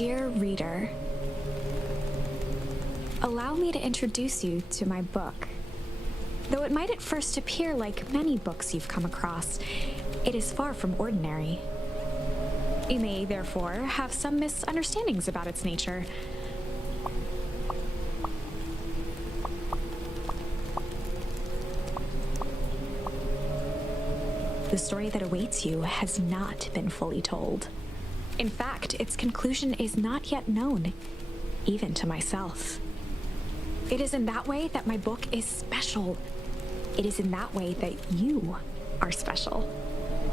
Dear reader, allow me to introduce you to my book. Though it might at first appear like many books you've come across, it is far from ordinary. You may, therefore, have some misunderstandings about its nature. The story that awaits you has not been fully told. In fact, its conclusion is not yet known, even to myself. It is in that way that my book is special. It is in that way that you are special.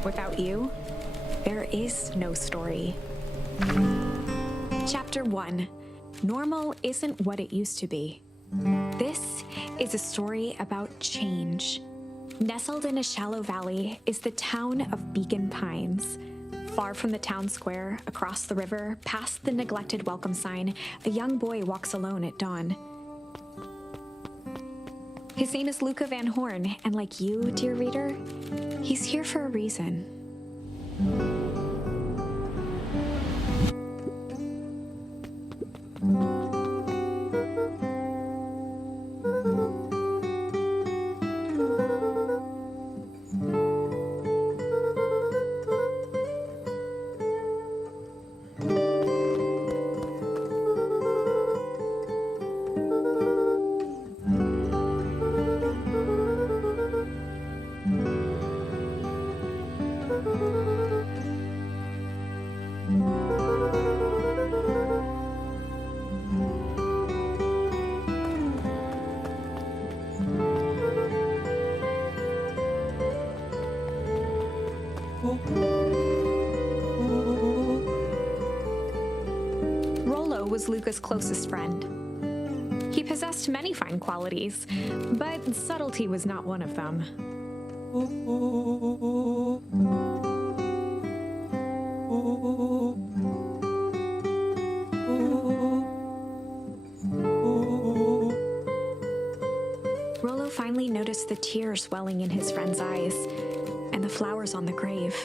Without you, there is no story. Chapter 1. Normal isn't what it used to be. This is a story about change. Nestled in a shallow valley is the town of PINES. Far from the town square, across the river, past the neglected welcome sign, a young boy walks alone at dawn. His name is Luka Van Horn, and like you, dear reader, he's here for a reason. Was Luka's closest friend. He possessed many fine qualities, but subtlety was not one of them. Rollo finally noticed the tears welling in his friend's eyes and the flowers on the grave.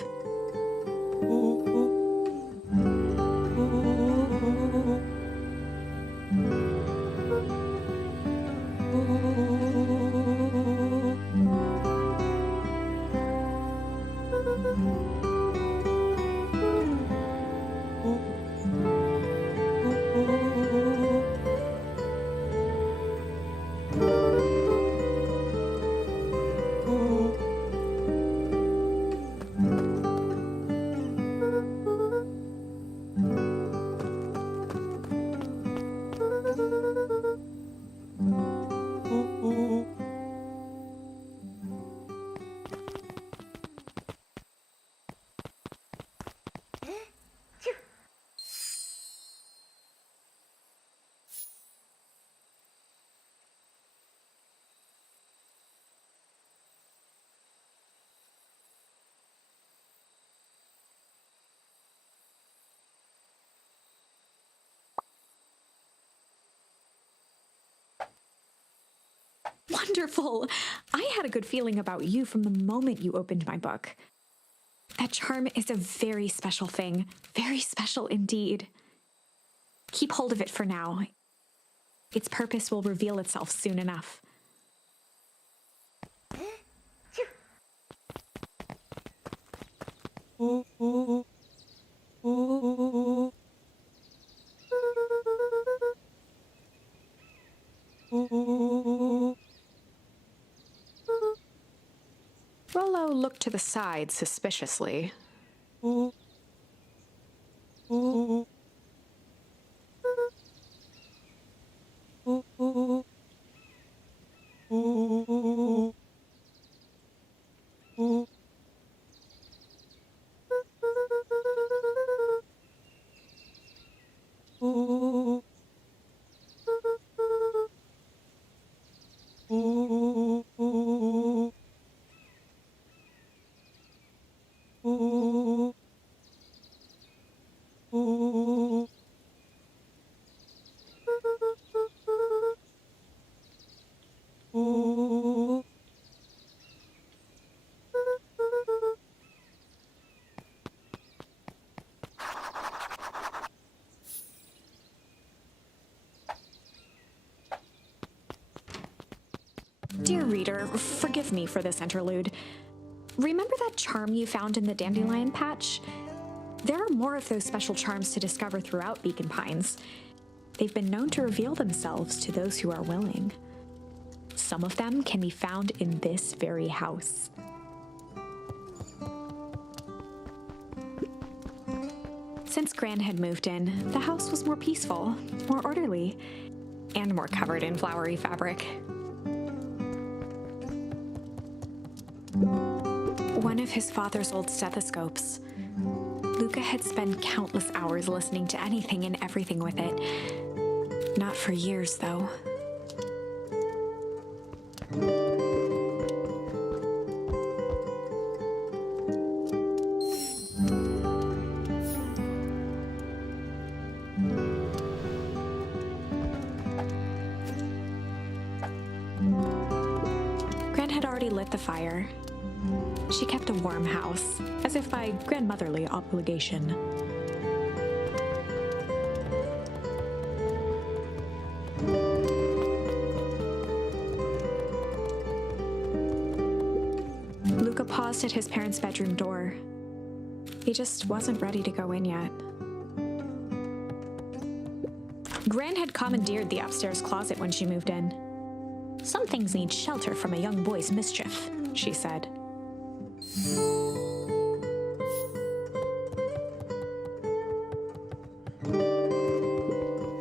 Wonderful! I had a good feeling about you from the moment you opened my book. That charm is a very special thing. Very special indeed. Keep hold of it for now. Its purpose will reveal itself soon enough. Rollo looked to the side suspiciously. Dear reader, forgive me for this interlude. Remember that charm you found in the dandelion patch? There are more of those special charms to discover throughout Beacon Pines. They've been known to reveal themselves to those who are willing. Some of them can be found in this very house. Since Gran had moved in, the house was more peaceful, more orderly, and more covered in flowery fabric. One of his father's old stethoscopes. Luka had spent countless hours listening to anything and everything with it. Not for years, though. Gran had already lit the fire. She kept a warm house, as if by grandmotherly obligation. Luka paused at his parents' bedroom door. He just wasn't ready to go in yet. Gran had commandeered the upstairs closet when she moved in. "Some things need shelter from a young boy's mischief," she said.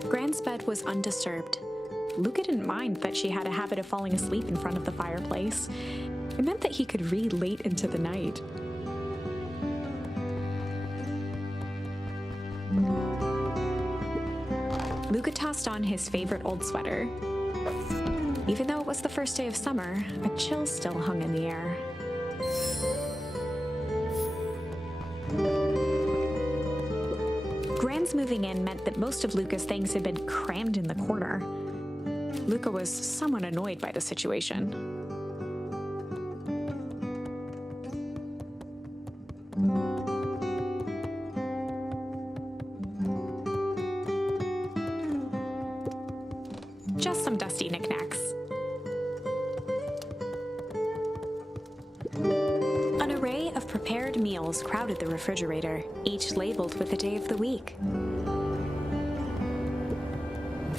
Gran's bed was undisturbed. Luka didn't mind that she had a habit of falling asleep in front of the fireplace. It meant that he could read late into the night. Luka tossed on his favorite old sweater. Even though it was the first day of summer, a chill still hung in the air. Gran's moving in meant that most of Luka's things had been crammed in the corner. Luka was somewhat annoyed by the situation. Just some dusty knickknacks. An array of prepared meals crowded the refrigerator, each labeled with the day of the week.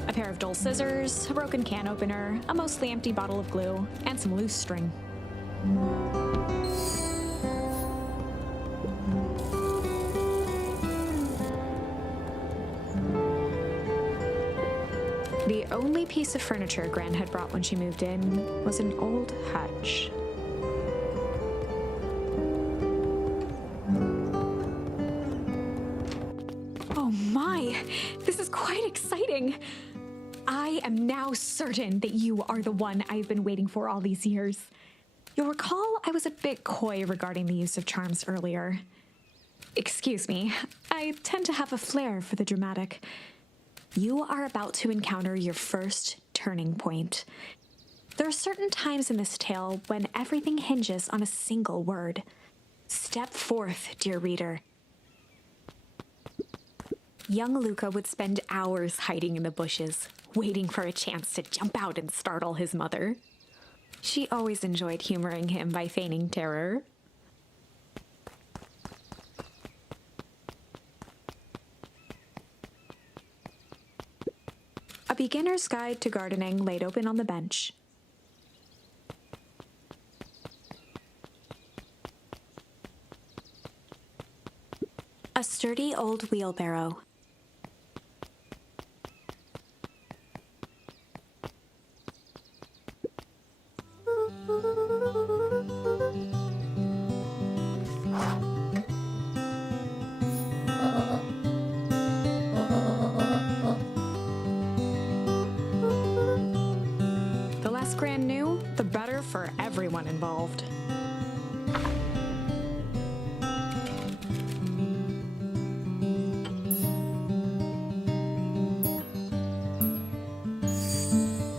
A pair of dull scissors, a broken can opener, a mostly empty bottle of glue, and some loose string. The only piece of furniture Gran had brought when she moved in was an old hutch. Oh my, this is quite exciting. I am now certain that you are the one I've been waiting for all these years. You'll recall I was a bit coy regarding the use of charms earlier. Excuse me, I tend to have a flair for the dramatic. You are about to encounter your first turning point. There are certain times in this tale when everything hinges on a single word. Step forth, dear reader. Young Luka would spend hours hiding in the bushes, waiting for a chance to jump out and startle his mother. She always enjoyed humoring him by feigning terror. A beginner's guide to gardening laid open on the bench. A sturdy old wheelbarrow. The less Gran knew, the better for everyone involved.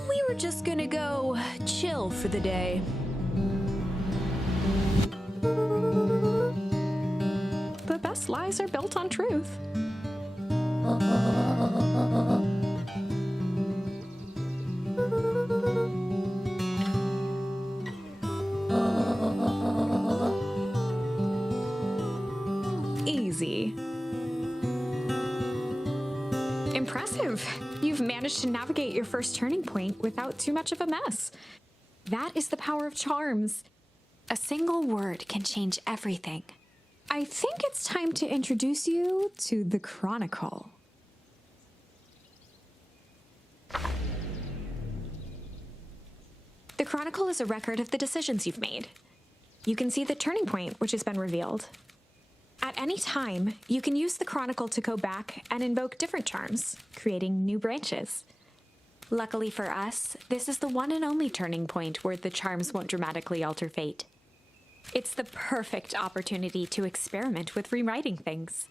We were just gonna go chill for the day. The best lies are built on truth. Impressive. You've managed to navigate your first turning point without too much of a mess. That is the power of charms. A single word can change everything. I think it's time to introduce you to the Chronicle. The Chronicle is a record of the decisions you've made. You can see the turning point which has been revealed. At any time, you can use the Chronicle to go back and invoke different charms, creating new branches. Luckily for us, this is the one and only turning point where the charms won't dramatically alter fate. It's the perfect opportunity to experiment with rewriting things.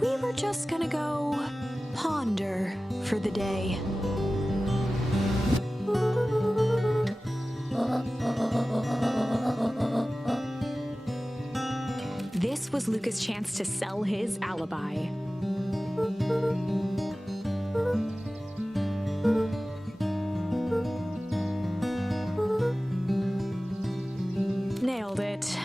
We were just gonna go ponder for the day. This was Luka's chance to sell his alibi. Nailed it.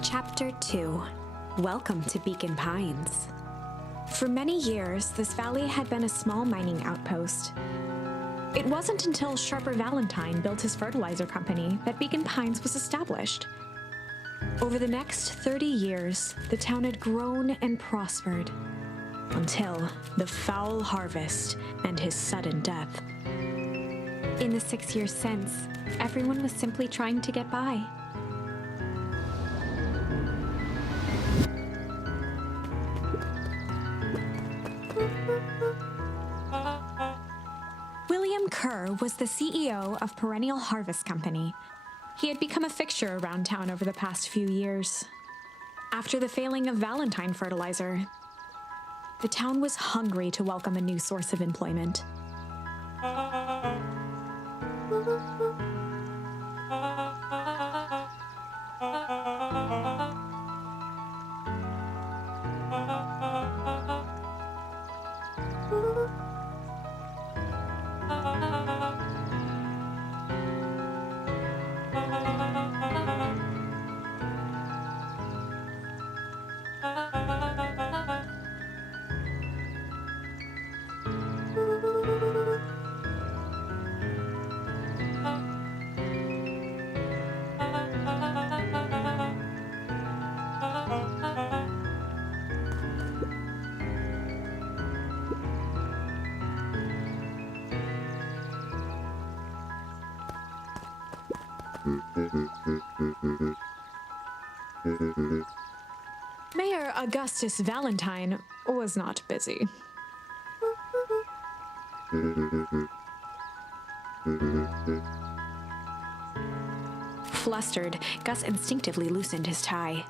Chapter 2. Welcome to Beacon Pines. For many years, this valley had been a small mining outpost. It wasn't until Sharper Valentine built his fertilizer company that Beacon Pines was established. Over the next 30 years, the town had grown and prospered, until the foul harvest and his sudden death. In the 6 years since, everyone was simply trying to get by. William Kerr was the CEO of Perennial Harvest Company. He had become a fixture around town over the past few years. After the failing of Valentine fertilizer, the town was hungry to welcome a new source of employment. Mayor Augustus Valentine was not busy. Flustered, Gus instinctively loosened his tie.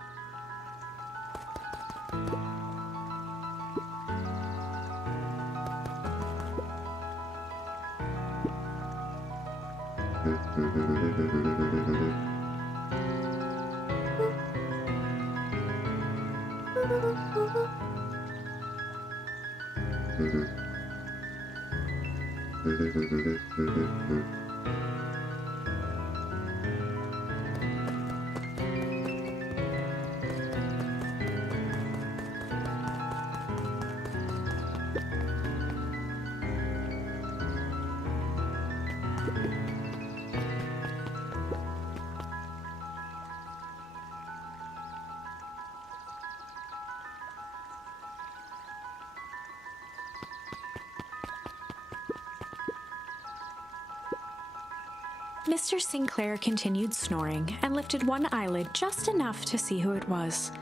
Mr. Sinclair continued snoring and lifted one eyelid just enough to see who it was,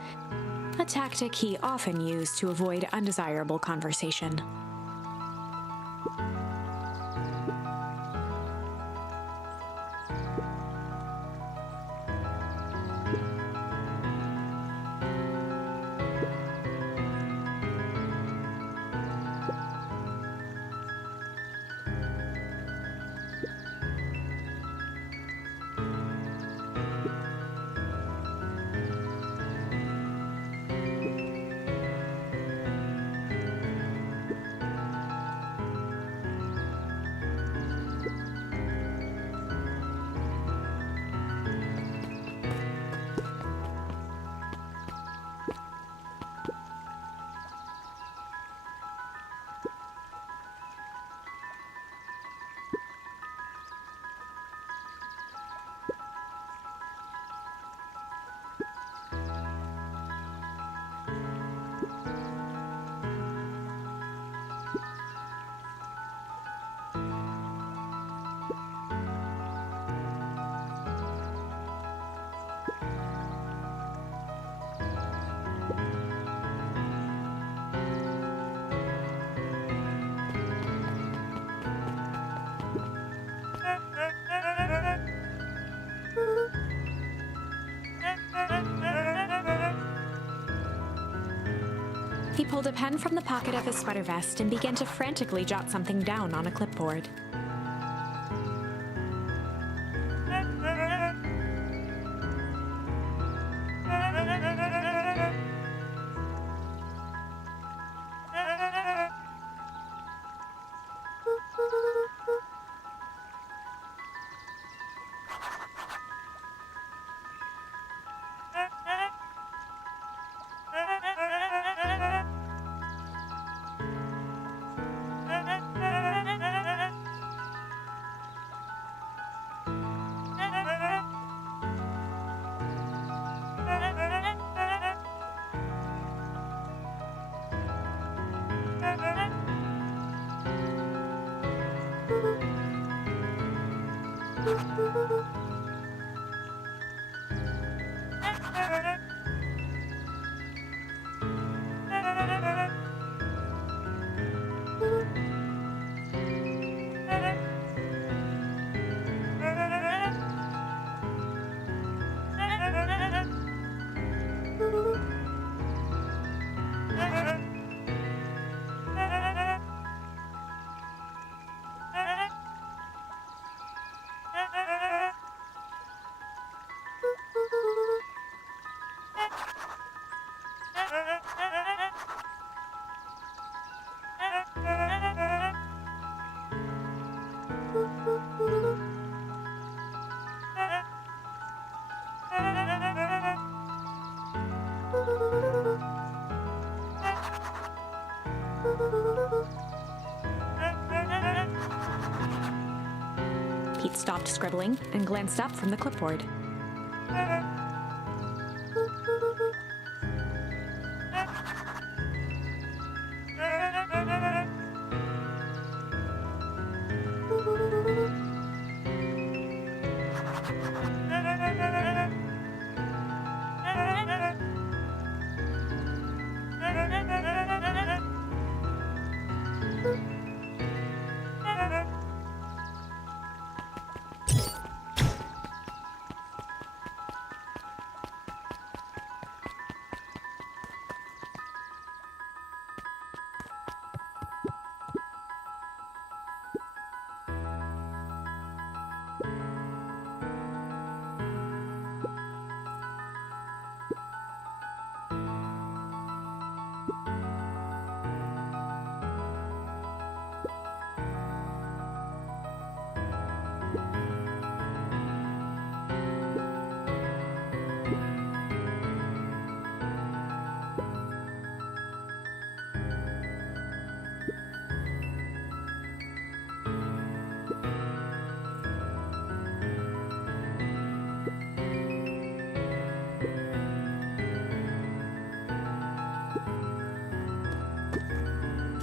a tactic he often used to avoid undesirable conversation. He pulled a pen from the pocket of his sweater vest and began to frantically jot something down on a clipboard. Pete stopped scribbling and glanced up from the clipboard.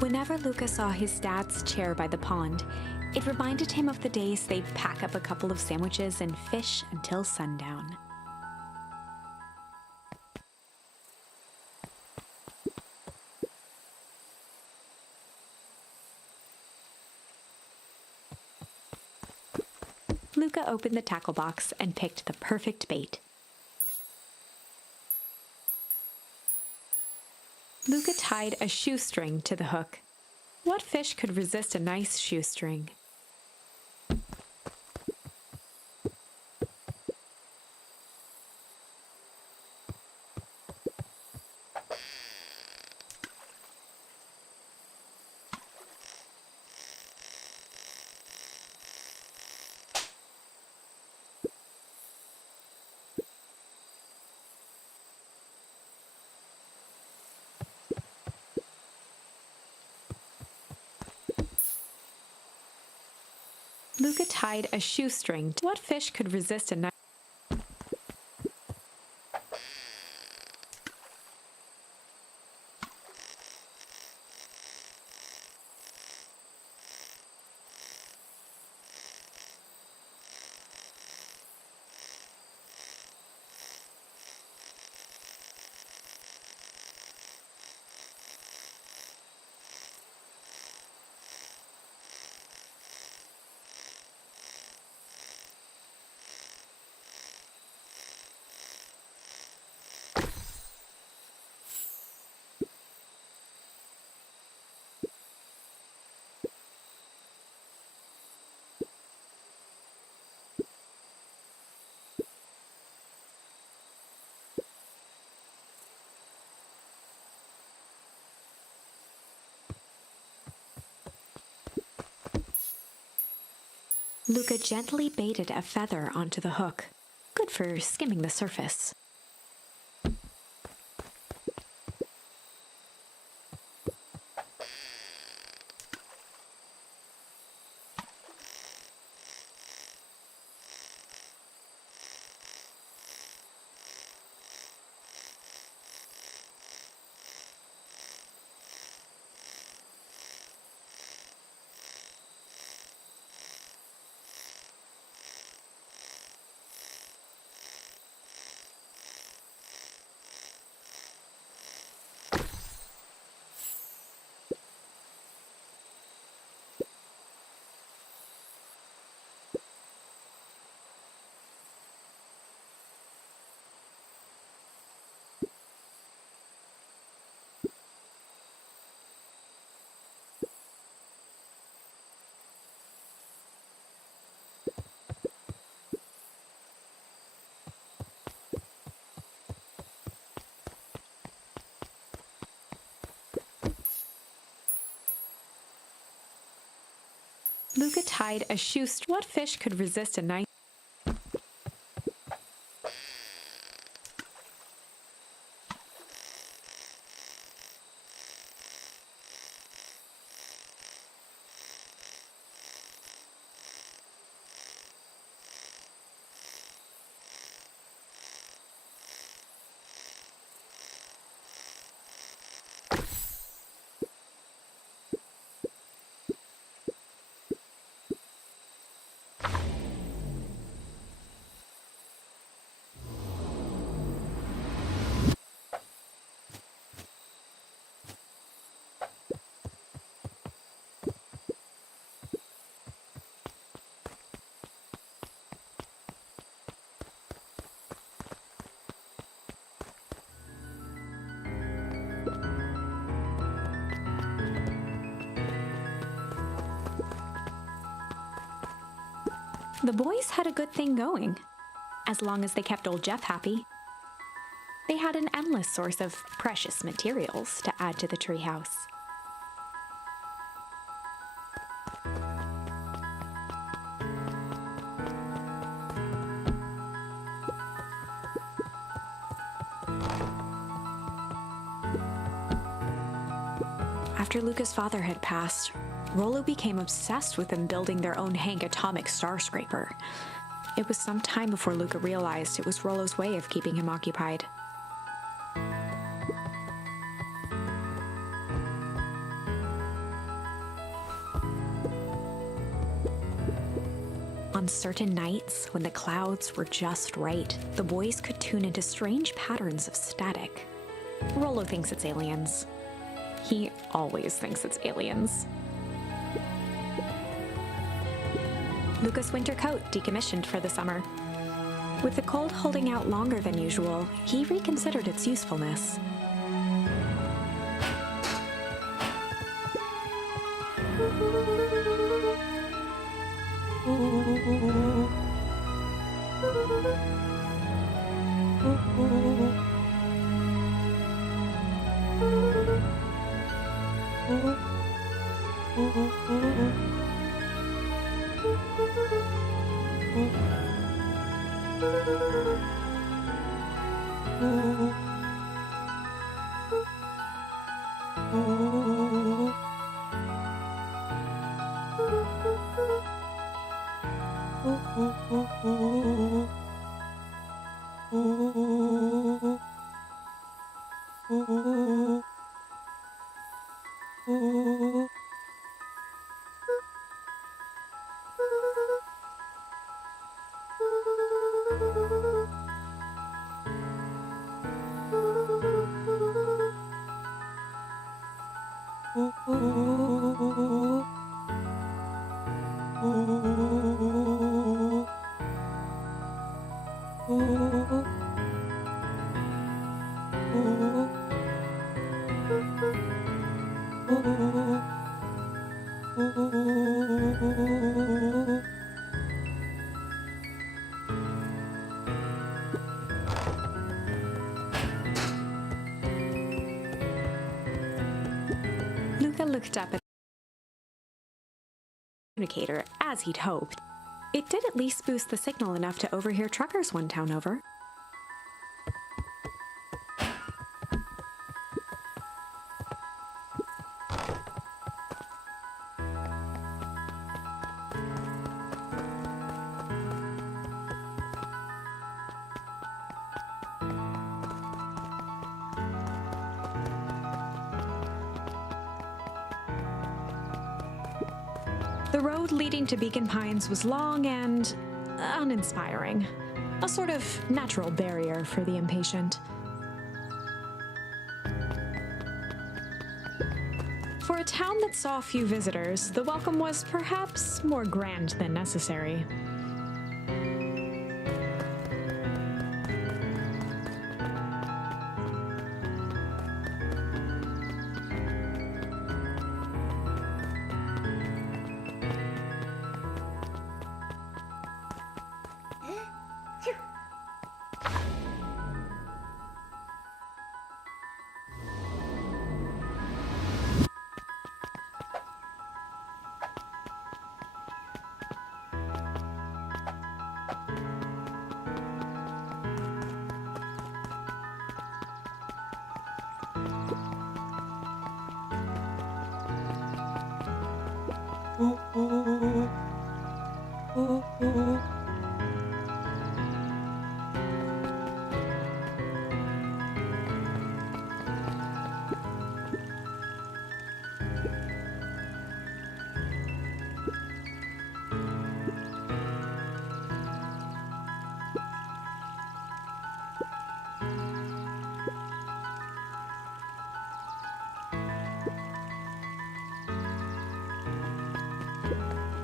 Whenever Luka saw his dad's chair by the pond, It reminded him of the days they'd pack up a couple of sandwiches and fish until sundown. Luka opened the tackle box and picked the perfect bait. Luka tied a shoestring to the hook. What fish could resist a nice shoestring? Luka tied a shoestring. What fish could resist a nice... Luka gently baited a feather onto the hook. Good for skimming the surface. Luka tied a shoestring. What fish could resist a nice... The boys had a good thing going, as long as they kept old Jeff happy. They had an endless source of precious materials to add to the treehouse. After Luka's father had passed, Rollo became obsessed with them building their own Hank atomic star scraper. It was some time before Luka realized it was Rollo's way of keeping him occupied. on certain nights when the clouds were just right, the boys could tune into strange patterns of static. Rollo thinks it's aliens. He always thinks it's aliens. Luka's winter coat decommissioned for the summer. With the cold holding out longer than usual, he reconsidered its usefulness. Luka looked up at the communicator as he'd hoped. It did at least boost the signal enough to overhear truckers one town over. The road leading to Beacon Pines was long and uninspiring, a sort of natural barrier for the impatient. For a town that saw few visitors, the welcome was perhaps more grand than necessary.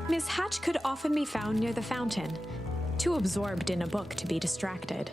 Miss Hatch could often be found near the fountain, too absorbed in a book to be distracted.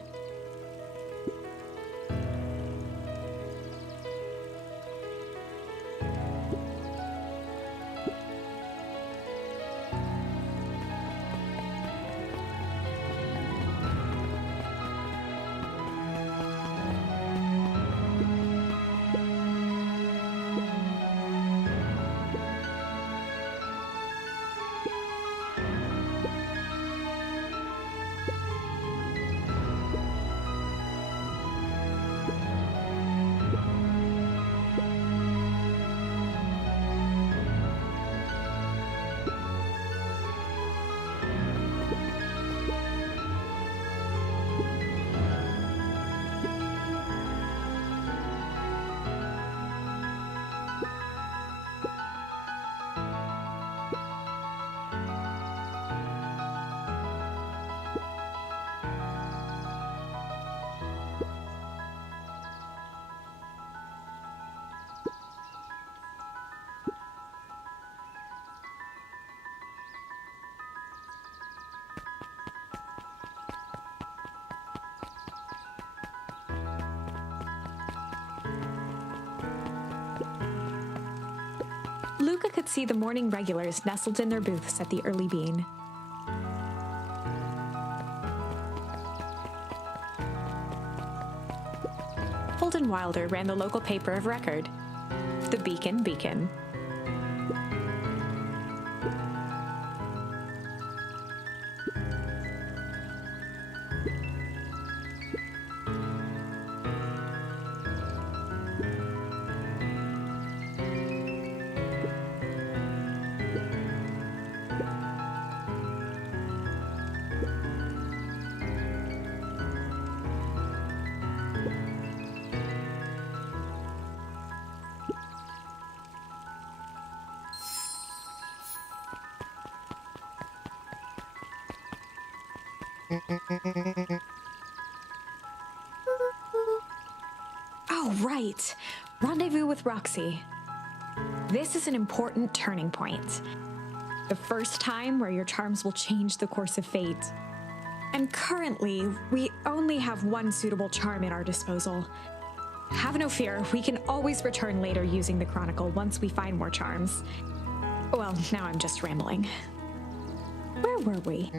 Luka could see the morning regulars nestled in their booths at the early bean. Holden Wilder ran the local paper of record, the Beacon. Oh, right. Rendezvous with Roxy. This is an important turning point. The first time where your charms will change the course of fate. And currently, we only have one suitable charm at our disposal. Have no fear, we can always return later using the Chronicle once we find more charms. Well, now I'm just rambling. Where were we?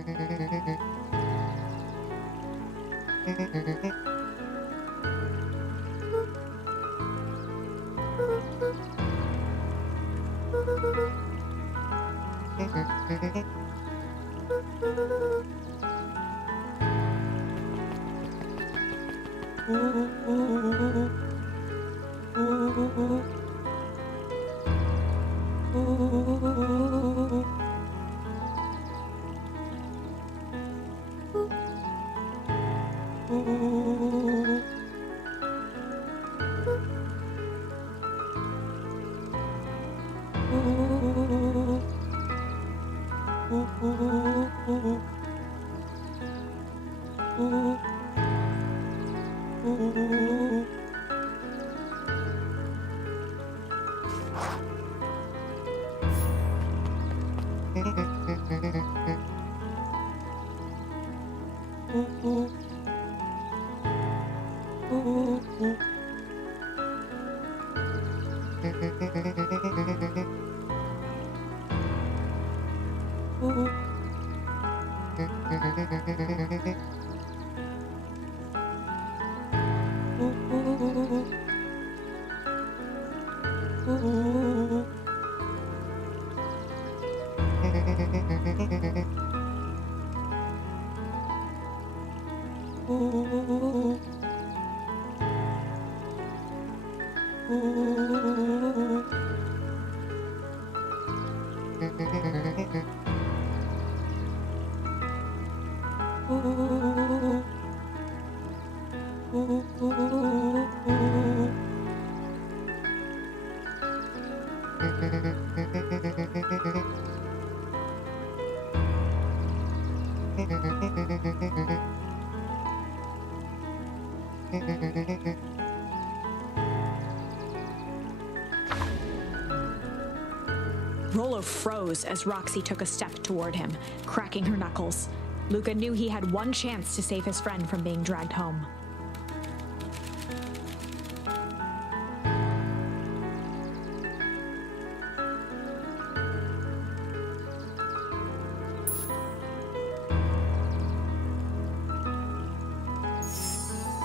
Rollo froze as Roxy took a step toward him, cracking her knuckles. Luka knew he had one chance to save his friend from being dragged home.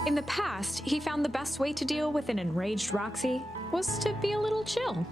In the past, he found the best way to deal with an enraged Roxy was to be a little chill.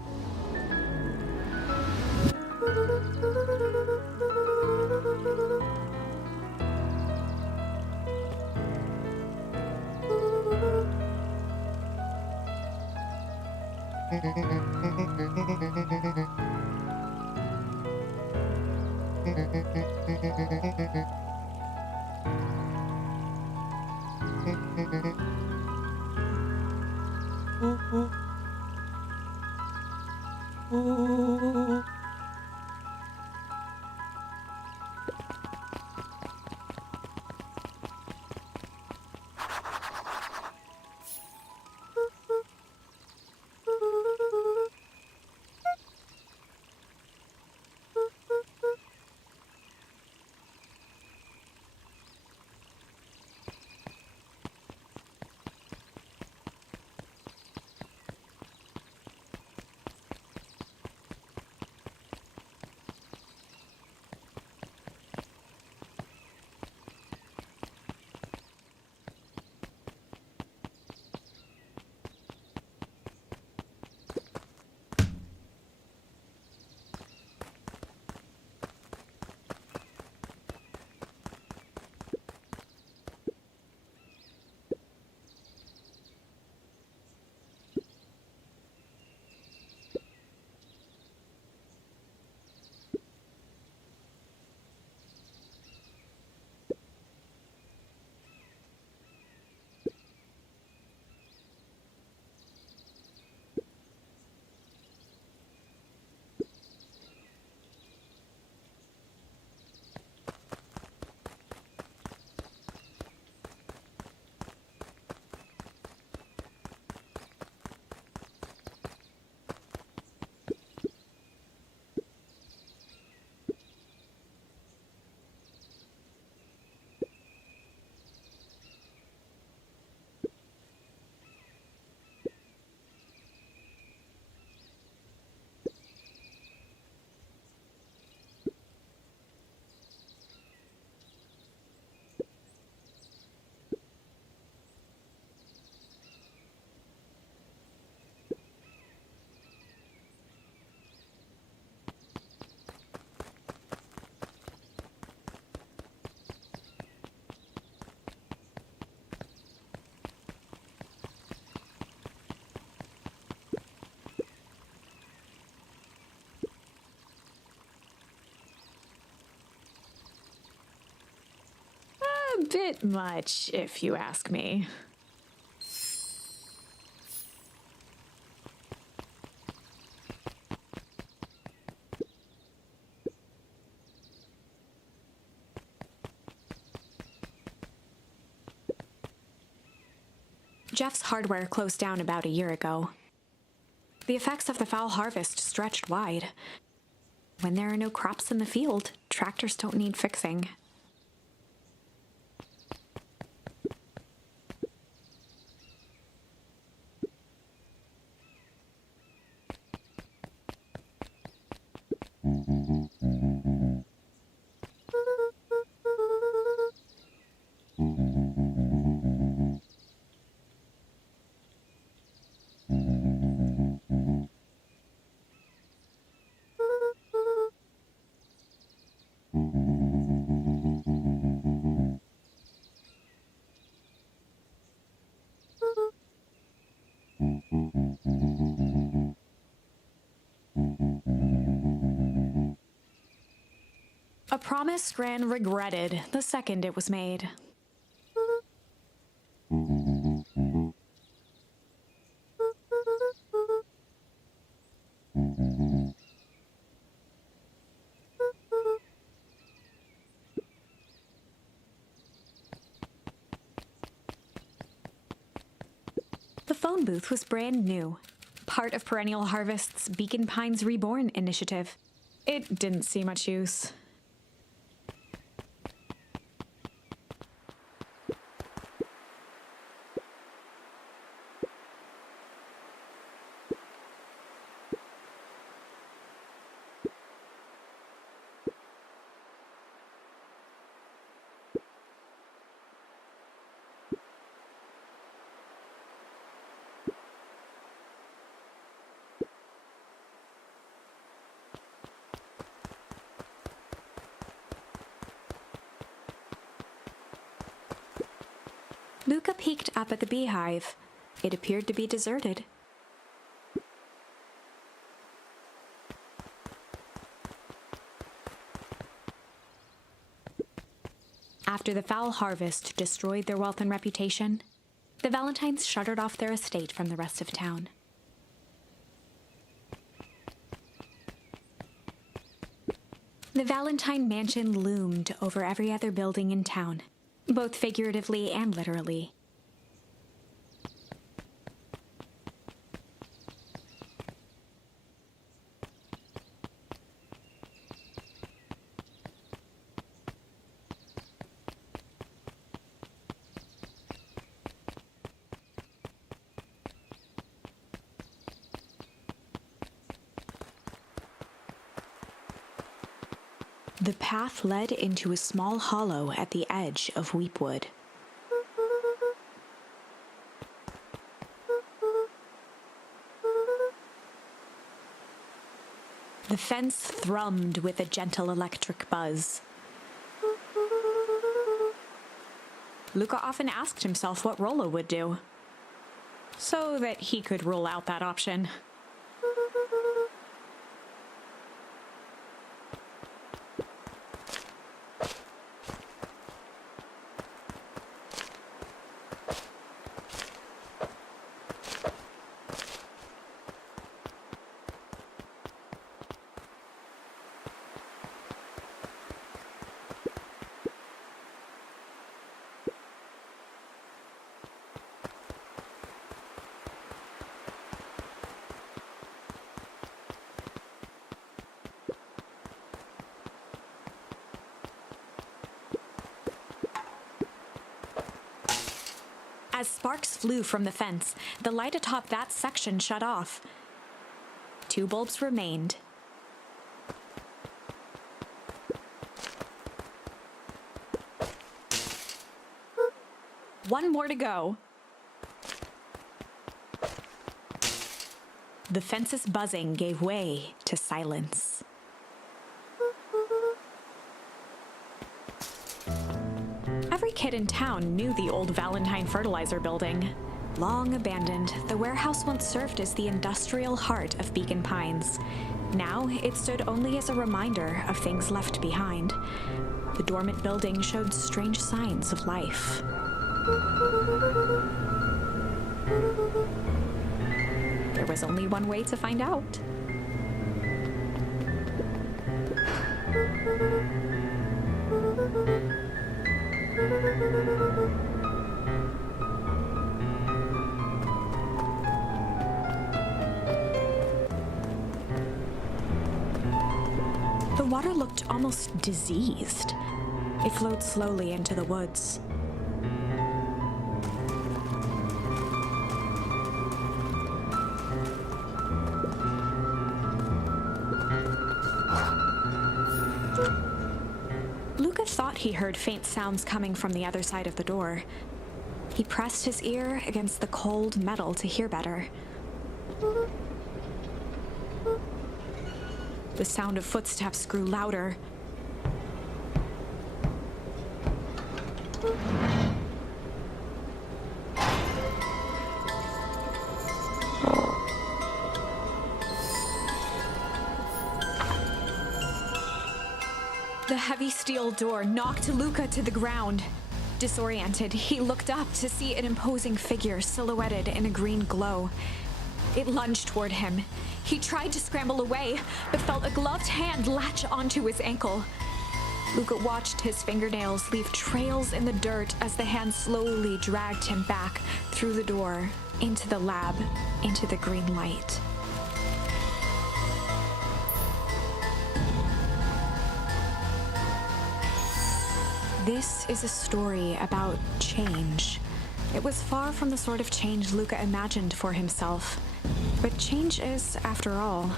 bit much, if you ask me. Jeff's hardware closed down about a year ago. The effects of the foul harvest stretched wide. When there are no crops in the field, tractors don't need fixing. A promise Gran regretted the second it was made. The phone booth was brand new, part of Perennial Harvest's Beacon Pines Reborn initiative. It didn't see much use. Luka peeked up at the beehive. It appeared to be deserted. After the foul harvest destroyed their wealth and reputation, the Valentines shuttered off their estate from the rest of town. The Valentine mansion loomed over every other building in town, both figuratively and literally. The path led into a small hollow at the edge of Weepwood. The fence thrummed with a gentle electric buzz. Luka often asked himself what Rollo would do, so that he could rule out that option. As sparks flew from the fence, the light atop that section shut off. 2 bulbs remained. One more to go. The fence's buzzing gave way to silence. Every kid in town knew the old Valentine fertilizer building. Long abandoned, the warehouse once served as the industrial heart of Beacon Pines. Now, it stood only as a reminder of things left behind. the dormant building showed strange signs of life. There was only one way to find out. The water looked almost diseased. It flowed slowly into the woods. Luka thought he heard faint sounds coming from the other side of the door. He pressed his ear against the cold metal to hear better. The sound of footsteps grew louder. The heavy steel door knocked Luka to the ground. Disoriented, he looked up to see an imposing figure silhouetted in a green glow. It lunged toward him. He tried to scramble away, but felt a gloved hand latch onto his ankle. Luka watched his fingernails leave trails in the dirt as the hand slowly dragged him back through the door, into the lab, into the green light. This is a story about change. It was far from the sort of change Luka imagined for himself. But change is, after all,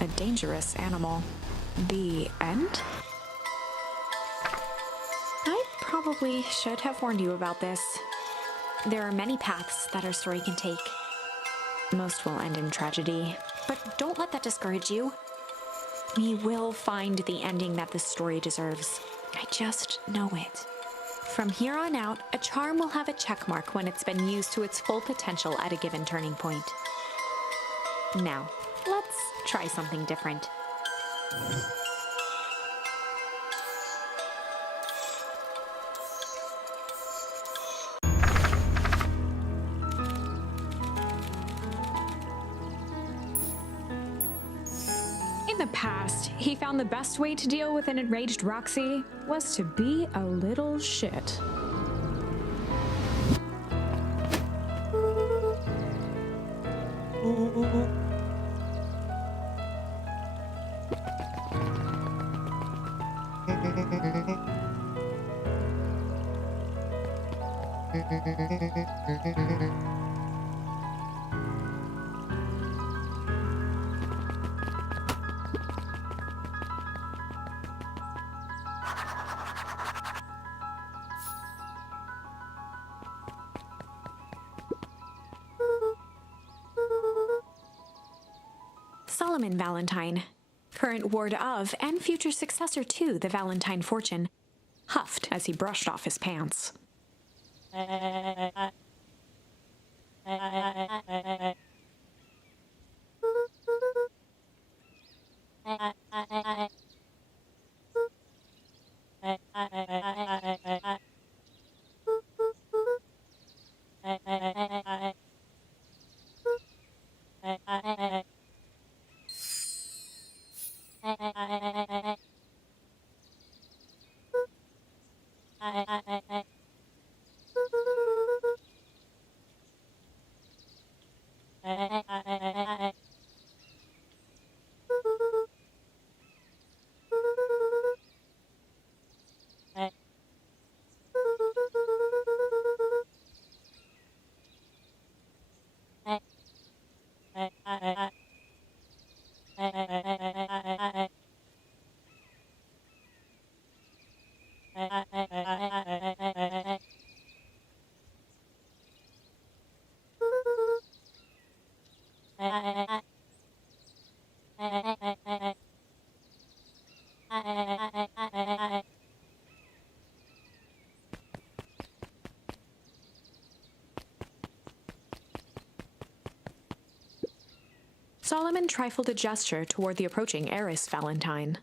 a dangerous animal. The end? I probably should have warned you about this. There are many paths that our story can take. Most will end in tragedy, but don't let that discourage you. We will find the ending that this story deserves. I just know it. From here on out, a charm will have a check mark when it's been used to its full potential at a given turning point. Now, let's try something different. In the past, he found the best way to deal with an enraged Roxy was to be a little shit. Solomon Valentine, current ward of and future successor to the Valentine fortune, huffed as he brushed off his pants. Solomon trifled a gesture toward the approaching heiress Valentine.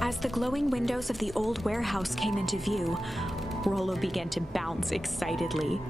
As the glowing windows of the old warehouse came into view, Rollo began to bounce excitedly.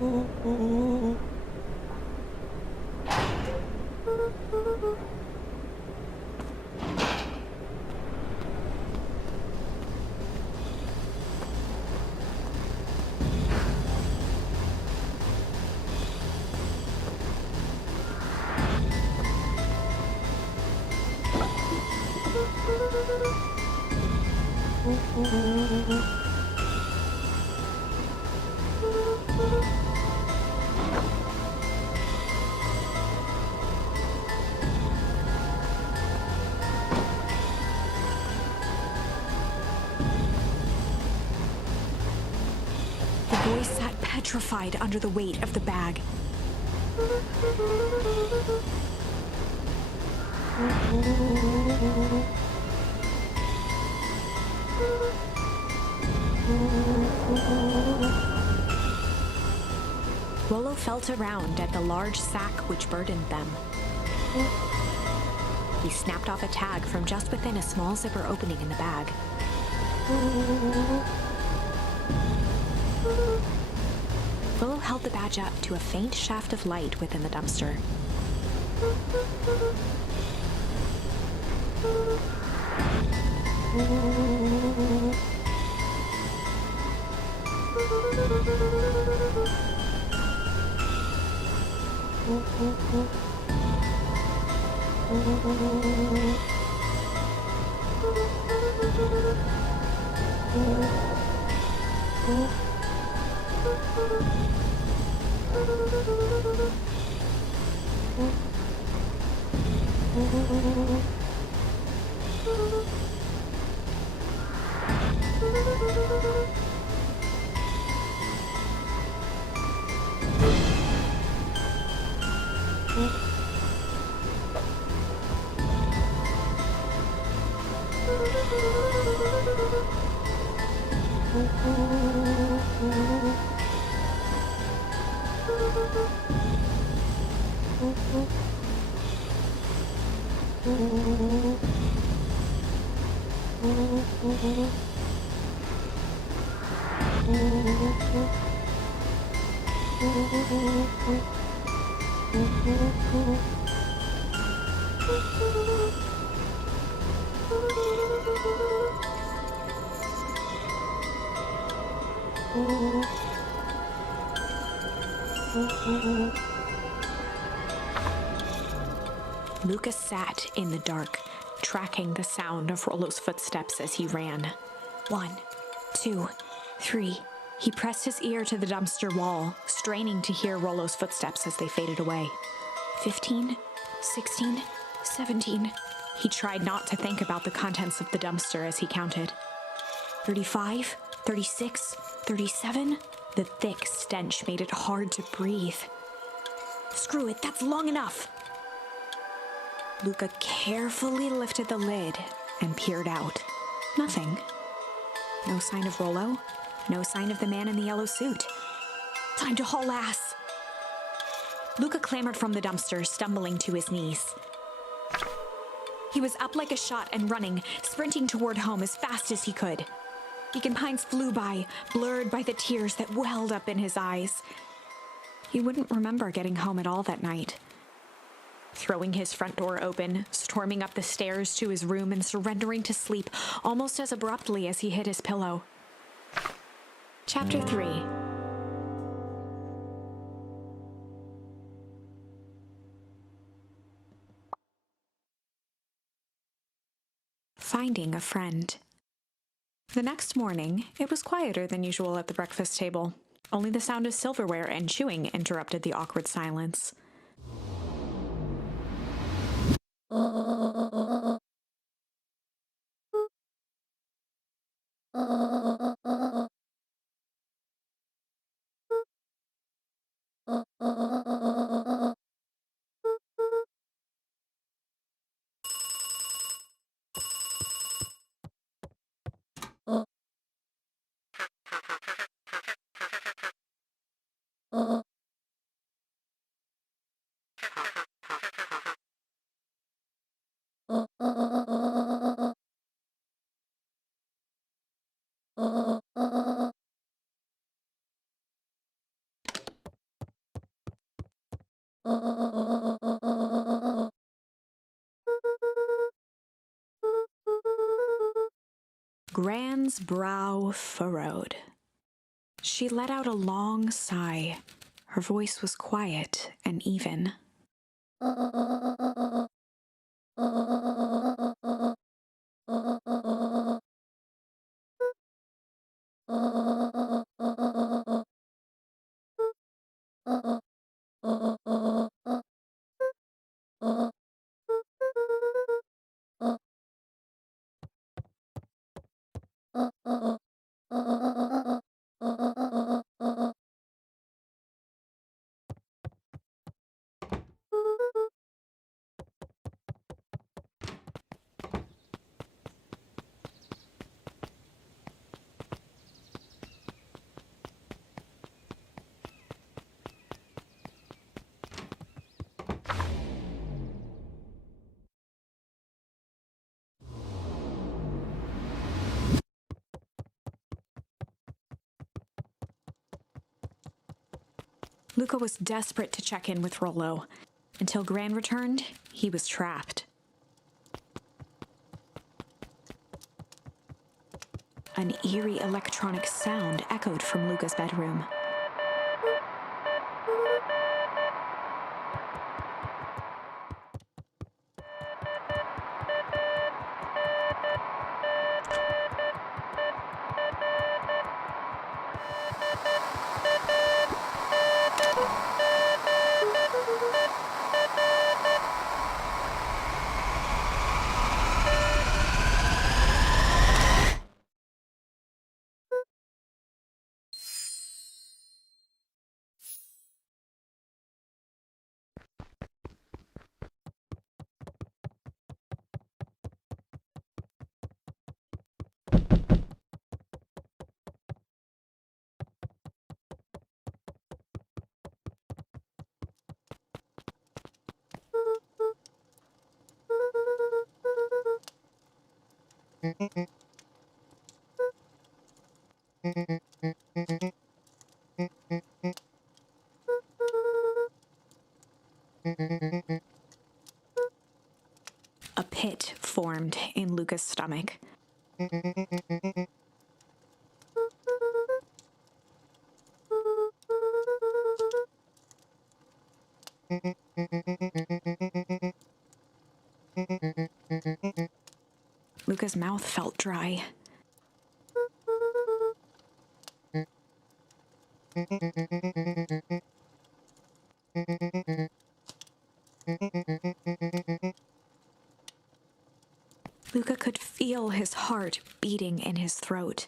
The boy sat petrified under the weight of the bag. Rollo felt around at the large sack which burdened them. He snapped off a tag from just within a small zipper opening in the bag. Rollo held the badge up to a faint shaft of light within the dumpster. Luka sat in the dark, tracking the sound of Rollo's footsteps as he ran. 1, 2, 3. He pressed his ear to the dumpster wall, straining to hear Rollo's footsteps as they faded away. 15, 16, 17. He tried not to think about the contents of the dumpster as he counted. 35, 36, 37. The thick stench made it hard to breathe. Screw it, that's long enough. Luka carefully lifted the lid and peered out. Nothing. No sign of Rollo. No sign of the man in the yellow suit. Time to haul ass. Luka clambered from the dumpster, stumbling to his knees. He was up like a shot and running, sprinting toward home as fast as he could. Beacon Pines flew by, blurred by the tears that welled up in his eyes. He wouldn't remember getting home at all that night. Throwing his front door open, storming up the stairs to his room and surrendering to sleep almost as abruptly as he hit his pillow. Chapter 3. Finding a friend. The next morning, it was quieter than usual at the breakfast table. Only the sound of silverware and chewing interrupted the awkward silence. Gran's brow furrowed. She let out a long sigh. Her voice was quiet and even. Luka was desperate to check in with Rollo. Until Gran returned, he was trapped. An eerie electronic sound echoed from Luka's bedroom. A pit formed in Luka's stomach. Luka's mouth felt dry. Luka could feel his heart beating in his throat.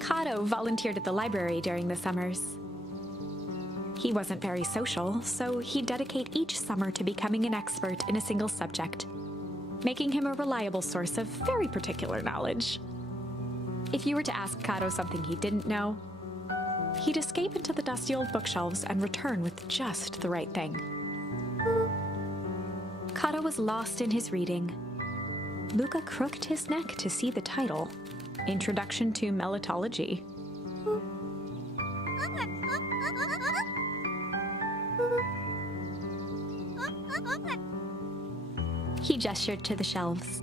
Kato volunteered at the library during the summers. He wasn't very social, so he'd dedicate each summer to becoming an expert in a single subject, making him a reliable source of very particular knowledge. If you were to ask Kato something he didn't know, he'd escape into the dusty old bookshelves and return with just the right thing. Kato was lost in his reading. Luka crooked his neck to see the title, Introduction to Melitology. He gestured to the shelves.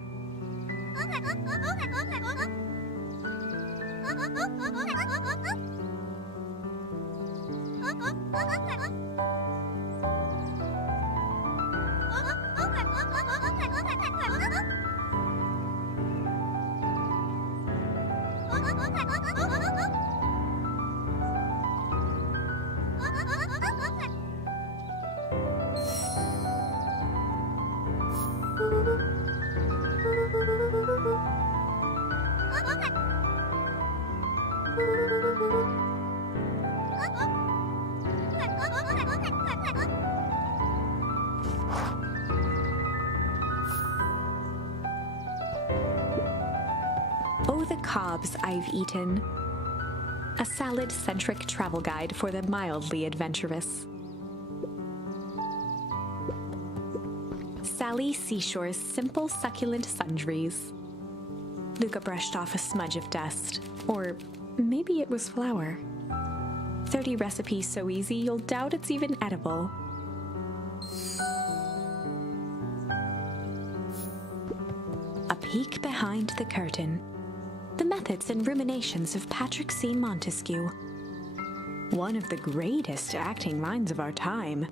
Oh, the cobs I've eaten. A salad-centric travel guide for the mildly adventurous. Sally Seashore's simple, succulent sundries. Luka brushed off a smudge of dust. Or maybe it was flour. 30 recipes so easy you'll doubt it's even edible. A peek behind the curtain. The methods and ruminations of Patrick C. Montesquieu. One of the greatest acting minds of our time.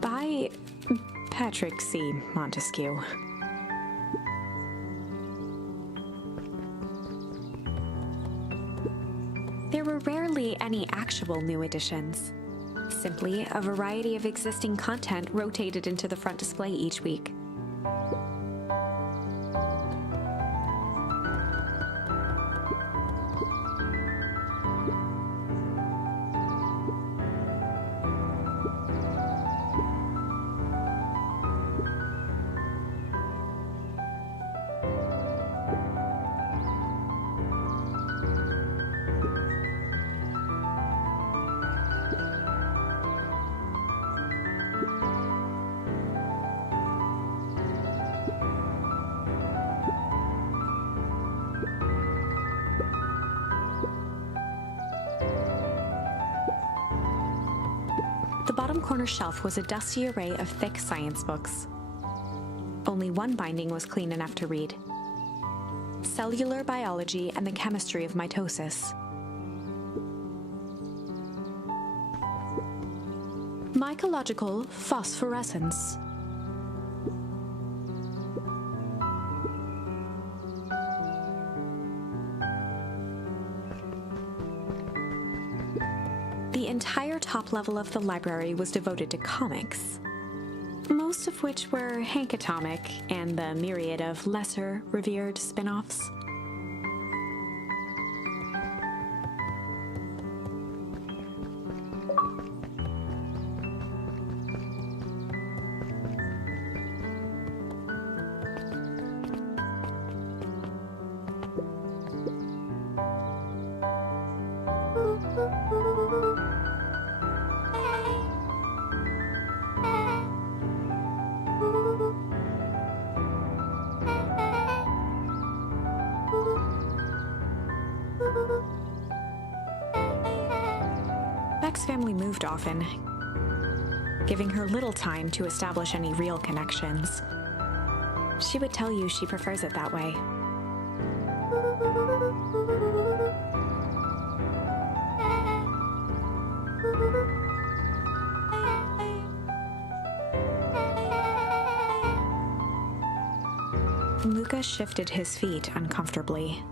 By Patrick C. Montesquieu. There were rarely any actual new additions. Simply a variety of existing content rotated into the front display each week. The bottom corner shelf was a dusty array of thick science books. Only one binding was clean enough to read. Cellular Biology and the Chemistry of Mitosis. Mycological Phosphorescence. The entire top level of the library was devoted to comics, most of which were Hank Atomic and the myriad of lesser revered spin-offs. Beck's family moved often, giving her little time to establish any real connections. She would tell you she prefers it that way. Luka shifted his feet uncomfortably.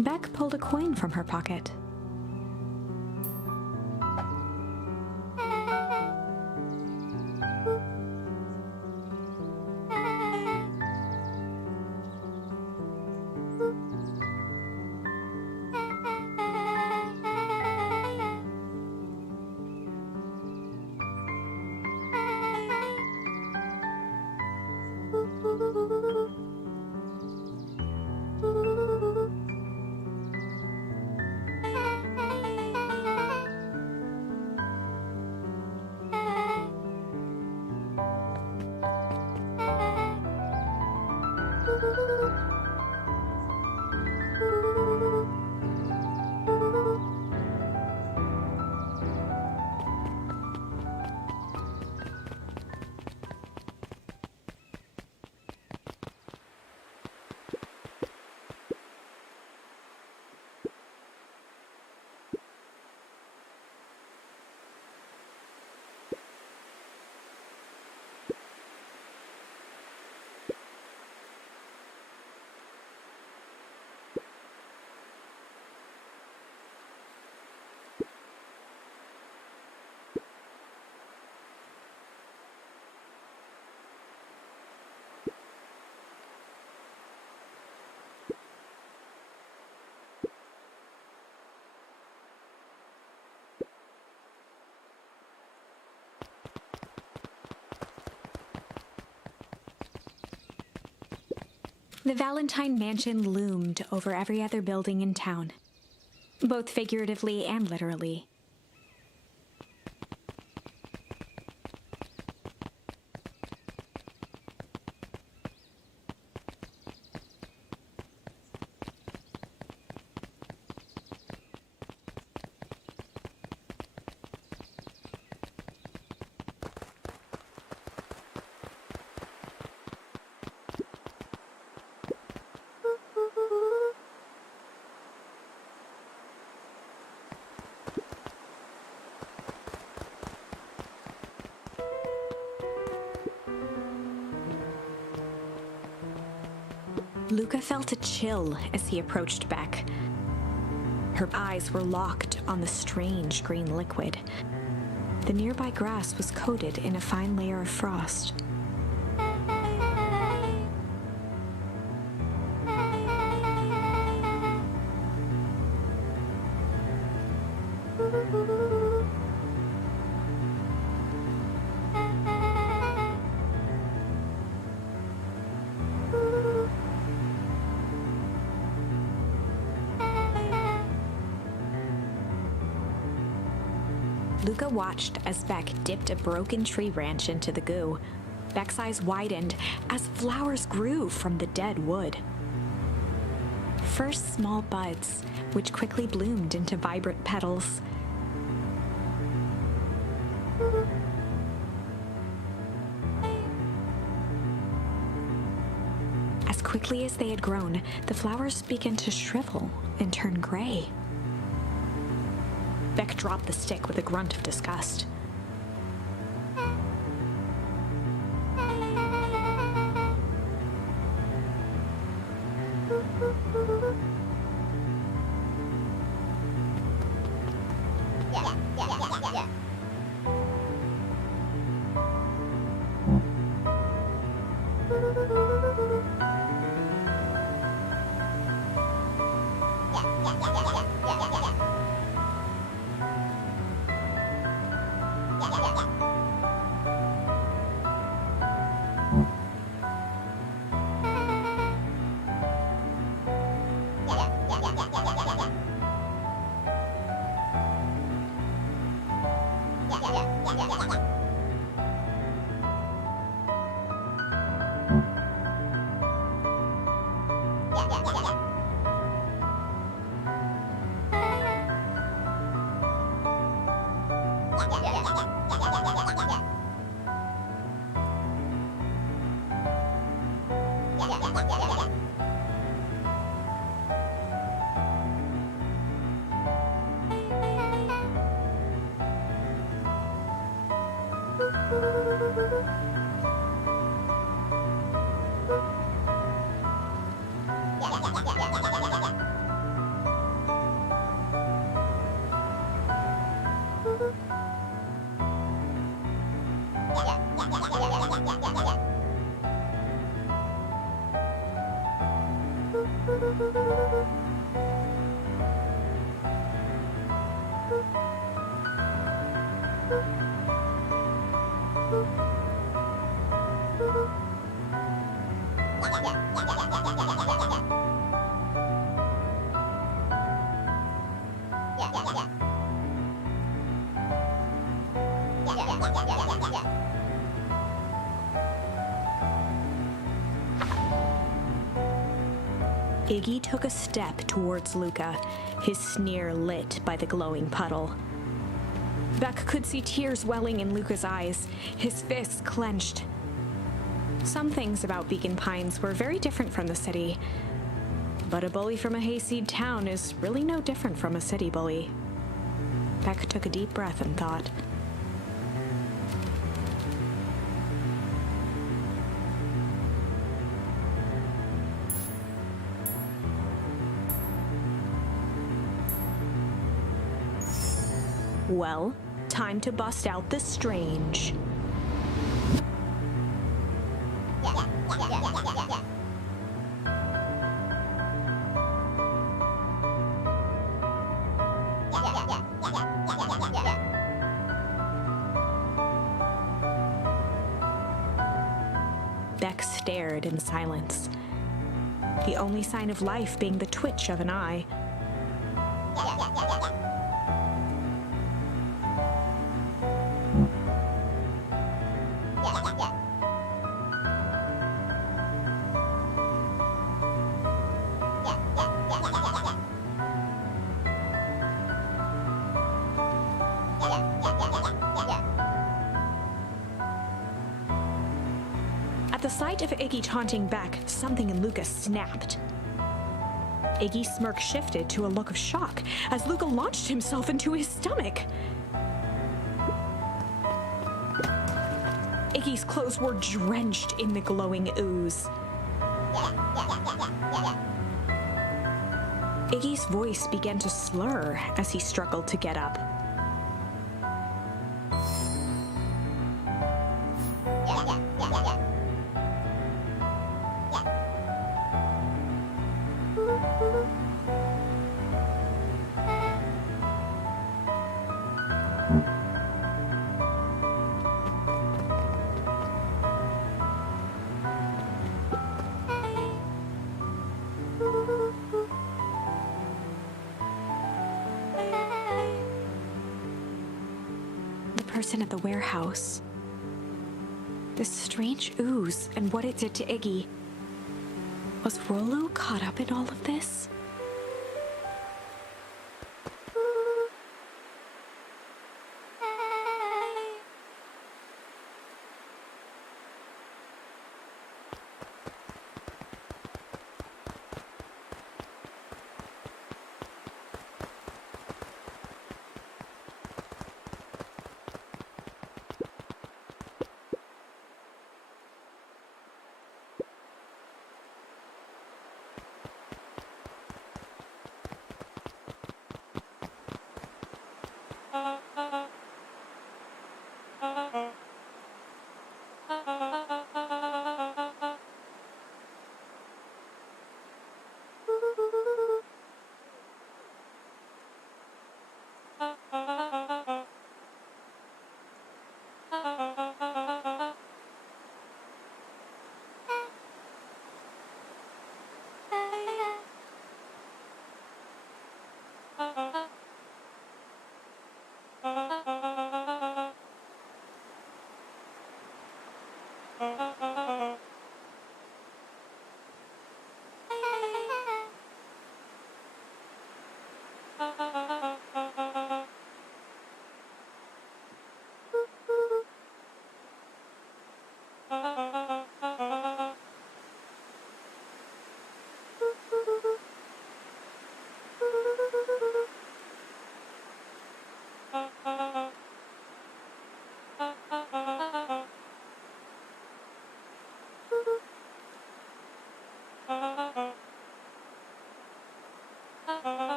Beck pulled a coin from her pocket. The Valentine Mansion loomed over every other building in town, both figuratively and literally. Luka felt a chill as he approached Beck. Her eyes were locked on the strange green liquid. The nearby grass was coated in a fine layer of frost. Luka watched as Beck dipped a broken tree branch into the goo. Beck's eyes widened as flowers grew from the dead wood. First small buds, which quickly bloomed into vibrant petals. As quickly as they had grown, the flowers began to shrivel and turn gray. Beck dropped the stick with a grunt of disgust. Iggy took a step towards Luka, his sneer lit by the glowing puddle. Beck could see tears welling in Luka's eyes, his fists clenched. Some things about Beacon Pines were very different from the city, but a bully from a hayseed town is really no different from a city bully. Beck took a deep breath and thought. Well, time to bust out the strange. Beck stared in silence, the only sign of life being the twitch of an eye. At the sight of Iggy taunting Beck, something in Luka snapped. Iggy's smirk shifted to a look of shock as Luka launched himself into his stomach. Iggy's clothes were drenched in the glowing ooze. Iggy's voice began to slur as he struggled to get up. Person at the warehouse. This strange ooze and what it did to Iggy. Was Rollo caught up in all of this?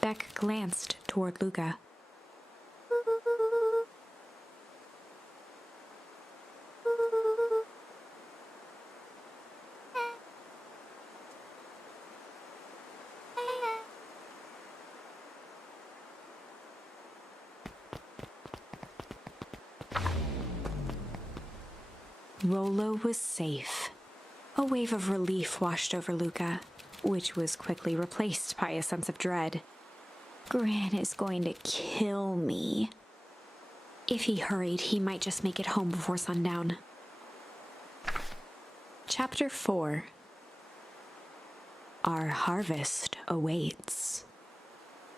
Beck glanced toward Luka. Rollo was safe. A wave of relief washed over Luka, which was quickly replaced by a sense of dread. Gran is going to kill me. If he hurried, he might just make it home before sundown. Chapter 4. Our harvest awaits.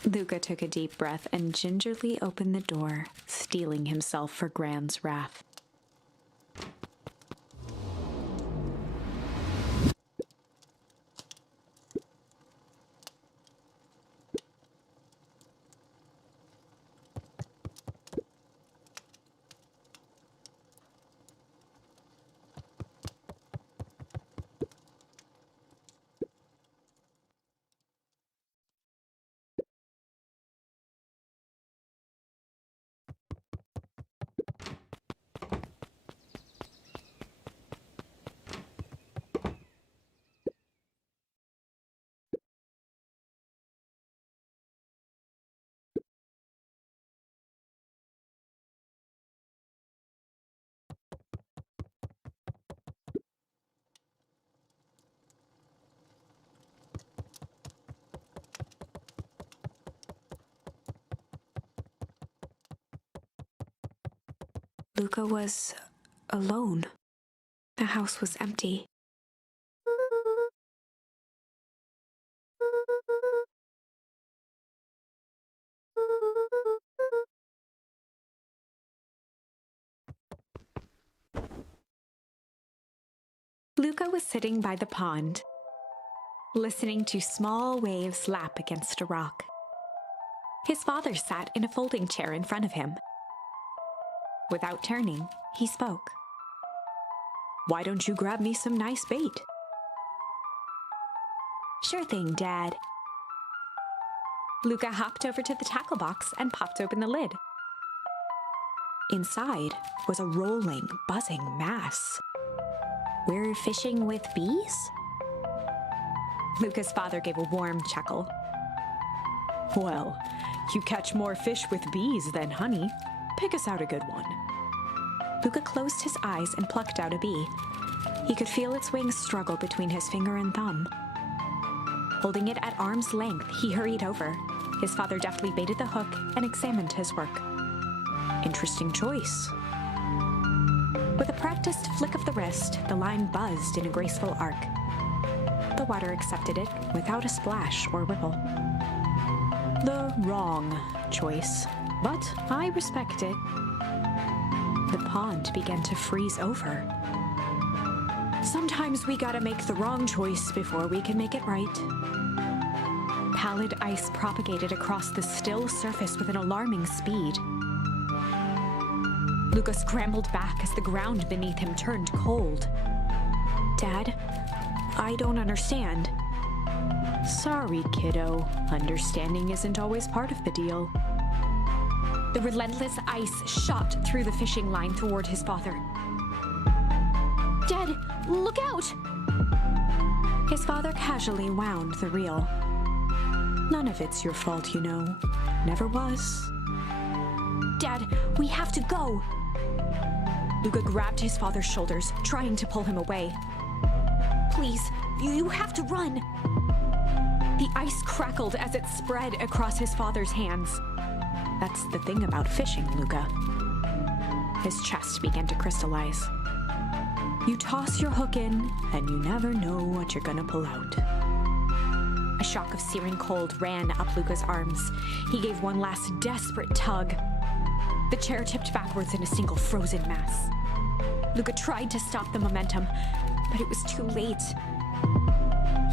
Luka took a deep breath and gingerly opened the door, steeling himself for Gran's wrath. Luka was alone. The house was empty. Luka was sitting by the pond, listening to small waves lap against a rock. His father sat in a folding chair in front of him. Without turning, he spoke. "Why don't you grab me some nice bait?" "Sure thing, Dad." Luka hopped over to the tackle box and popped open the lid. Inside was a rolling, buzzing mass. "We're fishing with bees?" Luka's father gave a warm chuckle. "Well, you catch more fish with bees than honey. Pick us out a good one." Luka closed his eyes and plucked out a bee. He could feel its wings struggle between his finger and thumb. Holding it at arm's length, he hurried over. His father deftly baited the hook and examined his work. Interesting choice. With a practiced flick of the wrist, the line buzzed in a graceful arc. The water accepted it without a splash or ripple. The wrong choice, but I respect it. The pond began to freeze over. Sometimes we gotta make the wrong choice before we can make it right. Pallid ice propagated across the still surface with an alarming speed. Luka scrambled back as the ground beneath him turned cold. "Dad, I don't understand." "Sorry, kiddo. Understanding isn't always part of the deal." The relentless ice shot through the fishing line toward his father. "Dad, look out!" His father casually wound the reel. "None of it's your fault, you know. Never was." "Dad, we have to go!" Luka grabbed his father's shoulders, trying to pull him away. "Please, you have to run!" The ice crackled as it spread across his father's hands. "That's the thing about fishing, Luka." His chest began to crystallize. "You toss your hook in, and you never know what you're gonna pull out." A shock of searing cold ran up Luka's arms. He gave one last desperate tug. The chair tipped backwards in a single frozen mass. Luka tried to stop the momentum, but it was too late.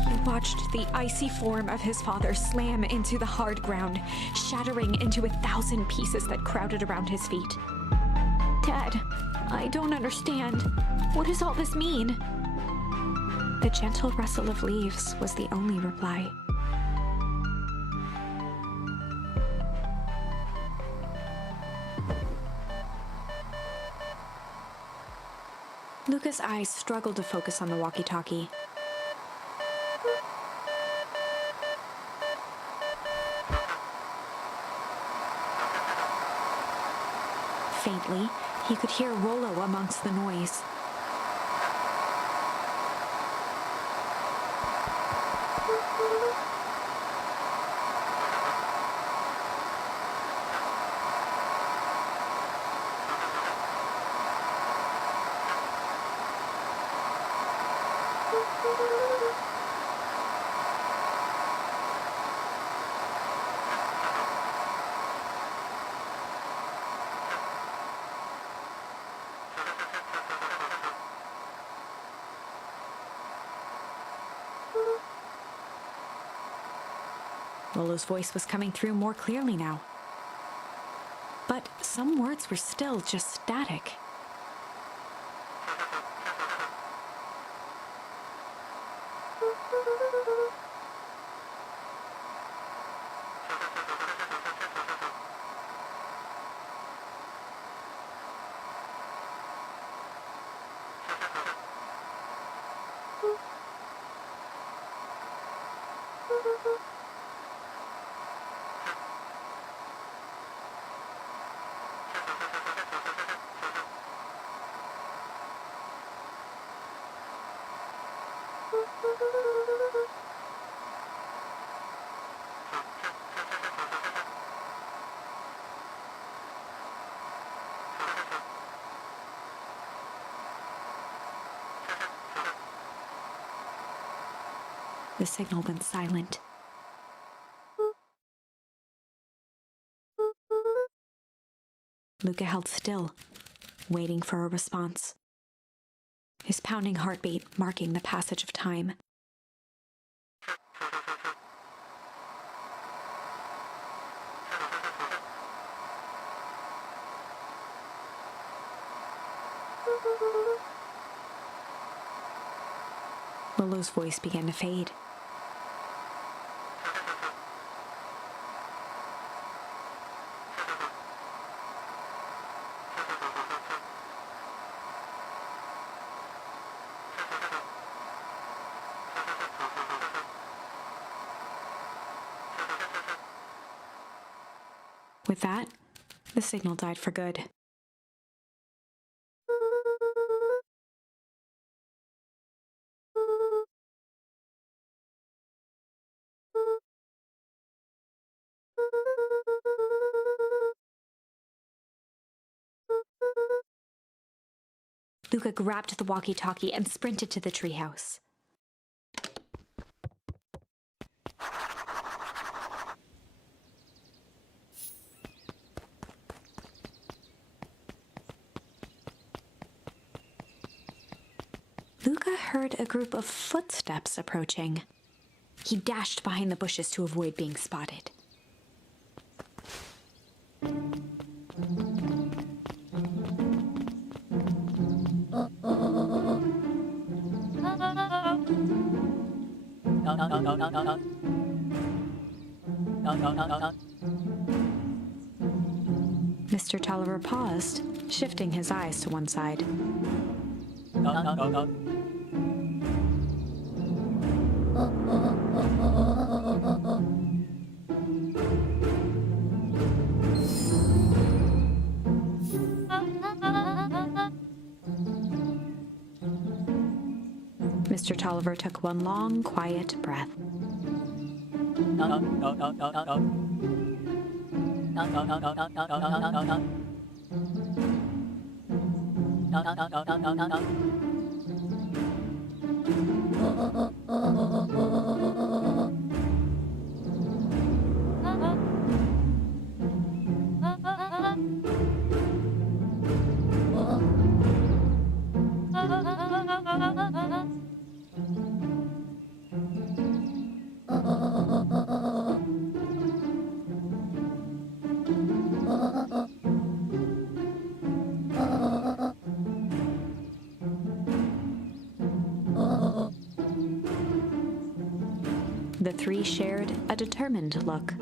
He watched the icy form of his father slam into the hard ground, shattering into 1,000 pieces that crowded around his feet. Dad, I don't understand. What does all this mean? The gentle rustle of leaves was the only reply. Luka's eyes struggled to focus on the walkie-talkie. Faintly, he could hear Rollo amongst the noise. Rollo's voice was coming through more clearly now. But some words were still just static. The signal went silent. Luka held still, waiting for a response. His pounding heartbeat marking the passage of time. Lolo's voice began to fade. With that, the signal died for good. Luka grabbed the walkie-talkie and sprinted to the treehouse. Luka heard a group of footsteps approaching. He dashed behind the bushes to avoid being spotted. Mr. Tolliver paused, shifting his eyes to one side. Mr. Tolliver took one long, quiet breath. The three shared a determined look.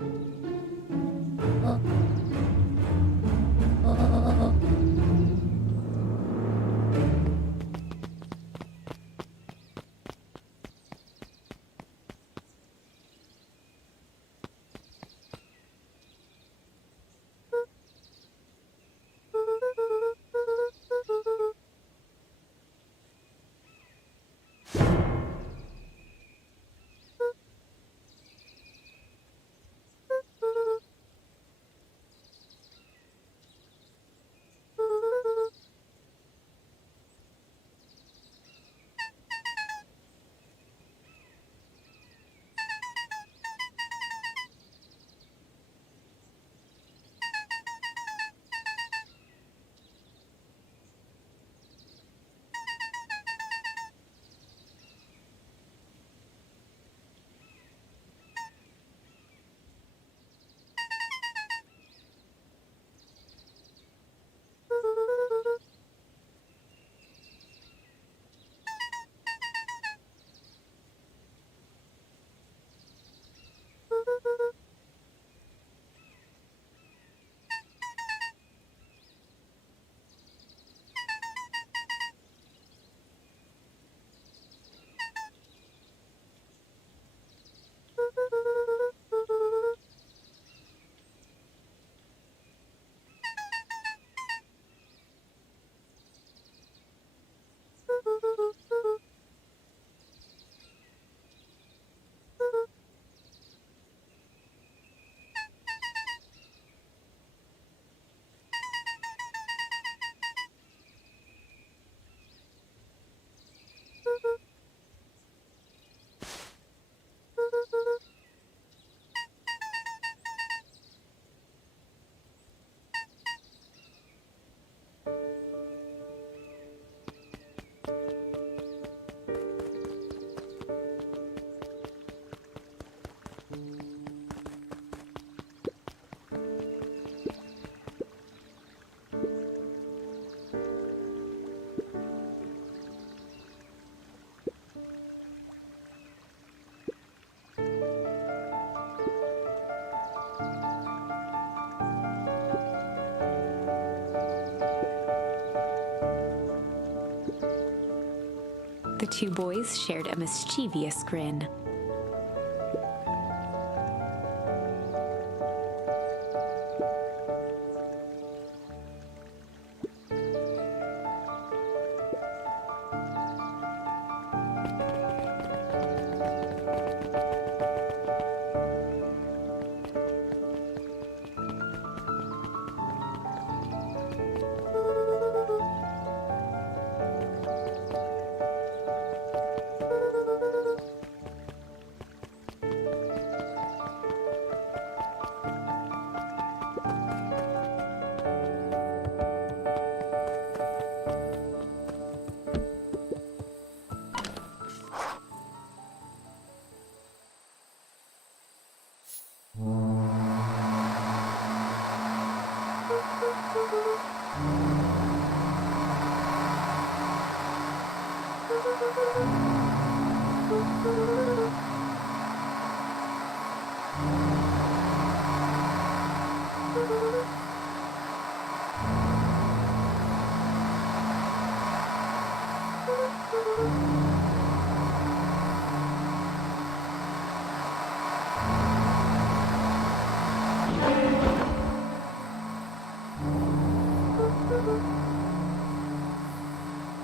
The two boys shared a mischievous grin.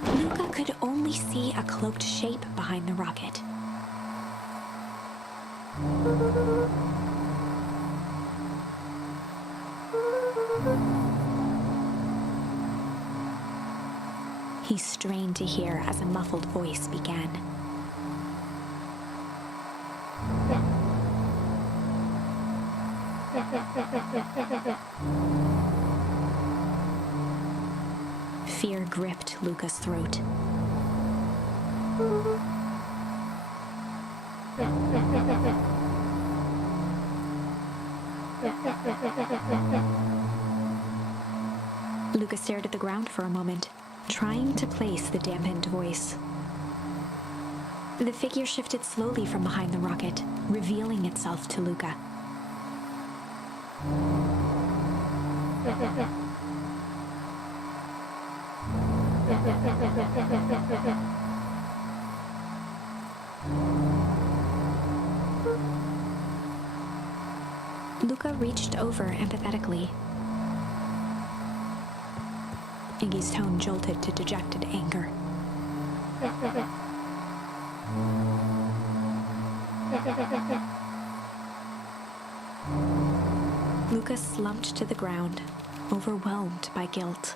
Luka could only see a cloaked shape behind the rocket. He strained to hear as a muffled voice began. Fear gripped Luka's throat. Luka stared at the ground for a moment, trying to place the dampened voice. The figure shifted slowly from behind the rocket, revealing itself to Luka. Luka reached over empathetically. Iggy's tone jolted to dejected anger. Luka slumped to the ground, overwhelmed by guilt.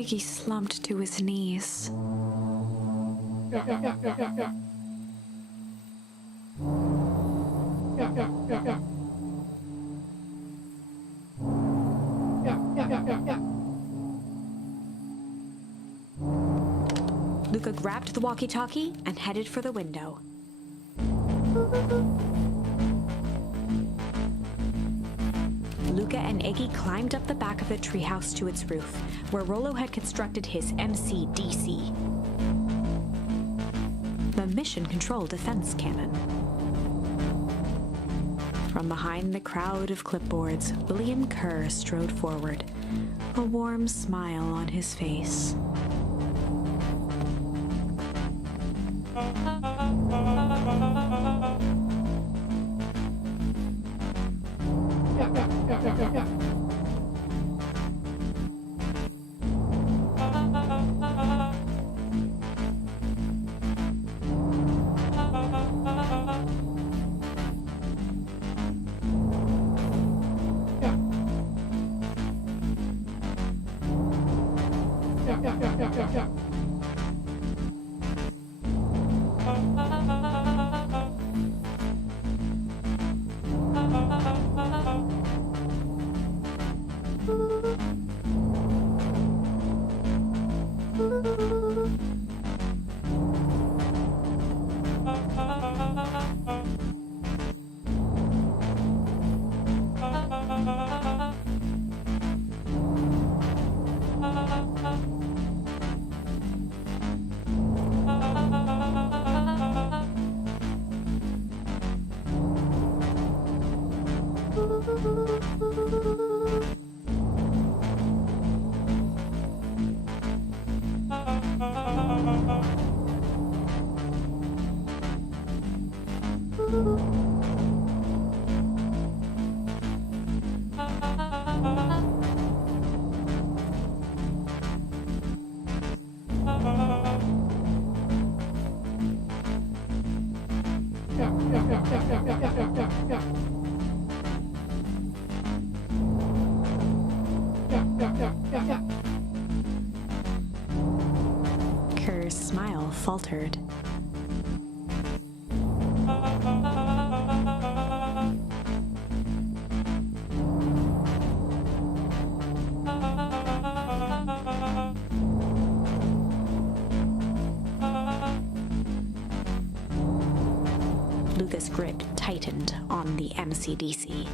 Iggy slumped to his knees. Luka grabbed the walkie-talkie and headed for the window. Luka and Iggy climbed up the back of the treehouse to its roof, where Rollo had constructed his MCDC, the Mission Control Defense Cannon. From behind the crowd of clipboards, William Kerr strode forward, a warm smile on his face. Kerr's smile faltered. Luka's grip tightened on the MCDC.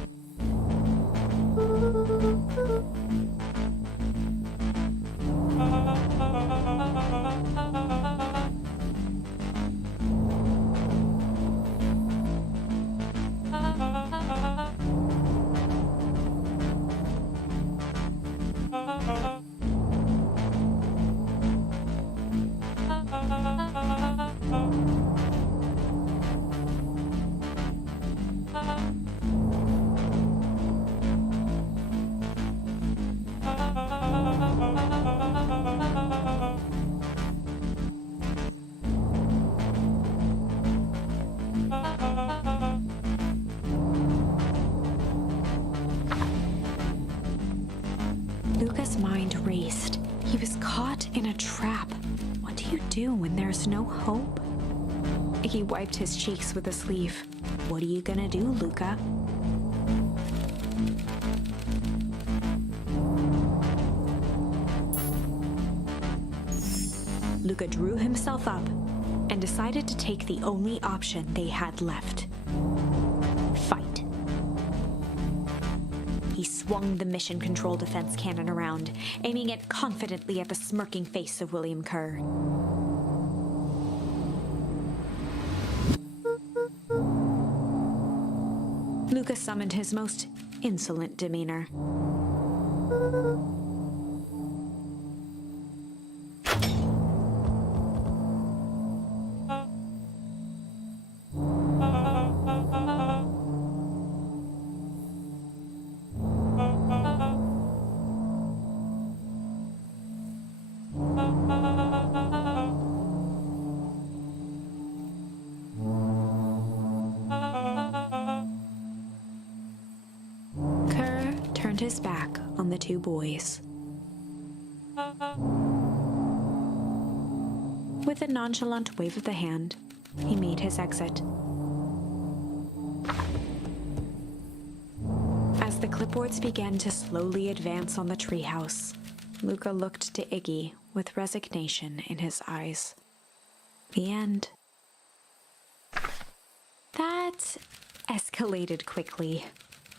Luka's mind raced. He was caught in a trap. What do you do when there's no hope? He wiped his cheeks with a sleeve. What are you gonna do, Luka? Luka drew himself up and decided to take the only option they had left. Fight. He swung the Mission Control Defense Cannon around, aiming it confidently at the smirking face of William Kerr. Luka summoned his most insolent demeanor. His back on the two boys. With With a nonchalant wave of the hand, he made his exit. As the clipboards began to slowly advance on the treehouse, Luka looked to Iggy with resignation in his eyes. The end. That escalated quickly.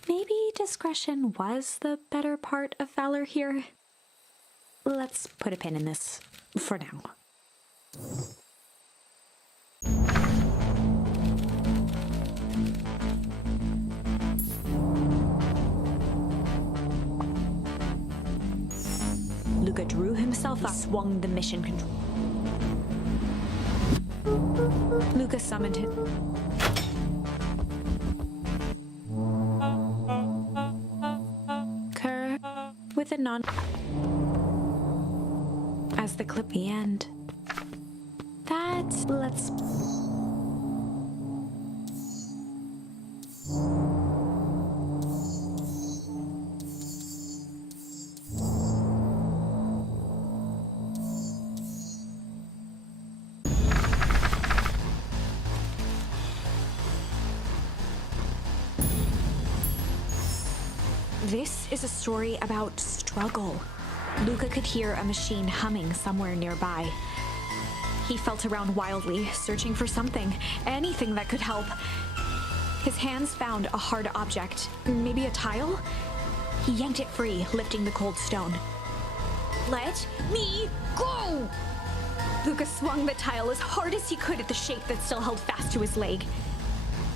Maybe discretion was the better part of valor here. Let's put a pin in this for now. Luka drew himself up, swung the mission control. Luka summoned him. Kerr, with a non. As the clip the end. Let's. This is a story about struggle. Luka could hear a machine humming somewhere nearby. He felt around wildly, searching for something, anything that could help. His hands found a hard object, maybe a tile? He yanked it free, lifting the cold stone. Let me go! Luka swung the tile as hard as he could at the shape that still held fast to his leg.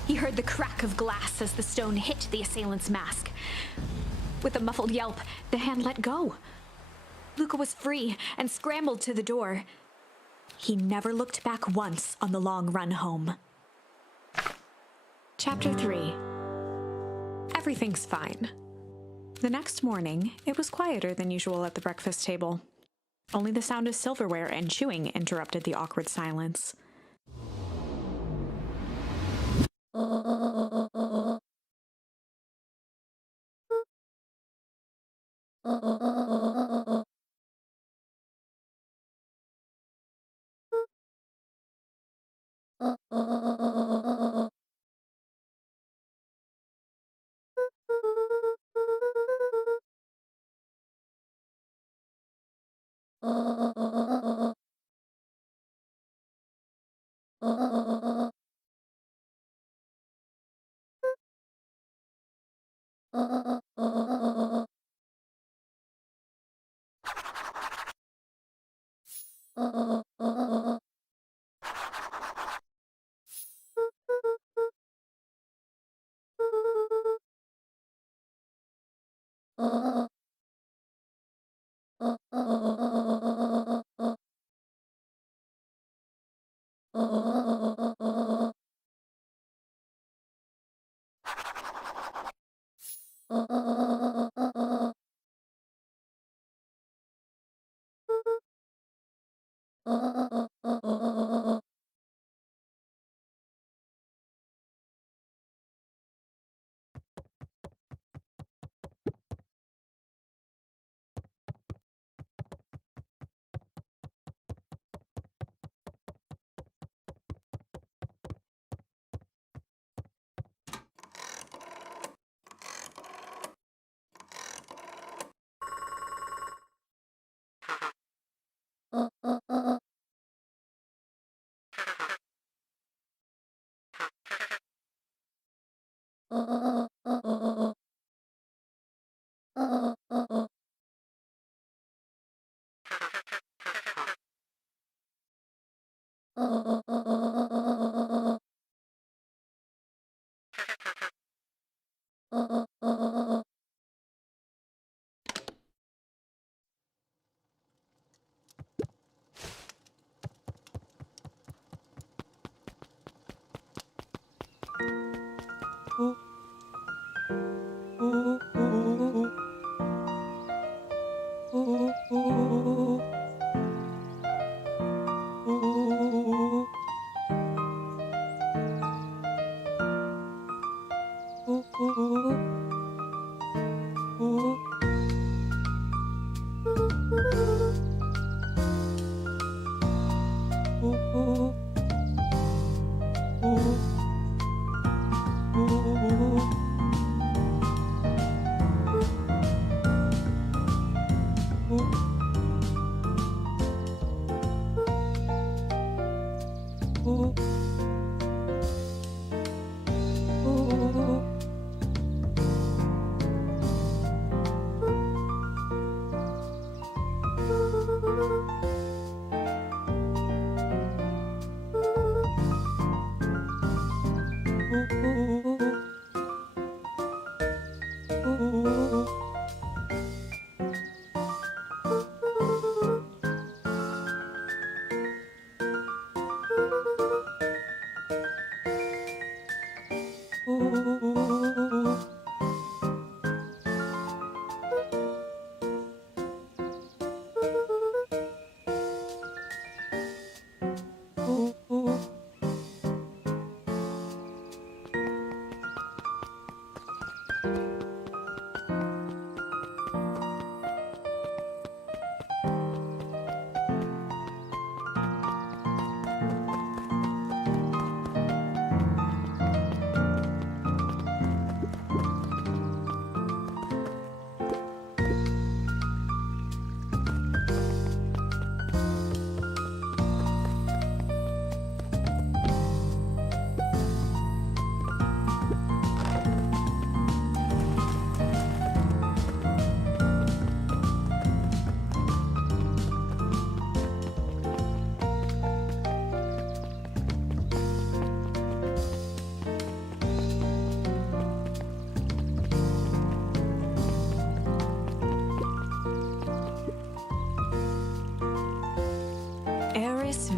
He heard the crack of glass as the stone hit the assailant's mask. With a muffled yelp, the hand let go. Luka was free and scrambled to the door. He never looked back once on the long run home. Chapter 3. Everything's fine. The next morning, it was quieter than usual at the breakfast table. Only the sound of silverware and chewing interrupted the awkward silence.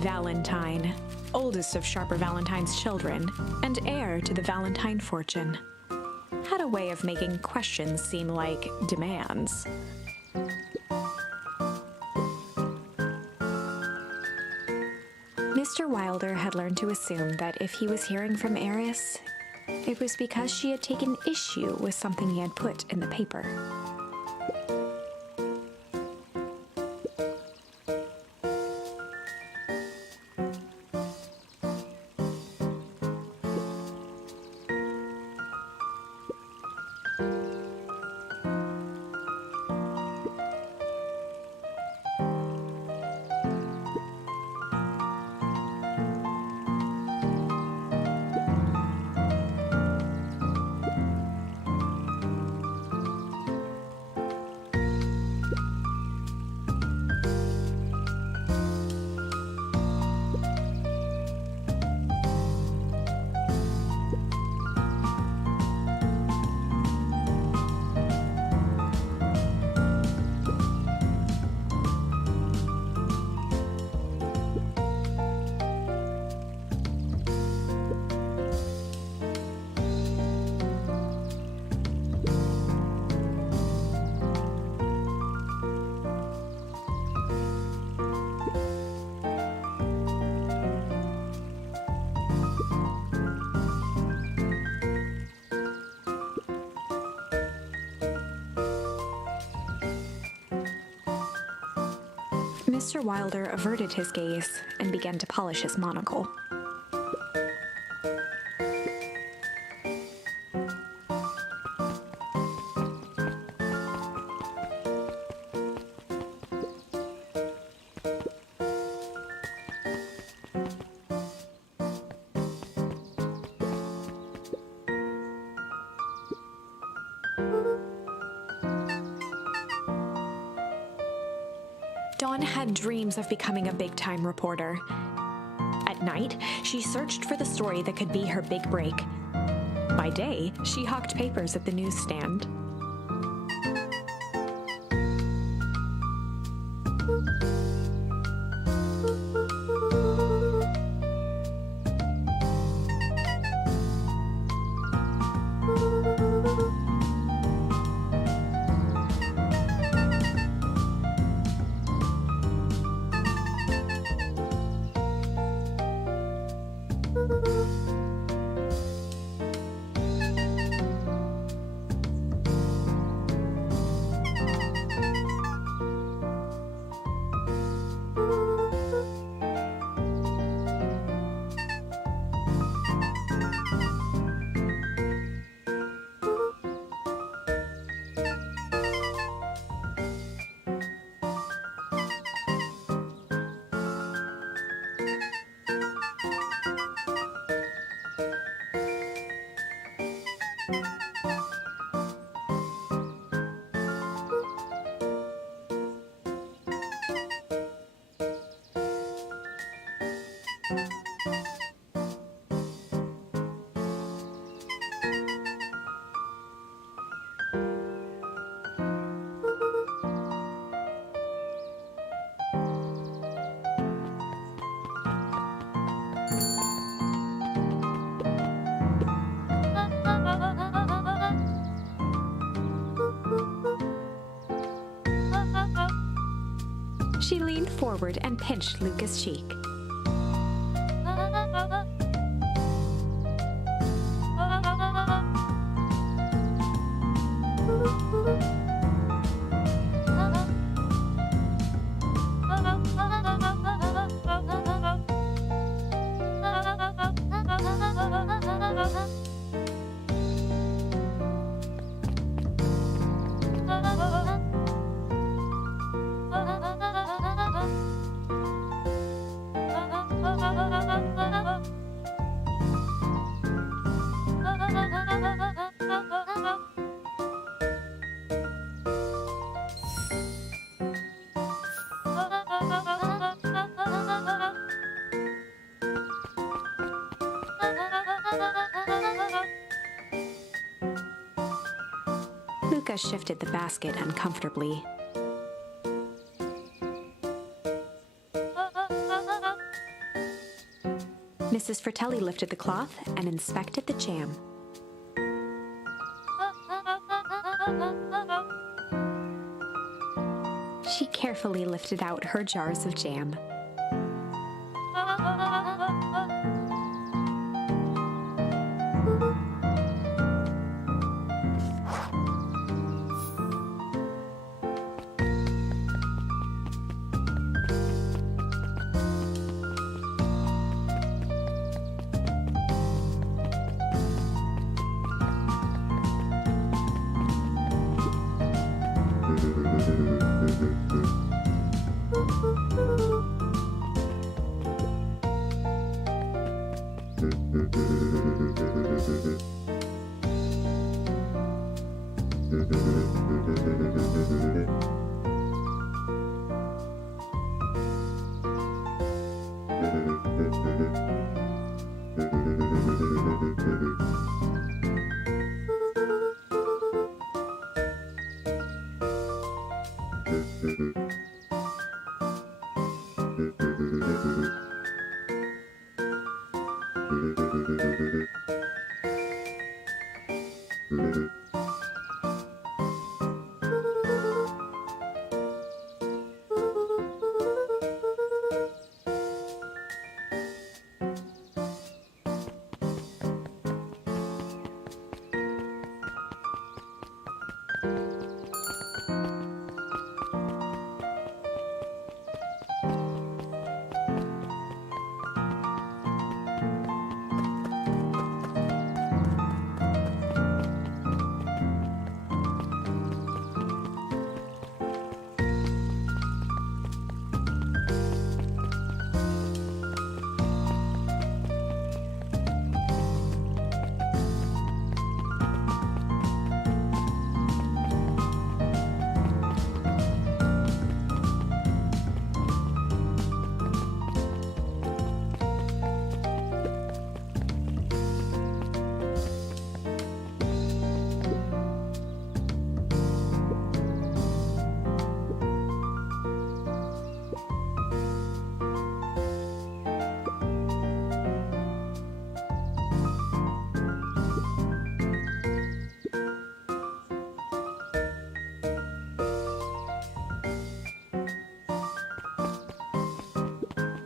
Valentine, oldest of Sharper Valentine's children, and heir to the Valentine fortune, had a way of making questions seem like demands. Mr. Wilder had learned to assume that if he was hearing from Eris, it was because she had taken issue with something he had put in the paper. Mr. Wilder averted his gaze and began to polish his monocle. Dawn had dreams of becoming a big-time reporter. At night, she searched for the story that could be her big break. By day, she hawked papers at the newsstand. She leaned forward and pinched Luka's cheek. Luka shifted the basket uncomfortably. Mrs. Fratelli lifted the cloth and inspected the jam. She carefully lifted out her jars of jam.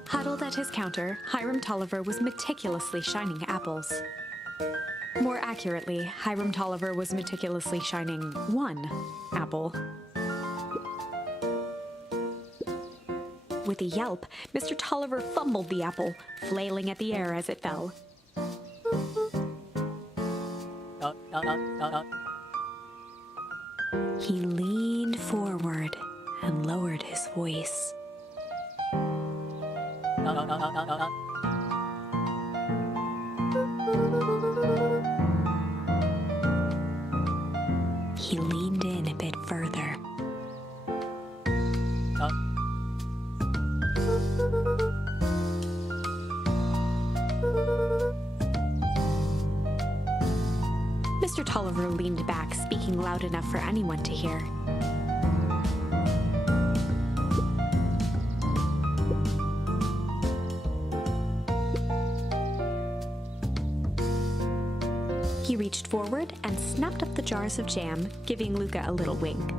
Huddled at his counter, Hiram Tolliver was meticulously shining apples. More accurately, Hiram Tolliver was meticulously shining one apple. With a yelp, Mr. Tolliver fumbled the apple, flailing at the air as it fell. He leaned forward and lowered his voice. He leaned in a bit further. Mr. Tolliver leaned back, speaking loud enough for anyone to hear. He reached forward and snapped up the jars of jam, giving Luka a little wink.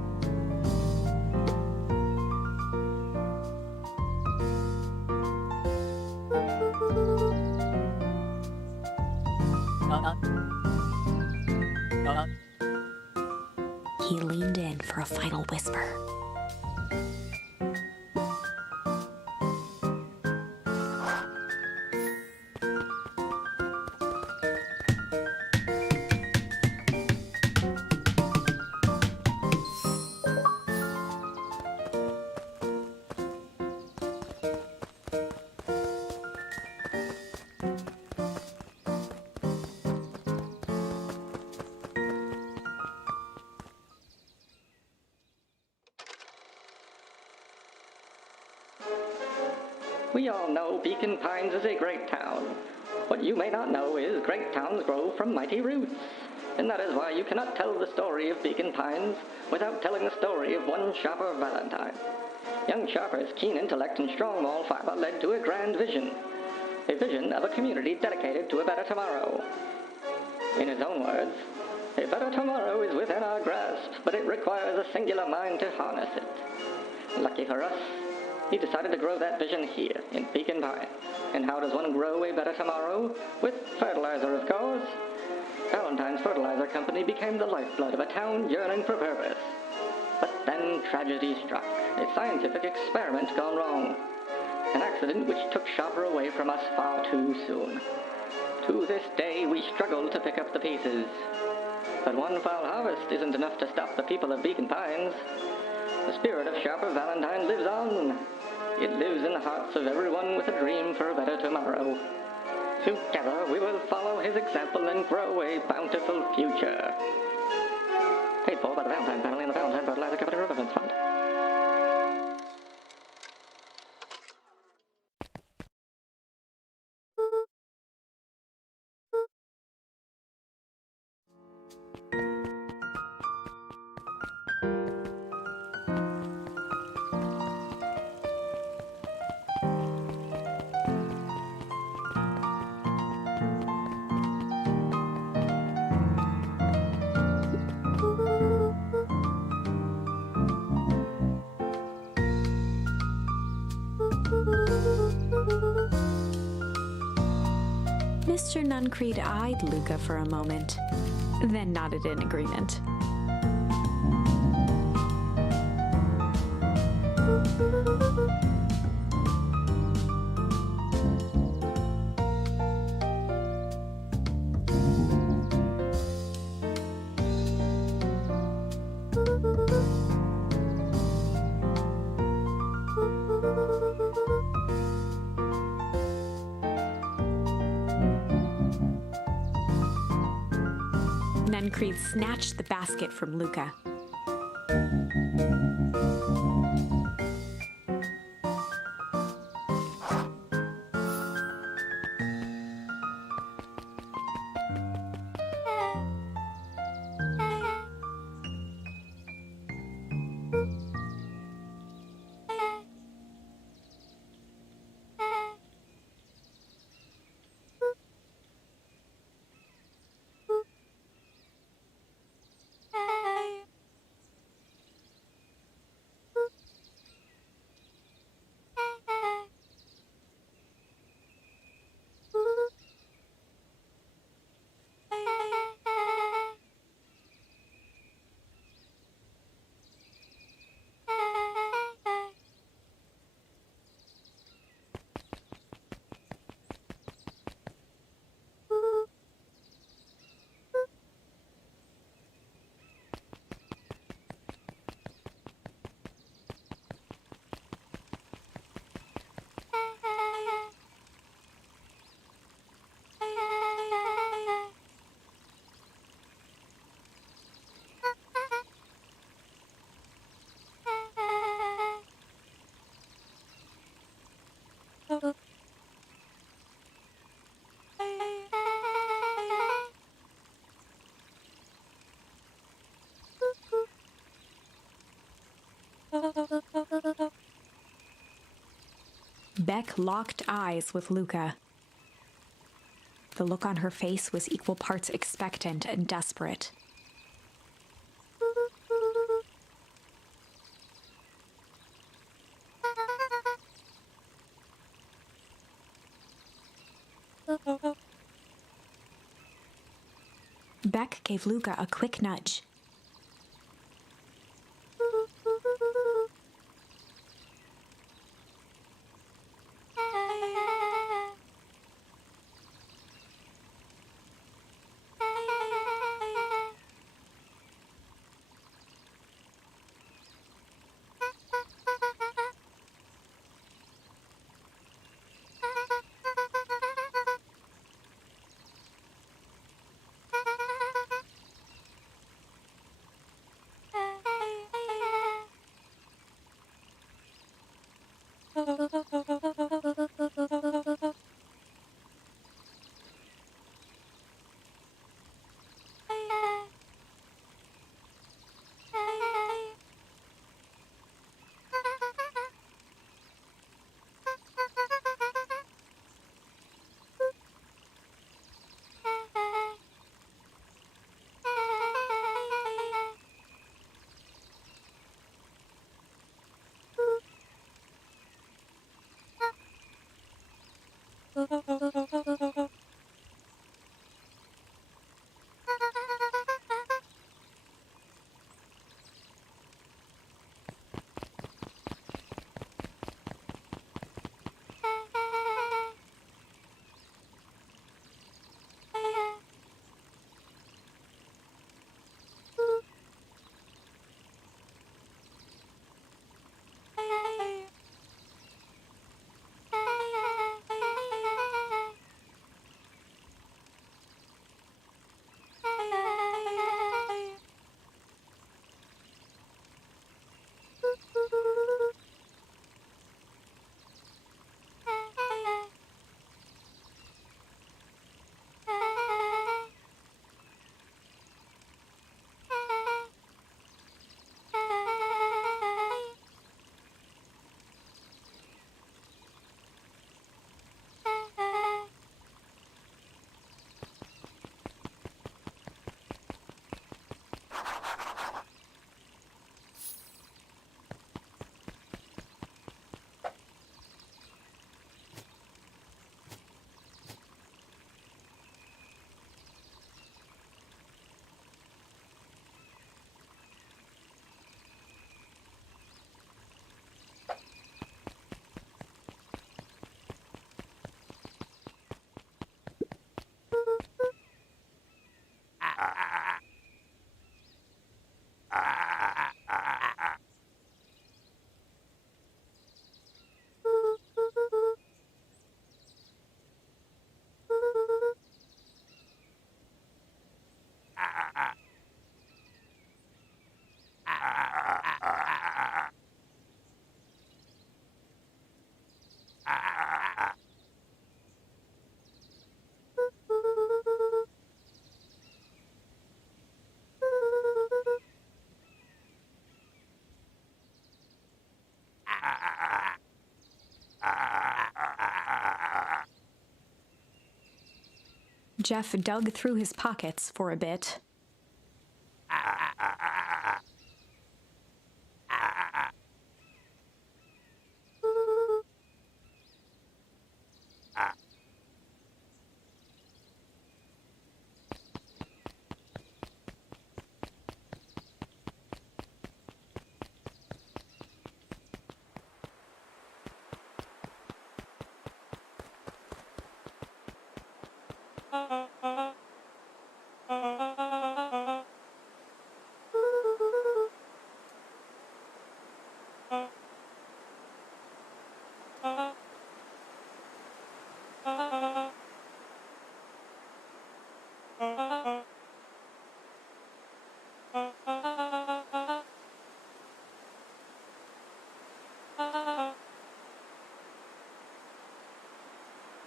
He leaned in for a final whisper. We all know Beacon Pines is a great town. What you may not know is great towns grow from mighty roots. And that is why you cannot tell the story of Beacon Pines without telling the story of one Sharper Valentine. Young Sharper's keen intellect and strong moral fiber led to a grand vision. A vision of a community dedicated to a better tomorrow. In his own words, a better tomorrow is within our grasp, but it requires a singular mind to harness it. Lucky for us, he decided to grow that vision here, in Beacon Pines. And how does one grow a better tomorrow? With fertilizer, of course. Valentine's Fertilizer Company became the lifeblood of a town yearning for purpose. But then tragedy struck, a scientific experiment gone wrong. An accident which took Sharper away from us far too soon. To this day, we struggle to pick up the pieces. But one foul harvest isn't enough to stop the people of Beacon Pines. The spirit of Sharper Valentine lives on. It lives in the hearts of everyone with a dream for a better tomorrow. Together, we will follow his example and grow a bountiful future. Paid for by the Valentine family and the Valentine Fertilizer Company Reverence Fund. Mr. Nuncreed eyed Luka for a moment, then nodded in agreement. Nuncreed snatched the basket from Luka. Beck locked eyes with Luka. The look on her face was equal parts expectant and desperate. Beck gave Luka a quick nudge. Jeff dug through his pockets for a bit.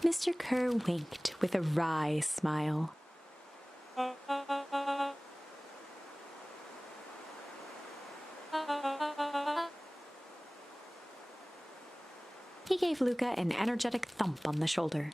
Mr. Kerr winked with a wry smile. He gave Luka an energetic thump on the shoulder.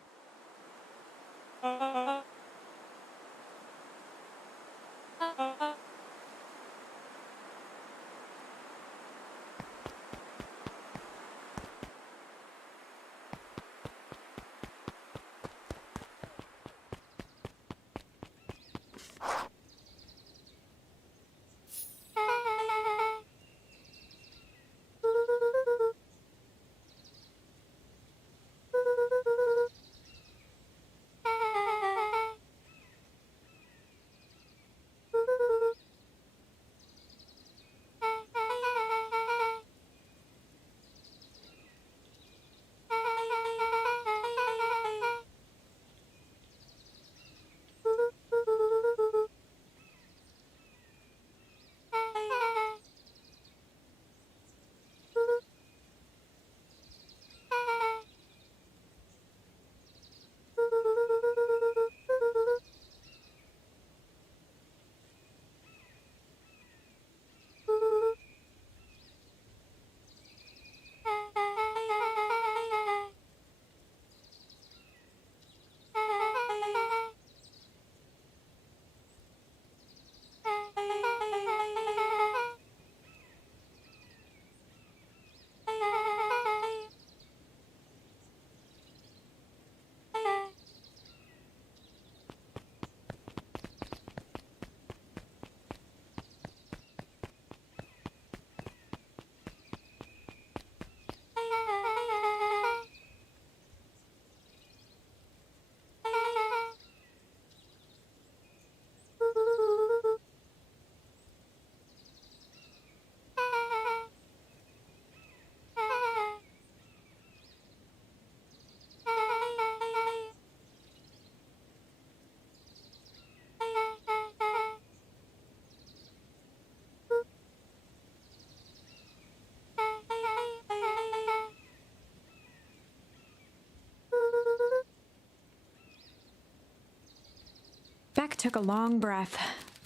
Beck took a long breath,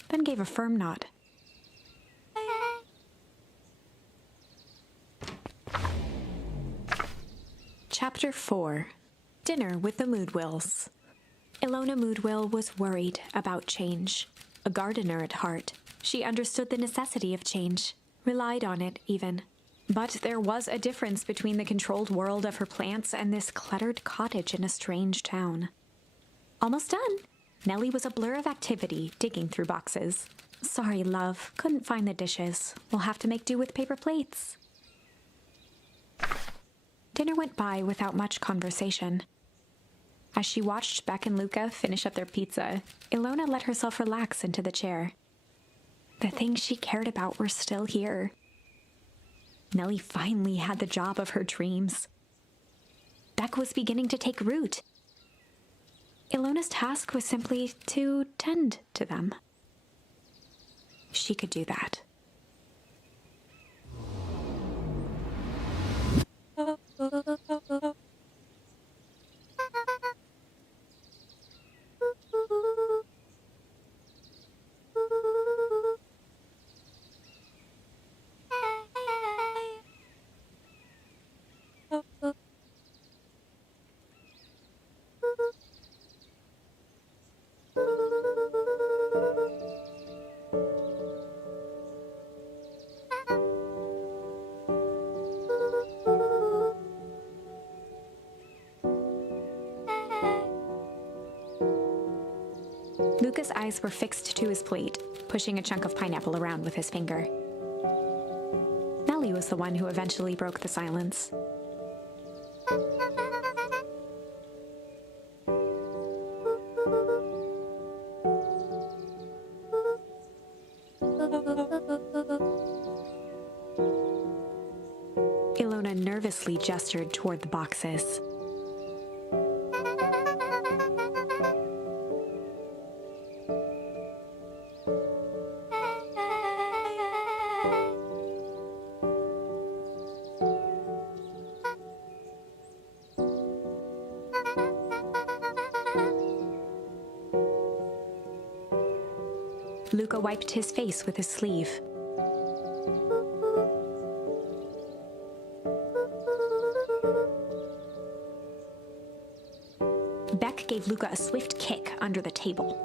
then gave a firm nod. Chapter 4. Dinner with the Moodwills. Ilona Moodwill was worried about change. A gardener at heart, she understood the necessity of change, relied on it even. But there was a difference between the controlled world of her plants and this cluttered cottage in a strange town. Almost done. Nellie was a blur of activity, digging through boxes. Sorry, love, couldn't find the dishes. We'll have to make do with paper plates. Dinner went by without much conversation. As she watched Beck and Luka finish up their pizza, Ilona let herself relax into the chair. The things she cared about were still here. Nellie finally had the job of her dreams. Beck was beginning to take root. Ilona's task was simply to tend to them. She could do that. Luka's eyes were fixed to his plate, pushing a chunk of pineapple around with his finger. Nellie was the one who eventually broke the silence. Ilona nervously gestured toward the boxes. Luka wiped his face with his sleeve. Beck gave Luka a swift kick under the table.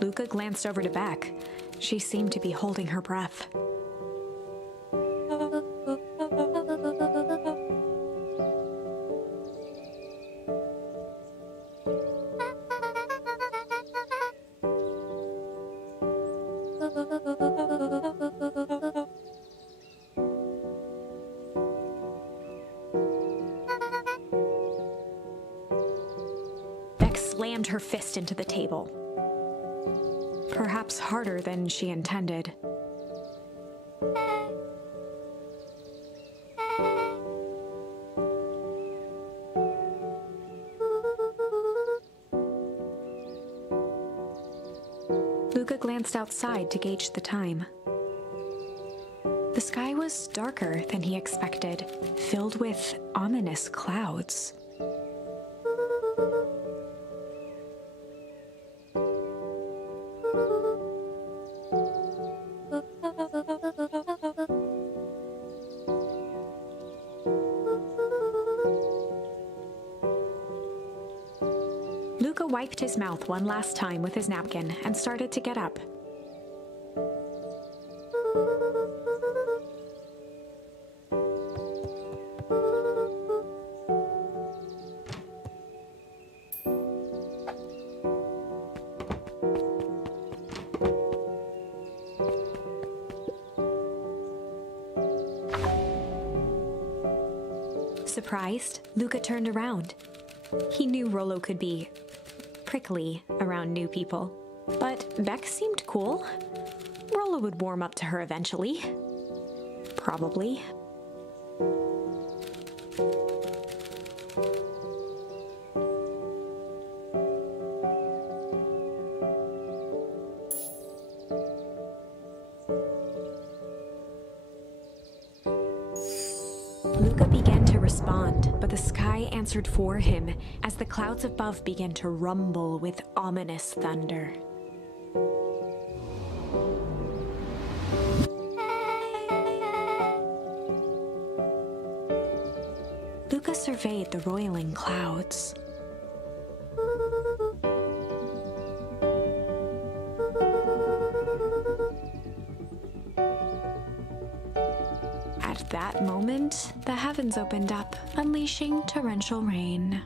Luka glanced over to Beck. She seemed to be holding her breath. Beck slammed her fist into the table. Perhaps harder than she intended. Luka glanced outside to gauge the time. The sky was darker than he expected, filled with ominous clouds. Luka wiped his mouth one last time with his napkin and started to get up. Surprised, Luka turned around. He knew Rollo could be prickly around new people, but Beck seemed cool. Rollo would warm up to her eventually. Probably. Luka began to respond, but the sky answered for him as the clouds above began to rumble with ominous thunder. Luka surveyed the roiling clouds. At that moment, the heavens opened up, unleashing torrential rain.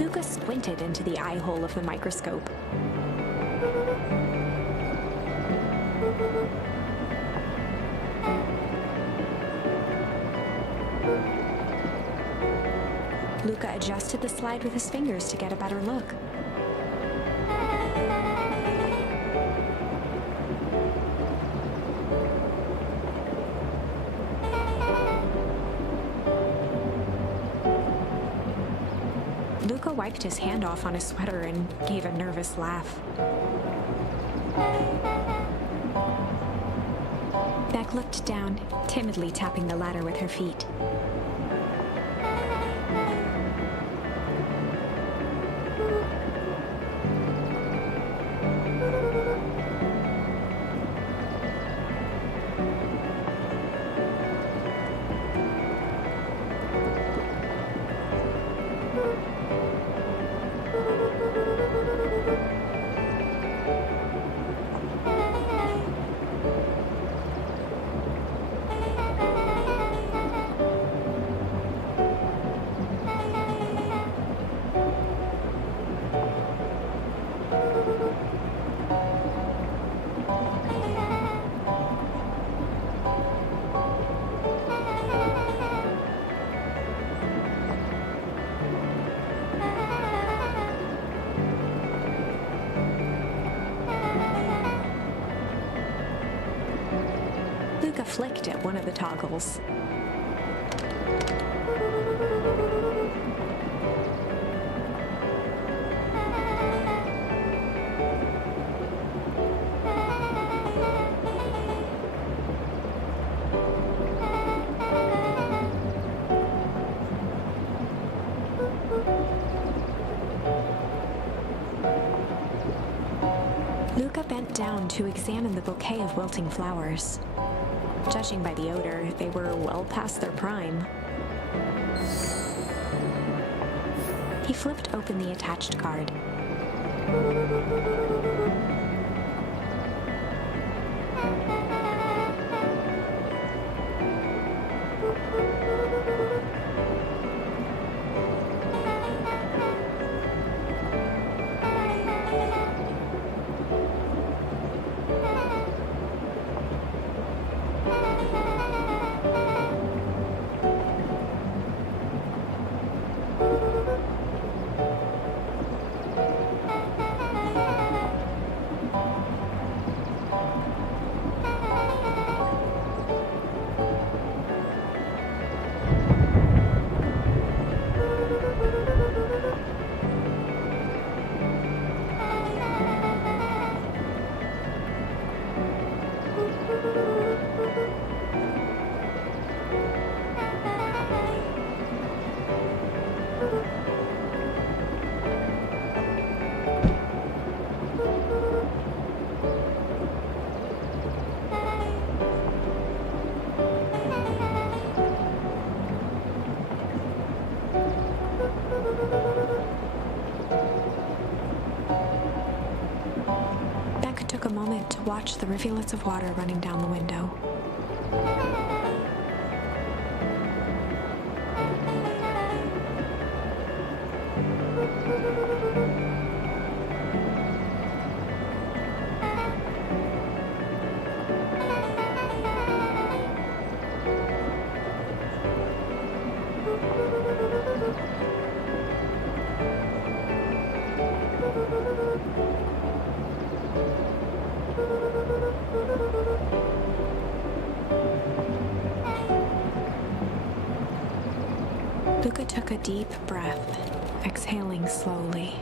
Luka squinted into the eye hole of the microscope. Luka adjusted the slide with his fingers to get a better look. Luka wiped his hand off on his sweater and gave a nervous laugh. Beck looked down, timidly tapping the ladder with her feet. Luka flicked at one of the toggles. Luka bent down to examine the bouquet of wilting flowers. Judging by the odor, they were well past their prime. He flipped open the attached card. watch the rivulets of water running down the window. Luka took a deep breath, exhaling slowly.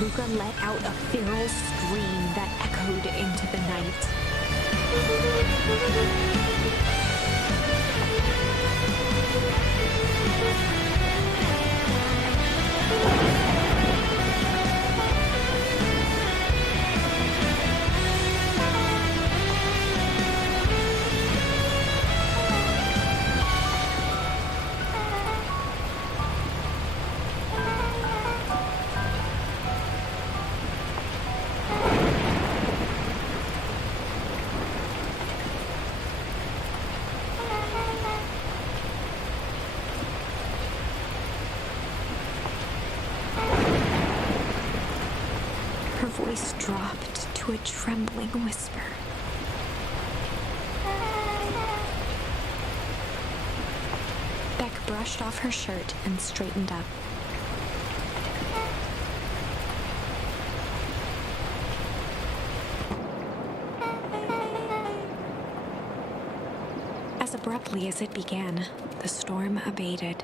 Luka let out a feral scream that echoed into the night. Her voice dropped to a trembling whisper. Beck brushed off her shirt and straightened up. As abruptly as it began, the storm abated.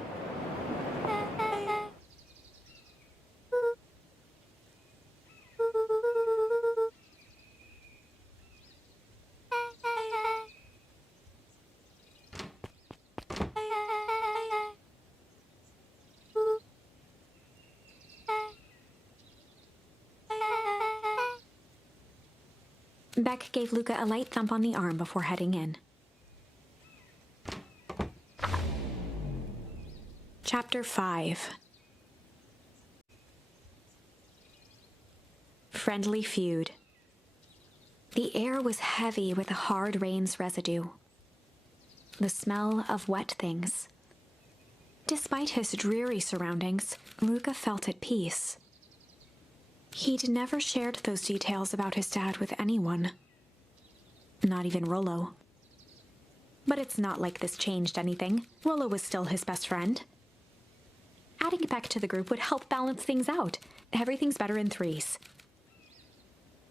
Beck gave Luka a light thump on the arm before heading in. Chapter 5. Friendly Feud. The air was heavy with a hard rain's residue. The smell of wet things. Despite his dreary surroundings, Luka felt at peace. He'd never shared those details about his dad with anyone. Not even Rollo. But it's not like this changed anything. Rollo was still his best friend. Adding Beck to the group would help balance things out. Everything's better in threes.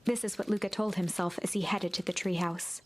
This is what Luka told himself as he headed to the treehouse.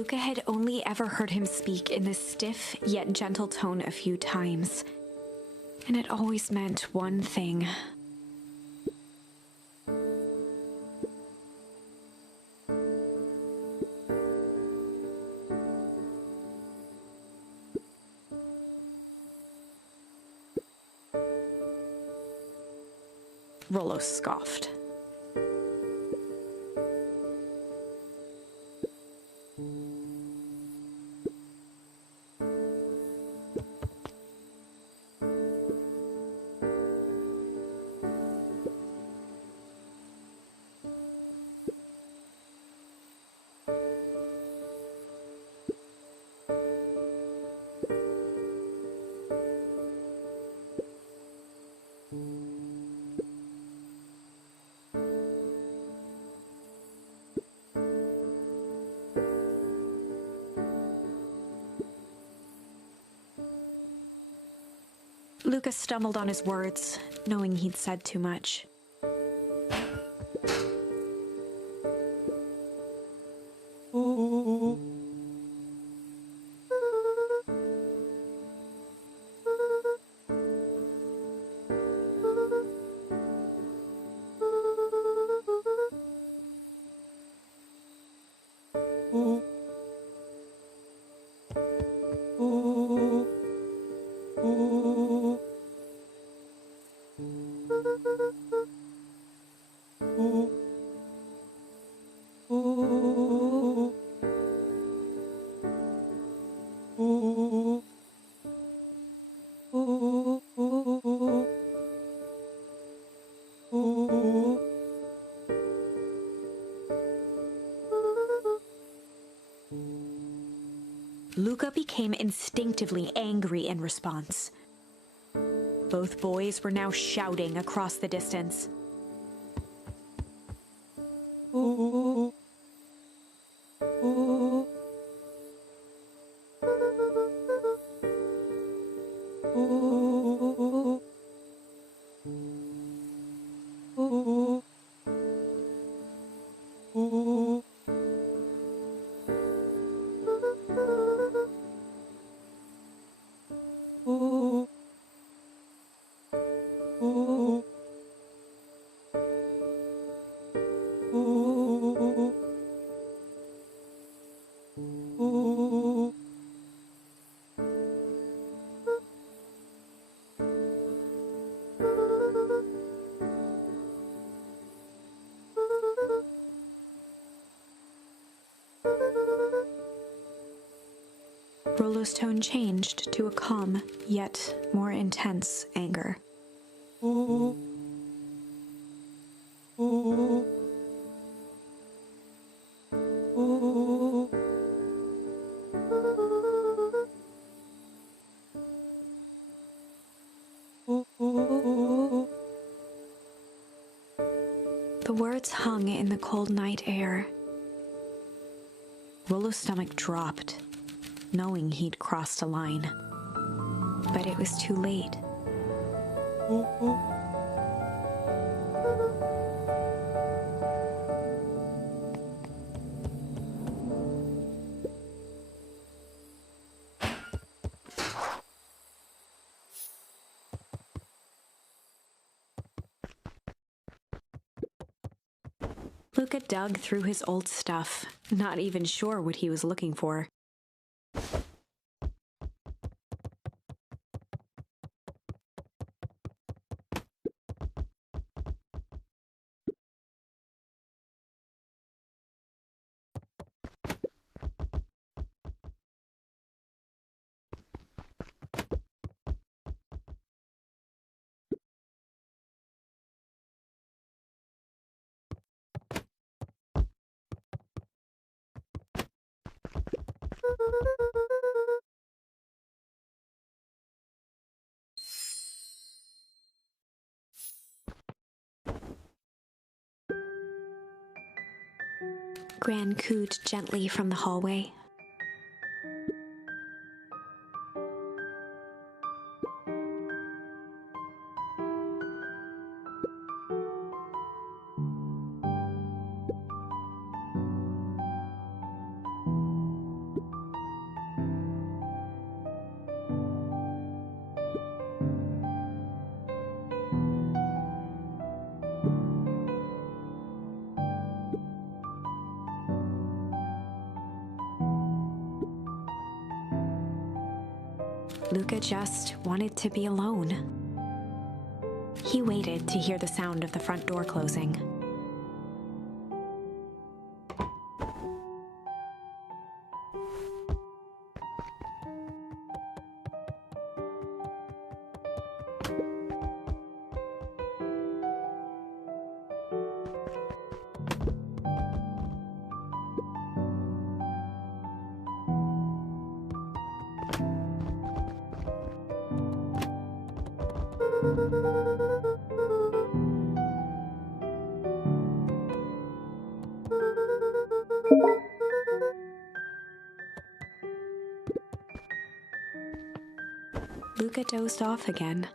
Luka had only ever heard him speak in this stiff yet gentle tone a few times, and it always meant one thing. Rollo scoffed. Luka stumbled on his words, knowing he'd said too much. Luka became instinctively angry in response. Both boys were now shouting across the distance. Rollo's tone changed to a calm, yet more intense anger. The words hung in the cold night air. Rollo's stomach dropped, knowing he'd crossed a line. But it was too late. Luka dug through his old stuff, not even sure what he was looking for. Gran cooed gently from the hallway. Luka just wanted to be alone. He waited to hear the sound of the front door closing. Luka dozed off again.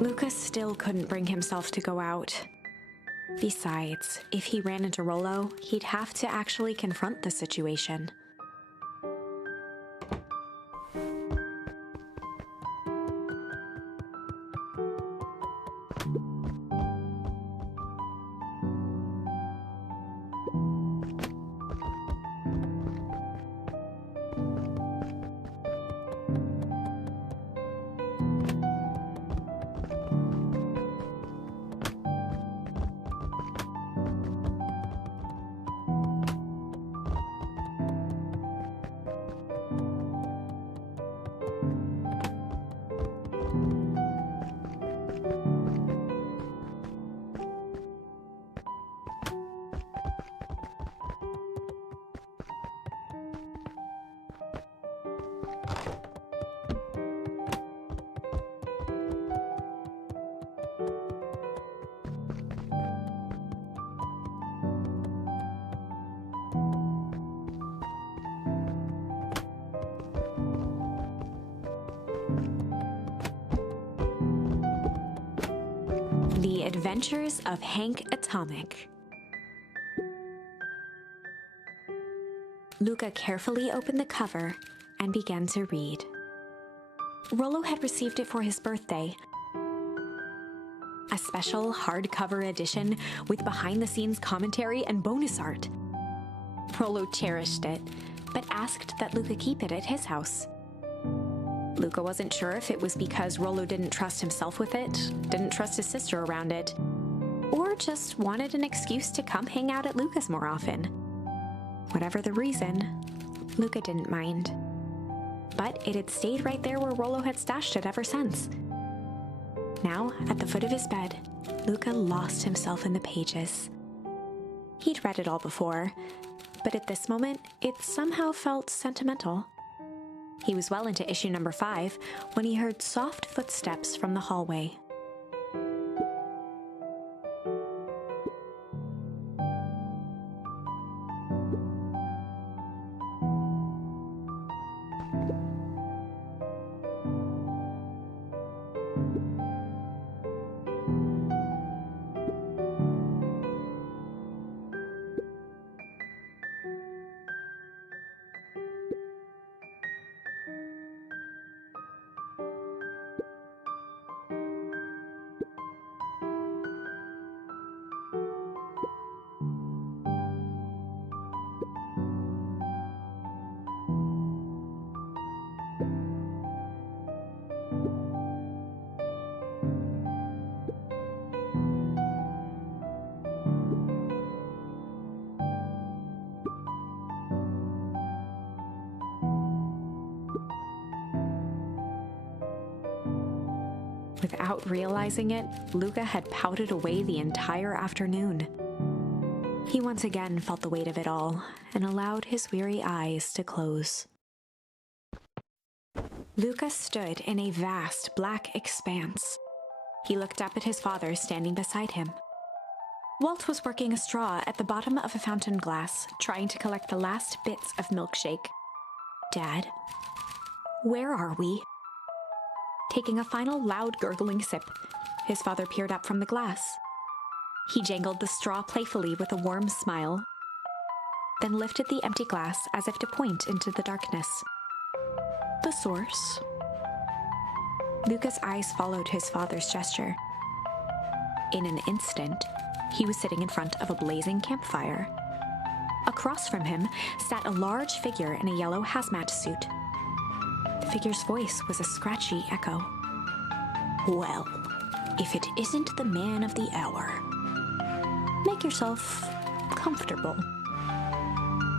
Luka still couldn't bring himself to go out. Besides, if he ran into Rollo, he'd have to actually confront the situation. The Adventures of Hank Atomic. Luka carefully opened the cover and began to read. Rollo had received it for his birthday. A special hardcover edition with behind-the-scenes commentary and bonus art. Rollo cherished it, but asked that Luka keep it at his house. Luka wasn't sure if it was because Rollo didn't trust himself with it, didn't trust his sister around it, or just wanted an excuse to come hang out at Luka's more often. Whatever the reason, Luka didn't mind. But it had stayed right there where Rollo had stashed it ever since. Now, at the foot of his bed, Luka lost himself in the pages. He'd read it all before, but at this moment, it somehow felt sentimental. He was well into issue number 5 when he heard soft footsteps from the hallway. Without realizing it, Luka had pouted away the entire afternoon. He once again felt the weight of it all and allowed his weary eyes to close. Luka stood in a vast black expanse. He looked up at his father standing beside him. Walt was working a straw at the bottom of a fountain glass, trying to collect the last bits of milkshake. Dad, where are we? Taking a final loud gurgling sip, his father peered up from the glass. He jangled the straw playfully with a warm smile, then lifted the empty glass as if to point into the darkness. The source. Luka's eyes followed his father's gesture. In an instant, he was sitting in front of a blazing campfire. Across from him sat a large figure in a yellow hazmat suit. The figure's voice was a scratchy echo. Well, if it isn't the man of the hour. Make yourself comfortable.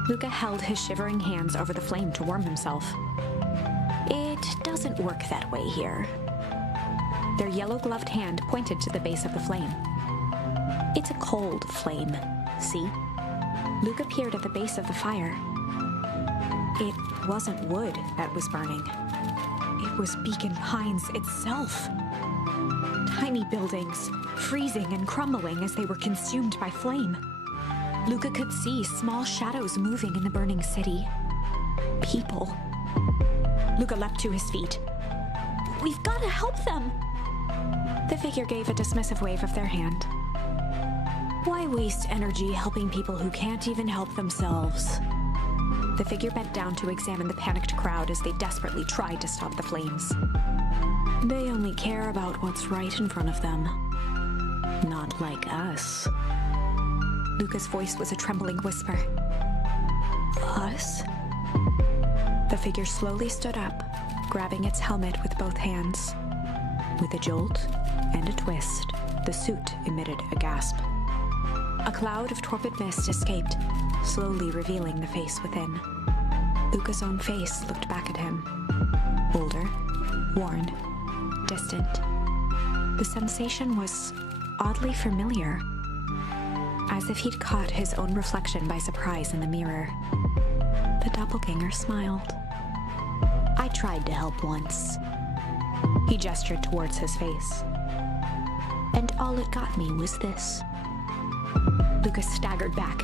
Luka held his shivering hands over the flame to warm himself. It doesn't work that way here. Their yellow-gloved hand pointed to the base of the flame. It's a cold flame, see? Luka peered at the base of the fire. It wasn't wood that was burning. It was Beacon Pines itself. Tiny buildings, freezing and crumbling as they were consumed by flame. Luka could see small shadows moving in the burning city. People. Luka leapt to his feet. We've got to help them! The figure gave a dismissive wave of their hand. Why waste energy helping people who can't even help themselves? The figure bent down to examine the panicked crowd as they desperately tried to stop the flames. They only care about what's right in front of them. Not like us. Luka's voice was a trembling whisper. Us? The figure slowly stood up, grabbing its helmet with both hands. With a jolt and a twist, the suit emitted a gasp. A cloud of torpid mist escaped, slowly revealing the face within. Luka's own face looked back at him. Older, worn, distant. The sensation was oddly familiar, as if he'd caught his own reflection by surprise in the mirror. The doppelganger smiled. I tried to help once. He gestured towards his face. And all it got me was this. Luka staggered back.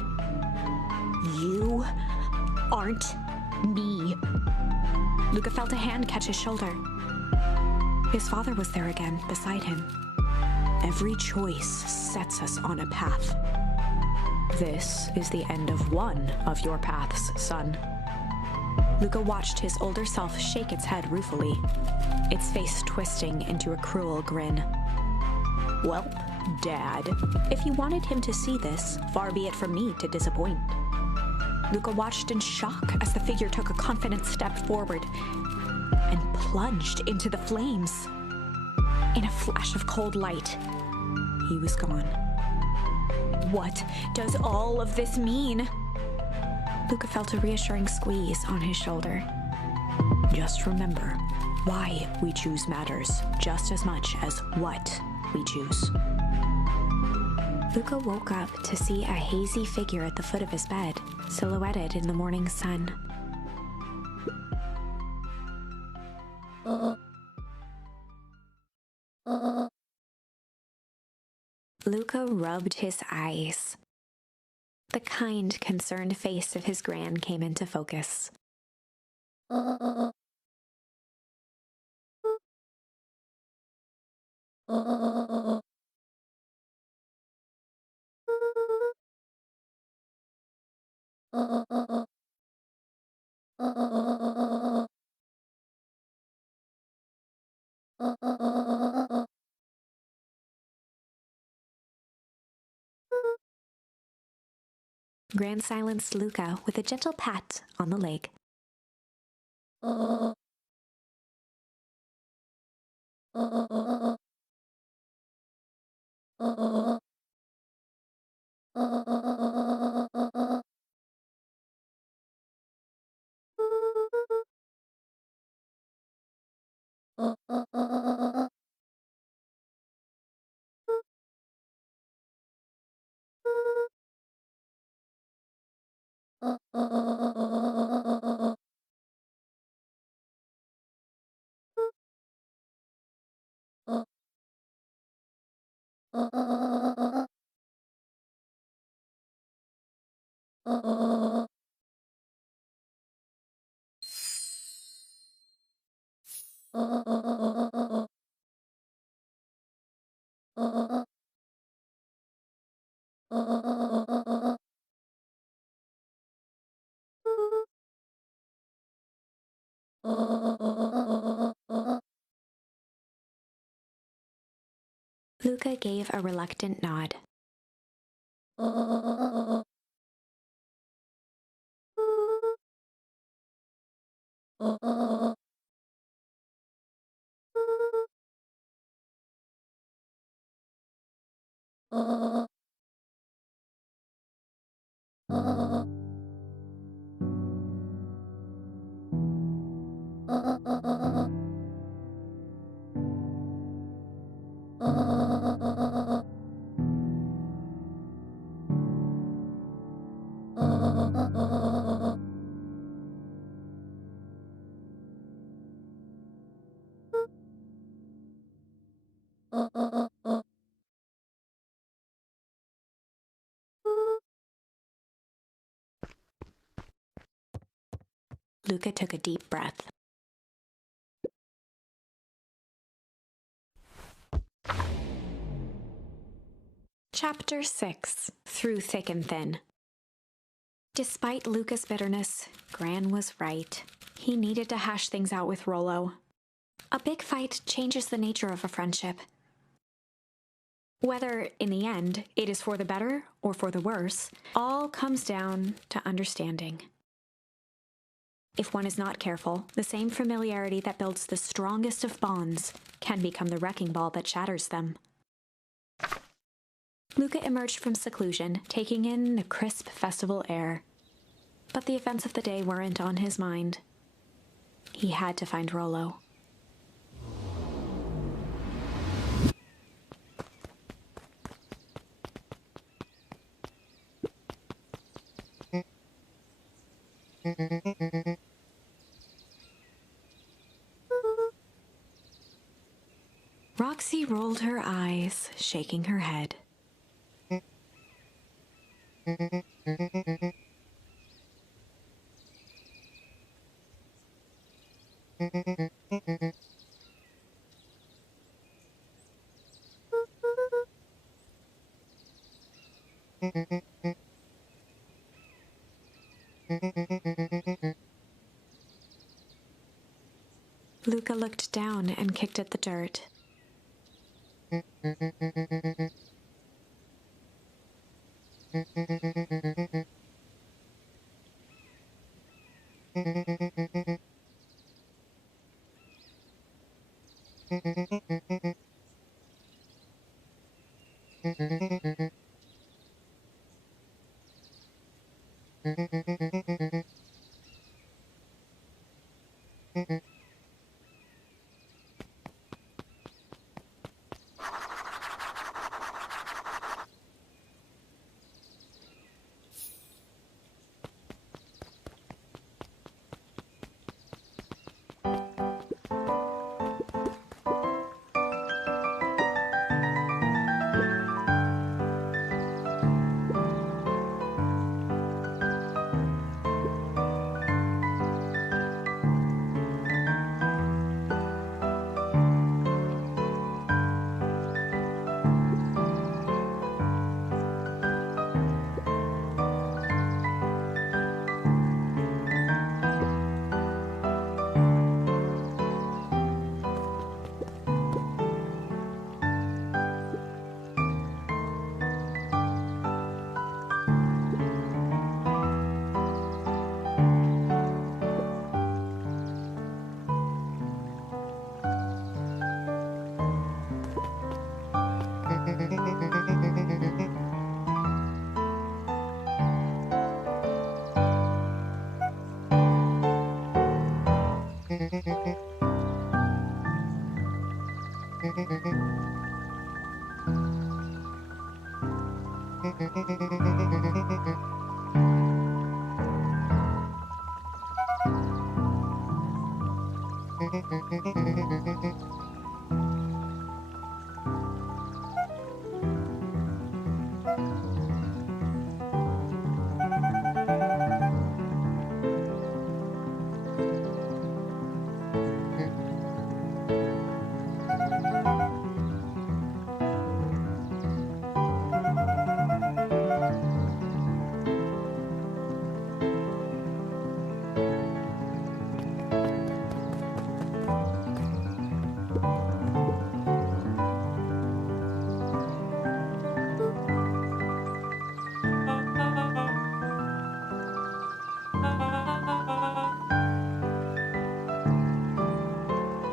You aren't me. Luka felt a hand catch his shoulder. His father was there again, beside him. Every choice sets us on a path. This is the end of one of your paths, son. Luka watched his older self shake its head ruefully, its face twisting into a cruel grin. Welp, Dad, if you wanted him to see this, far be it from me to disappoint. Luka watched in shock as the figure took a confident step forward and plunged into the flames. In a flash of cold light, he was gone. What does all of this mean? Luka felt a reassuring squeeze on his shoulder. Just remember, why we choose matters just as much as what we choose. Luka woke up to see a hazy figure at the foot of his bed, silhouetted in the morning sun. Luka rubbed his eyes. The kind, concerned face of his gran came into focus. Gran silenced Luka with a gentle pat on the leg. Luka gave a reluctant nod. Luka took a deep breath. Chapter 6. Through Thick and Thin. Despite Luka's bitterness, Gran was right. He needed to hash things out with Rollo. A big fight changes the nature of a friendship. Whether, in the end, it is for the better or for the worse, all comes down to understanding. If one is not careful, the same familiarity that builds the strongest of bonds can become the wrecking ball that shatters them. Luka emerged from seclusion, taking in the crisp festival air. But the events of the day weren't on his mind. He had to find Rollo. Roxy rolled her eyes, shaking her head. Luka looked down and kicked at the dirt.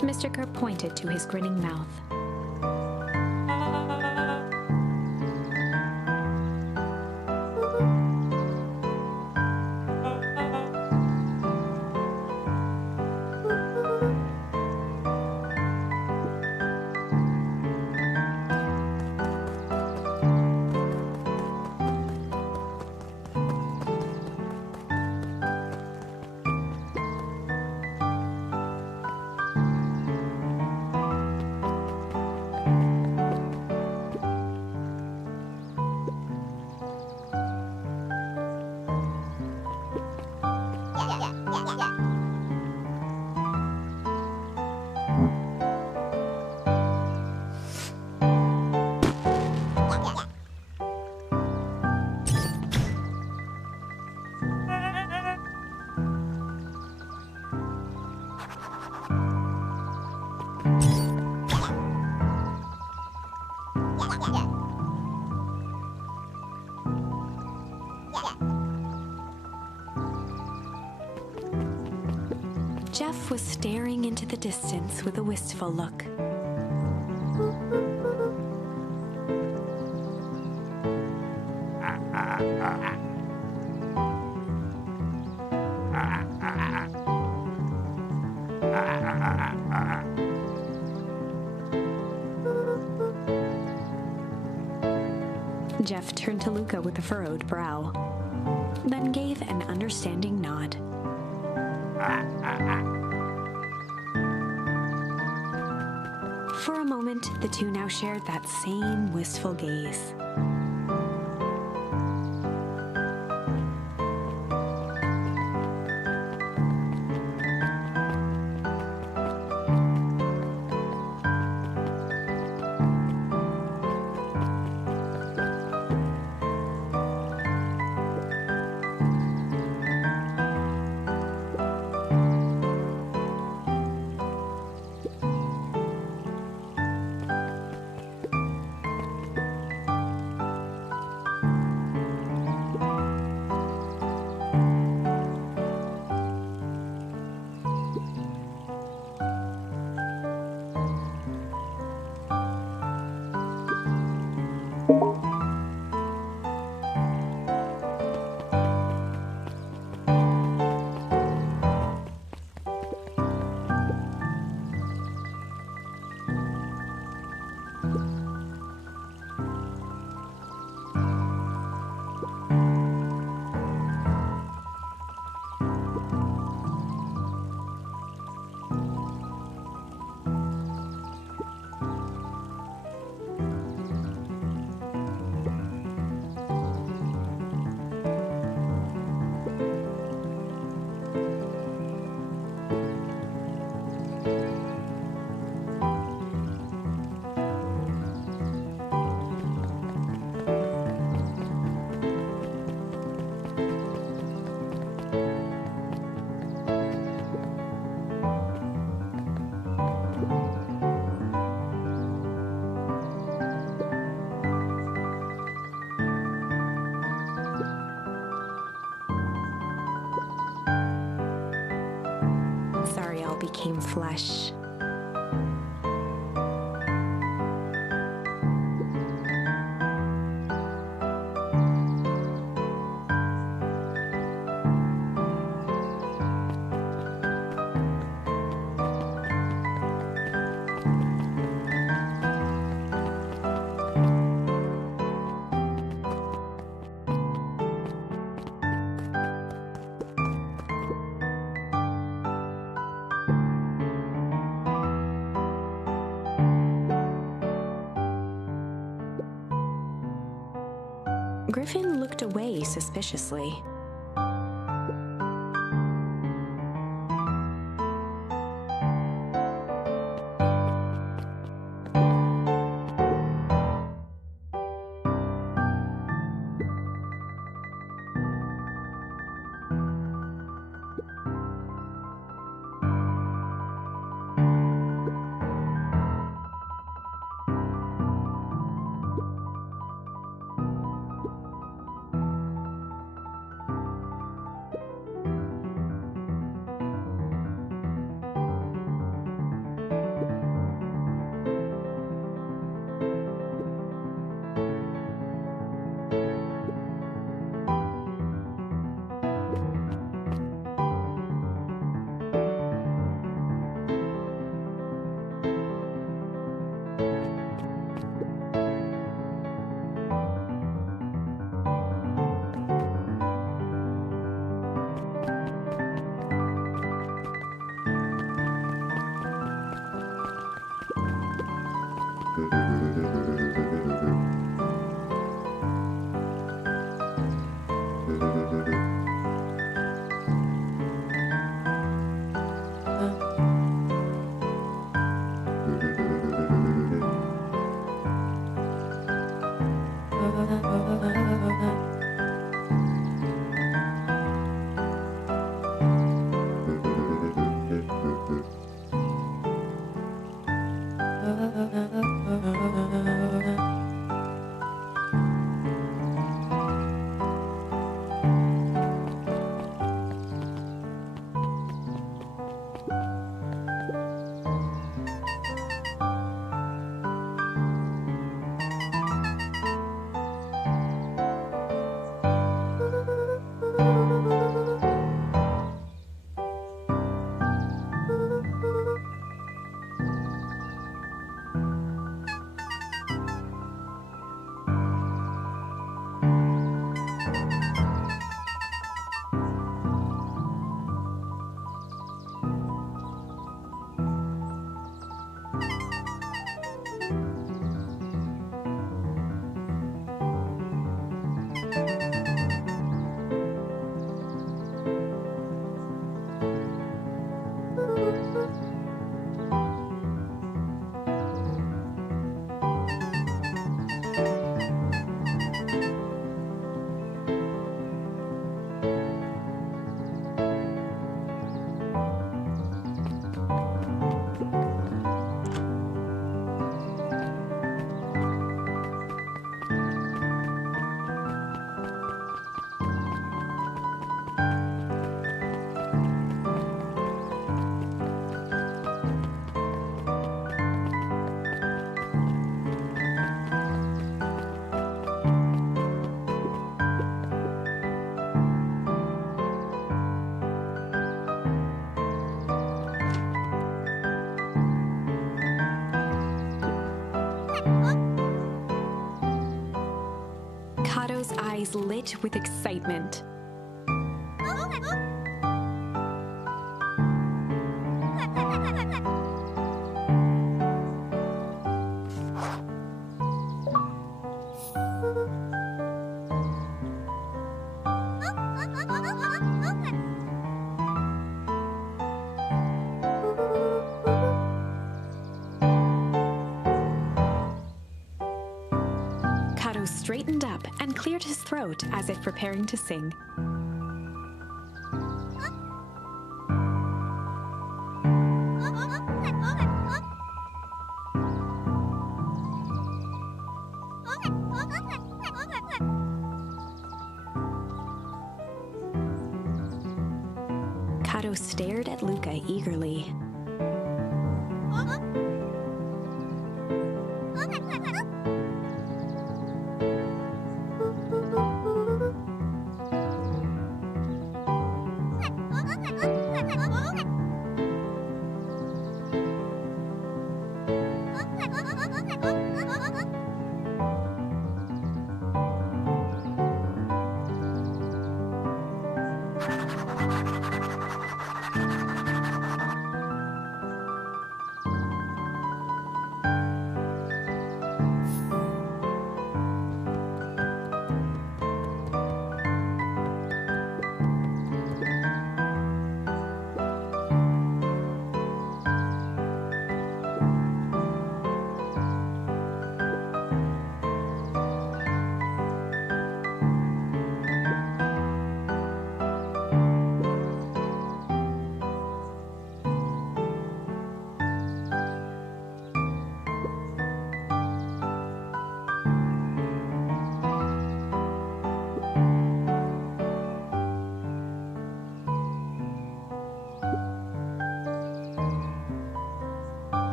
Mr. Kerr pointed to his grinning mouth. Jeff was staring into the distance with a wistful look. Jeff turned to Luka with a furrowed brow, then gave an understanding nod. For a moment, the two now shared that same wistful gaze. Became flesh. Griffin looked away suspiciously. Kato's eyes lit with excitement. Kato straightened up and cleared his throat as if preparing to sing. Kato stared at Luka eagerly.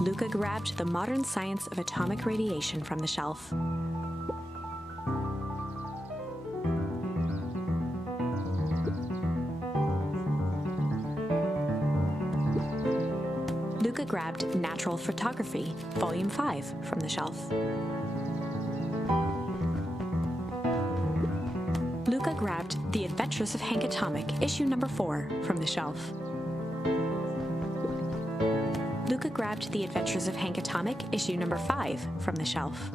Luka grabbed the Modern Science of Atomic Radiation from the shelf. Luka grabbed Natural Photography, Volume 5, from the shelf. Luka grabbed The Adventures of Hank Atomic, issue number 4, from the shelf. Luka grabbed The Adventures of Hank Atomic, issue number 5, from the shelf.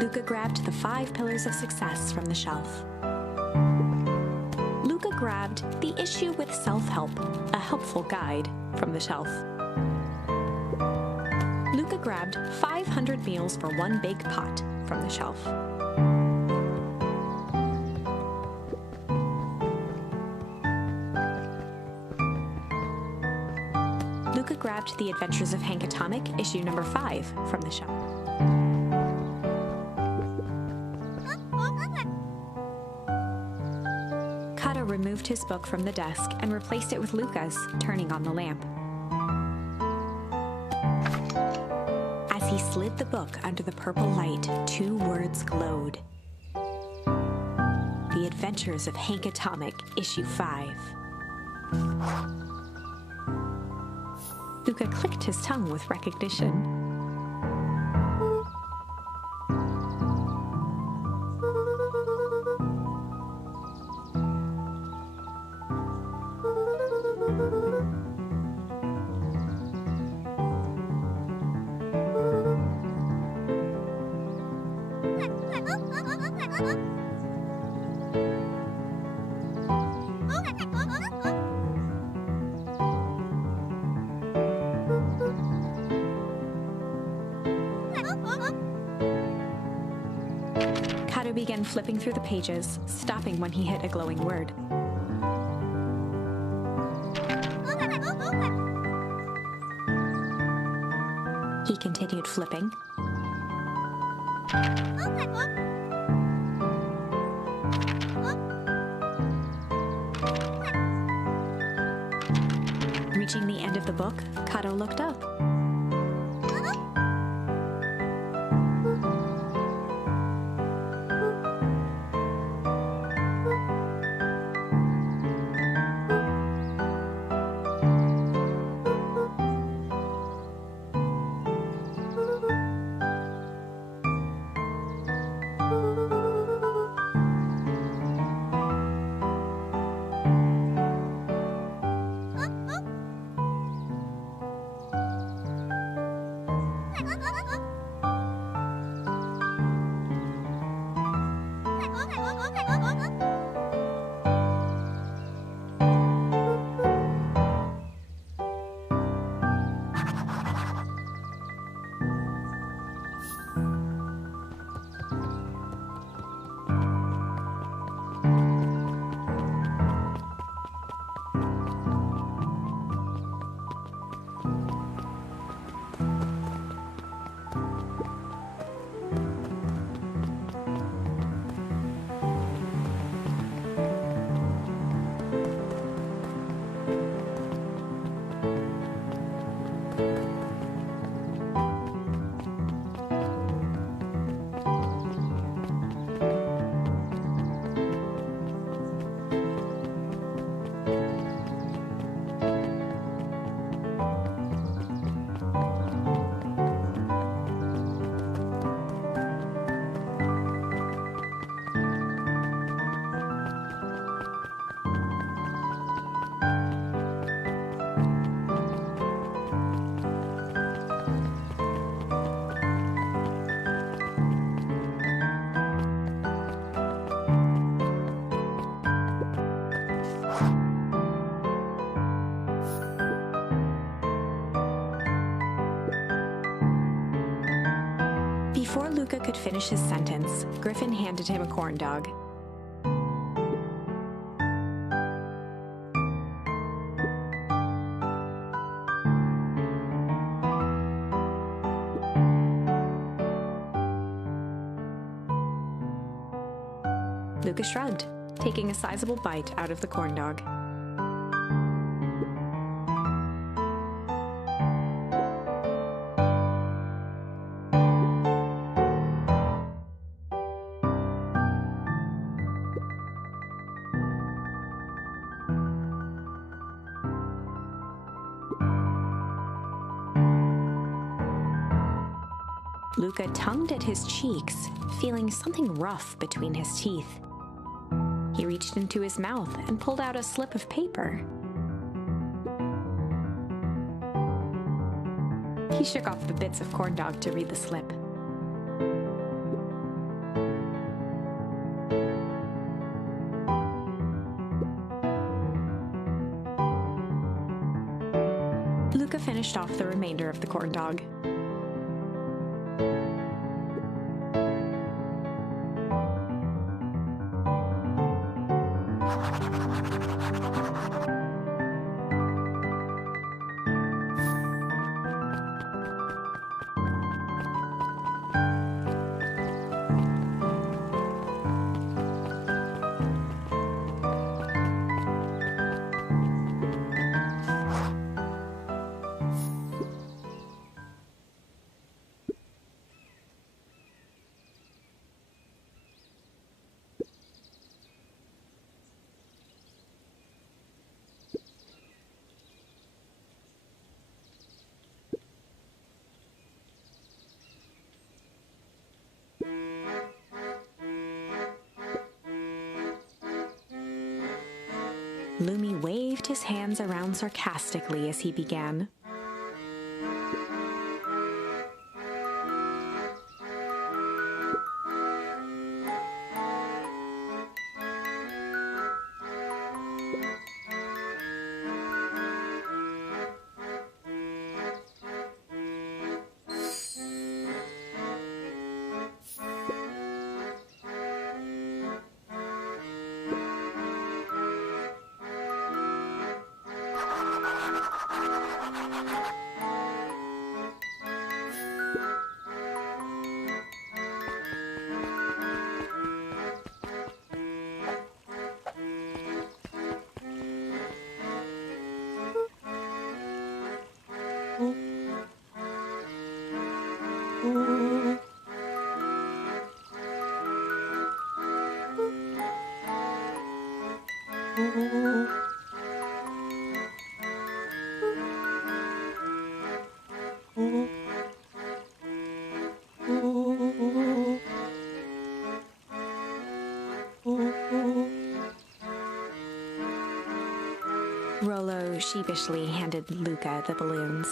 Luka grabbed The 5 Pillars of Success from the shelf. Luka grabbed The Issue with Self-Help, a Helpful Guide, from the shelf. Luka grabbed 500 Meals for One Big Pot from the shelf. Luka grabbed The Adventures of Hank Atomic, issue number 5, from the shelf. Kato removed his book from the desk and replaced it with Luka's, turning on the lamp. As he slid the book under the purple light, 2 words glowed. The Adventures of Hank Atomic, issue 5. Luka clicked his tongue with recognition. Kato began flipping through the pages, stopping when he hit a glowing word. He continued flipping. Reaching the end of the book, Kato looked up. Before Luka could finish his sentence, Griffin handed him a corn dog. Luka shrugged, taking a sizable bite out of the corn dog. Luka tongued at his cheeks, feeling something rough between his teeth. He reached into his mouth and pulled out a slip of paper. He shook off the bits of corn dog to read the slip. Luka finished off the remainder of the corn dog. Lumi waved his hands around sarcastically as he began. Rollo sheepishly handed Luka the balloons.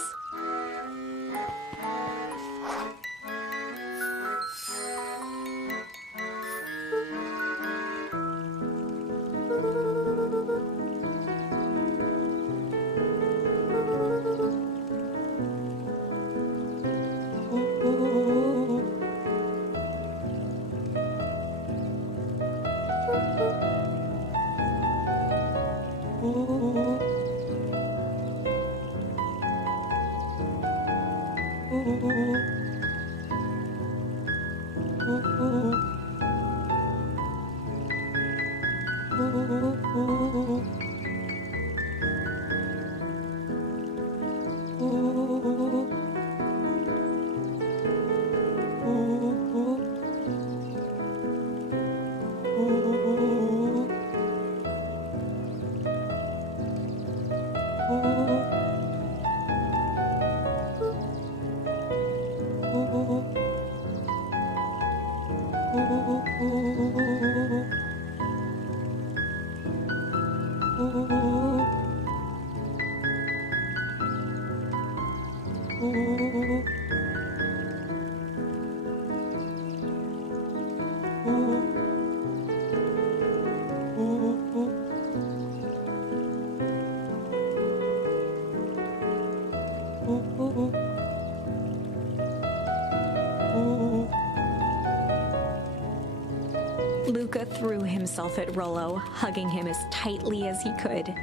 Luka threw himself at Rollo, hugging him as tightly as he could.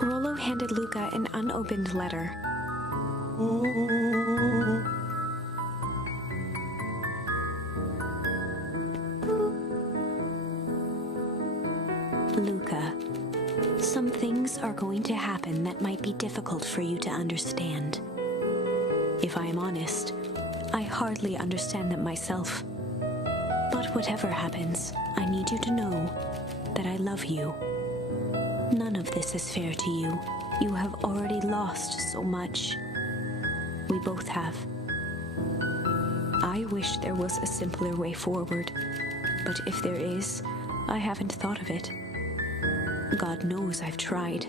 Rollo handed Luka an unopened letter. Luka, some things are going to happen that might be difficult for you to understand. If I am honest, I hardly understand them myself. But whatever happens, I need you to know that I love you. None of this is fair to you. You have already lost so much. We both have. I wish there was a simpler way forward, but if there is, I haven't thought of it. God knows I've tried.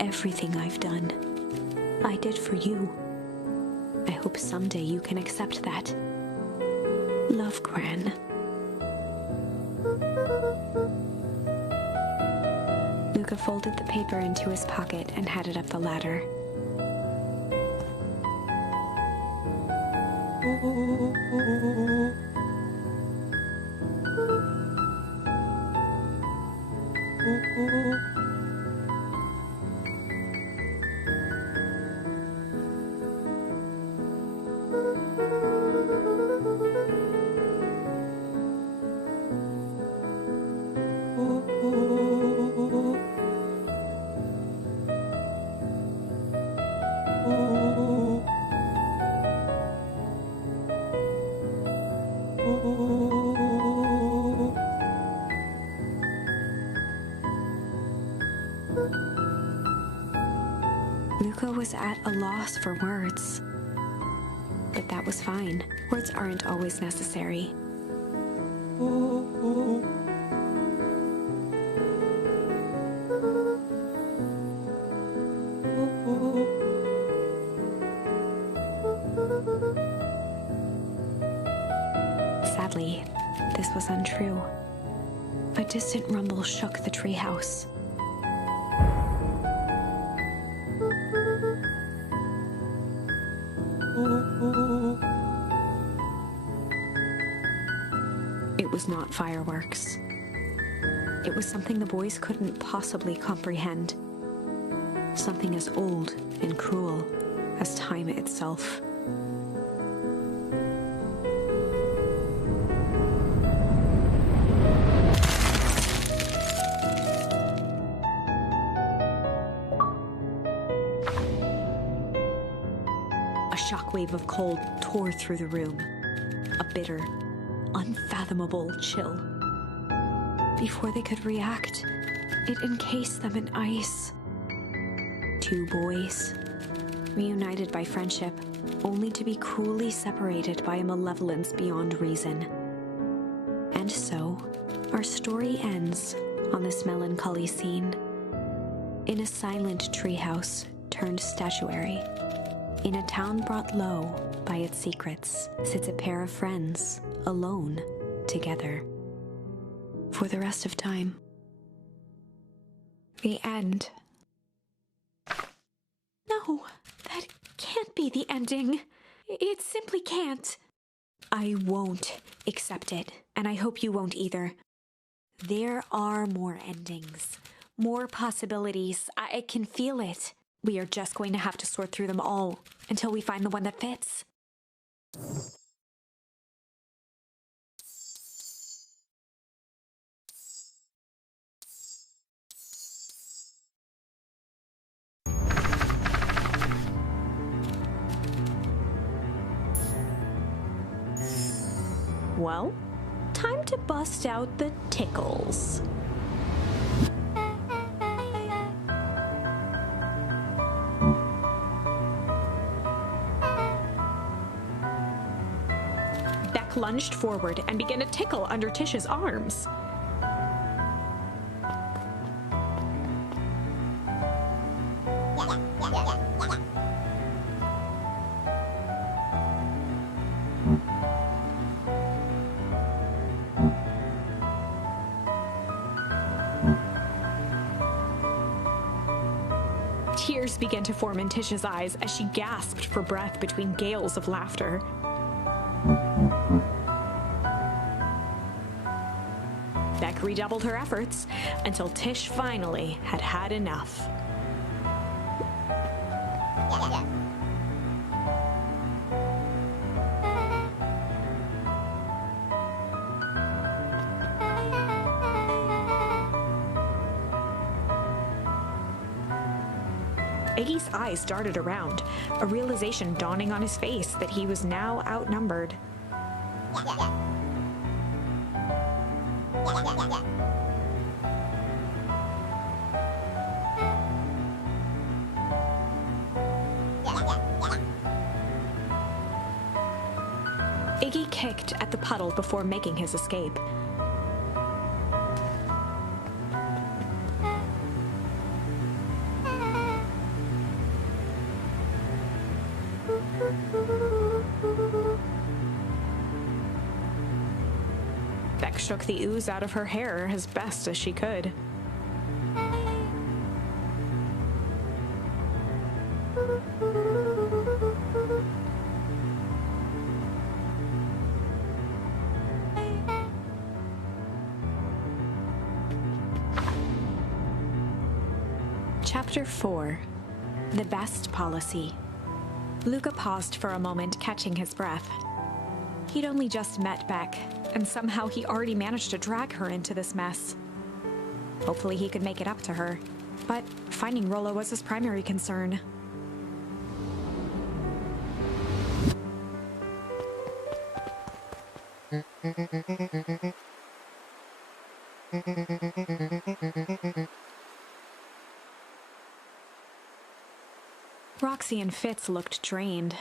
Everything I've done, I did for you. I hope someday you can accept that. Love, Gran. Luka folded the paper into his pocket and headed up the ladder. Luka was at a loss for words. But that was fine. Words aren't always necessary. Sadly, this was untrue. A distant rumble shook the treehouse. It was not fireworks. It was something the boys couldn't possibly comprehend. Something as old and cruel as time itself. A shockwave of cold tore through the room. A bitter, unfathomable chill. Before they could react, it encased them in ice. Two boys, reunited by friendship, only to be cruelly separated by a malevolence beyond reason. And so, our story ends on this melancholy scene. In a silent treehouse turned statuary, in a town brought low by its secrets, sits a pair of friends, alone, together. For the rest of time. The end. No, that can't be the ending. It simply can't. I won't accept it, and I hope you won't either. There are more endings, more possibilities. I can feel it. We are just going to have to sort through them all until we find the one that fits. Well, time to bust out the tickles. Beck lunged forward and began to tickle under Tish's arms. Tears began to form in Tish's eyes as she gasped for breath between gales of laughter. Beck redoubled her efforts until Tish finally had had enough. Iggy's eyes darted around, a realization dawning on his face that he was now outnumbered. Iggy kicked at the puddle before making his escape. Beck shook the ooze out of her hair as best as she could. Chapter 4. The Best Policy. Luka paused for a moment, catching his breath. He'd only just met Beck, and somehow he already managed to drag her into this mess. Hopefully he could make it up to her, but finding Rollo was his primary concern. Roxy and Fitz looked drained.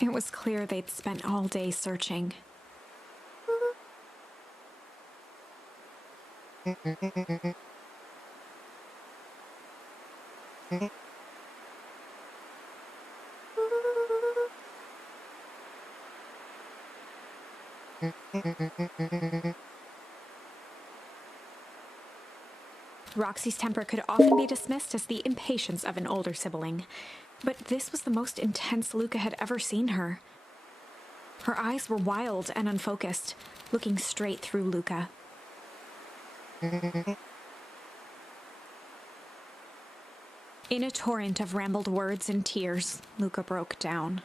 It was clear they'd spent all day searching. Roxy's temper could often be dismissed as the impatience of an older sibling, but this was the most intense Luka had ever seen her. Her eyes were wild and unfocused, looking straight through Luka. In a torrent of rambled words and tears, Luka broke down.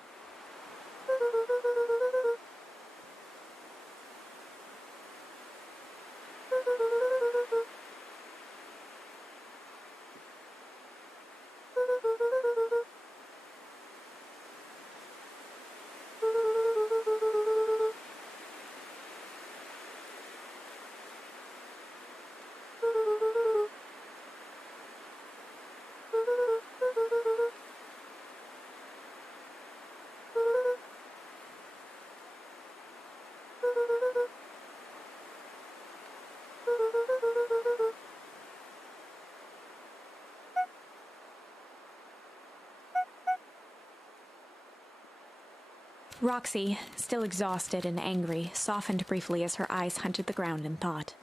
Roxy, still exhausted and angry, softened briefly as her eyes hunted the ground in thought.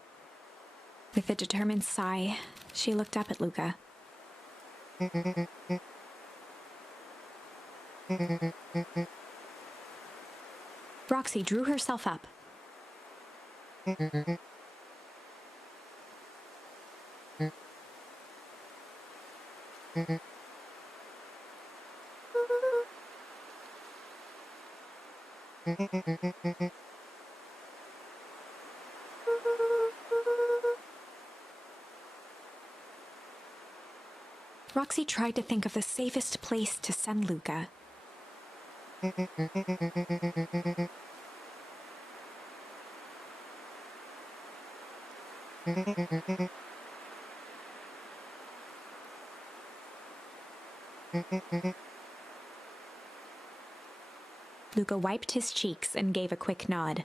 With a determined sigh, she looked up at Luka. Roxy drew herself up. Roxy tried to think of the safest place to send Luka. Luka wiped his cheeks and gave a quick nod.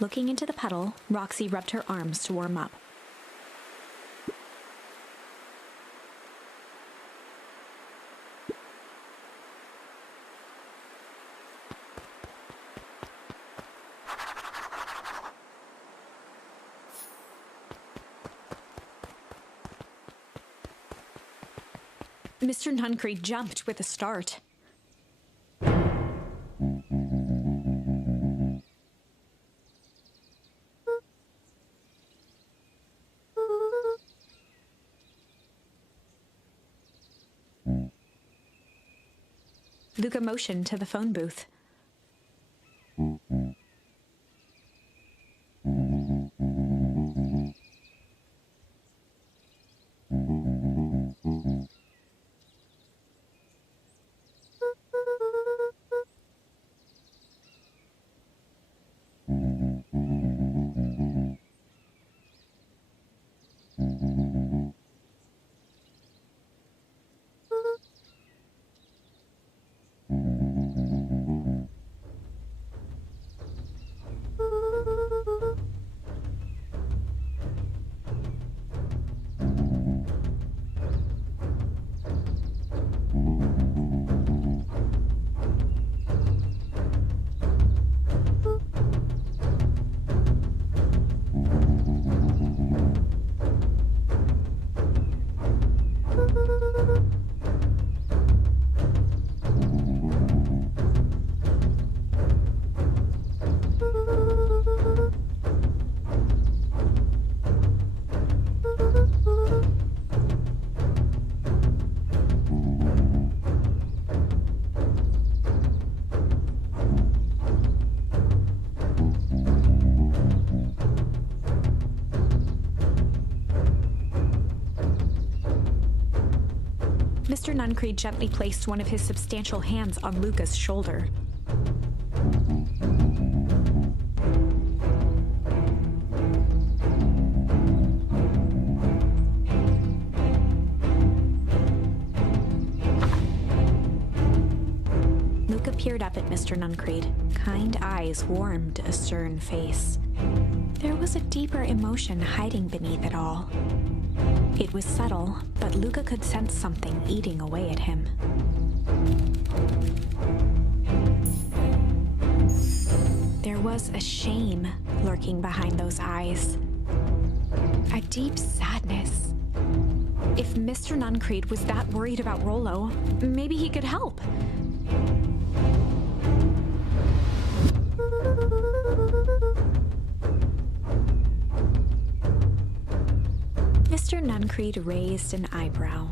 Looking into the puddle, Roxy rubbed her arms to warm up. Mr. Nuncreed jumped with a start. Luka motioned to the phone booth. Mr. Nuncreed gently placed one of his substantial hands on Luka's shoulder. Luka peered up at Mr. Nuncreed. Kind eyes warmed a stern face. There was a deeper emotion hiding beneath it all. It was subtle, but Luka could sense something eating away at him. There was a shame lurking behind those eyes. A deep sadness. If Mr. Nuncreed was that worried about Rollo, maybe he could help. Mr. Nuncreed raised an eyebrow.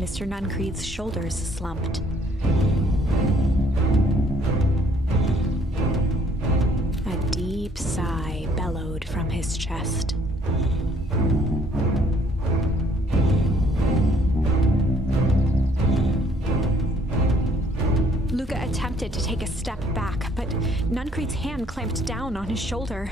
Mr. Nuncreed's shoulders slumped. A deep sigh bellowed from his chest. Luka attempted to take a step back, but Nuncreed's hand clamped down on his shoulder.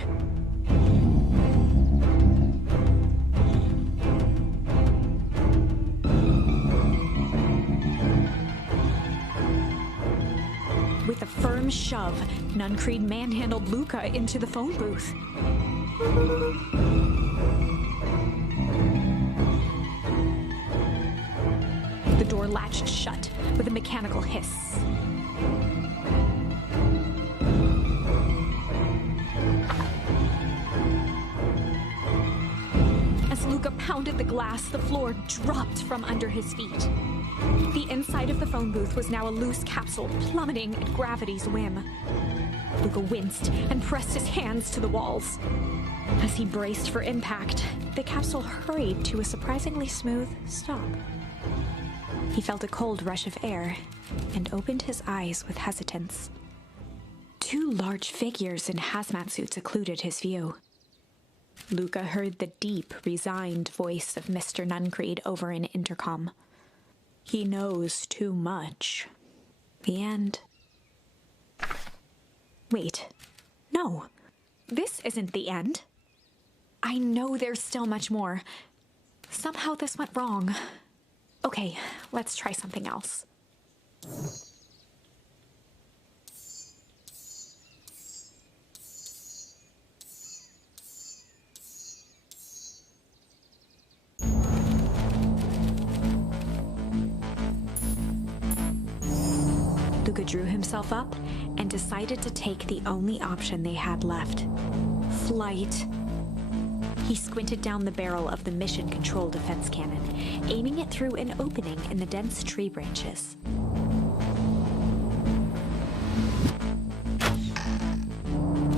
With a firm shove, Nuncreed manhandled Luka into the phone booth. The latched shut with a mechanical hiss. As Luka pounded the glass, the floor dropped from under his feet. The inside of the phone booth was now a loose capsule plummeting at gravity's whim. Luka winced and pressed his hands to the walls. As he braced for impact, the capsule hurried to a surprisingly smooth stop. He felt a cold rush of air and opened his eyes with hesitance. Two large figures in hazmat suits occluded his view. Luka heard the deep, resigned voice of Mr. Nuncreed over an intercom. He knows too much. The end. Wait. No. This isn't the end. I know there's still much more. Somehow this went wrong. Okay, let's try something else. Luka drew himself up and decided to take the only option they had left. Flight. He squinted down the barrel of the mission control defense cannon, aiming it through an opening in the dense tree branches.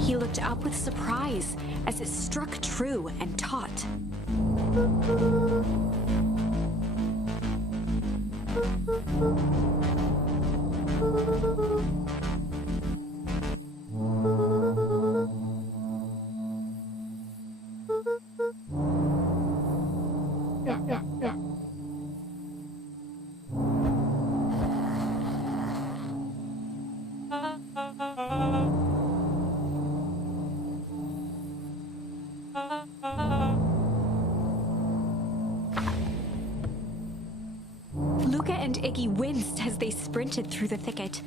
He looked up with surprise as it struck true and taut. Luka and Iggy winced as they sprinted through the thicket.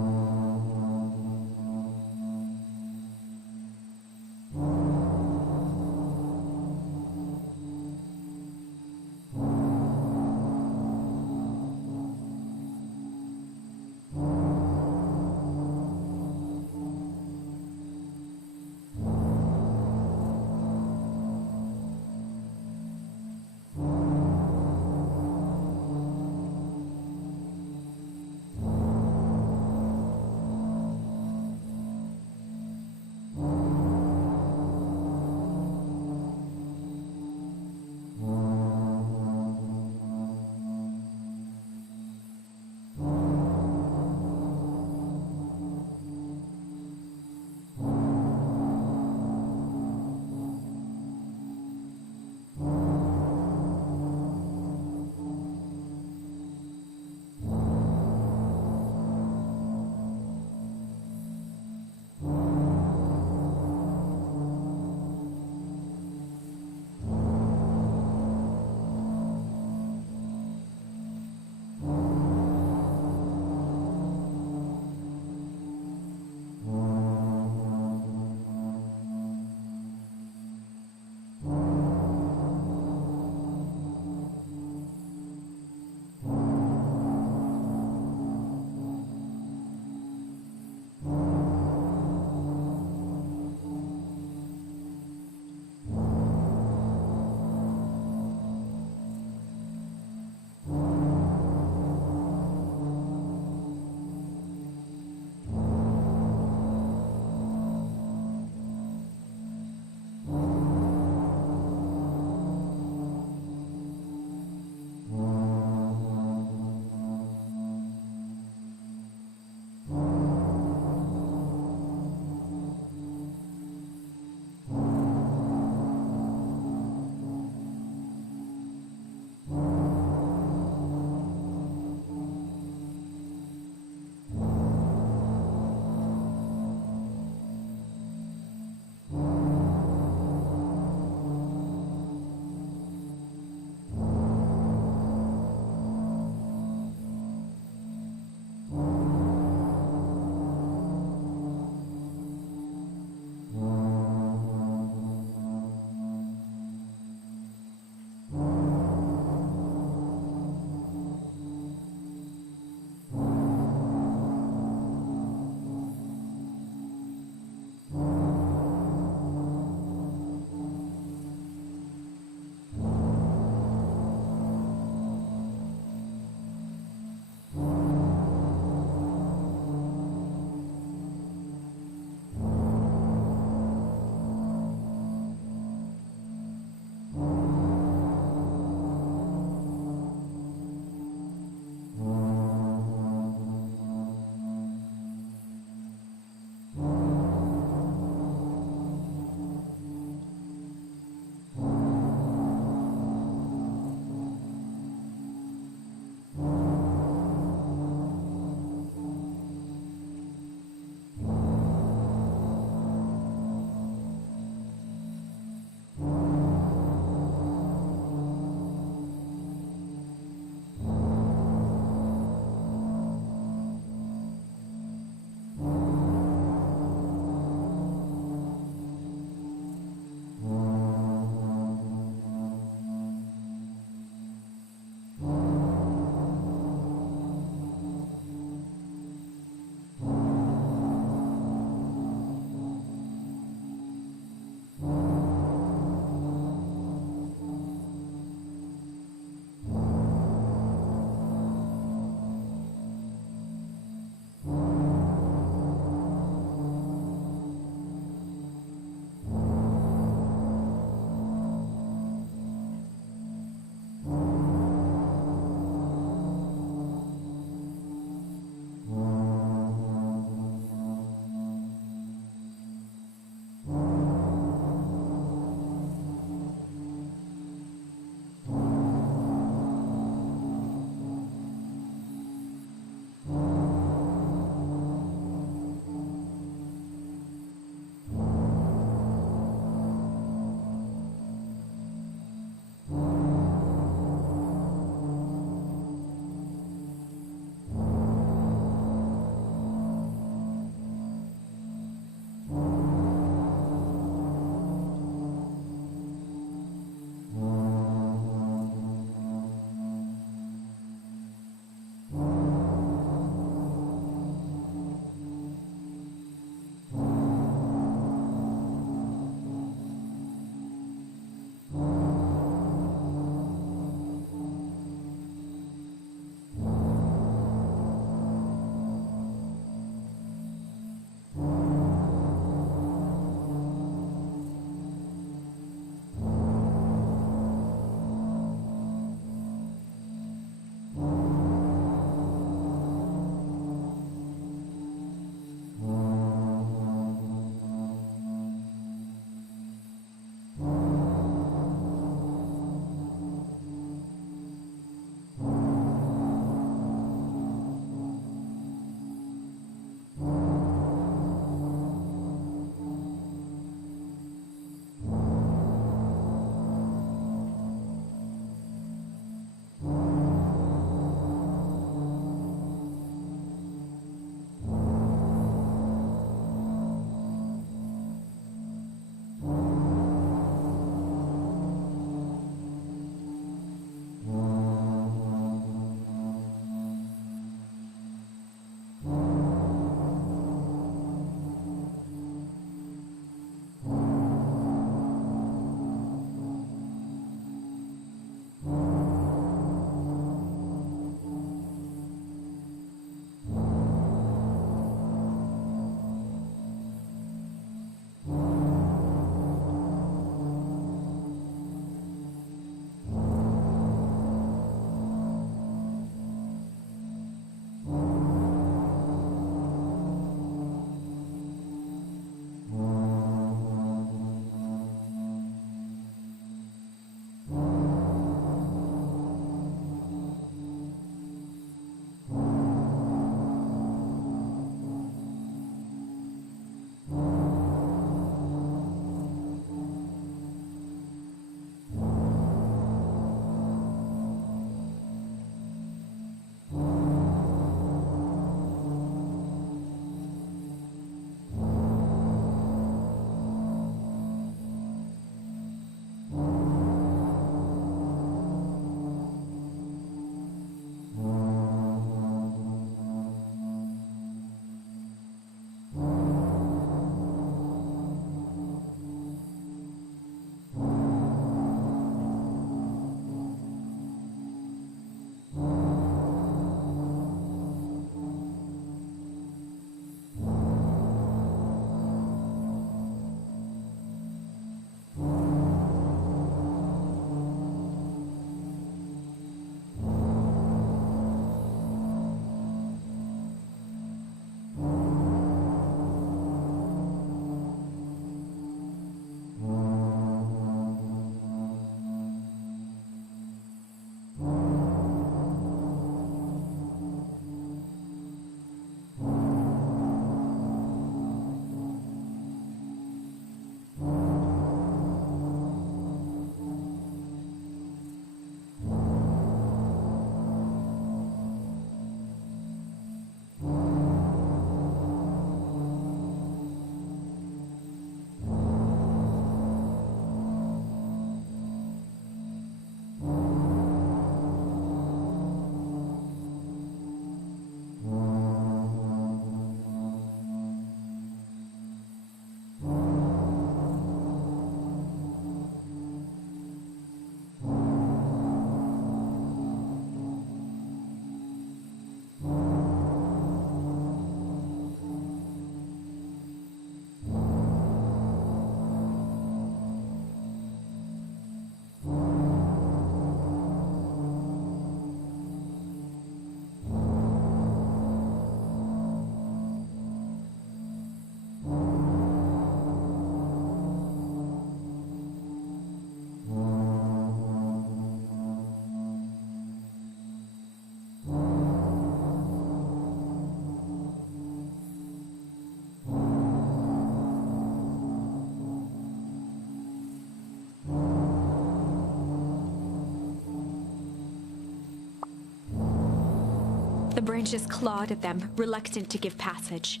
The branches clawed at them, reluctant to give passage.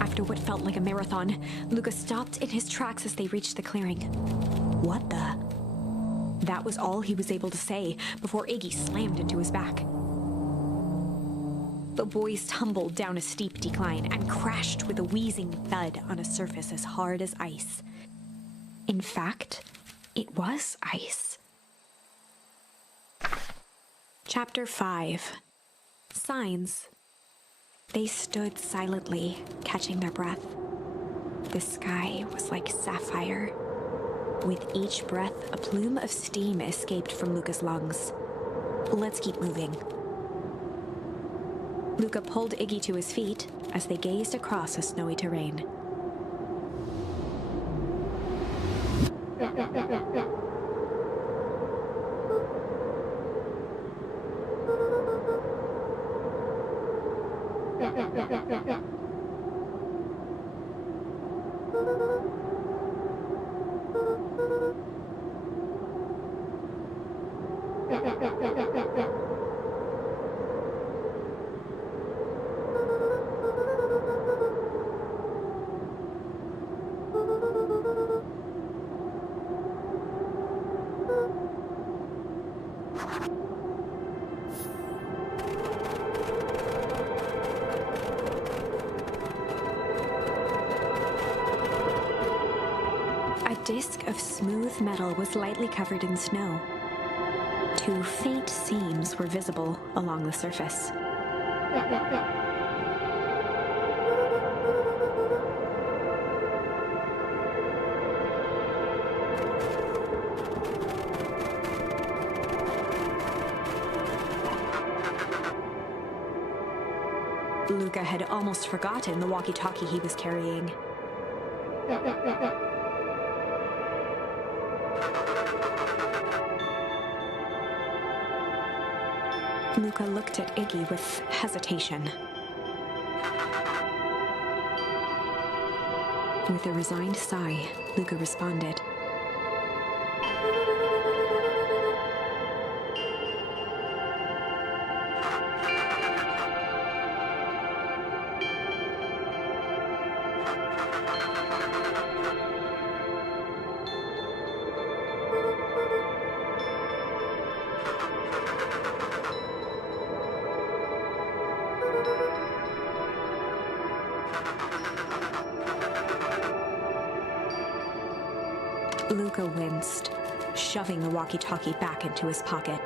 After what felt like a marathon, Luka stopped in his tracks as they reached the clearing. What the? That was all he was able to say before Iggy slammed into his back. The boys tumbled down a steep decline and crashed with a wheezing thud on a surface as hard as ice. In fact, it was ice. Chapter 5. Signs. They stood silently, catching their breath. The sky was like sapphire. With each breath, a plume of steam escaped from Luka's lungs. Let's keep moving. Luka pulled Iggy to his feet as they gazed across a snowy terrain. A disc of smooth metal was lightly covered in snow. Two faint seams were visible along the surface. Luka had almost forgotten the walkie-talkie he was carrying. Luka looked at Iggy with hesitation. With a resigned sigh, Luka responded. Luka winced, shoving the walkie-talkie back into his pocket.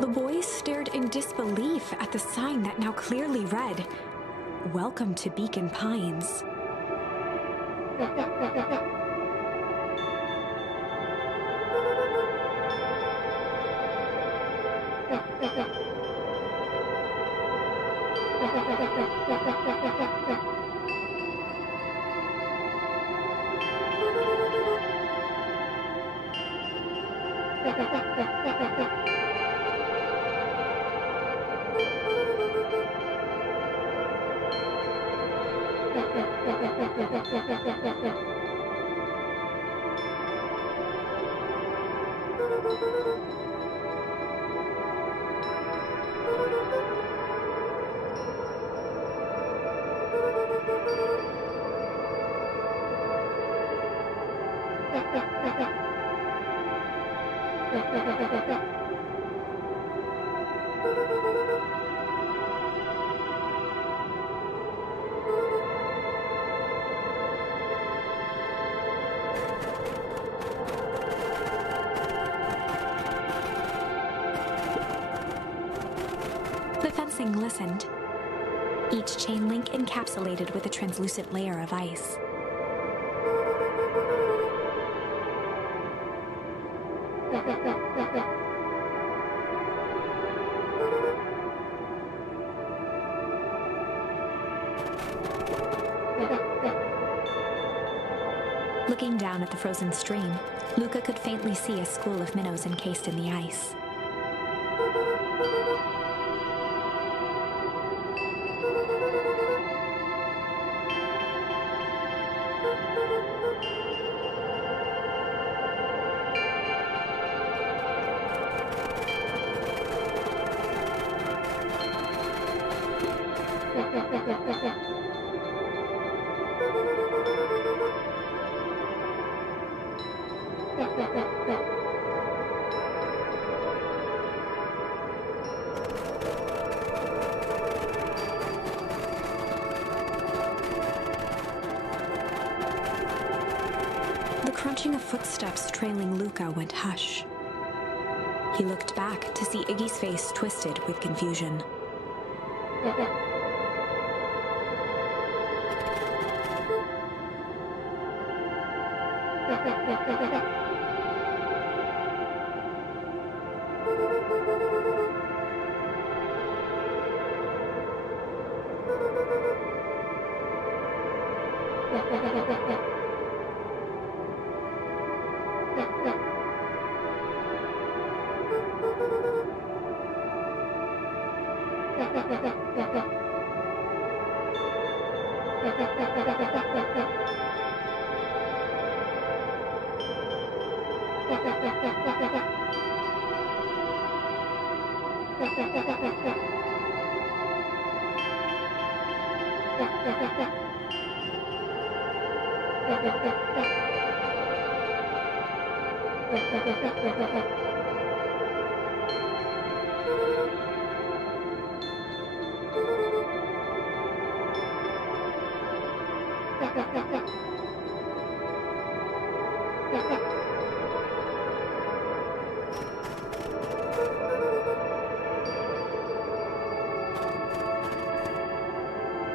The boys stared in disbelief at the sign that now clearly read, welcome to Beacon Pines. The fencing listened, each chain link encapsulated with a translucent layer of ice. Looking down at the frozen stream, Luka could faintly see a school of minnows encased in the ice. The crunching of footsteps trailing Luka went hush. He looked back to see Iggy's face twisted with confusion.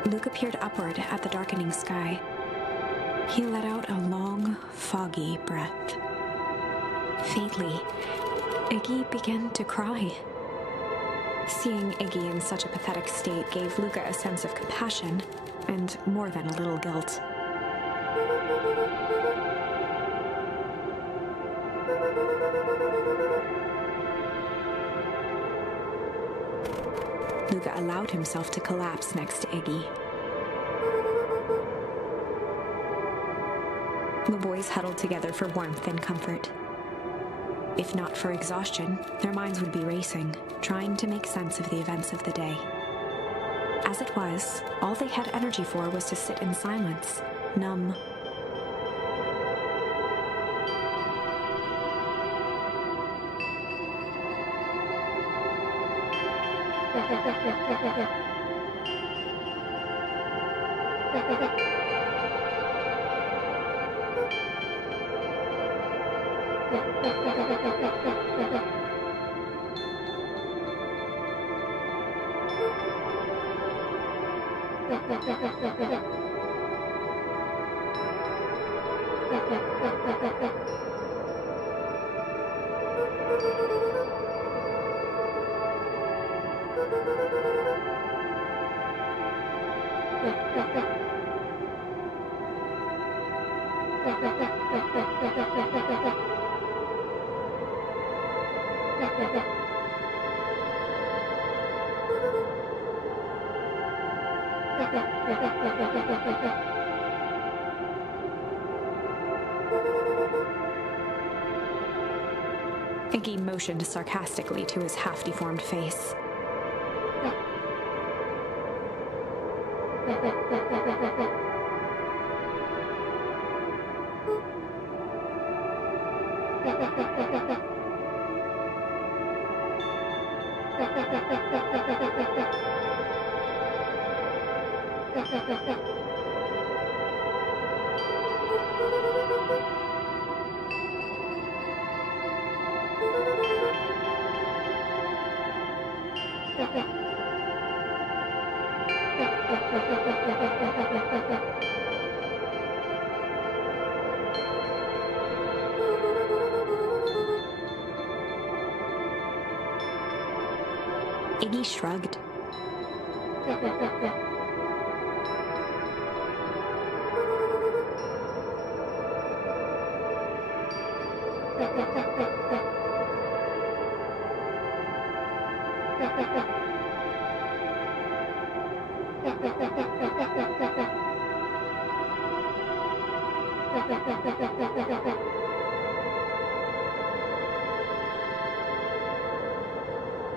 Luka peered upward at the darkening sky. He let out a long, foggy breath. Faintly, Iggy began to cry. Seeing Iggy in such a pathetic state gave Luka a sense of compassion, and more than a little guilt. Luka allowed himself to collapse next to Iggy. The boys huddled together for warmth and comfort. If not for exhaustion, their minds would be racing, trying to make sense of the events of the day. As it was, all they had energy for was to sit in silence, numb. Iggy motioned sarcastically to his half-deformed face. Iggy shrugged.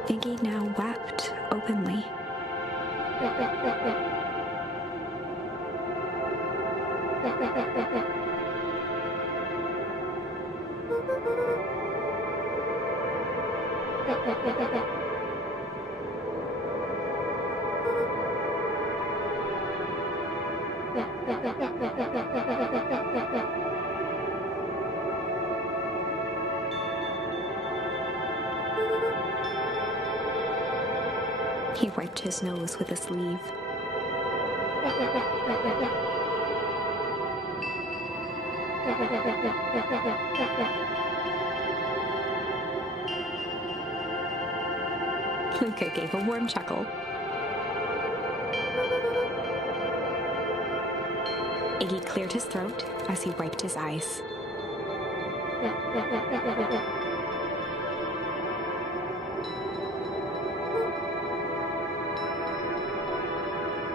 Iggy now wept openly. He wiped his nose with a sleeve. Luka gave a warm chuckle. Iggy cleared his throat as he wiped his eyes.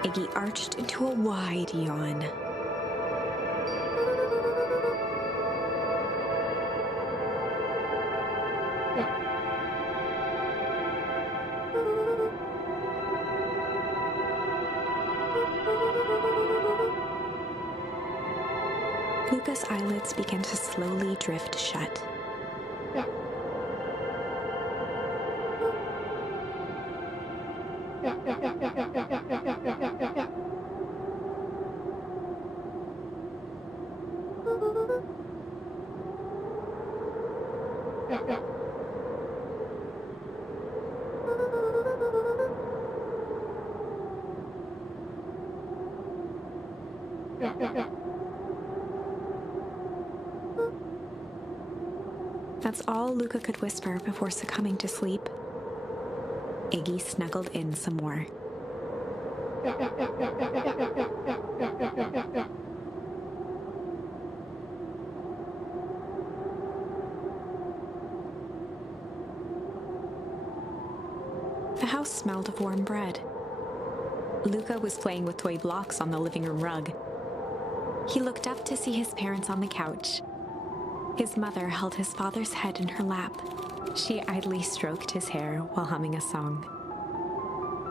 Iggy arched into a wide yawn. Luka's eyelids began to slowly drift shut. That's all Luka could whisper before succumbing to sleep. Iggy snuggled in some more. The house smelled of warm bread. Luka was playing with toy blocks on the living room rug. He looked up to see his parents on the couch. His mother held his father's head in her lap. She idly stroked his hair while humming a song.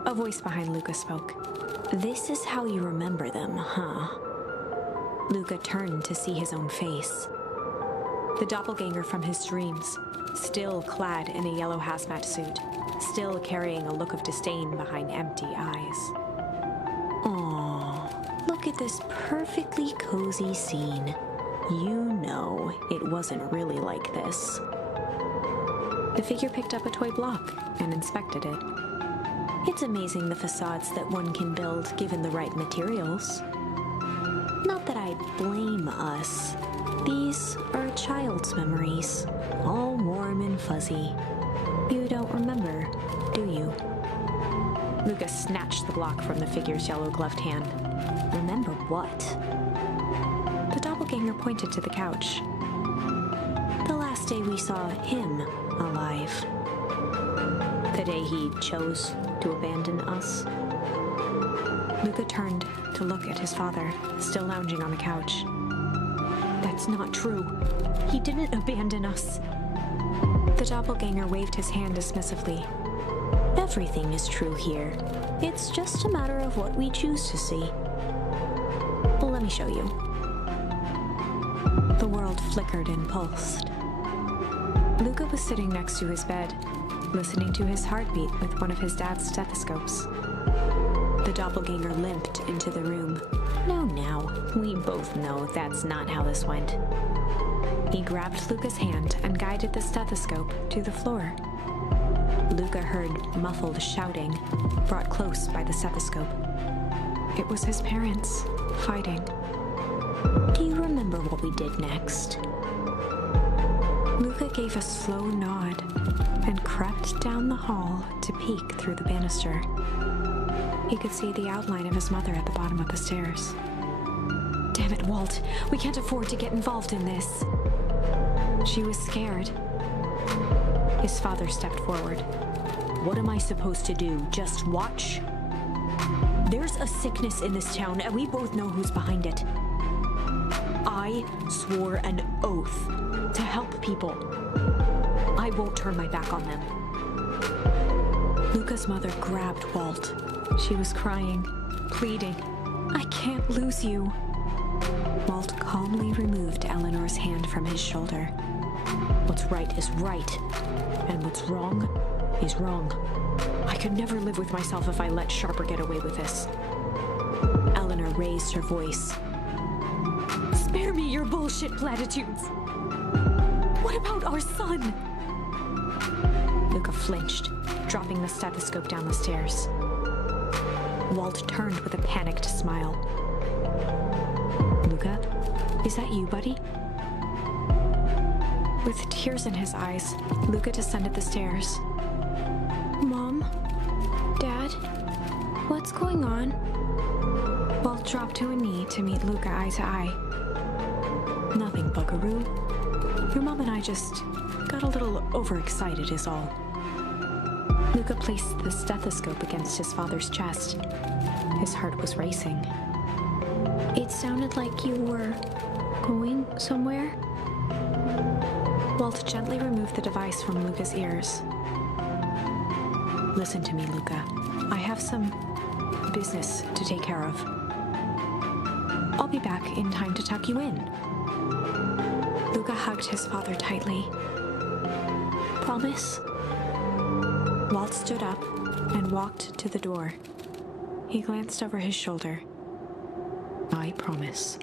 A voice behind Luka spoke. "This is how you remember them, huh?" Luka turned to see his own face. The doppelganger from his dreams, still clad in a yellow hazmat suit, still carrying a look of disdain behind empty eyes. Aww, look at this perfectly cozy scene. You know it wasn't really like this. The figure picked up a toy block and inspected it. It's amazing the facades that one can build given the right materials. Not that I blame us. These are a child's memories, all warm and fuzzy. You don't remember, do you? Luka snatched the block from the figure's yellow-gloved hand. Remember what? The doppelganger pointed to the couch. The last day we saw him alive. The day he chose to abandon us. Luka turned to look at his father, still lounging on the couch. That's not true. He didn't abandon us. The doppelganger waved his hand dismissively. Everything is true here. It's just a matter of what we choose to see. Well, let me show you. The world flickered and pulsed. Luka was sitting next to his bed, listening to his heartbeat with one of his dad's stethoscopes. The doppelganger limped into the room. No, now, we both know that's not how this went. He grabbed Luka's hand and guided the stethoscope to the floor. Luka heard muffled shouting, brought close by the stethoscope. It was his parents, fighting. Do you remember what we did next? Luka gave a slow nod and crept down the hall to peek through the banister. He could see the outline of his mother at the bottom of the stairs. Damn it, Walt. We can't afford to get involved in this. She was scared. His father stepped forward. What am I supposed to do? Just watch? There's a sickness in this town, and we both know who's behind it. I swore an oath to help people. I won't turn my back on them. Luka's mother grabbed Walt. She was crying, pleading, I can't lose you. Walt calmly removed Eleanor's hand from his shoulder. What's right is right, and what's wrong is wrong. I could never live with myself if I let Sharper get away with this. Eleanor raised her voice. Spare me your bullshit platitudes. What about our son? Luka flinched, dropping the stethoscope down the stairs. Walt turned with a panicked smile. Luka, is that you, buddy? With tears in his eyes, Luka descended the stairs. Mom? Dad? What's going on? Walt dropped to a knee to meet Luka eye to eye. Nothing, buckaroo. Your mom and I just got a little overexcited is all. Luka placed the stethoscope against his father's chest. His heart was racing. It sounded like you were going somewhere? Walt gently removed the device from Luka's ears. Listen to me, Luka. I have some business to take care of. I'll be back in time to tuck you in. Luka hugged his father tightly. Promise? Walt stood up and walked to the door. He glanced over his shoulder. I promise.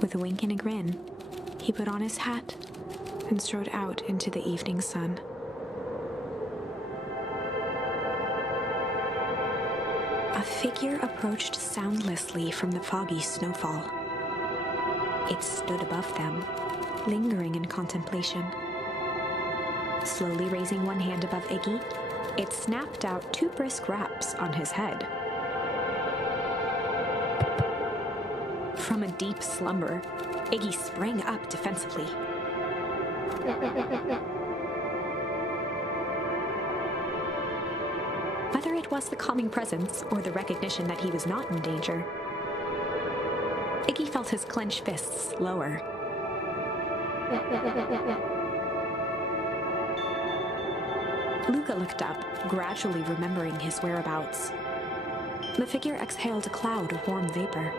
With a wink and a grin, he put on his hat and strode out into the evening sun. A figure approached soundlessly from the foggy snowfall. It stood above them, lingering in contemplation. Slowly raising one hand above Iggy, it snapped out 2 brisk raps on his head. From a deep slumber, Iggy sprang up defensively. Whether it was the calming presence or the recognition that he was not in danger, Iggy felt his clenched fists lower. Luka looked up, gradually remembering his whereabouts. The figure exhaled a cloud of warm vapor.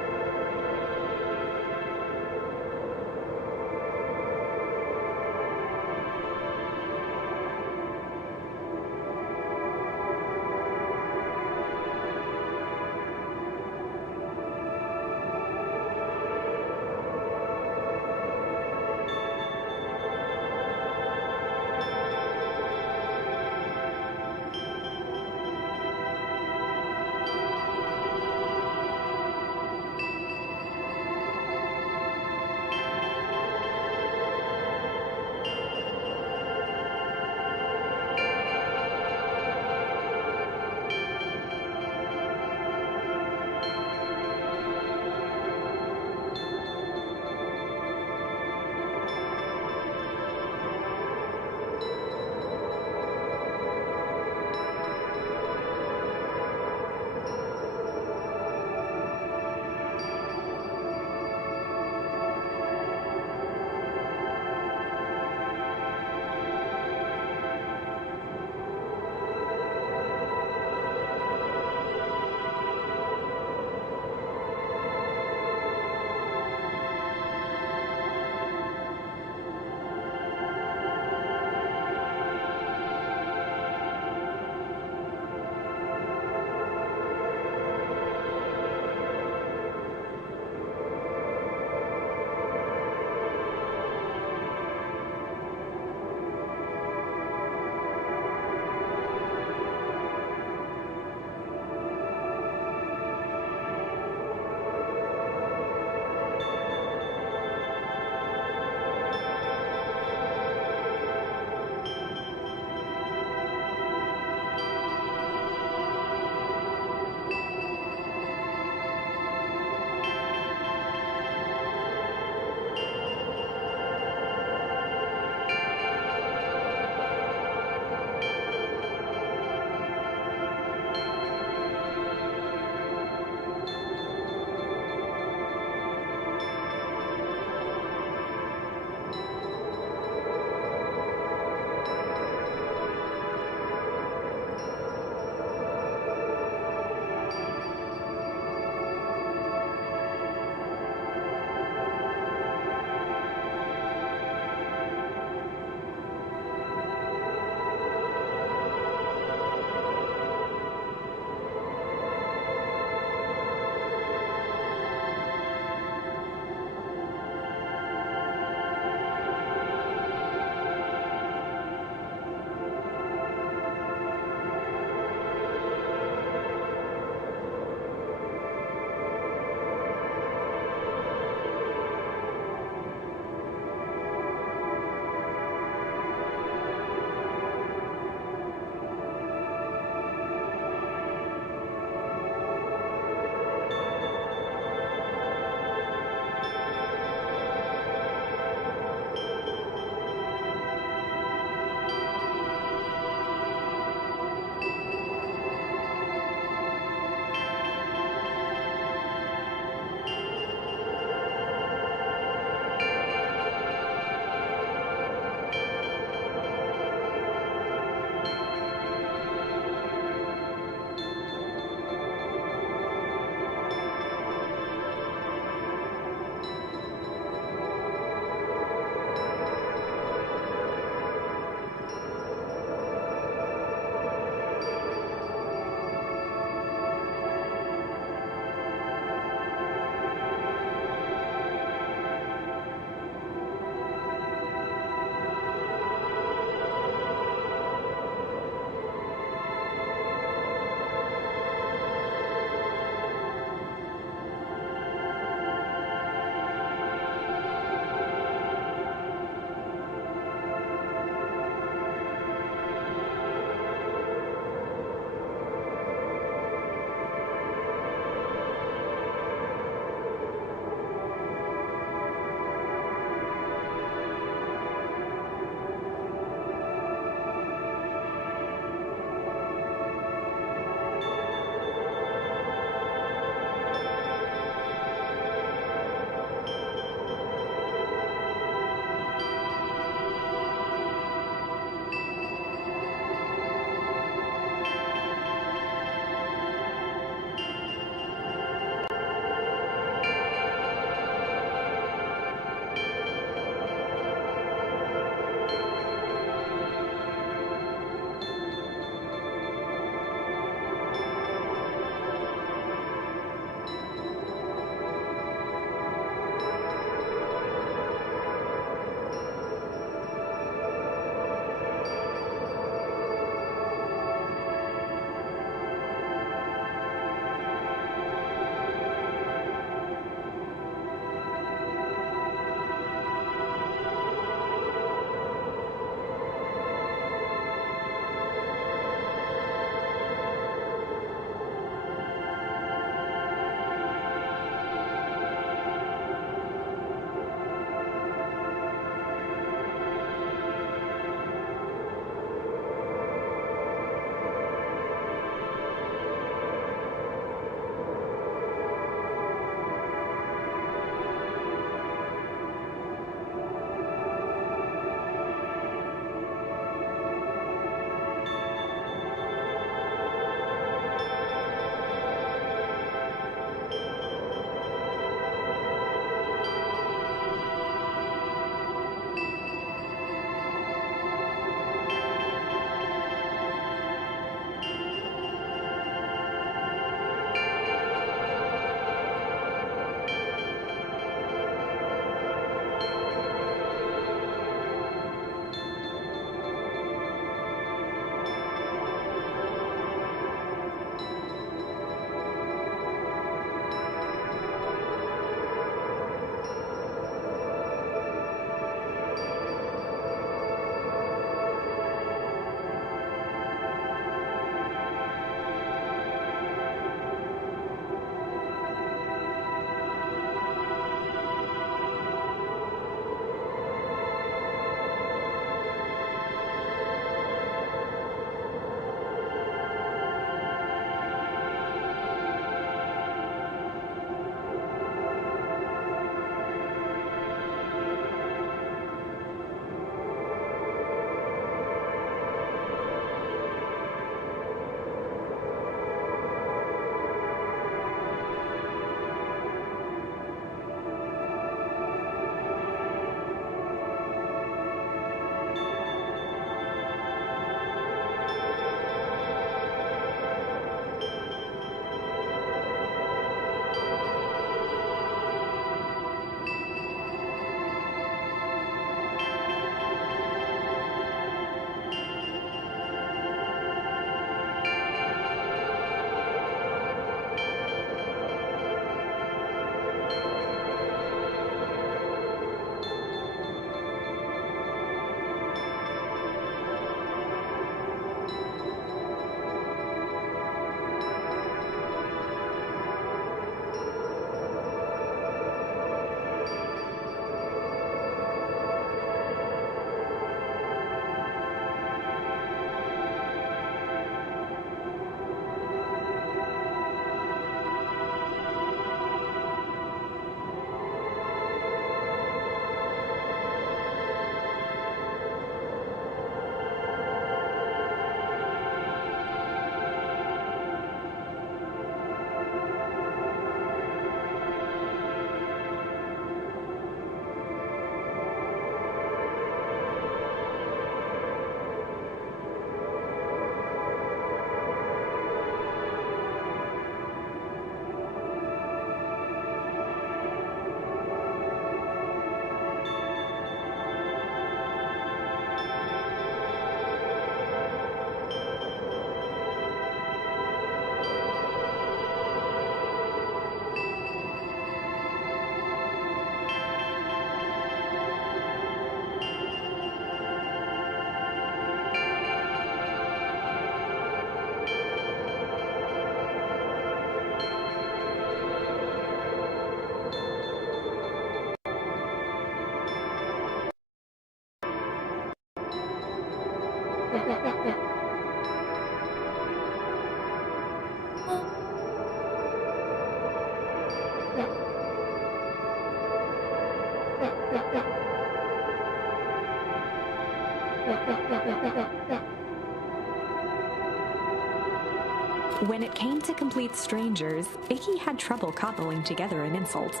When it came to complete strangers, Iggy had trouble cobbling together an insult.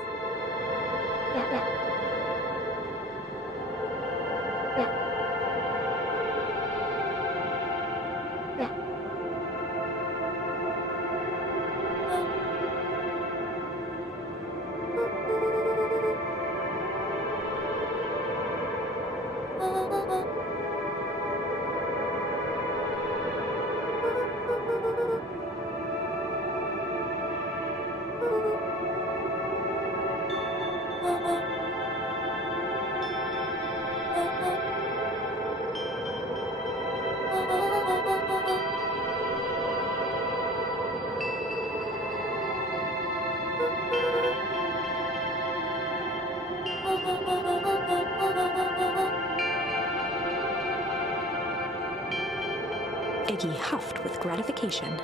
Iggy huffed with gratification.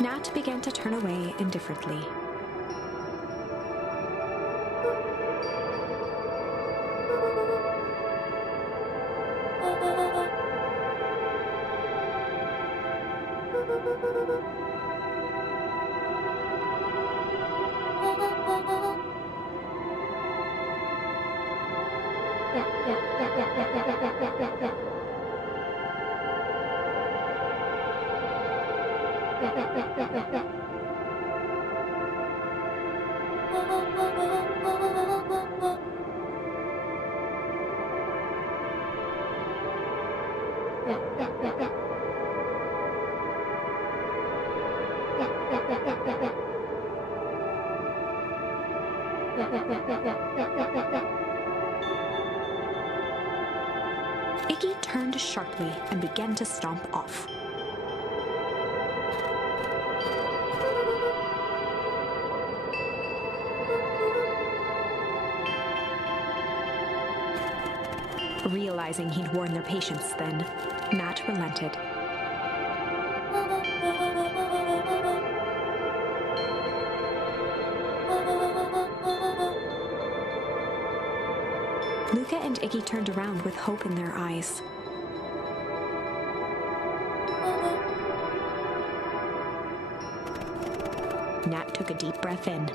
Nat began to turn away indifferently. Iggy turned sharply and began to stomp off. Realizing he'd worn their patience then, Nat relented. Luka and Iggy turned around with hope in their eyes. Nat took a deep breath in.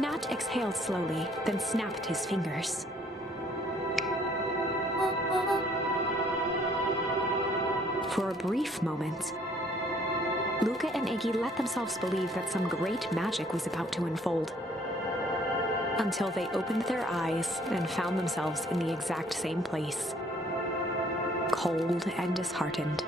Nat exhaled slowly, then snapped his fingers. For a brief moment, Luka and Iggy let themselves believe that some great magic was about to unfold, until they opened their eyes and found themselves in the exact same place, cold and disheartened.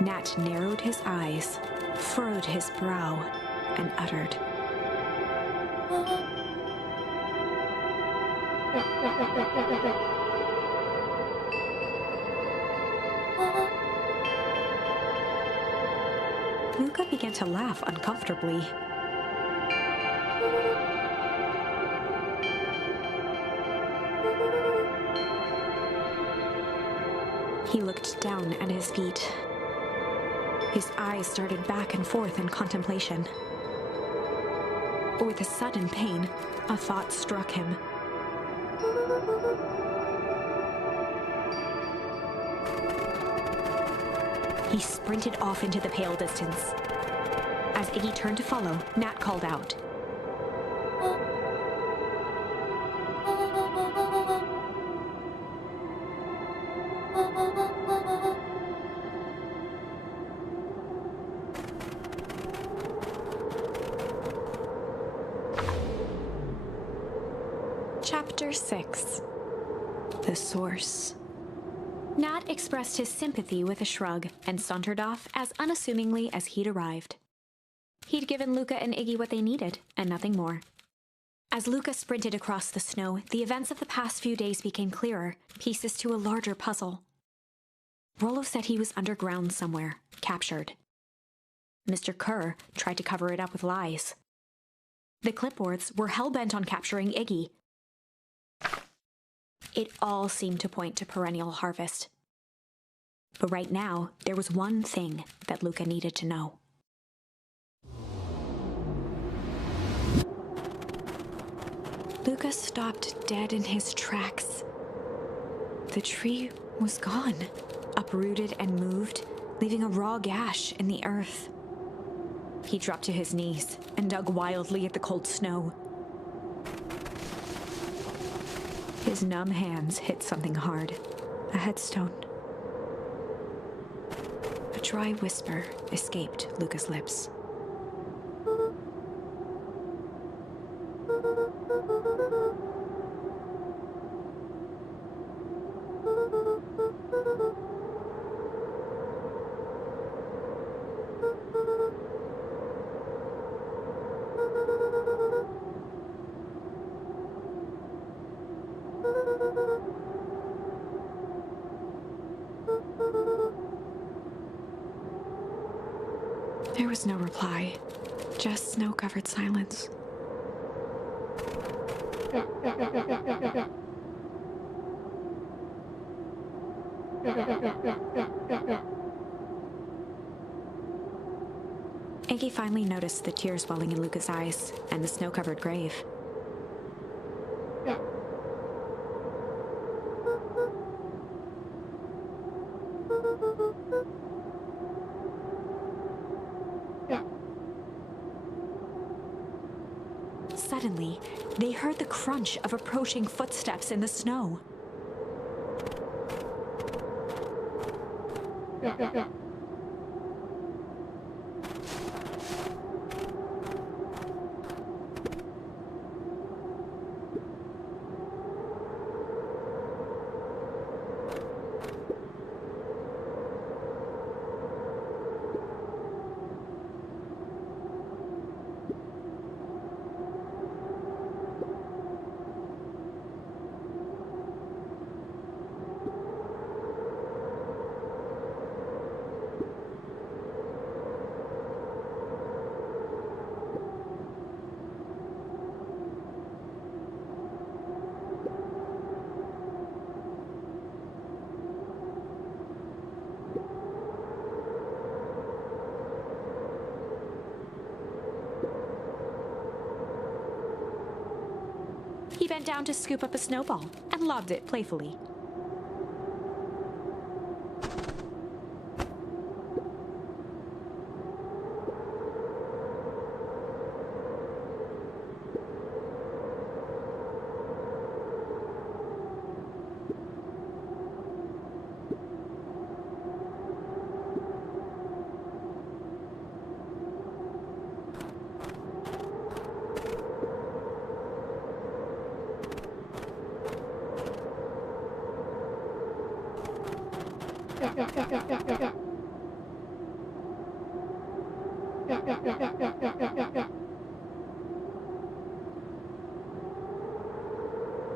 Nat narrowed his eyes, furrowed his brow, and uttered, Luka began to laugh uncomfortably. He looked down at his feet. His eyes started back and forth in contemplation. With a sudden pain, a thought struck him. He sprinted off into the pale distance. As Iggy turned to follow, Nat called out, Chapter 6. The Source. Nat expressed his sympathy with a shrug and sauntered off as unassumingly as he'd arrived. He'd given Luka and Iggy what they needed, and nothing more. As Luka sprinted across the snow, the events of the past few days became clearer, pieces to a larger puzzle. Roloff said he was underground somewhere, captured. Mr. Kerr tried to cover it up with lies. The clipboards were hell-bent on capturing Iggy. It all seemed to point to perennial harvest. But right now, there was one thing that Luka needed to know. Luka stopped dead in his tracks. The tree was gone, uprooted and moved, leaving a raw gash in the earth. He dropped to his knees and dug wildly at the cold snow. His numb hands hit something hard, a headstone. A dry whisper escaped Luka's lips. There was no reply, just snow-covered silence. Iggy finally noticed the tears welling in Luka's eyes and the snow-covered grave. suddenly, they heard the crunch of approaching footsteps in the snow. He bent down to scoop up a snowball and lobbed it playfully.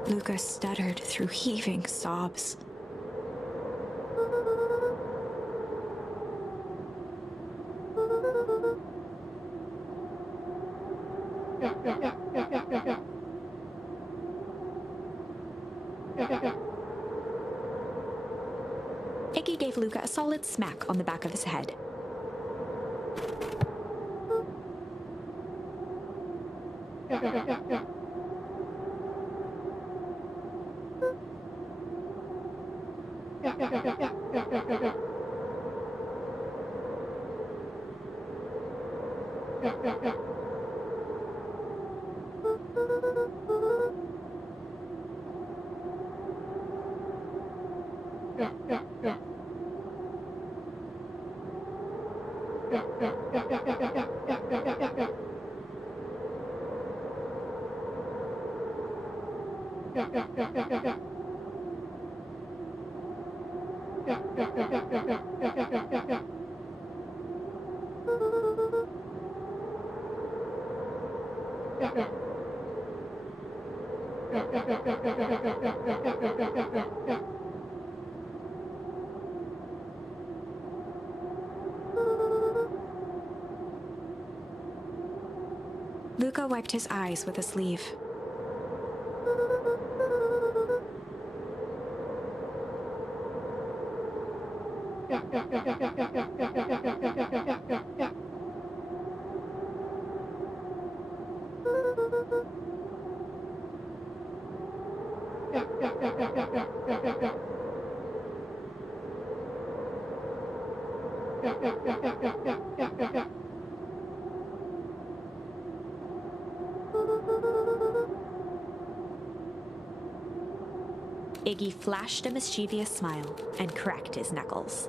Luka stuttered through heaving sobs. Iggy gave Luka a solid smack on the back of his head. Luka wiped his eyes with a sleeve. Iggy flashed a mischievous smile and cracked his knuckles.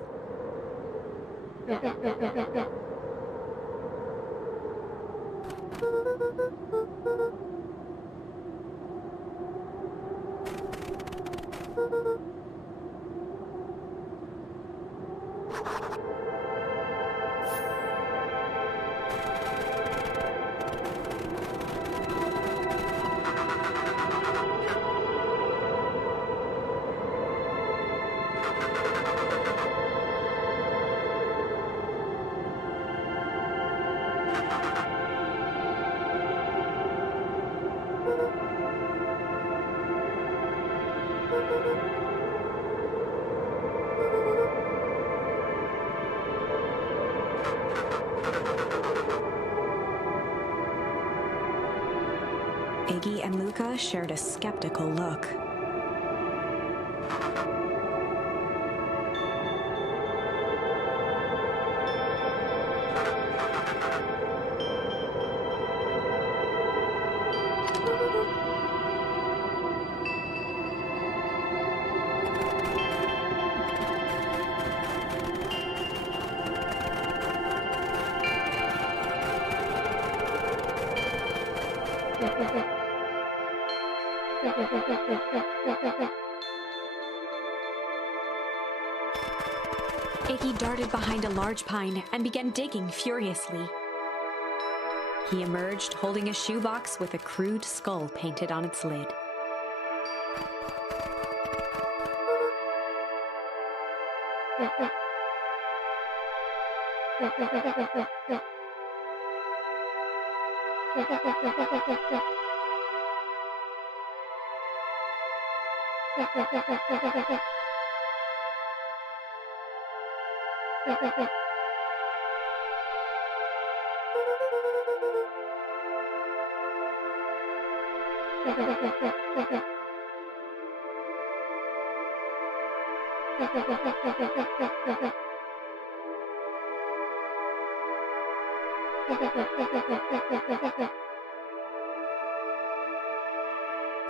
Iggy and Luka shared a skeptical look. Iggy darted behind a large pine and began digging furiously. He emerged holding a shoebox with a crude skull painted on its lid.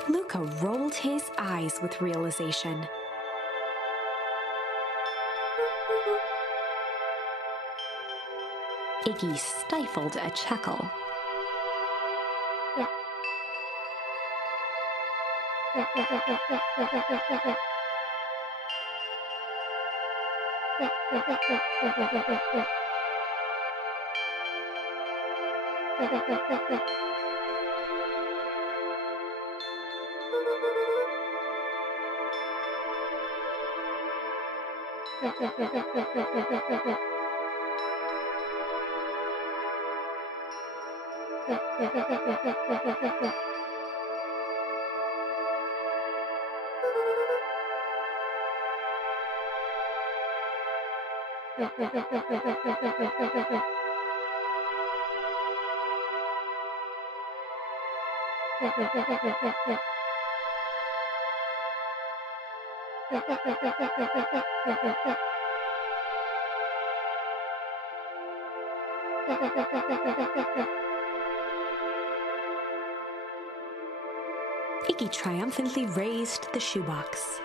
Luka rolled his eyes with realization. Iggy stifled a chuckle. Iggy triumphantly raised the shoebox.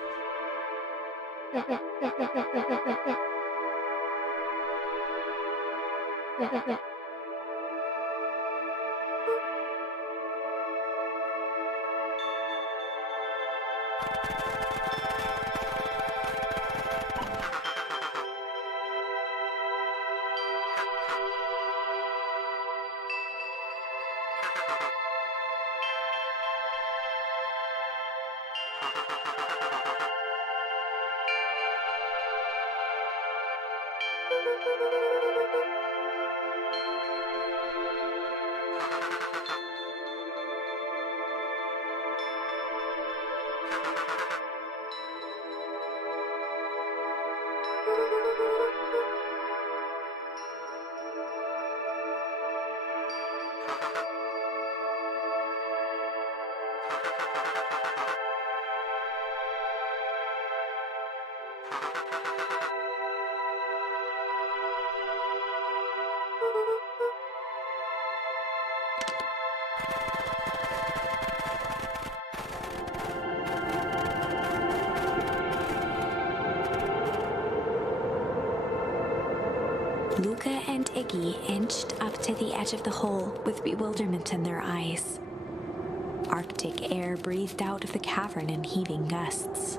Luka and Iggy inched up to the edge of the hole with bewilderment in their eyes. Arctic air breathed out of the cavern in heaving gusts.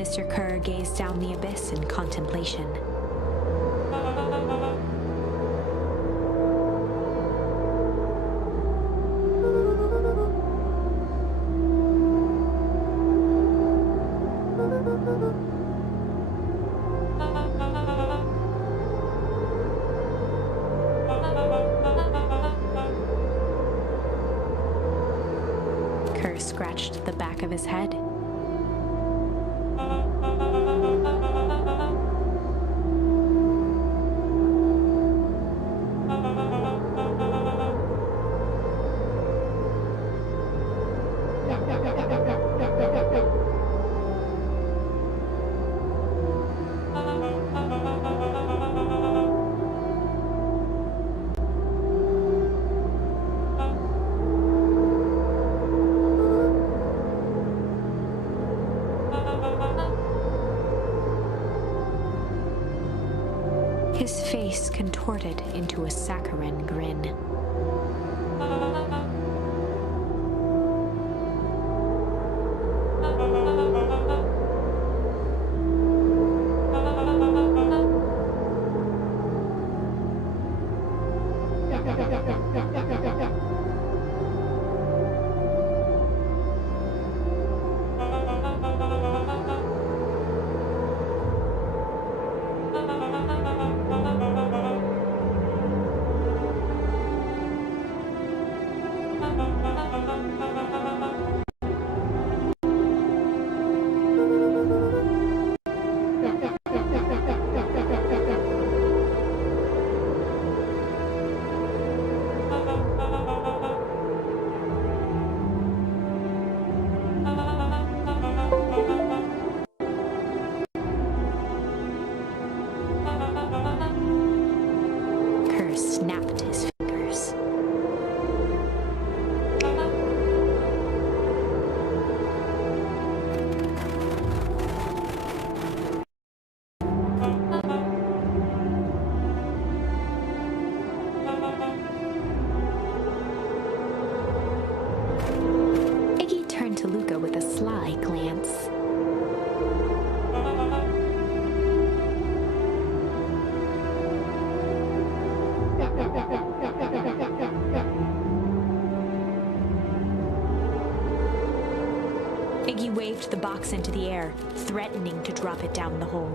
Mr. Kerr gazed down the abyss in contemplation. Kerr scratched the back of his head. His face contorted into a saccharine grin. Snapped his fingers. Iggy turned to Luka with a sly glance. Iggy waved the box into the air, threatening to drop it down the hole.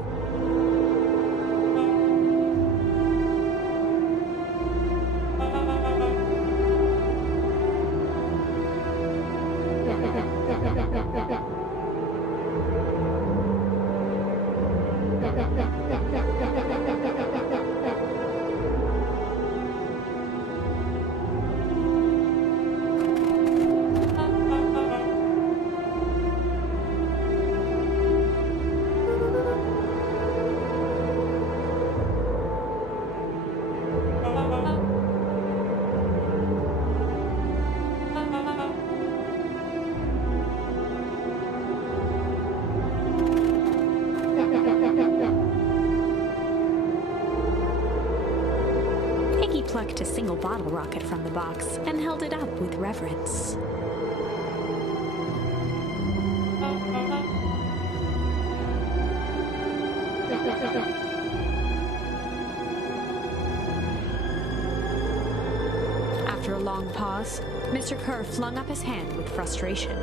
Plucked a single bottle rocket from the box and held it up with reverence. After a long pause, Mr. Kerr flung up his hand with frustration.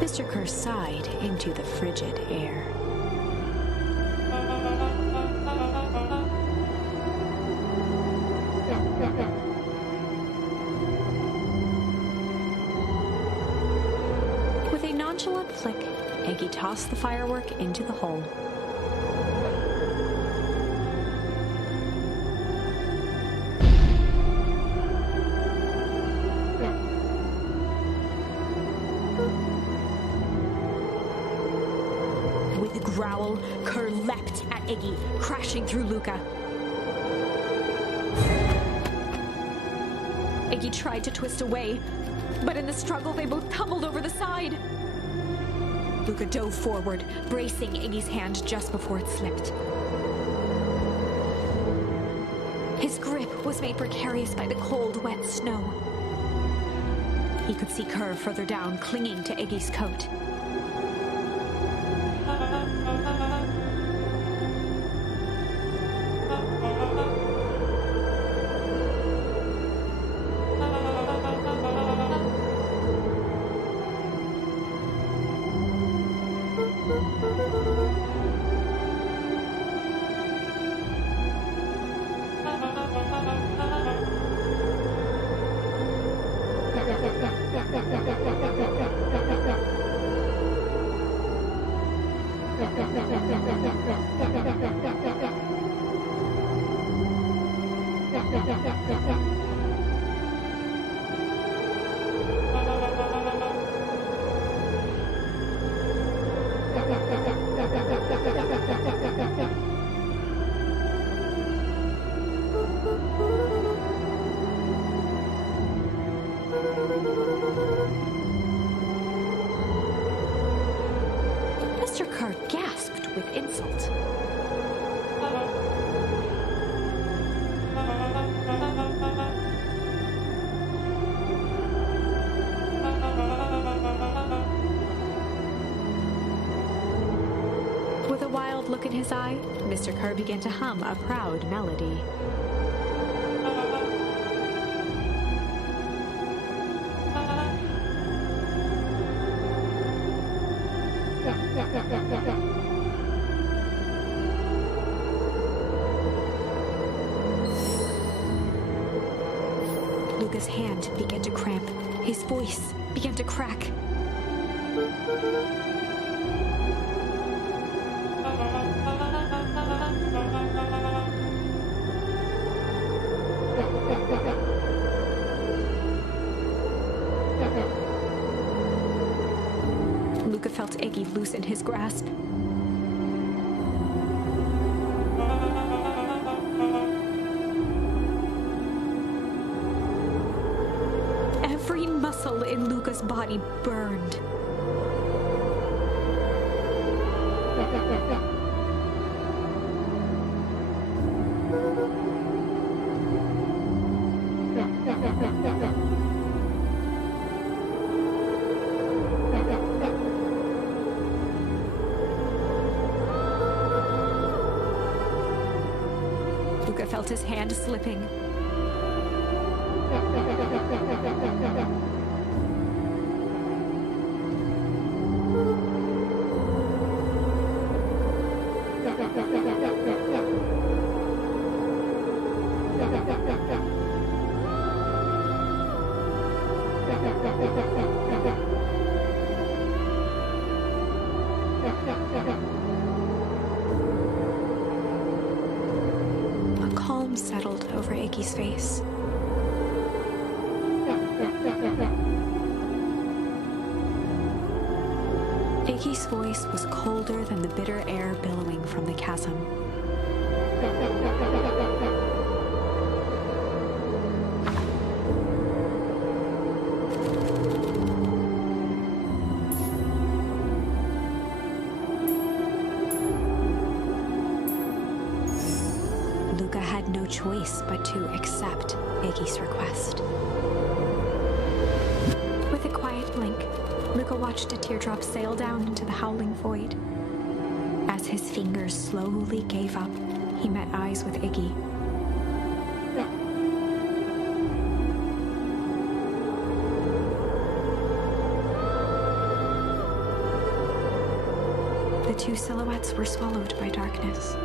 Mr. Kerr sighed into the frigid air. With a nonchalant flick, Iggy tossed the firework into the hole. With a growl, Kerr leapt at Iggy, crashing through Luka. Iggy tried to twist away, but in the struggle they both tumbled over the side. Luka dove forward, bracing Iggy's hand just before it slipped. His grip was made precarious by the cold, wet snow. He could see Kerr further down, clinging to Iggy's coat. Mr. Kerr gasped with insult. With a wild look in his eye, Mr. Kerr began to hum a proud melody. Luka's hand began to cramp. His voice began to crack. Luka felt Iggy loosen his grasp. Every muscle in Luka's body burned. Luka felt his hand slipping. A calm settled over Iggy's face. Iggy's voice was colder than the bitter air billowing from the chasm. Luka had no choice but to accept Iggy's request. With a quiet blink, Luka watched a teardrop sail down into the howling void. As his fingers slowly gave up, he met eyes with Iggy. The two silhouettes were swallowed by darkness.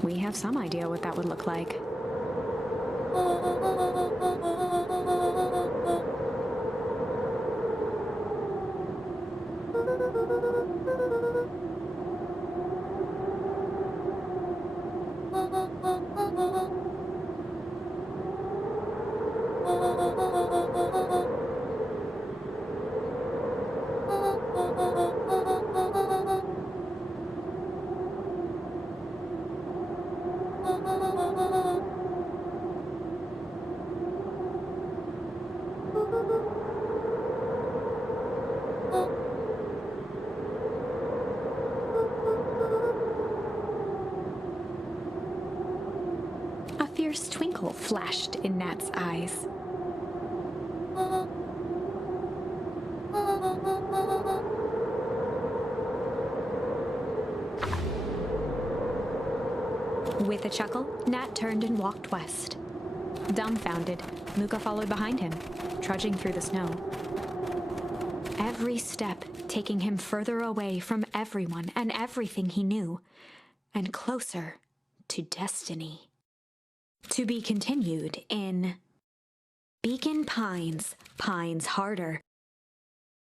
We have some idea what that would look like. A fierce twinkle flashed in Nat's eyes. With a chuckle, Nat turned and walked west. Dumbfounded, Luka followed behind him, trudging through the snow. Every step taking him further away from everyone and everything he knew, and closer to destiny. To be continued in Beacon Pines, Pines Harder.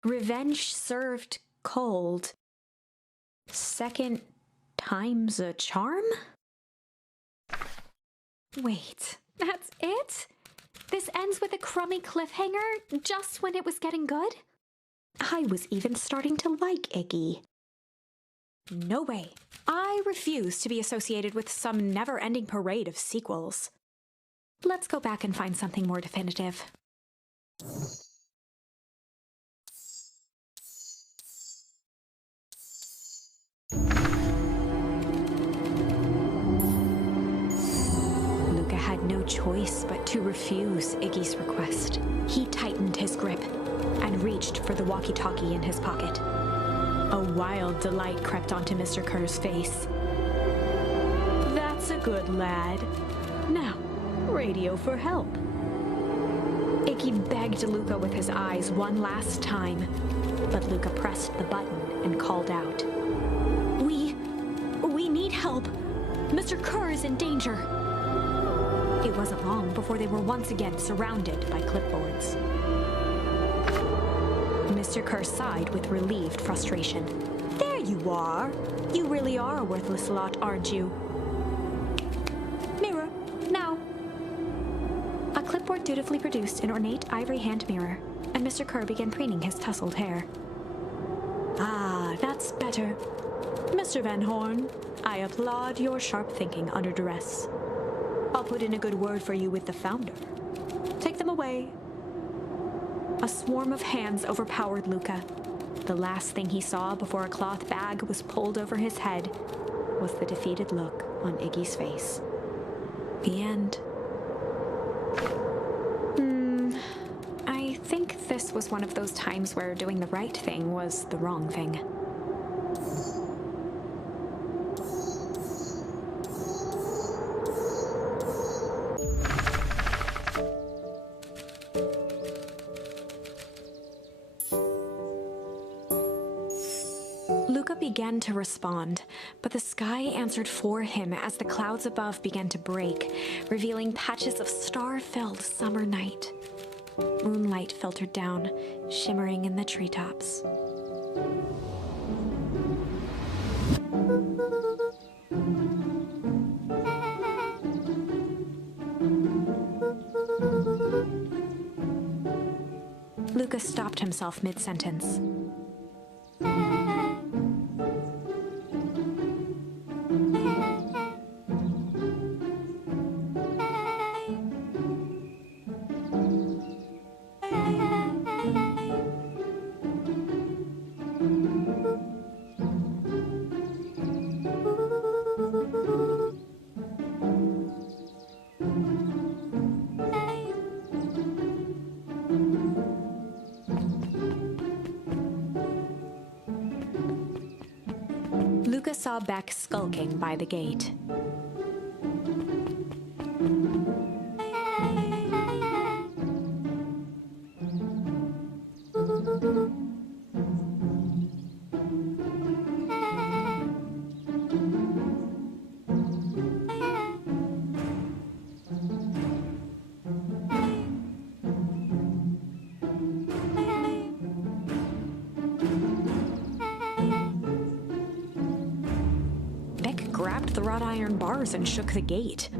Revenge served cold. Second time's a charm? Wait, that's it? This ends with a crummy cliffhanger just when it was getting good? I was even starting to like Iggy. No way. I refuse to be associated with some never-ending parade of sequels. Let's go back and find something more definitive. Luka had no choice but to refuse Iggy's request. He tightened his grip and reached for the walkie-talkie in his pocket. A wild delight crept onto Mr. Kerr's face. That's a good lad. Now, radio for help. Iggy begged Luka with his eyes one last time, but Luka pressed the button and called out. We need help. Mr. Kerr is in danger. It wasn't long before they were once again surrounded by clipboards. Mr. Kerr sighed with relieved frustration. There you are. You really are a worthless lot, aren't you? Mirror, now. A clipboard dutifully produced an ornate ivory hand mirror, and Mr. Kerr began preening his tousled hair. Ah, that's better. Mr. Van Horn, I applaud your sharp thinking under duress. I'll put in a good word for you with the founder. Take them away. A swarm of hands overpowered Luka. The last thing he saw before a cloth bag was pulled over his head was the defeated look on Iggy's face. The end. I think this was one of those times where doing the right thing was the wrong thing. Luka began to respond, but the sky answered for him as the clouds above began to break, revealing patches of star-filled summer night. Moonlight filtered down, shimmering in the treetops. Luka stopped himself mid-sentence. saw Beck skulking by the gate. Beck grabbed the wrought iron bars and shook the gate.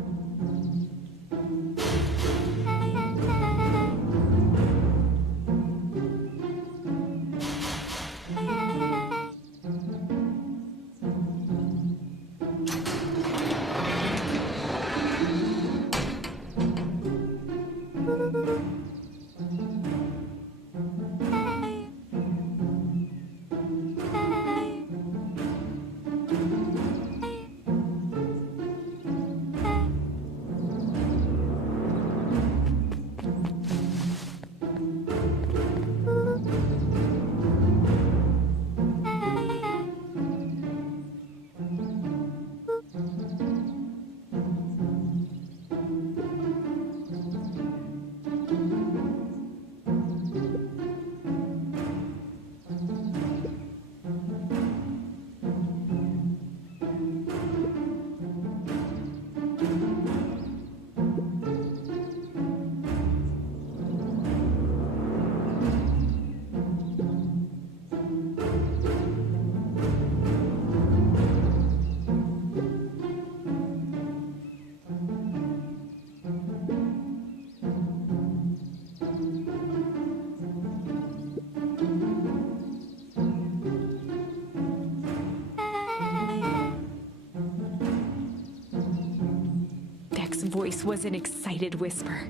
Beck's voice was an excited whisper.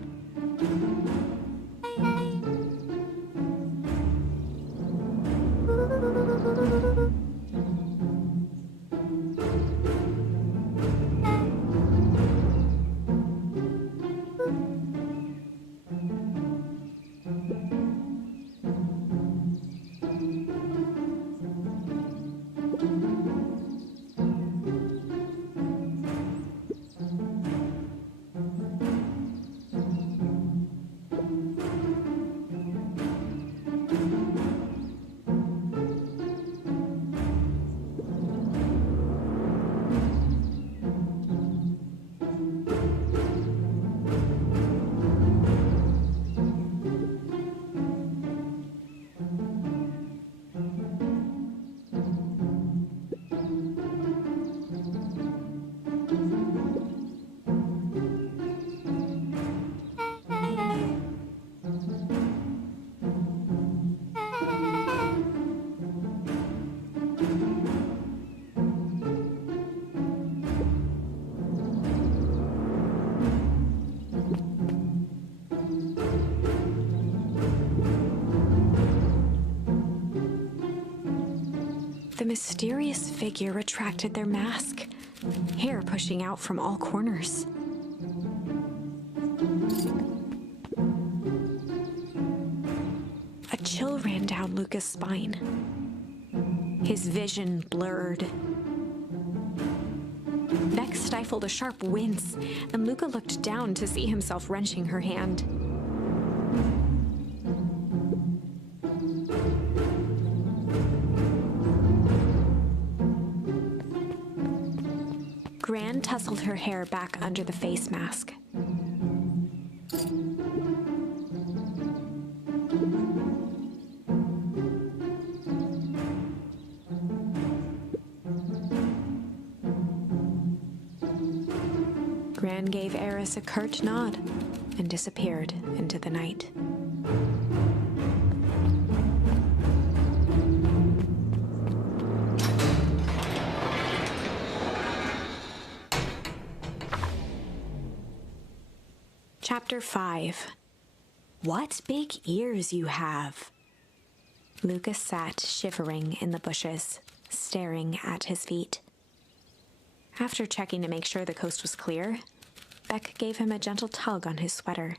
The mysterious figure retracted their mask, hair pushing out from all corners. A chill ran down Luka's spine. His vision blurred. Beck stifled a sharp wince, and Luka looked down to see himself wrenching her hand. Gran tousled her hair back under the face mask. Gran gave Eris a curt nod and disappeared into the night. Chapter 5. What big ears you have! Luka sat shivering in the bushes, staring at his feet. After checking to make sure the coast was clear, Beck gave him a gentle tug on his sweater.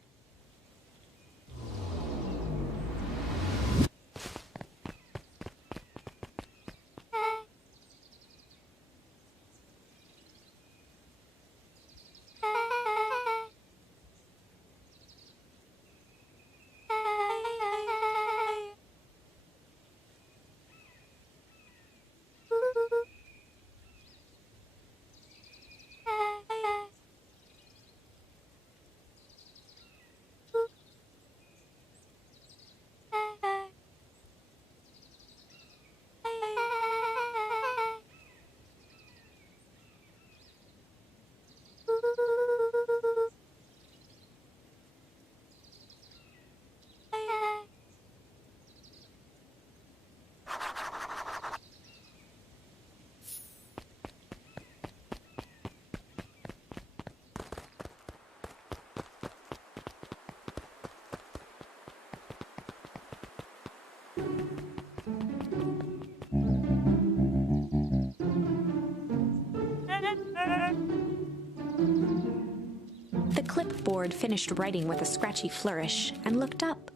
clipboard finished writing with a scratchy flourish and looked up.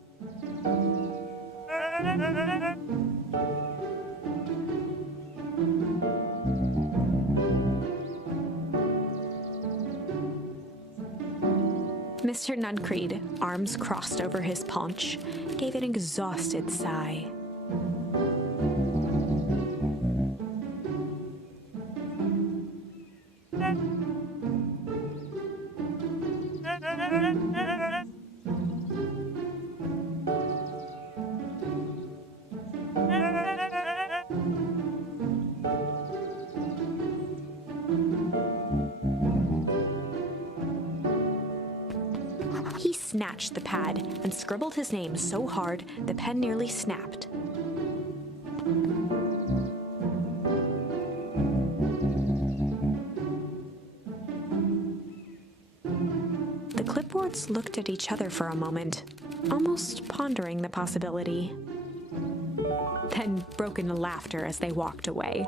Mr. Nuncreed, arms crossed over his paunch, gave an exhausted sigh. He snatched the pad and scribbled his name so hard the pen nearly snapped. The clipboards looked at each other for a moment, almost pondering the possibility, then broke into laughter as they walked away.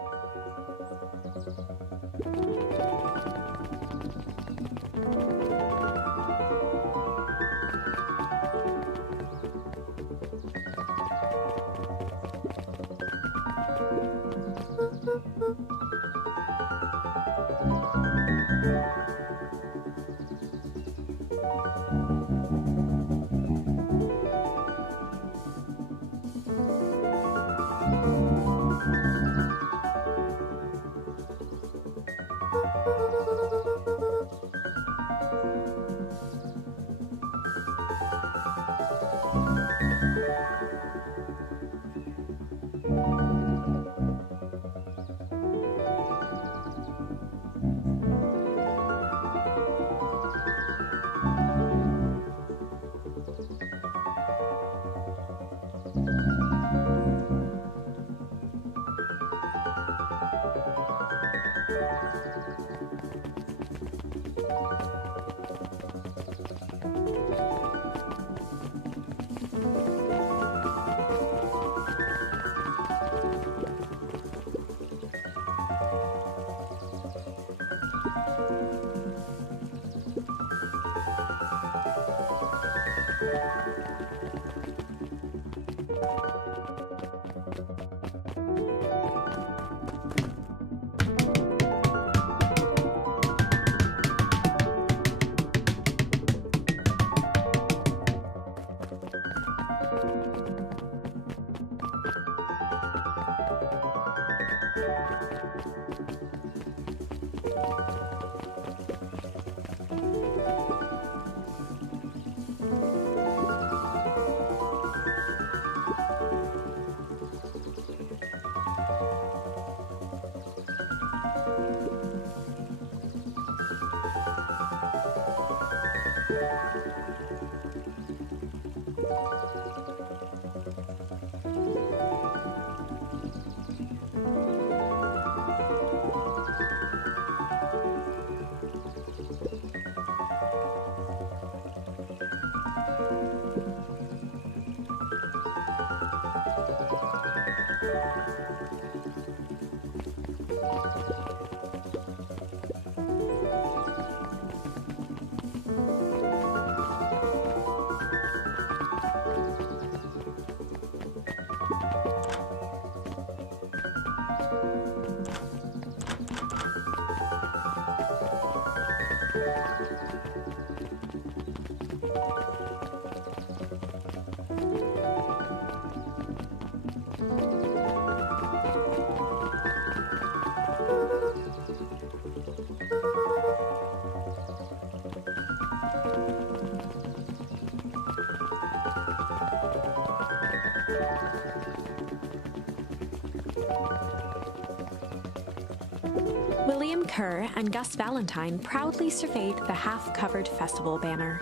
William Kerr and Gus Valentine proudly surveyed the half-covered festival banner.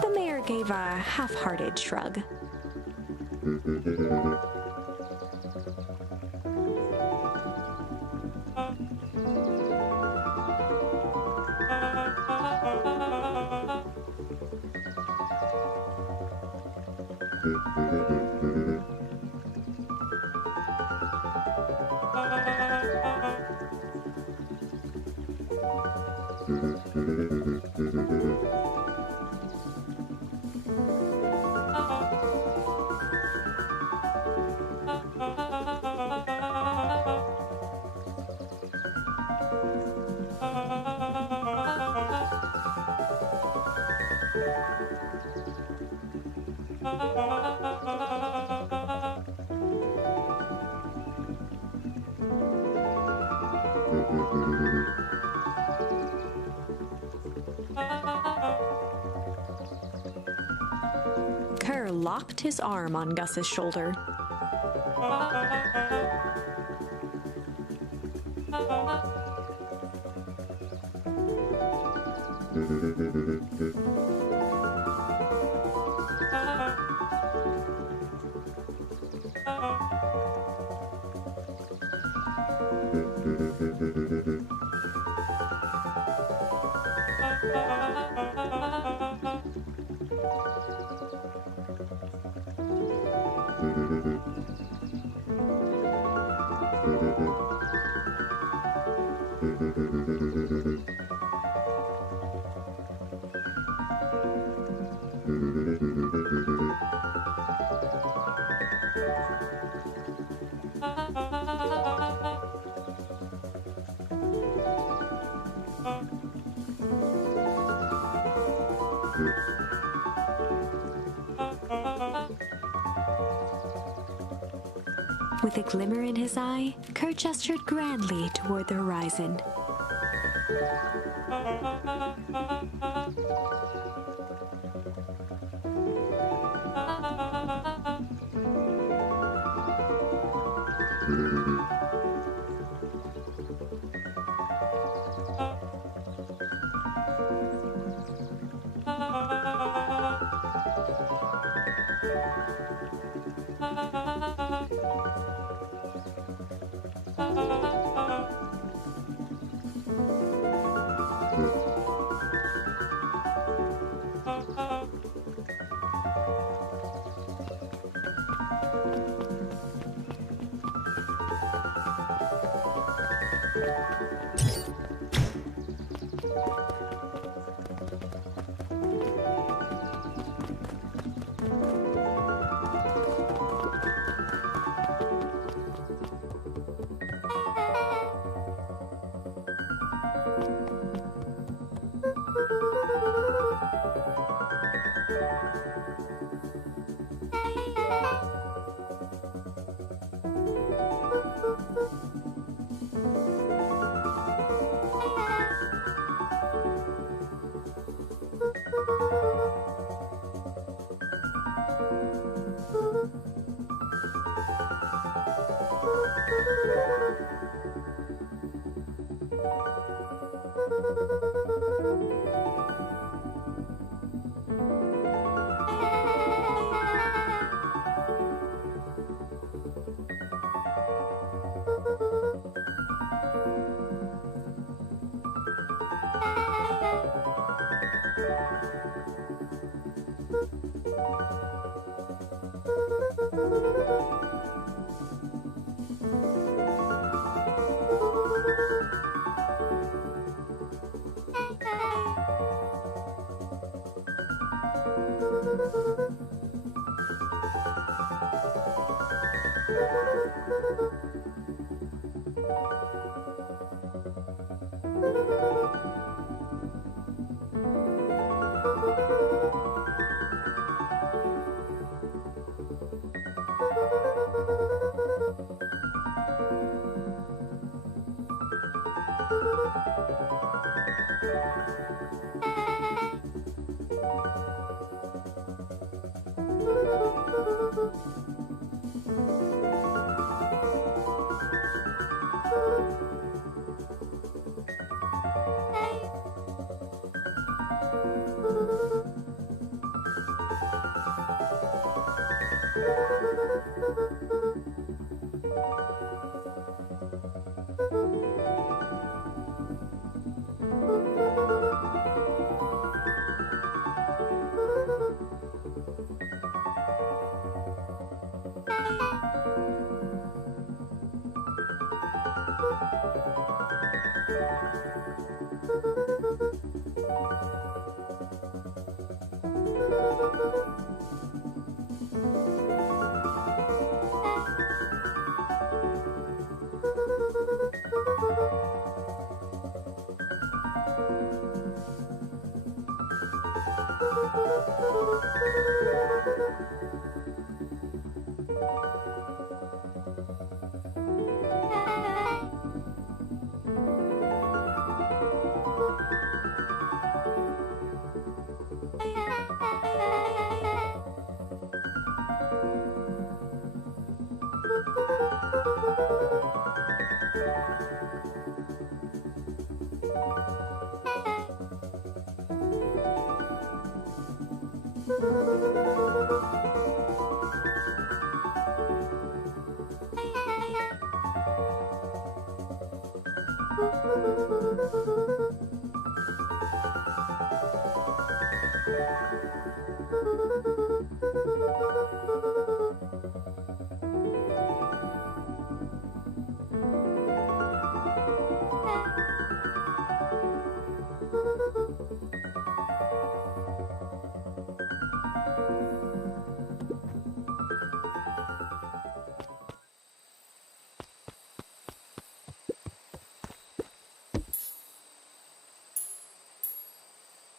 The mayor gave a half-hearted shrug. Kerr locked his arm on Gus's shoulder. With a glimmer in his eye, Kerr gestured grandly toward the horizon.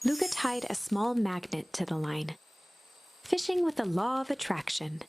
Luka tied a small magnet to the line, fishing with the law of attraction.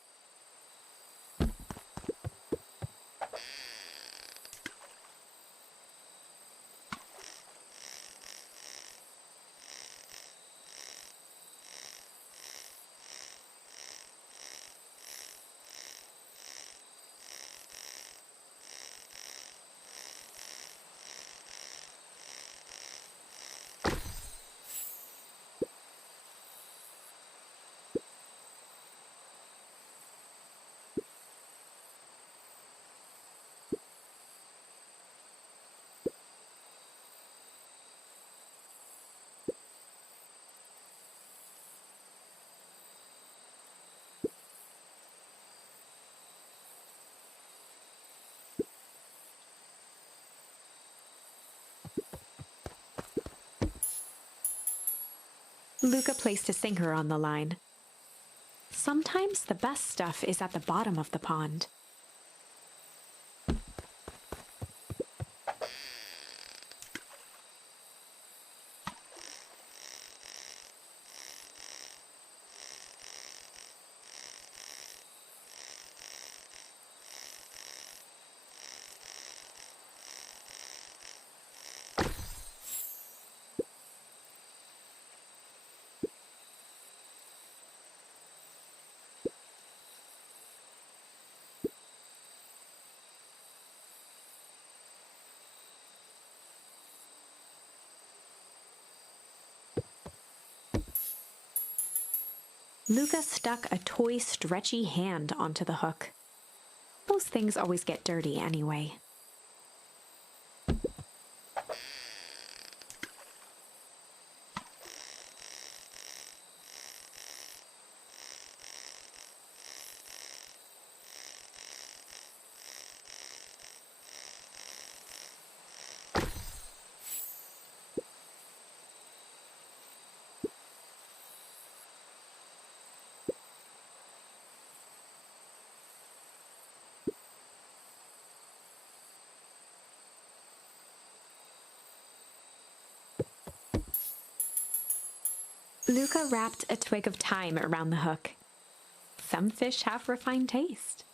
Luka placed a sinker on the line. Sometimes the best stuff is at the bottom of the pond. Luka stuck a toy stretchy hand onto the hook. Those things always get dirty anyway. Luka wrapped a twig of thyme around the hook. Some fish have refined taste.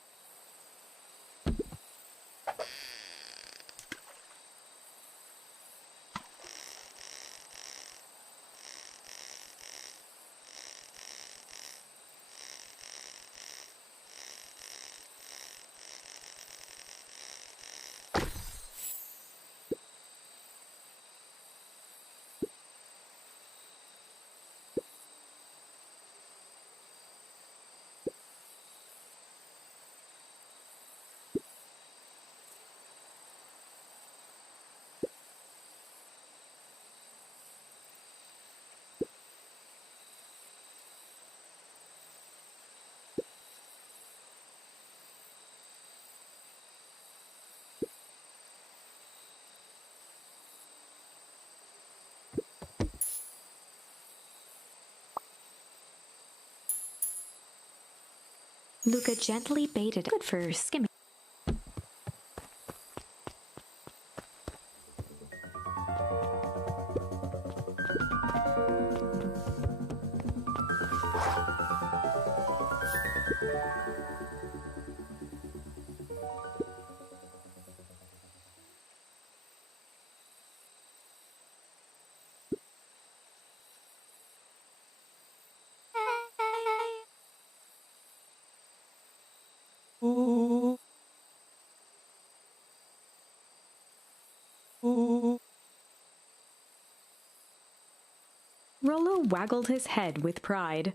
Luka gently baited it. Good for skimming. Rollo waggled his head with pride.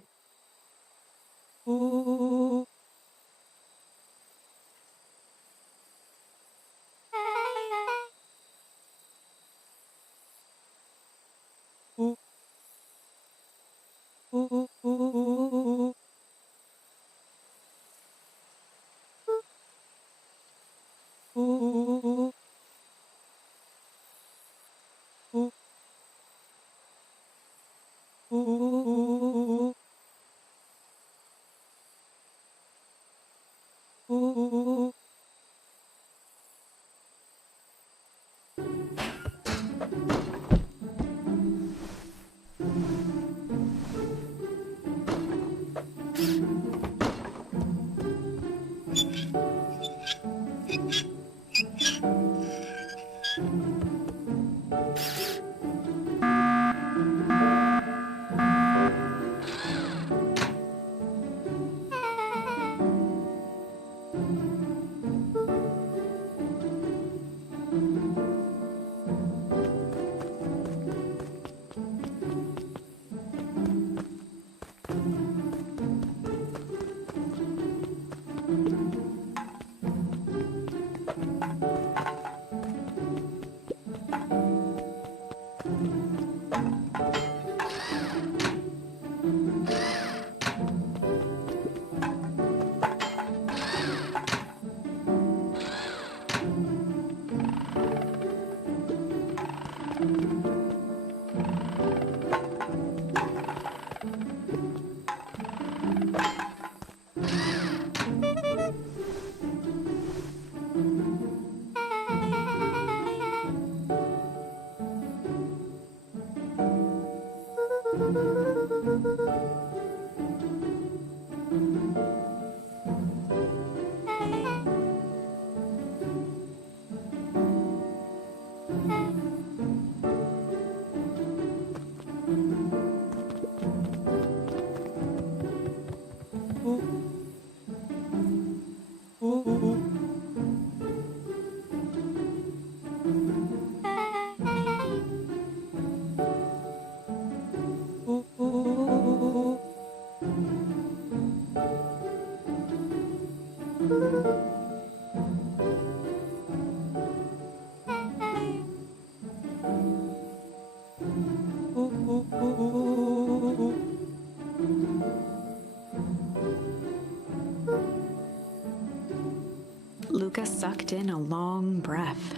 Luka sucked in a long breath.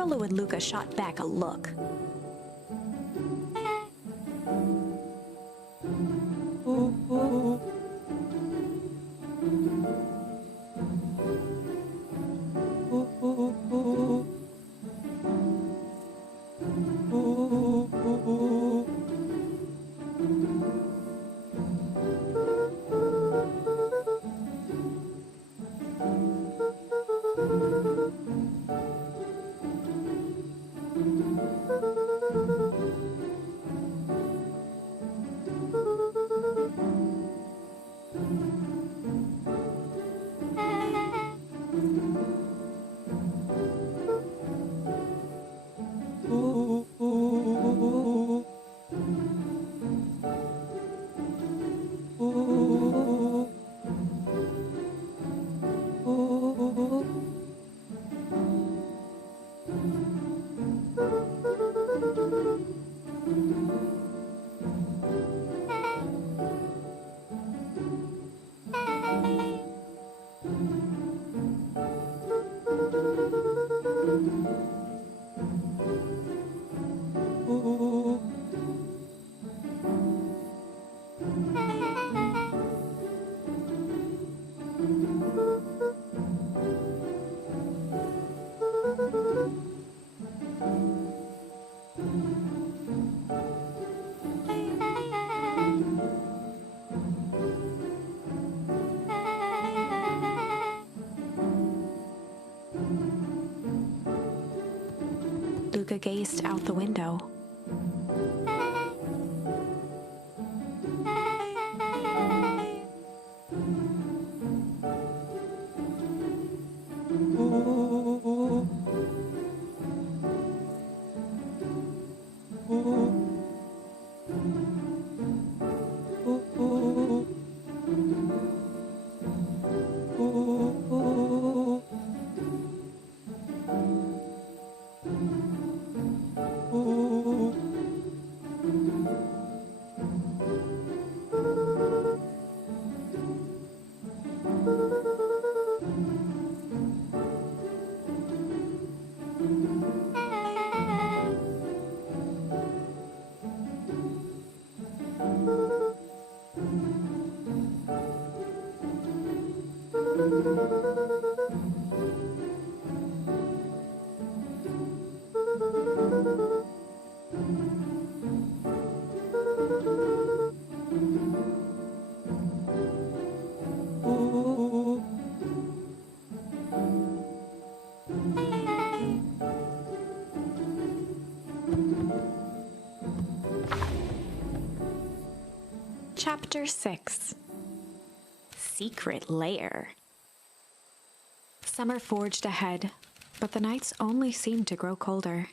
Frollo and Luka shot back a look. Luka gazed out the window. Chapter 6. Secret Lair. Summer forged ahead, but the nights only seemed to grow colder.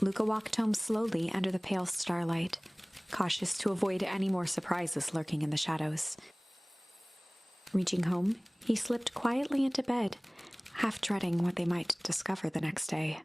Luka walked home slowly under the pale starlight, cautious to avoid any more surprises lurking in the shadows. Reaching home, he slipped quietly into bed, half dreading what they might discover the next day.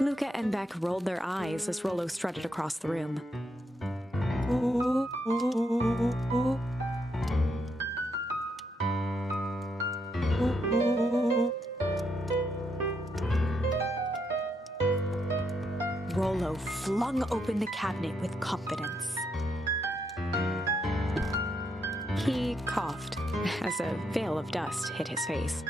Luka and Beck rolled their eyes as Rollo strutted across the room. Rollo flung open the cabinet with confidence. He coughed as a veil of dust hit his face.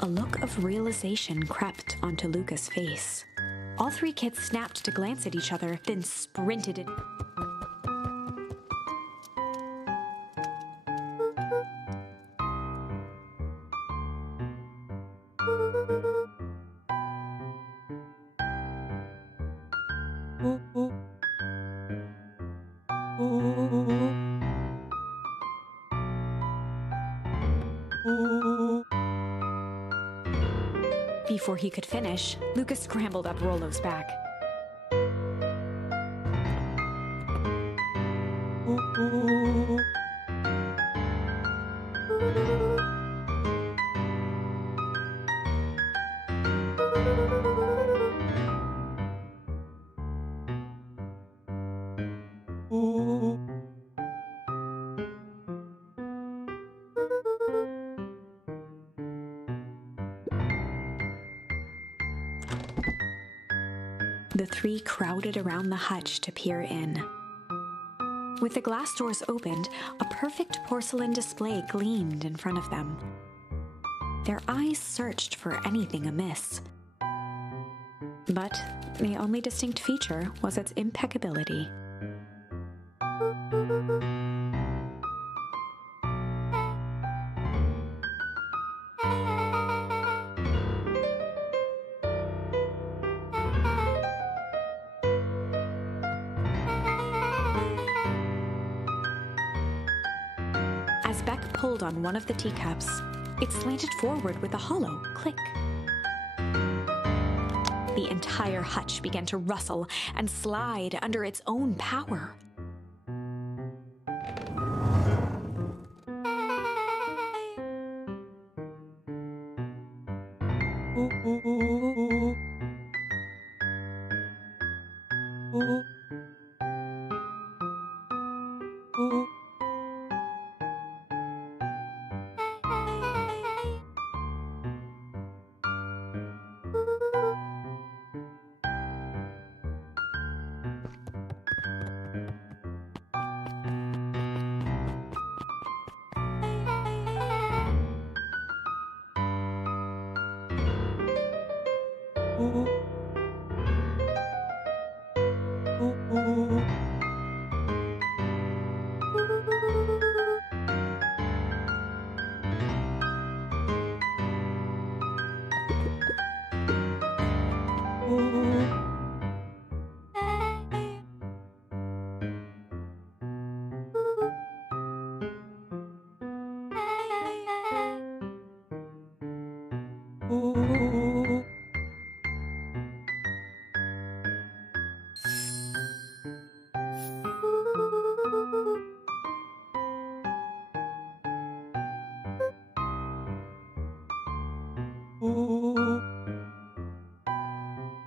A look of realization crept onto Luka's face. All three kids snapped to glance at each other, then sprinted in. Before he could finish, Luka scrambled up Rollo's back. The three crowded around the hutch to peer in. With the glass doors opened, a perfect porcelain display gleamed in front of them. Their eyes searched for anything amiss. But the only distinct feature was its impeccability. As Beck pulled on one of the teacups, it slanted forward with a hollow click. The entire hutch began to rustle and slide under its own power.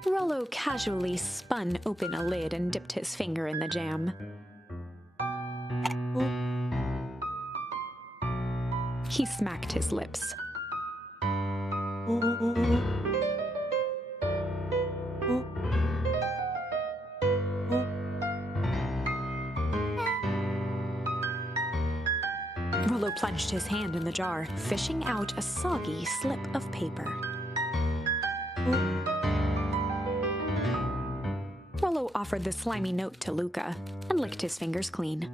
Rollo casually spun open a lid and dipped his finger in the jam. He smacked his lips. Rollo plunged his hand in the jar, fishing out a soggy slip of paper. Rollo offered the slimy note to Luka and licked his fingers clean.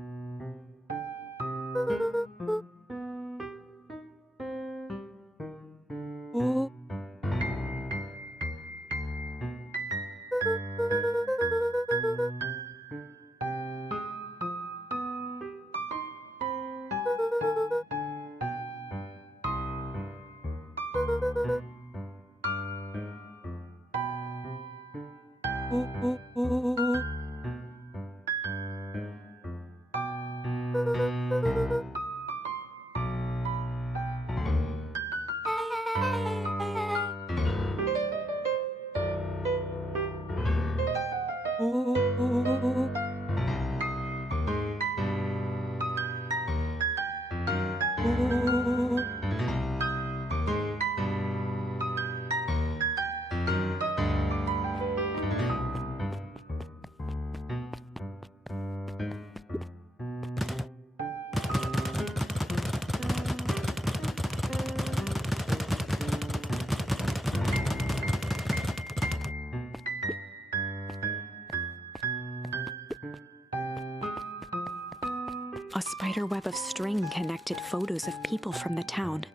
A spider web of string connected photos of people from the town,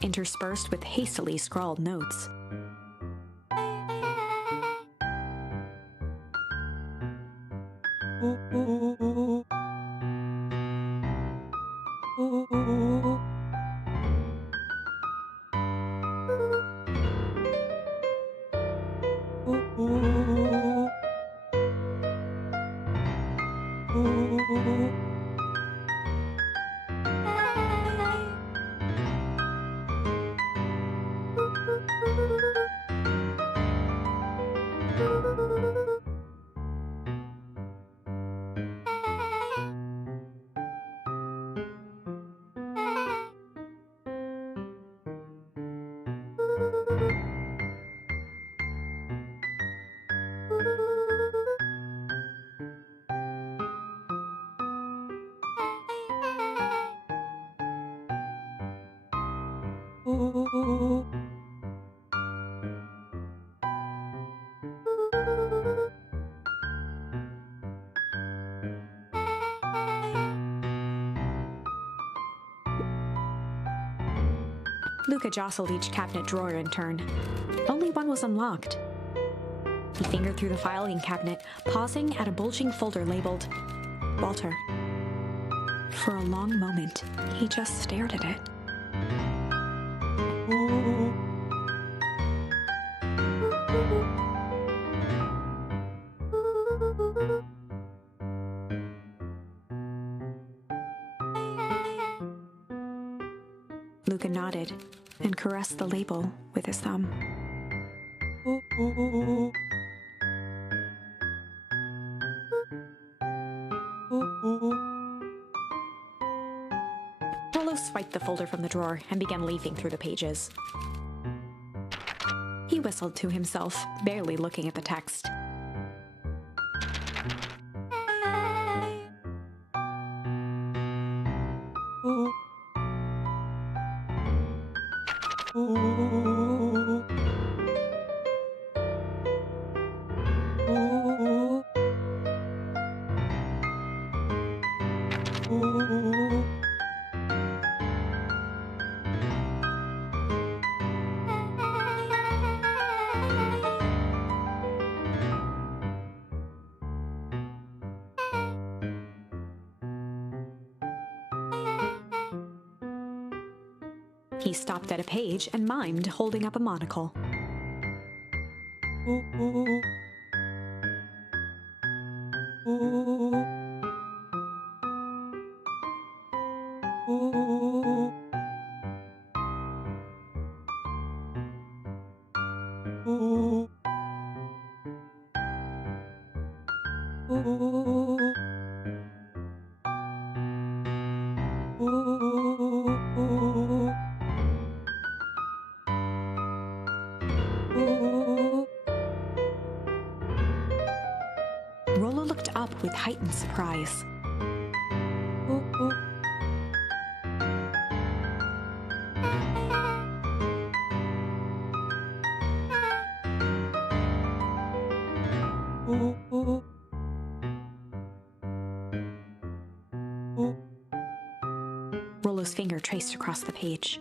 interspersed with hastily scrawled notes. Luka jostled each cabinet drawer in turn. Only one was unlocked. He fingered through the filing cabinet, pausing at a bulging folder labeled Walter. For a long moment, he just stared at it. Luka nodded and caressed the label with his thumb. Rollo swiped the folder from the drawer and began leafing through the pages. He whistled to himself, barely looking at the text. He stopped at a page and mimed, holding up a monocle. Rollo looked up with heightened surprise. Rollo's finger traced across the page.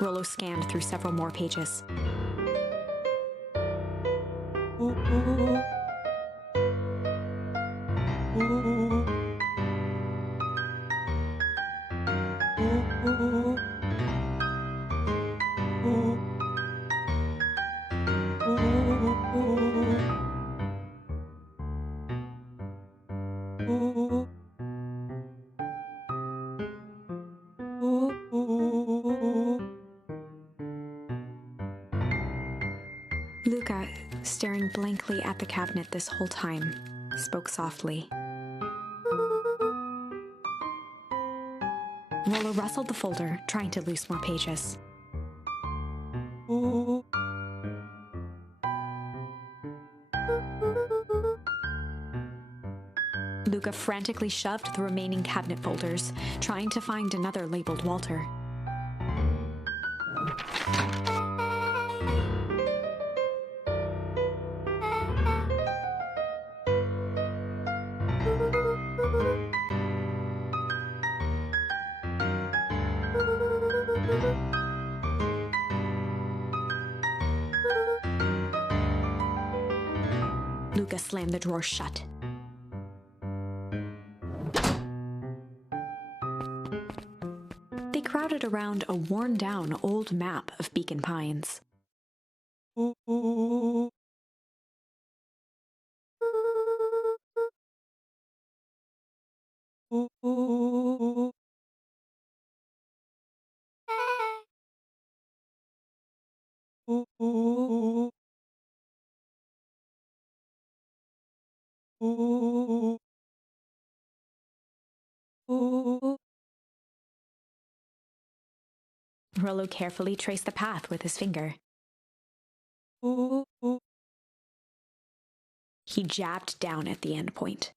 Rollo scanned through several more pages. Luka, staring blankly at the cabinet this whole time, spoke softly. Rollo rustled the folder, trying to loose more pages. Luka frantically shoved the remaining cabinet folders, trying to find another labeled Walter. Luka slammed the drawer shut. They crowded around a worn-down old map of Beacon Pines. Rollo carefully traced the path with his finger. He jabbed down at the end point.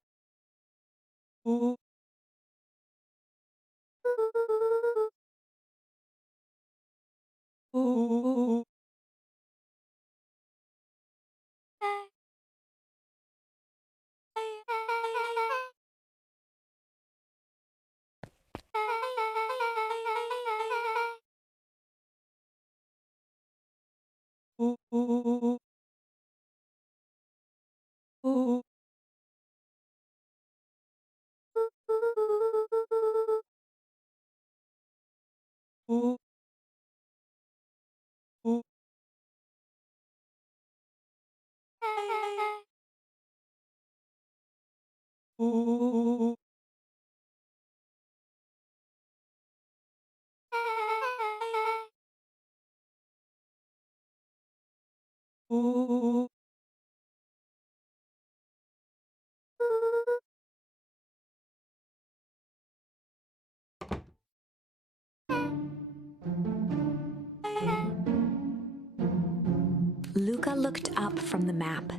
Luka looked up from the map.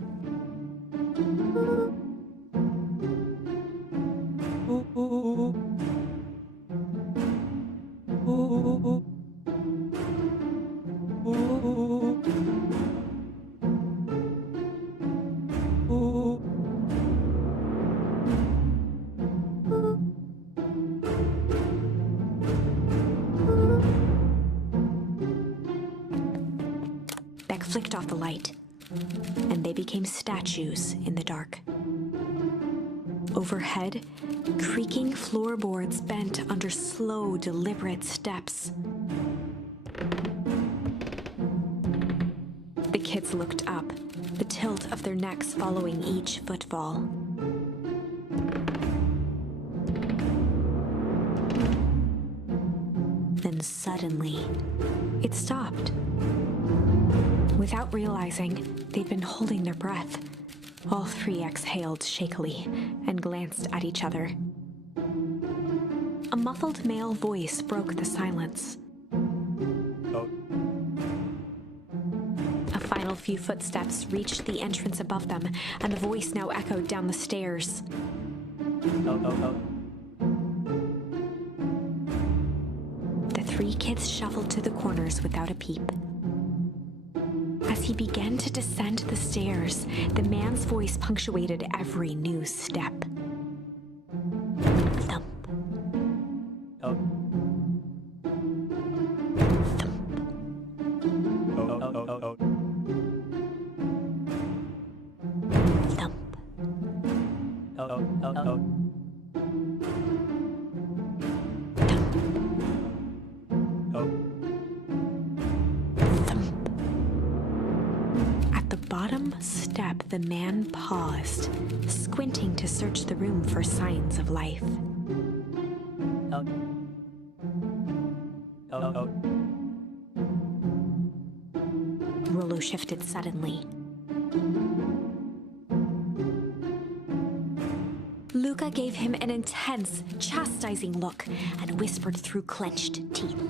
Beck flicked off the light, and they became statues in the dark. Overhead, creaking floorboards bent under slow, deliberate steps. The kids looked up, the tilt of their necks following each footfall. Then suddenly, it stopped. Without realizing, they'd been holding their breath. All three exhaled shakily and glanced at each other. A muffled male voice broke the silence. A final few footsteps reached the entrance above them, and the voice now echoed down the stairs. The three kids shuffled to the corners without a peep. As he began to descend the stairs, the man's voice punctuated every new step. Thump. Thump. Thump. Bottom step, the man paused, squinting to search the room for signs of life. Rollo shifted suddenly. Luka gave him an intense, chastising look and whispered through clenched teeth.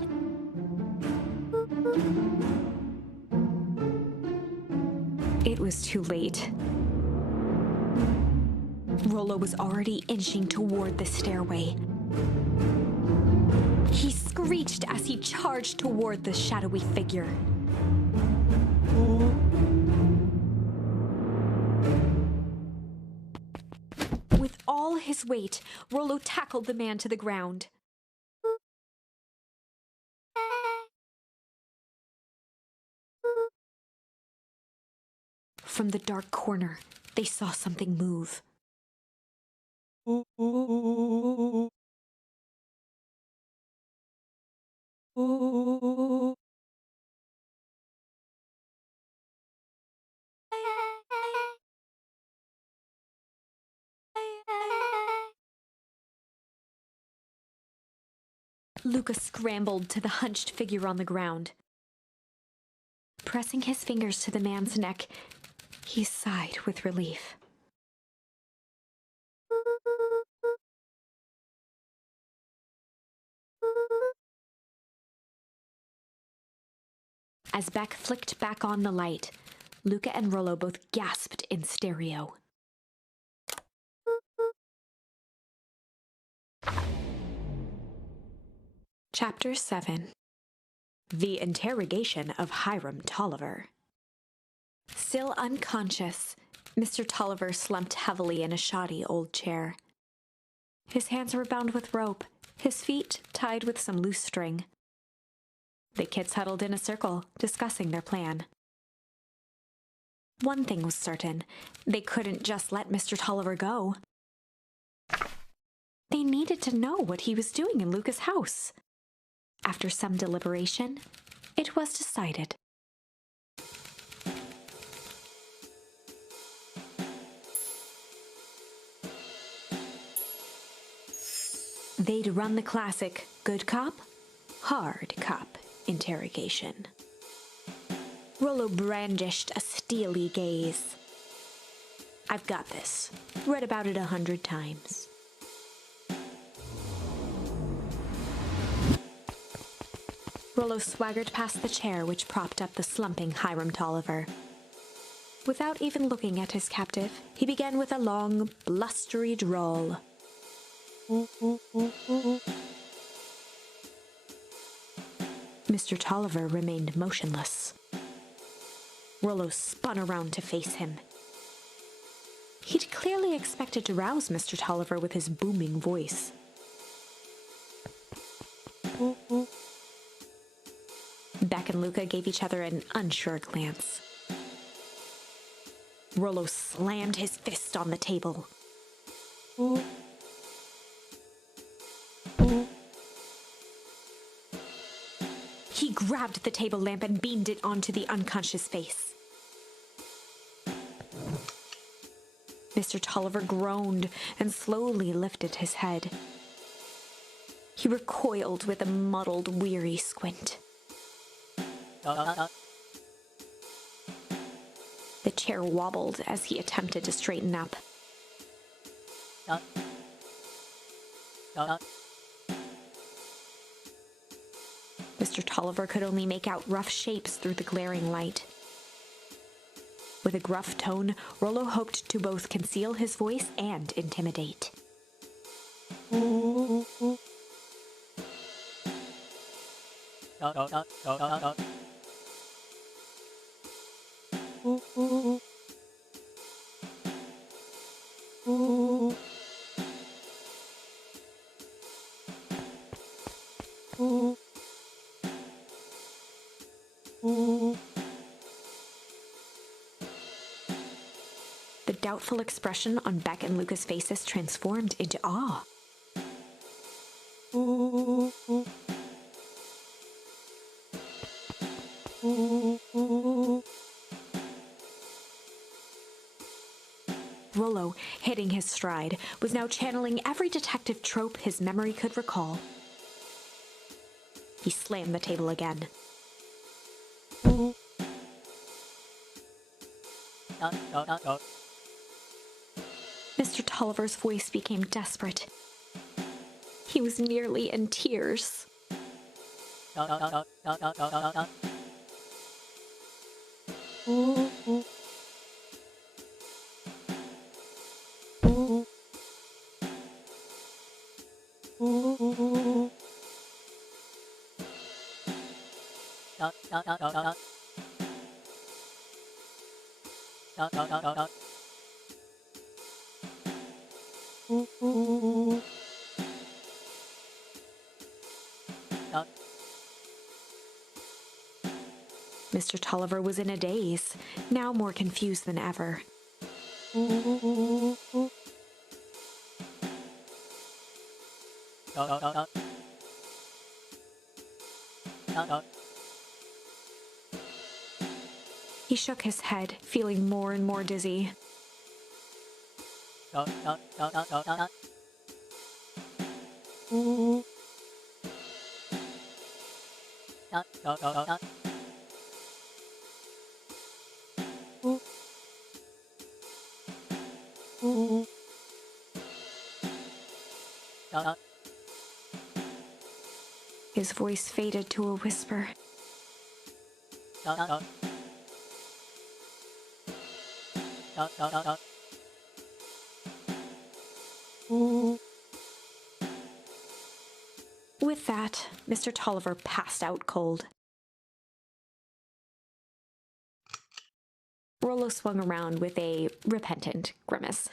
It was too late. Rollo was already inching toward the stairway. He screeched as he charged toward the shadowy figure. With all his weight, Rollo tackled the man to the ground. From the dark corner, they saw something move. Luka scrambled to the hunched figure on the ground. Pressing his fingers to the man's neck, he sighed with relief. As Beck flicked back on the light, Luka and Rollo both gasped in stereo. Chapter 7. The Interrogation of Hiram Tolliver. Still unconscious, Mr. Tolliver slumped heavily in a shoddy old chair. His hands were bound with rope, his feet tied with some loose string. The kids huddled in a circle, discussing their plan. One thing was certain, they couldn't just let Mr. Tolliver go. They needed to know what he was doing in Luka's house. After some deliberation, it was decided. They'd run the classic good cop, hard cop interrogation. Rollo brandished a steely gaze. I've got this. Read about it 100 times. Rollo swaggered past the chair which propped up the slumping Hiram Tolliver. Without even looking at his captive, he began with a long, blustery drawl. Mr. Tolliver remained motionless. Rollo spun around to face him. He'd clearly expected to rouse Mr. Tolliver with his booming voice. Beck and Luka gave each other an unsure glance. Rollo slammed his fist on the table. He grabbed the table lamp and beamed it onto the unconscious face. Mr. Tolliver groaned and slowly lifted his head. He recoiled with a muddled, weary squint. The chair wobbled as he attempted to straighten up. Mr. Tolliver could only make out rough shapes through the glaring light. With a gruff tone, Rollo hoped to both conceal his voice and intimidate. The doubtful expression on Beck and Luka's faces transformed into awe. Rollo, hitting his stride, was now channeling every detective trope his memory could recall. He slammed the table again. Mr. Tolliver's voice became desperate. He was nearly in tears. Mr. Tolliver was in a daze, now more confused than ever. He shook his head, feeling more and more dizzy. His voice faded to a whisper. With that, Mr. Tolliver passed out cold. Rollo swung around with a repentant grimace.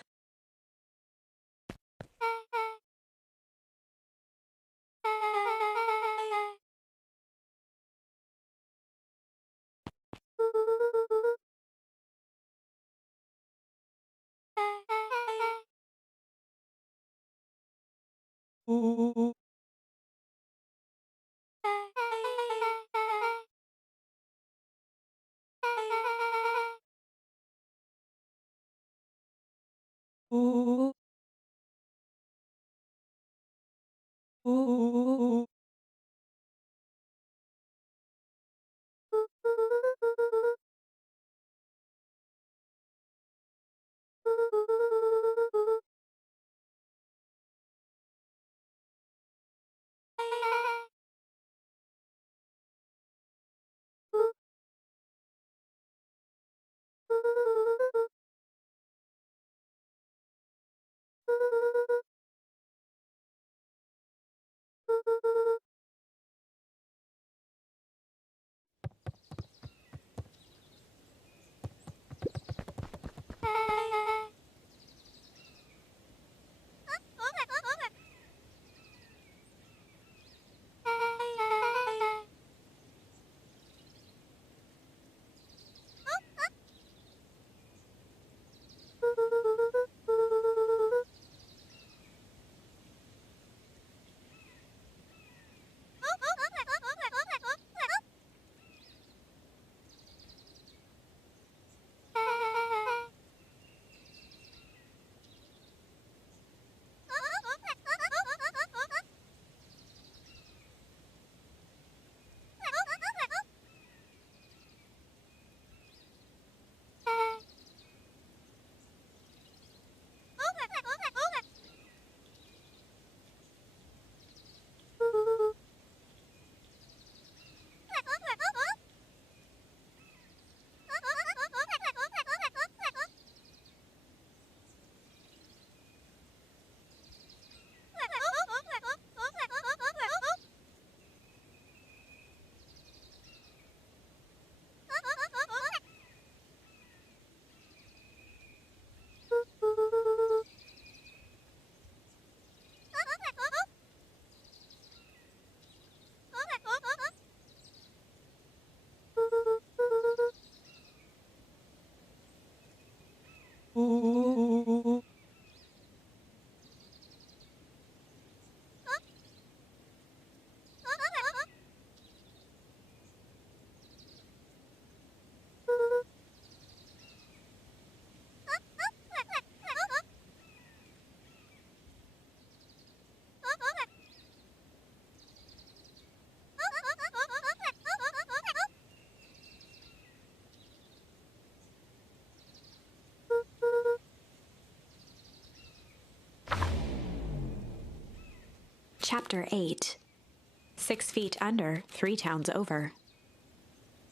Chapter 8. 6 feet under, 3 towns over.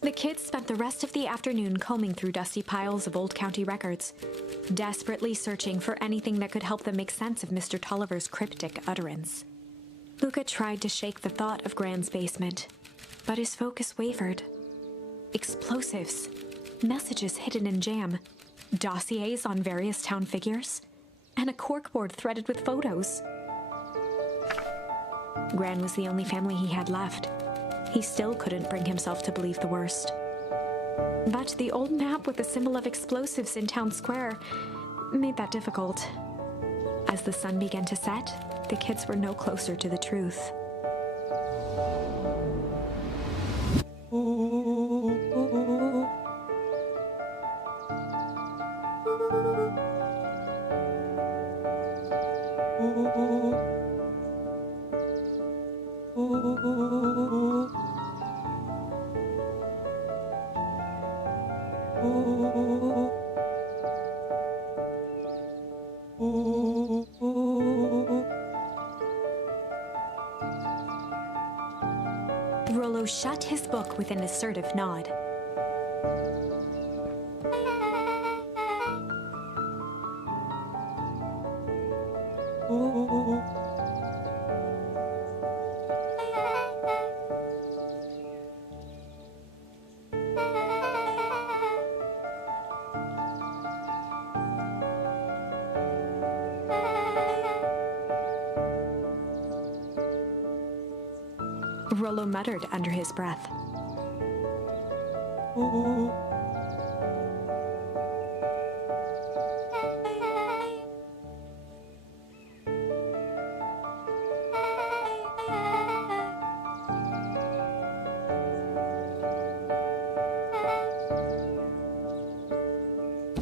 The kids spent the rest of the afternoon combing through dusty piles of old county records, desperately searching for anything that could help them make sense of Mr. Tolliver's cryptic utterance. Luka tried to shake the thought of Gran's basement, but his focus wavered. Explosives, messages hidden in jam, dossiers on various town figures, and a corkboard threaded with photos. Gran was the only family he had left. He still couldn't bring himself to believe the worst. But the old map with the symbol of explosives in town square made that difficult. As the sun began to set, the kids were no closer to the truth. Rollo shut his book with an assertive nod. Rollo muttered under his breath.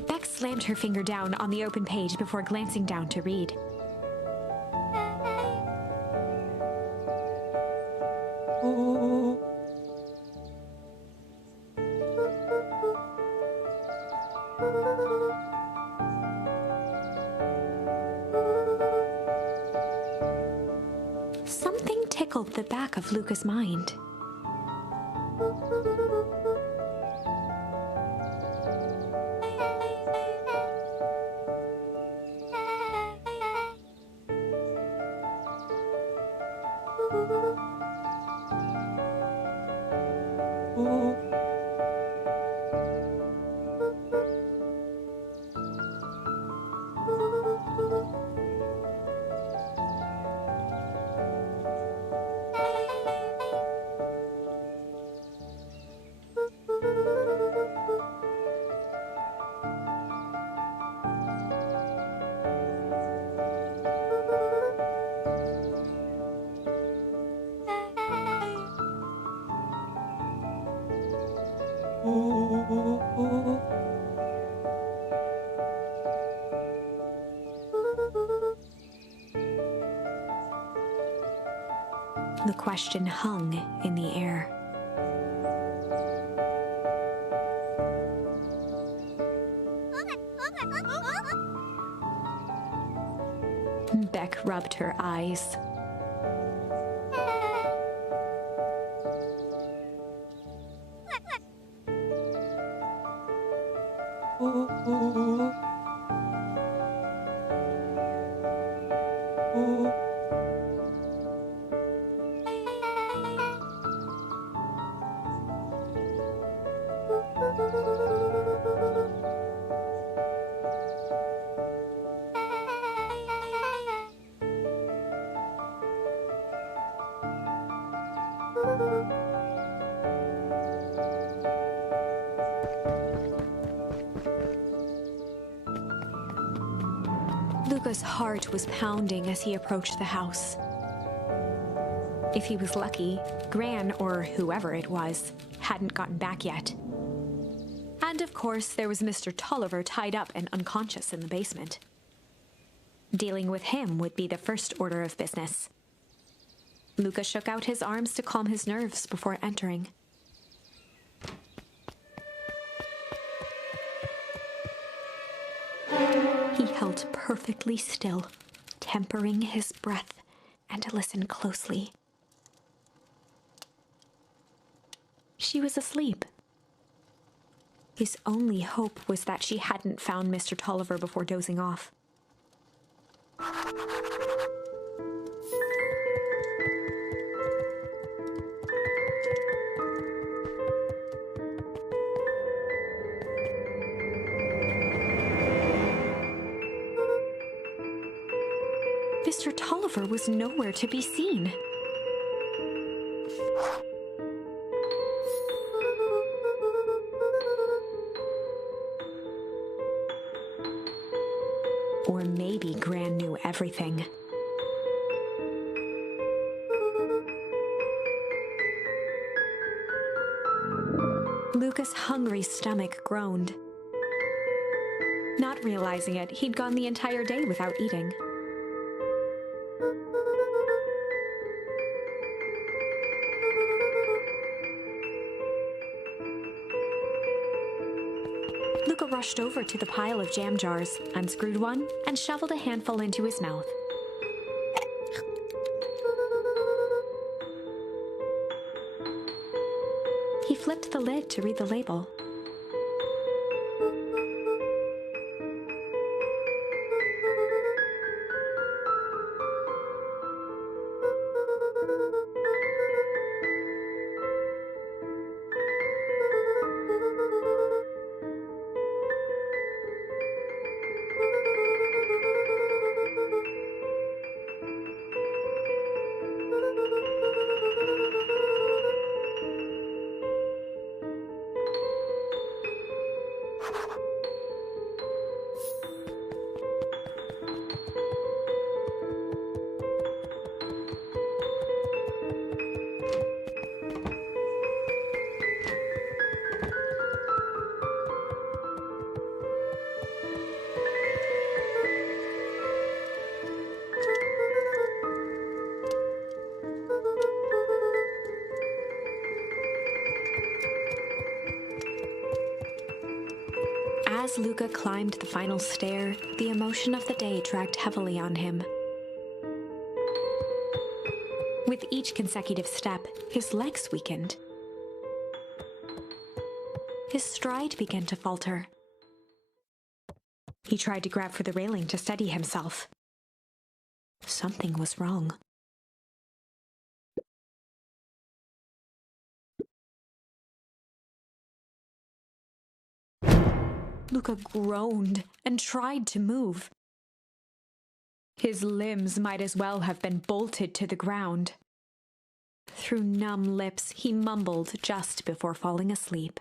Beck slammed her finger down on the open page before glancing down to read. Something tickled the back of Luka's mind. The question hung in the air. Beck rubbed her eyes. Luka's heart was pounding as he approached the house. If he was lucky, Gran, or whoever it was, hadn't gotten back yet. And of course, there was Mr. Tolliver tied up and unconscious in the basement. Dealing with him would be the first order of business. Luka shook out his arms to calm his nerves before entering. He held perfectly still, tempering his breath, and listened closely. She was asleep. His only hope was that she hadn't found Mr. Tolliver before dozing off. Mr. Tolliver was nowhere to be seen. Or maybe Gran knew everything. Luka's hungry stomach groaned. Not realizing it, he'd gone the entire day without eating. Luka rushed over to the pile of jam jars, unscrewed one, and shoveled a handful into his mouth. He flipped the lid to read the label. As Luka climbed the final stair, the emotion of the day dragged heavily on him. With each consecutive step, his legs weakened. His stride began to falter. He tried to grab for the railing to steady himself. Something was wrong. Luka groaned and tried to move. His limbs might as well have been bolted to the ground. Through numb lips, he mumbled just before falling asleep.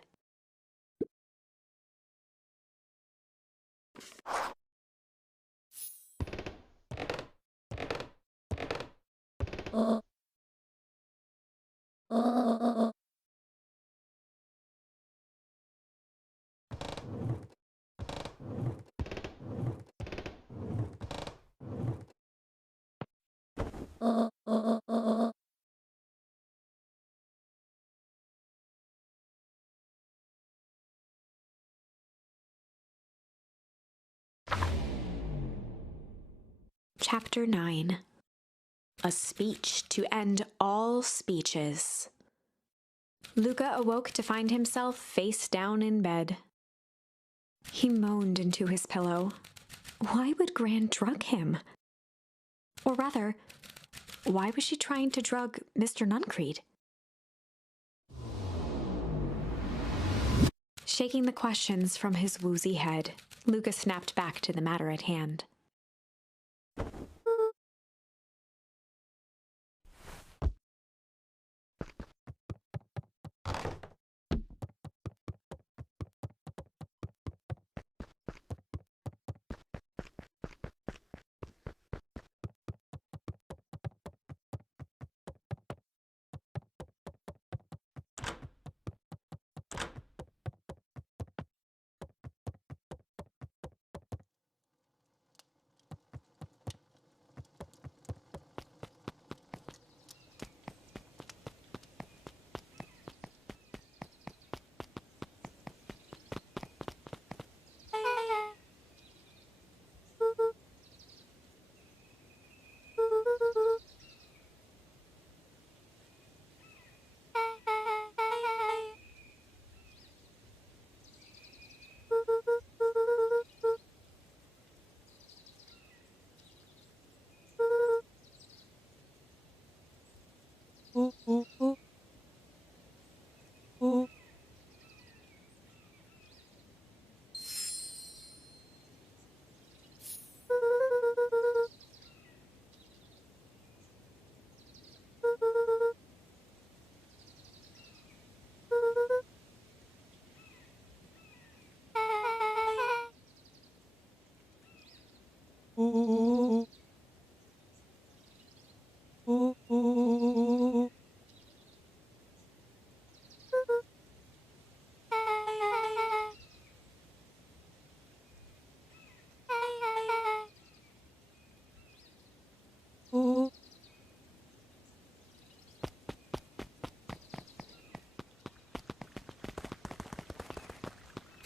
Chapter 9. A speech to end all speeches. Luka awoke to find himself face down in bed. He moaned into his pillow. Why would Gran drug him? Or rather, why was she trying to drug Mr. Nuncreed? Shaking the questions from his woozy head, Luka snapped back to the matter at hand.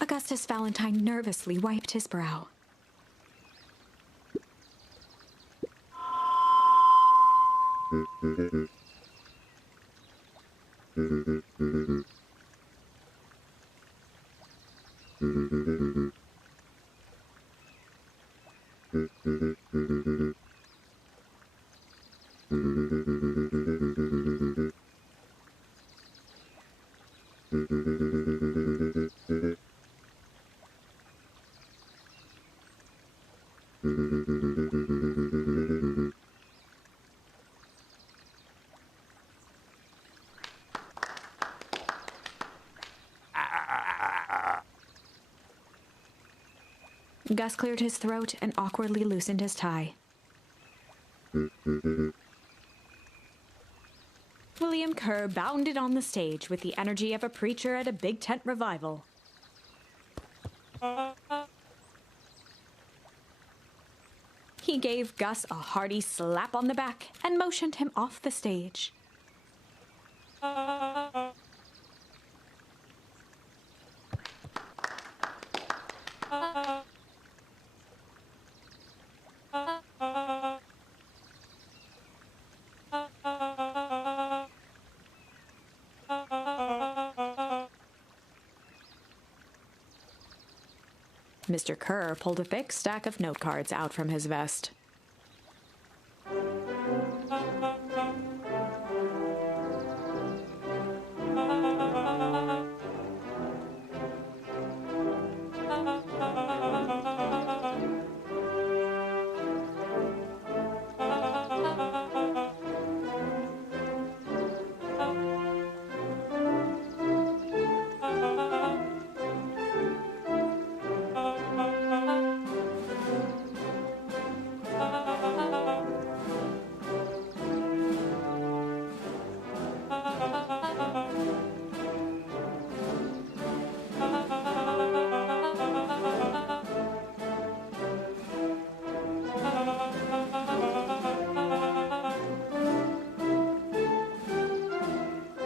Augustus Valentine nervously wiped his brow. Gus cleared his throat and awkwardly loosened his tie. William Kerr bounded on the stage with the energy of a preacher at a big tent revival. He gave Gus a hearty slap on the back and motioned him off the stage. Mr. Kerr pulled a thick stack of note cards out from his vest.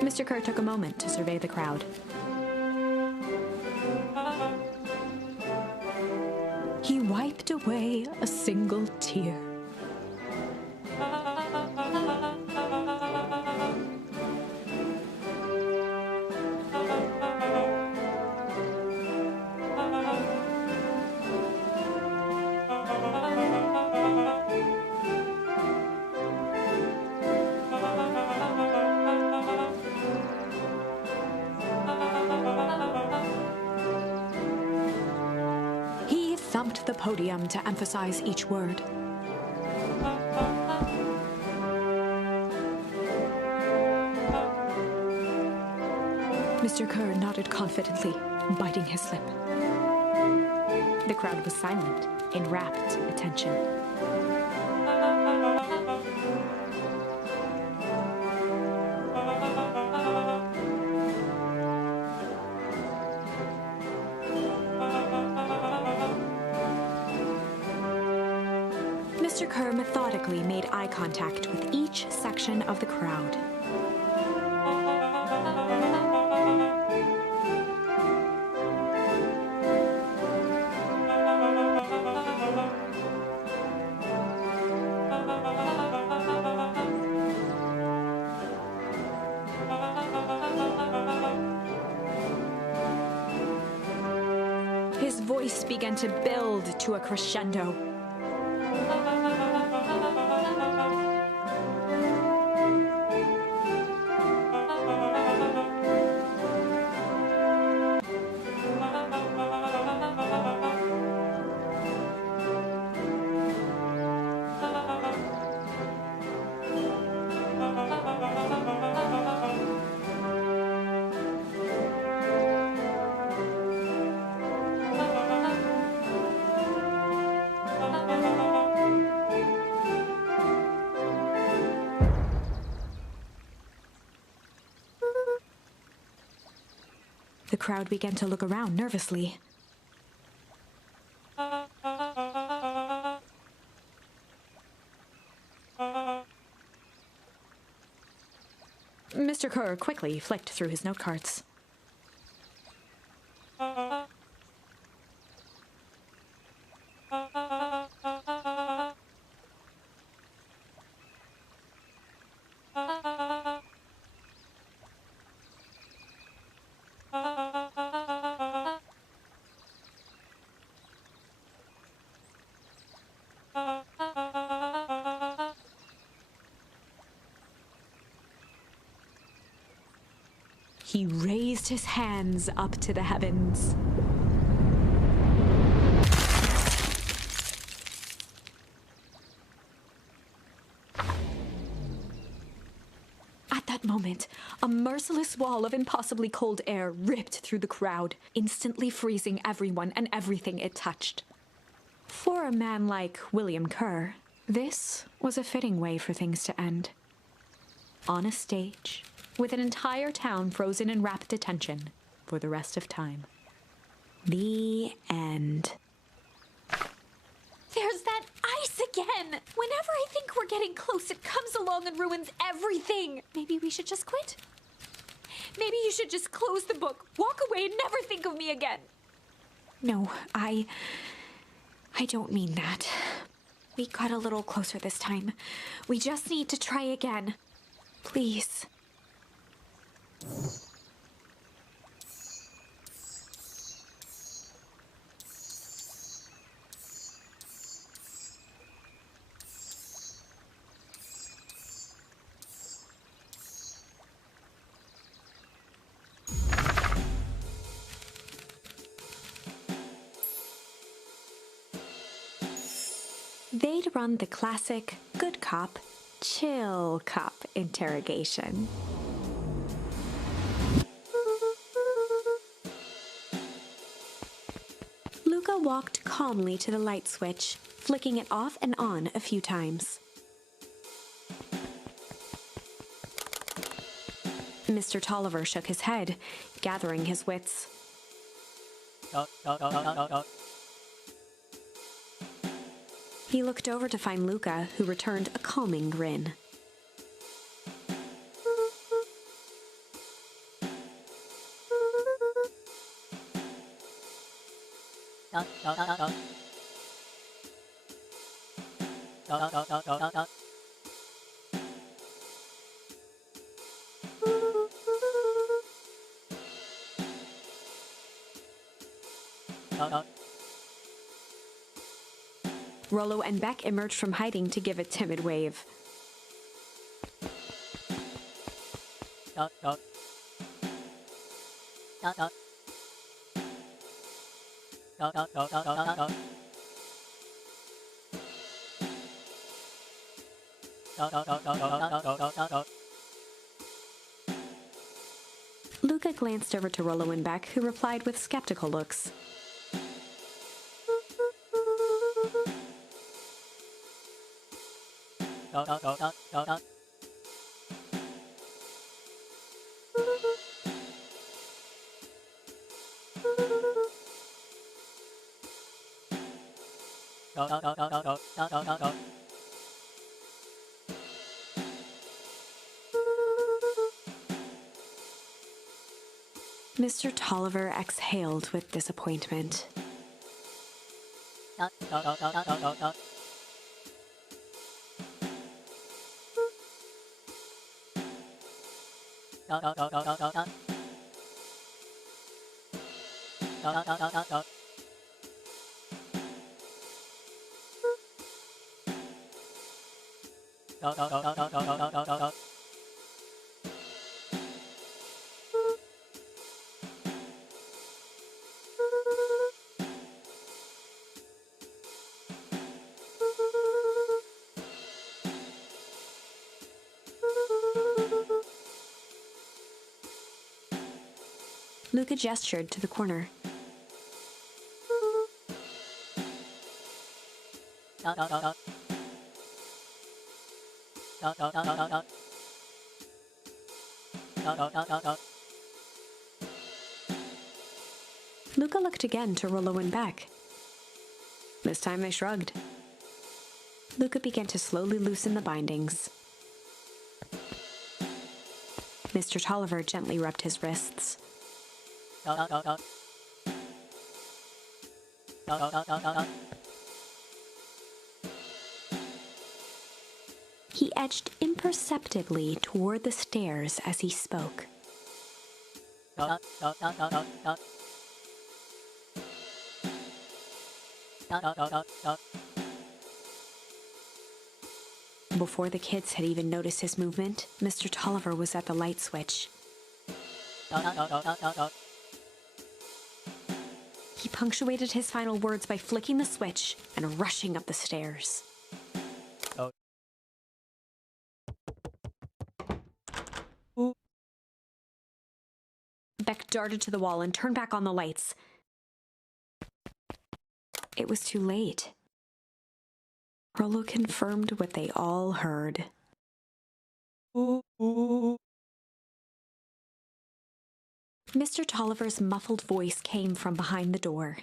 Mr. Kerr took a moment to survey the crowd. He wiped away a single tear. Thumped the podium to emphasize each word. Mr. Kerr nodded confidently, biting his lip. The crowd was silent, in rapt attention. Mr. Kerr methodically made eye contact with each section of the crowd. His voice began to build to a crescendo. The crowd began to look around nervously. Mr. Kerr quickly flicked through his note cards. He raised his hands up to the heavens. At that moment, a merciless wall of impossibly cold air ripped through the crowd, instantly freezing everyone and everything it touched. For a man like William Kerr, this was a fitting way for things to end. On a stage, with an entire town frozen in rapt attention for the rest of time. The end. There's that ice again! Whenever I think we're getting close, it comes along and ruins everything! Maybe we should just quit? Maybe you should just close the book, walk away, and never think of me again! No, I don't mean that. We got a little closer this time. We just need to try again. Please. They'd run the classic good cop, chill cop interrogation. Luka walked calmly to the light switch, flicking it off and on a few times. Mr. Tolliver shook his head, gathering his wits. He looked over to find Luka, who returned a calming grin. Rollo and Beck emerged from hiding to give a timid wave. Luka glanced over to Rollo and Beck, who replied with skeptical looks. Mr. Tolliver exhaled with disappointment. Luka gestured to the corner. Luka looked again to Rollo and Beck. This time they shrugged. Luka began to slowly loosen the bindings. Mr. Tolliver gently rubbed his wrists. He edged imperceptibly toward the stairs as he spoke. Before the kids had even noticed his movement, Mr. Tolliver was at the light switch. He punctuated his final words by flicking the switch and rushing up the stairs. Beck darted to the wall and turned back on the lights. It was too late. Rollo confirmed what they all heard. Mr. Tolliver's muffled voice came from behind the door.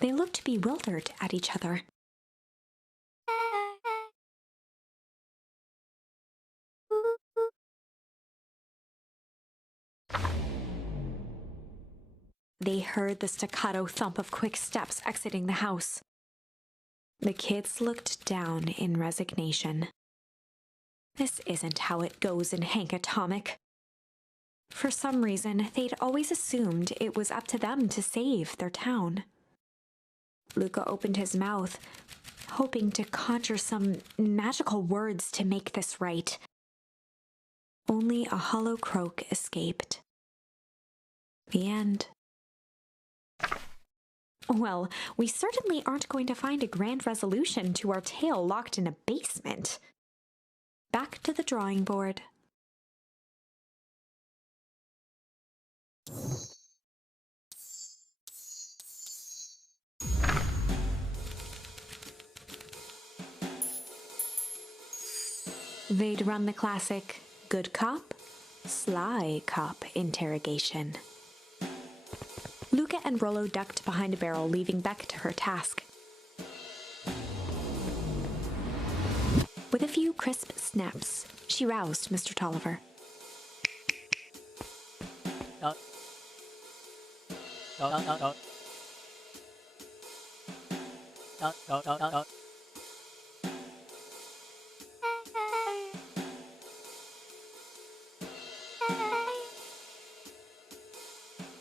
They looked bewildered at each other. They heard the staccato thump of quick steps exiting the house. The kids looked down in resignation. This isn't how it goes in Hank Atomic. For some reason, they'd always assumed it was up to them to save their town. Luka opened his mouth, hoping to conjure some magical words to make this right. Only a hollow croak escaped. The end. Well, we certainly aren't going to find a grand resolution to our tale locked in a basement. Back to the drawing board. They'd run the classic good cop, sly cop interrogation. Luka and Rollo ducked behind a barrel, leaving Beck to her task. With a few crisp snaps, she roused Mr. Tolliver.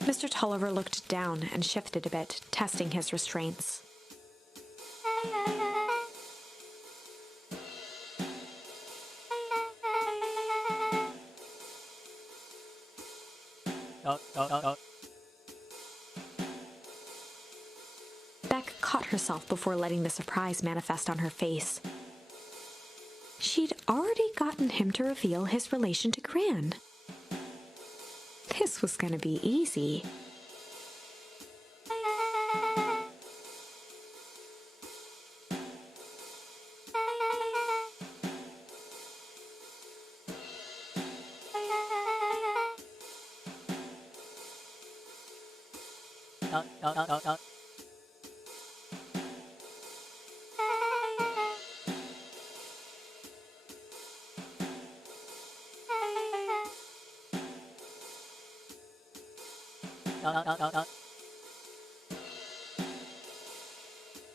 Mr. Tolliver looked down and shifted a bit, testing his restraints. Beck caught herself before letting the surprise manifest on her face. She'd already gotten him to reveal his relation to Gran. This was gonna be easy.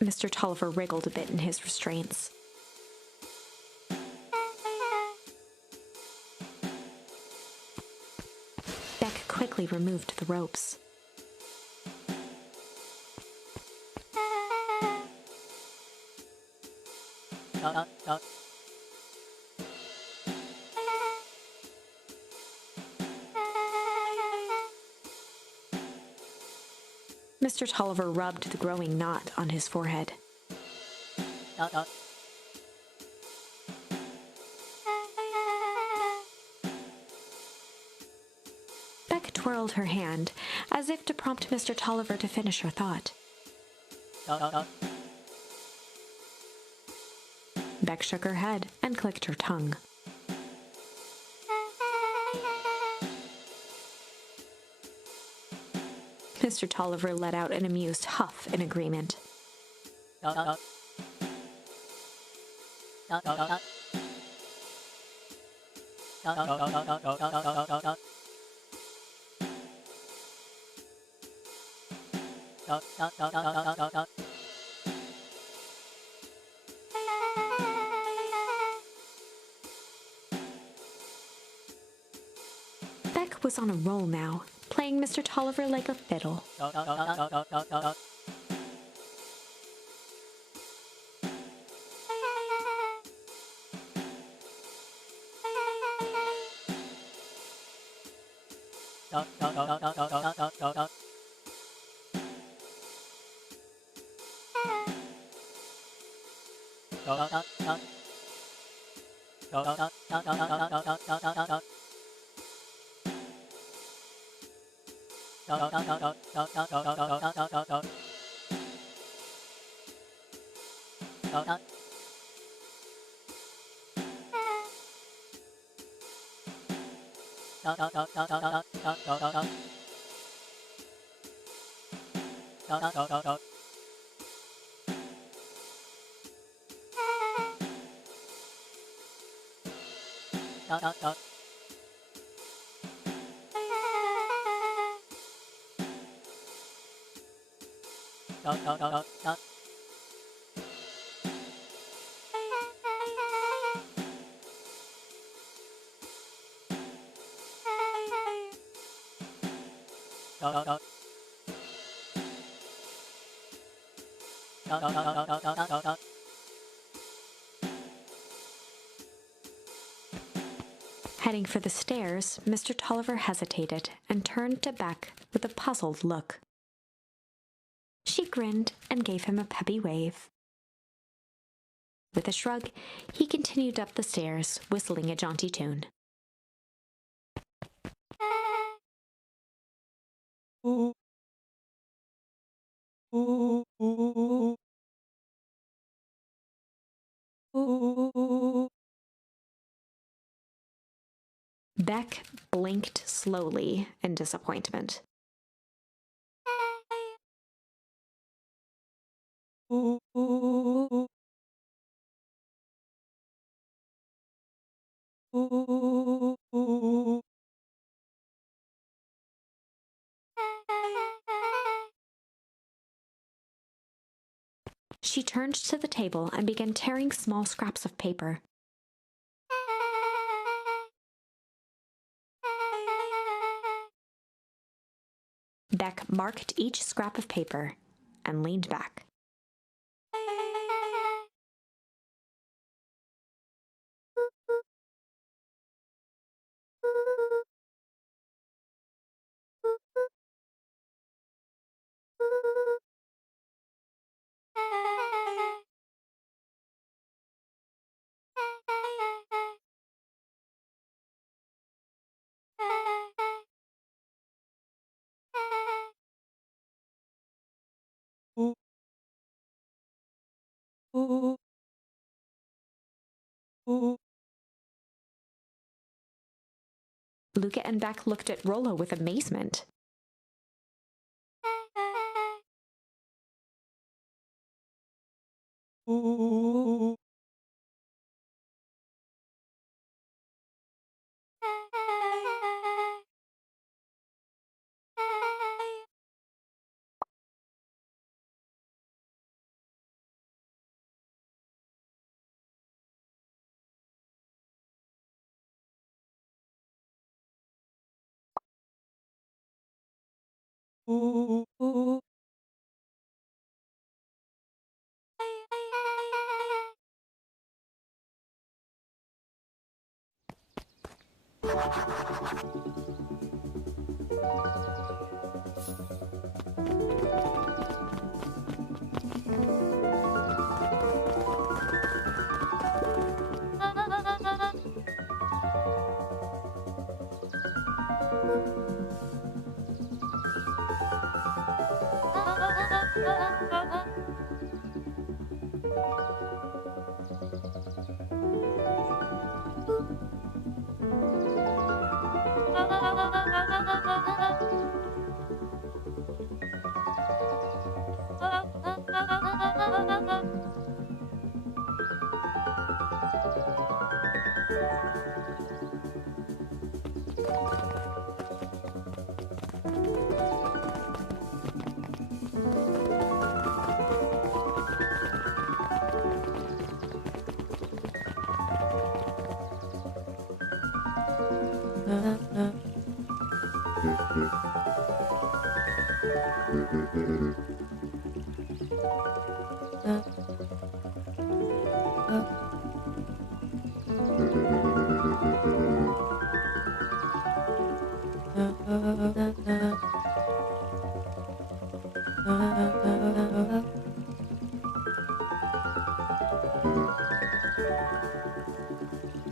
Mr. Tolliver wriggled a bit in his restraints. Beck quickly removed the ropes. Mr. Tolliver rubbed the growing knot on his forehead. Beck twirled her hand, as if to prompt Mr. Tolliver to finish her thought. Beck shook her head and clicked her tongue. Mr. Tolliver let out an amused huff in agreement. Beck was on a roll now, playing Mr. Tolliver like a fiddle. Heading for the stairs, Mr. Tolliver hesitated and turned to Beck with a puzzled look. She grinned and gave him a peppy wave. With a shrug, he continued up the stairs, whistling a jaunty tune. Beck blinked slowly in disappointment. She turned to the table and began tearing small scraps of paper. Beck marked each scrap of paper and leaned back. Luka and Beck looked at Rollo with amazement.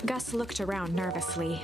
Gus looked around nervously.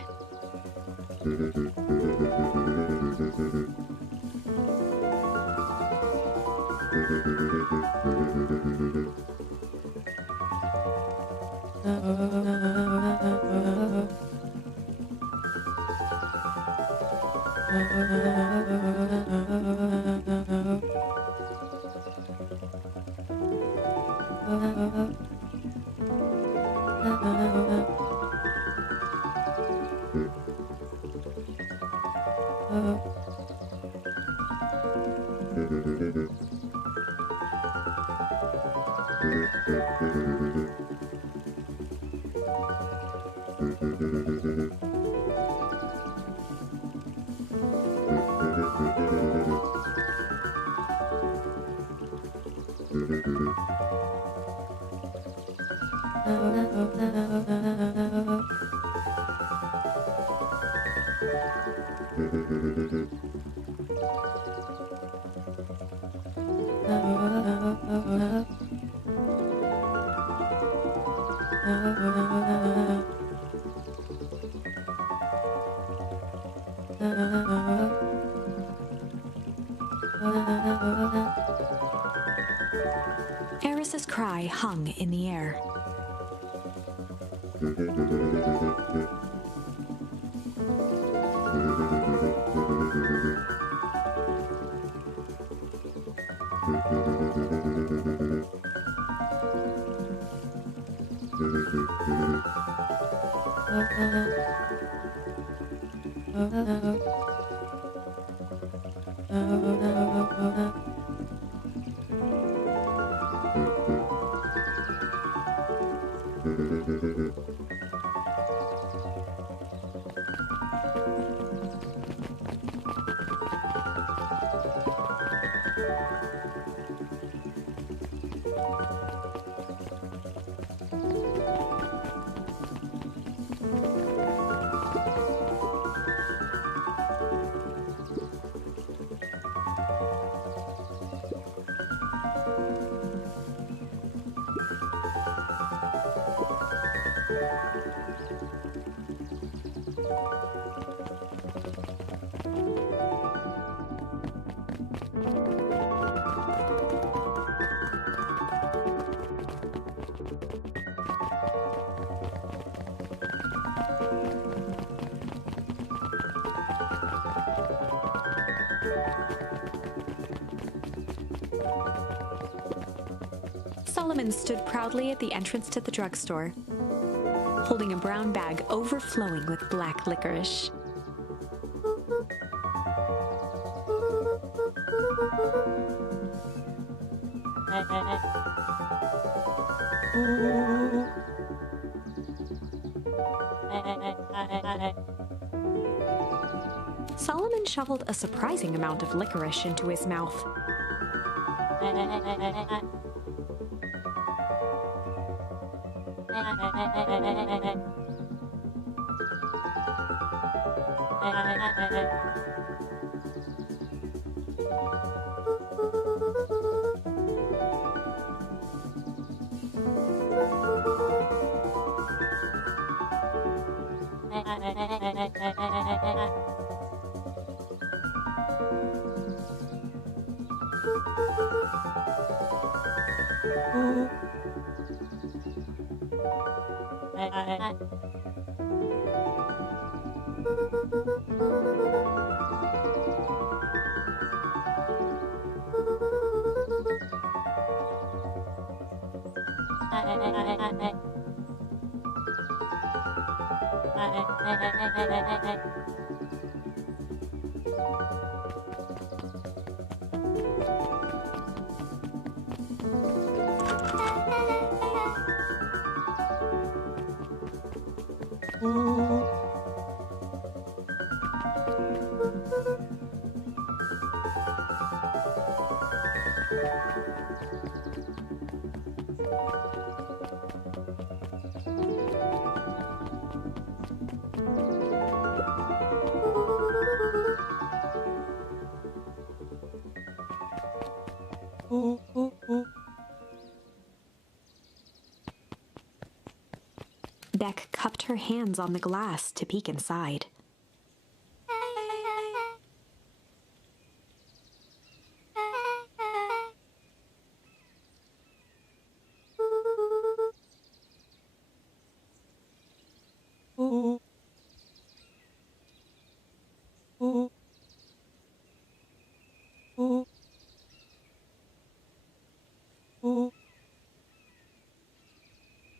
cry hung in the air. Solomon stood proudly at the entrance to the drugstore, holding a brown bag overflowing with black licorice. Solomon shoveled a surprising amount of licorice into his mouth. Beck cupped her hands on the glass to peek inside.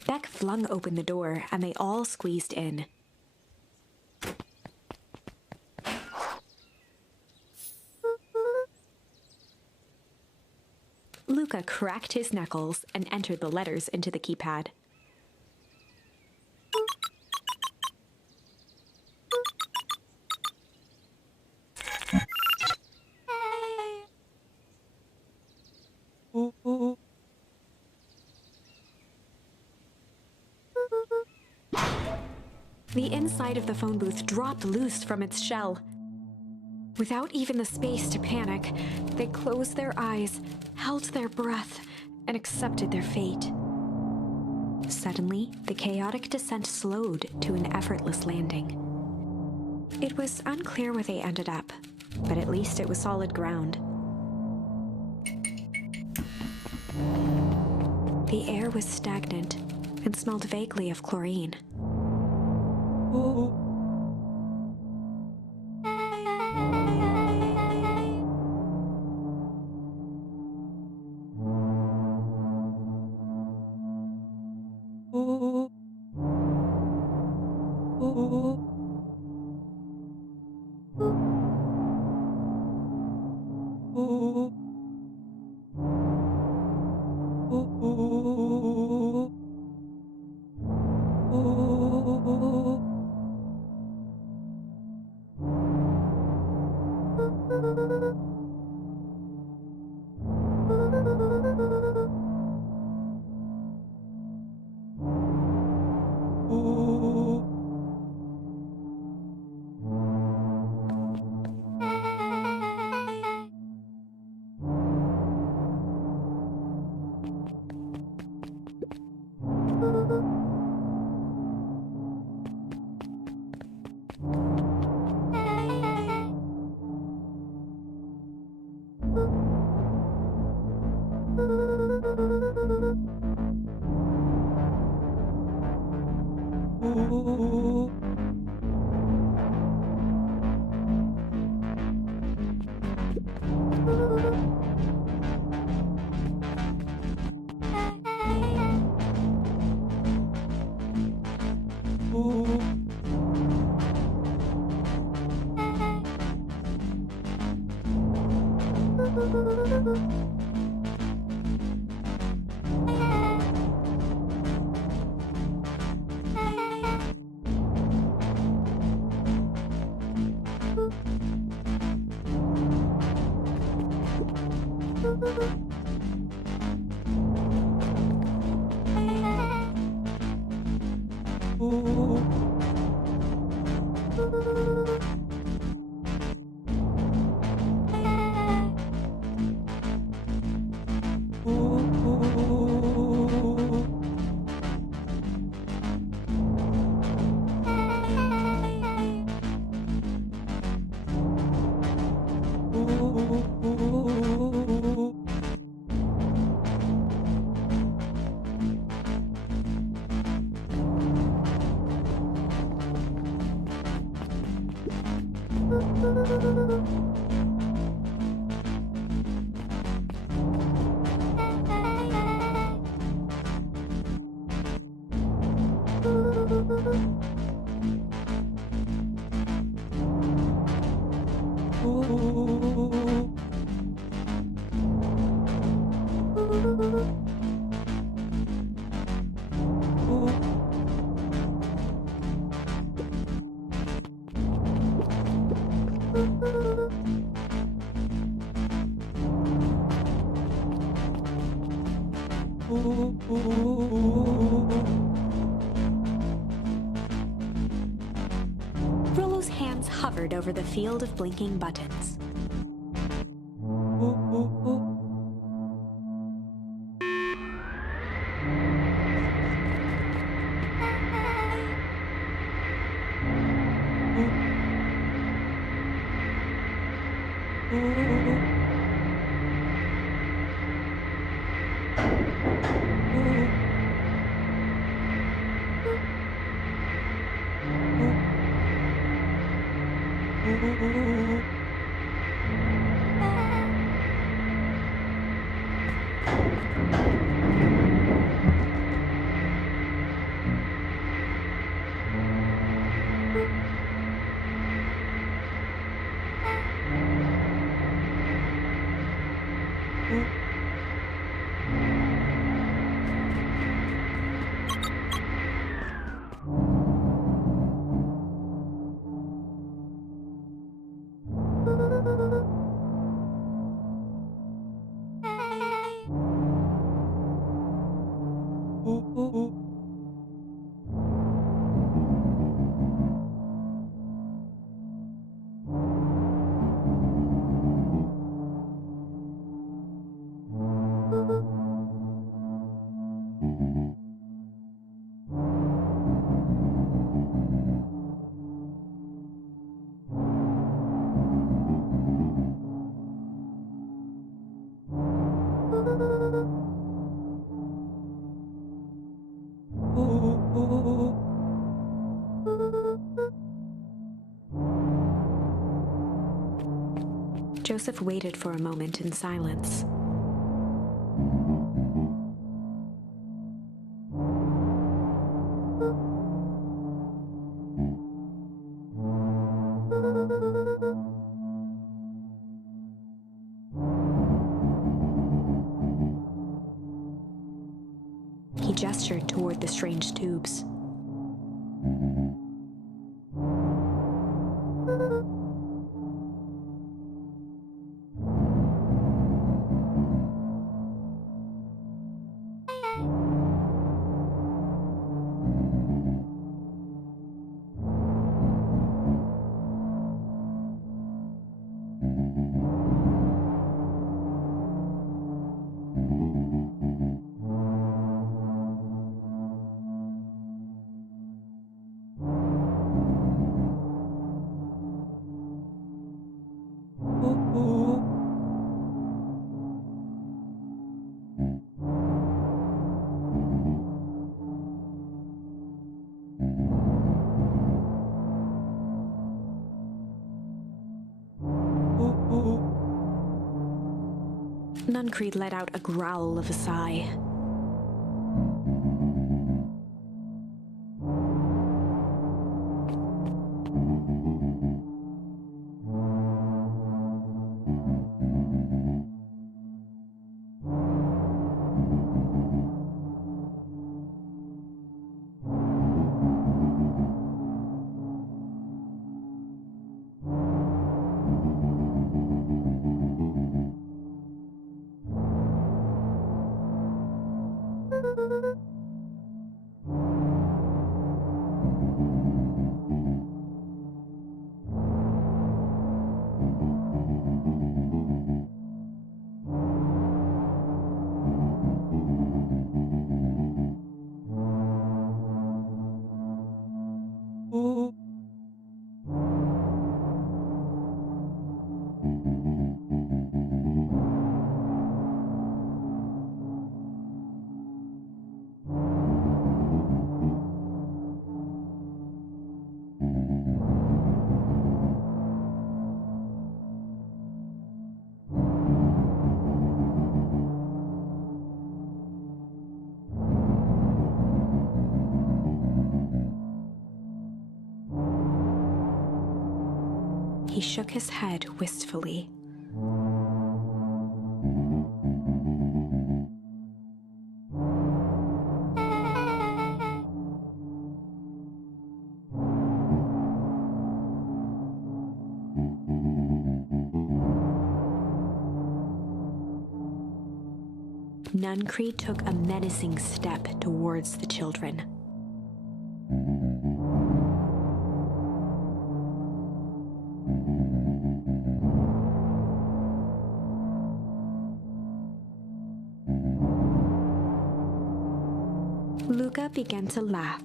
Beck flung open the door, and they all squeezed in. Luka cracked his knuckles and entered the letters into the keypad. The inside of the phone booth dropped loose from its shell. Without even the space to panic, they closed their eyes, held their breath, and accepted their fate. Suddenly, the chaotic descent slowed to an effortless landing. It was unclear where they ended up, but at least it was solid ground. The air was stagnant and smelled vaguely of chlorine. Rollo's hands hovered over the field of blinking buttons. Joseph waited for a moment in silence. He gestured toward the strange tubes. Nuncreed let out a growl of a sigh. He shook his head wistfully. Nuncreed took a menacing step towards the children. Luka began to laugh.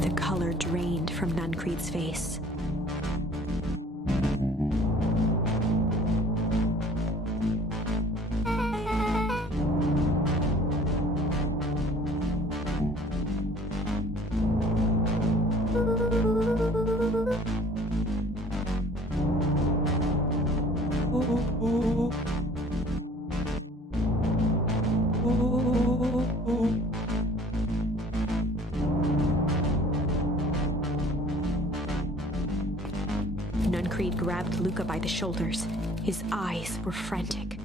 The color drained from Nuncreed's face. Nuncreed grabbed Luka by the shoulders. His eyes were frantic.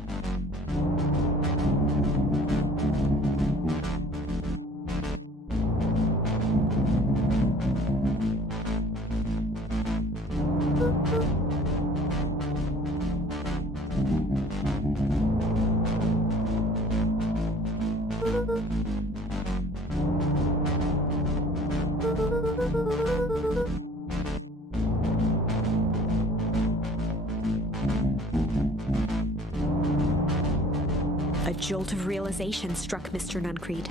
A jolt of realization struck Mr. Nuncreed.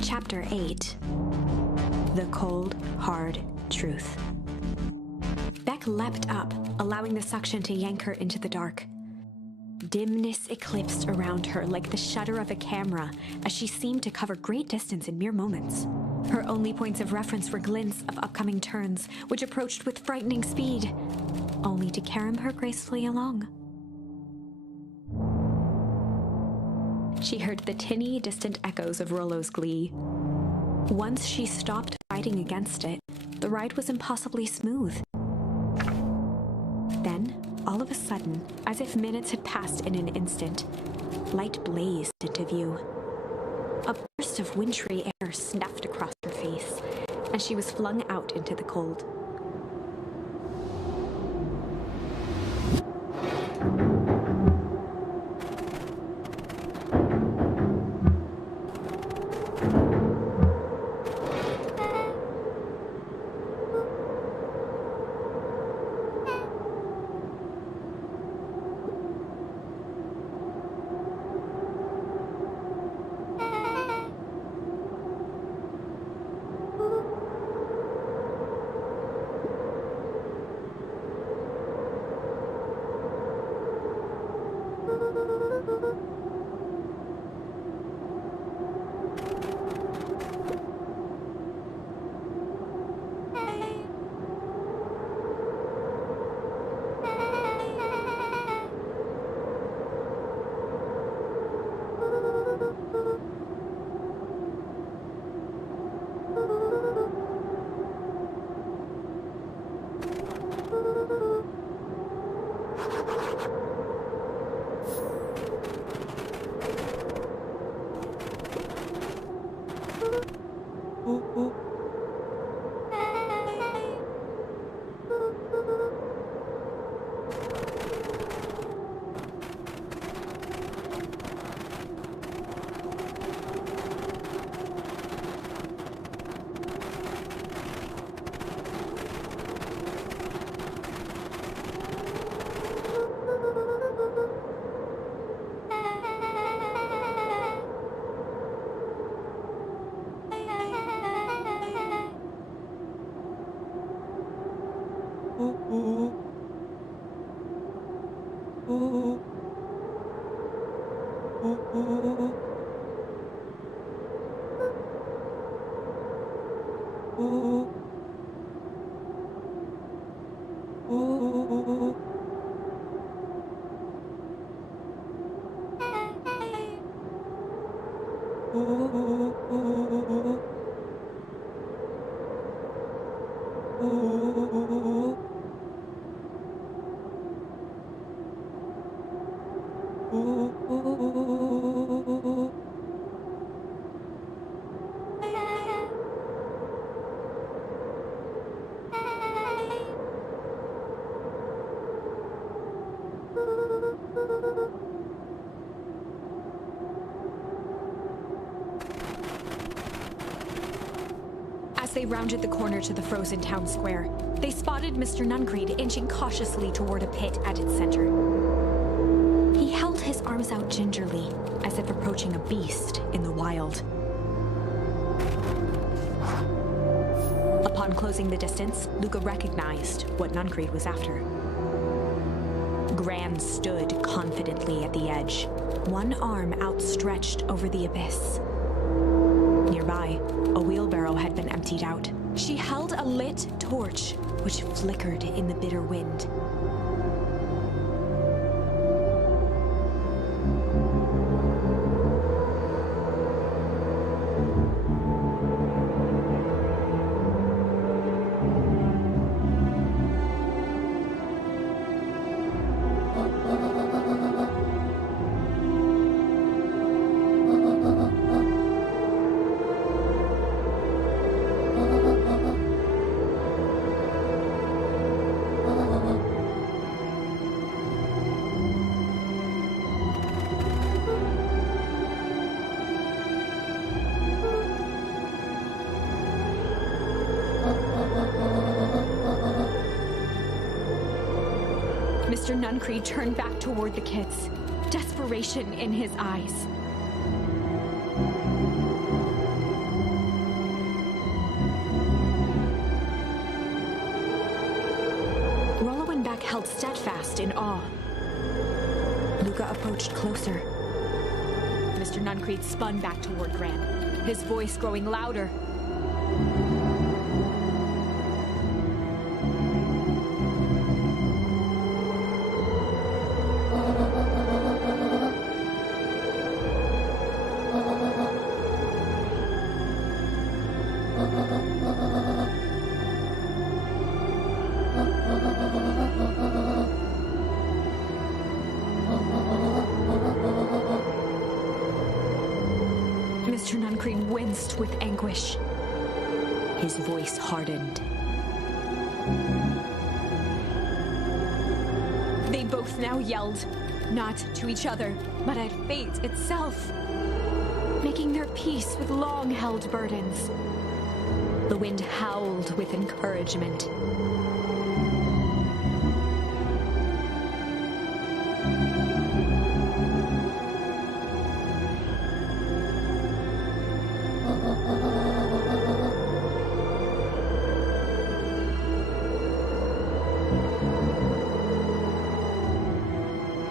Chapter 8. The Cold, Hard Truth. Beck leapt up, allowing the suction to yank her into the dark. Dimness eclipsed around her like the shutter of a camera as she seemed to cover great distance in mere moments. Her only points of reference were glints of upcoming turns, which approached with frightening speed, only to carom her gracefully along. She heard the tinny, distant echoes of Rollo's glee. Once she stopped fighting against it, the ride was impossibly smooth. Then, all of a sudden, as if minutes had passed in an instant, light blazed into view. A burst of wintry air snuffed across her face, and she was flung out into the cold. As they rounded the corner to the frozen town square, they spotted Mr. Nuncreed inching cautiously toward a pit at its center. He held his arms out gingerly, as if approaching a beast in the wild. Upon closing the distance, Luka recognized what Nuncreed was after. Gran stood confidently at the edge, one arm outstretched over the abyss. Nearby, a wheelbarrow had been emptied out. She held a lit torch, which flickered in the bitter wind. Mr. Nuncreed turned back toward the kids, desperation in his eyes. Rollo and Beck held steadfast in awe. Luka approached closer. Mr. Nuncreed spun back toward Gran, his voice growing louder. Mr. Nuncreed winced with anguish. His voice hardened. They both now yelled, not to each other, but at fate itself, making their peace with long-held burdens. The wind howled with encouragement.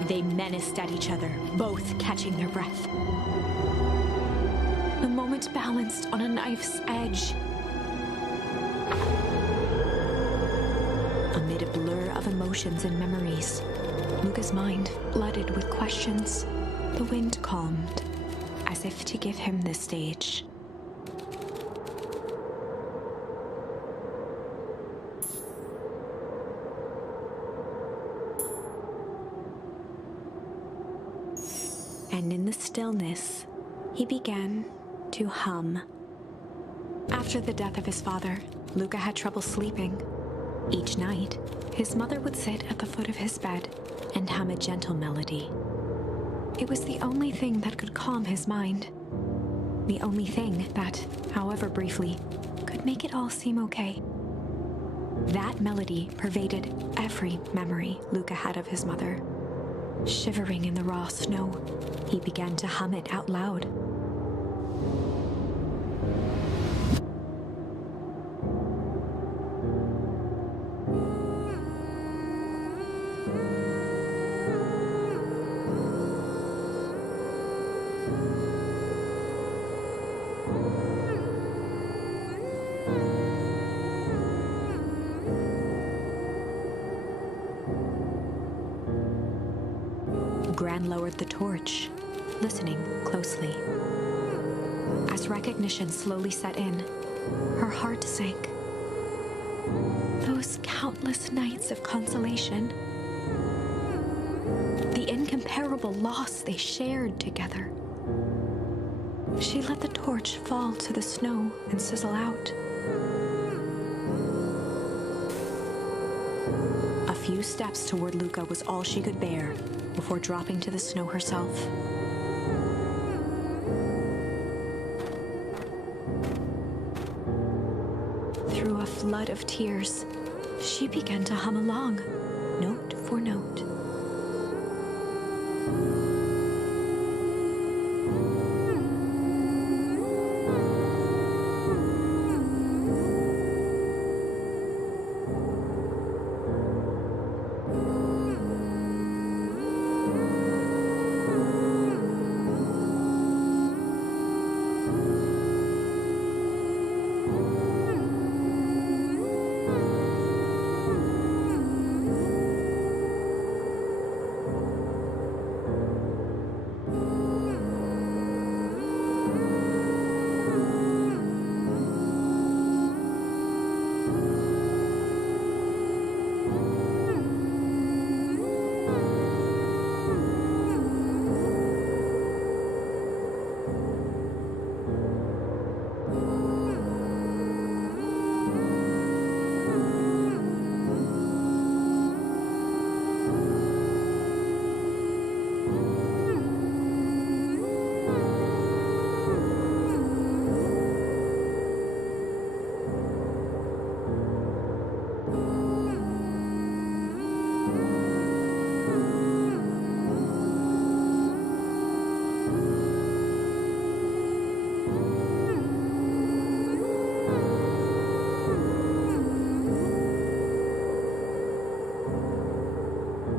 They menaced at each other, both catching their breath. The moment balanced on a knife's edge. Amid a blur of emotions and memories, Luka's mind flooded with questions. The wind calmed, as if to give him the stage. And in the stillness, he began to hum. After the death of his father, Luka had trouble sleeping. Each night, his mother would sit at the foot of his bed and hum a gentle melody. It was the only thing that could calm his mind. The only thing that, however briefly, could make it all seem okay. That melody pervaded every memory Luka had of his mother. Shivering in the raw snow, he began to hum it out loud. Gran lowered the torch, listening closely. As recognition slowly set in, her heart sank. Those countless nights of consolation, the incomparable loss they shared together. She let the torch fall to the snow and sizzle out. A few steps toward Luka was all she could bear before dropping to the snow herself. into a flood of tears. She began to hum along, note for note.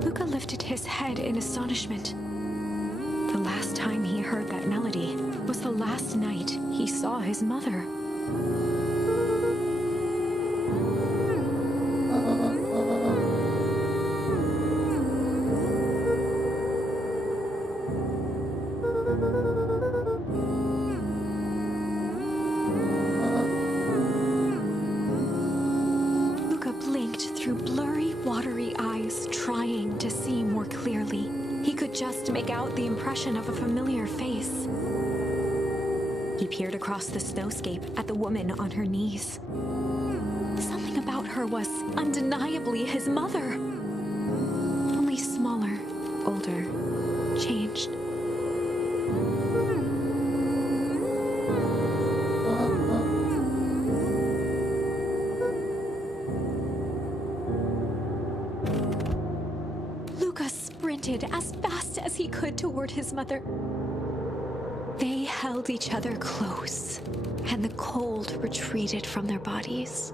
Luka lifted his head in astonishment. The last time he heard that melody was the last night he saw his mother. Luka blinked through blurry, watery eyes, trying to see more clearly. He could just make out the impression of a familiar face. He peered across the snowscape at the woman on her knees. Something about her was undeniably his mother. Only smaller, older, changed. Luka sprinted as fast as he could toward his mother. They held each other close, and the cold retreated from their bodies.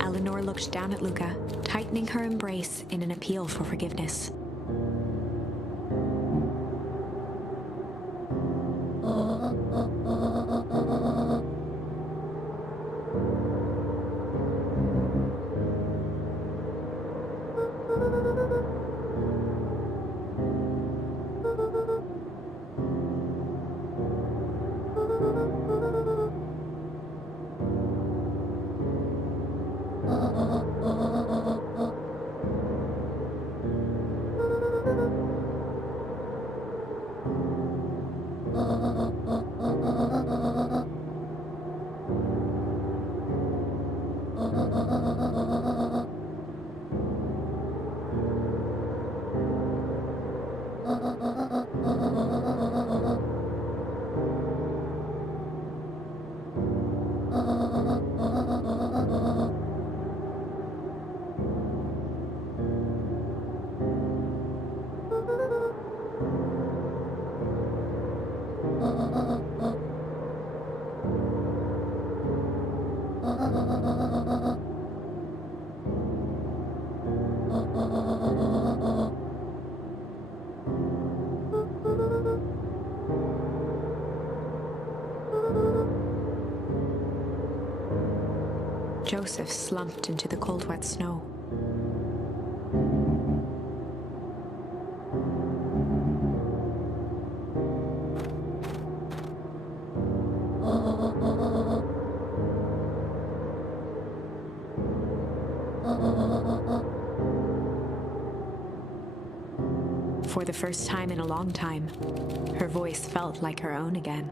Eleanor looked down at Luka, tightening her embrace in an appeal for forgiveness. Joseph slumped into the cold, wet snow. For the first time in a long time, her voice felt like her own again.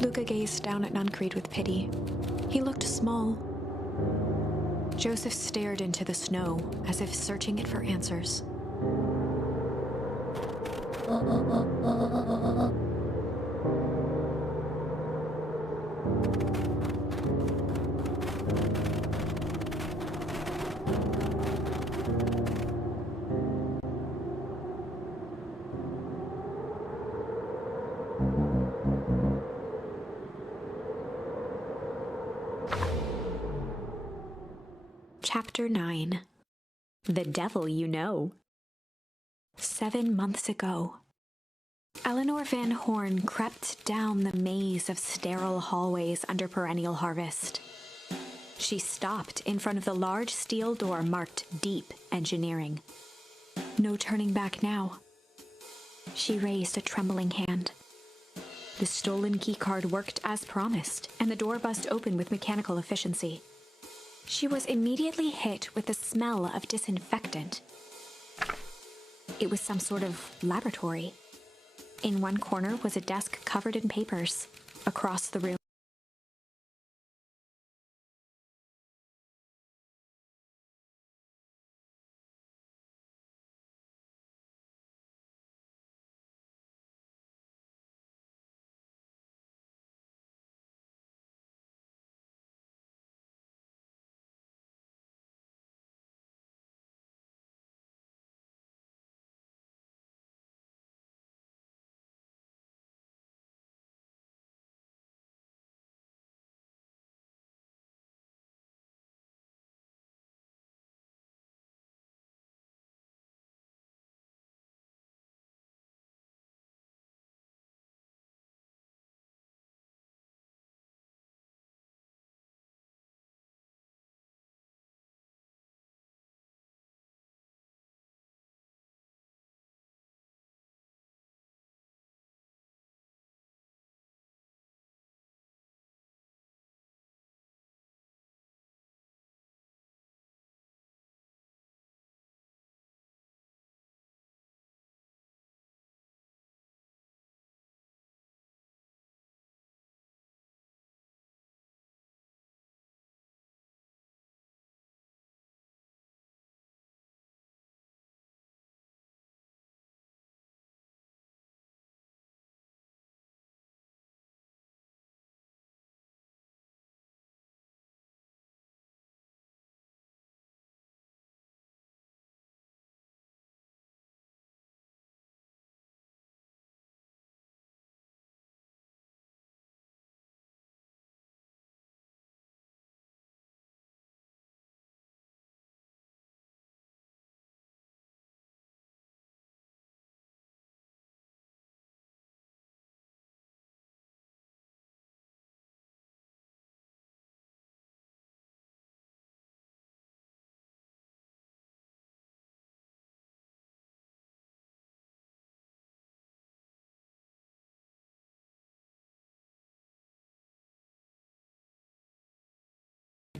Luka gazed down at Nuncreed with pity. He looked small. Joseph stared into the snow, as if searching it for answers. Chapter 9. The Devil You Know. 7 months ago. Eleanor Van Horn crept down the maze of sterile hallways under perennial harvest. She stopped in front of the large steel door marked Deep Engineering. No turning back now. She raised a trembling hand. The stolen keycard worked as promised, and the door bust open with mechanical efficiency. She was immediately hit with the smell of disinfectant. It was some sort of laboratory. In one corner was a desk covered in papers. Across the room,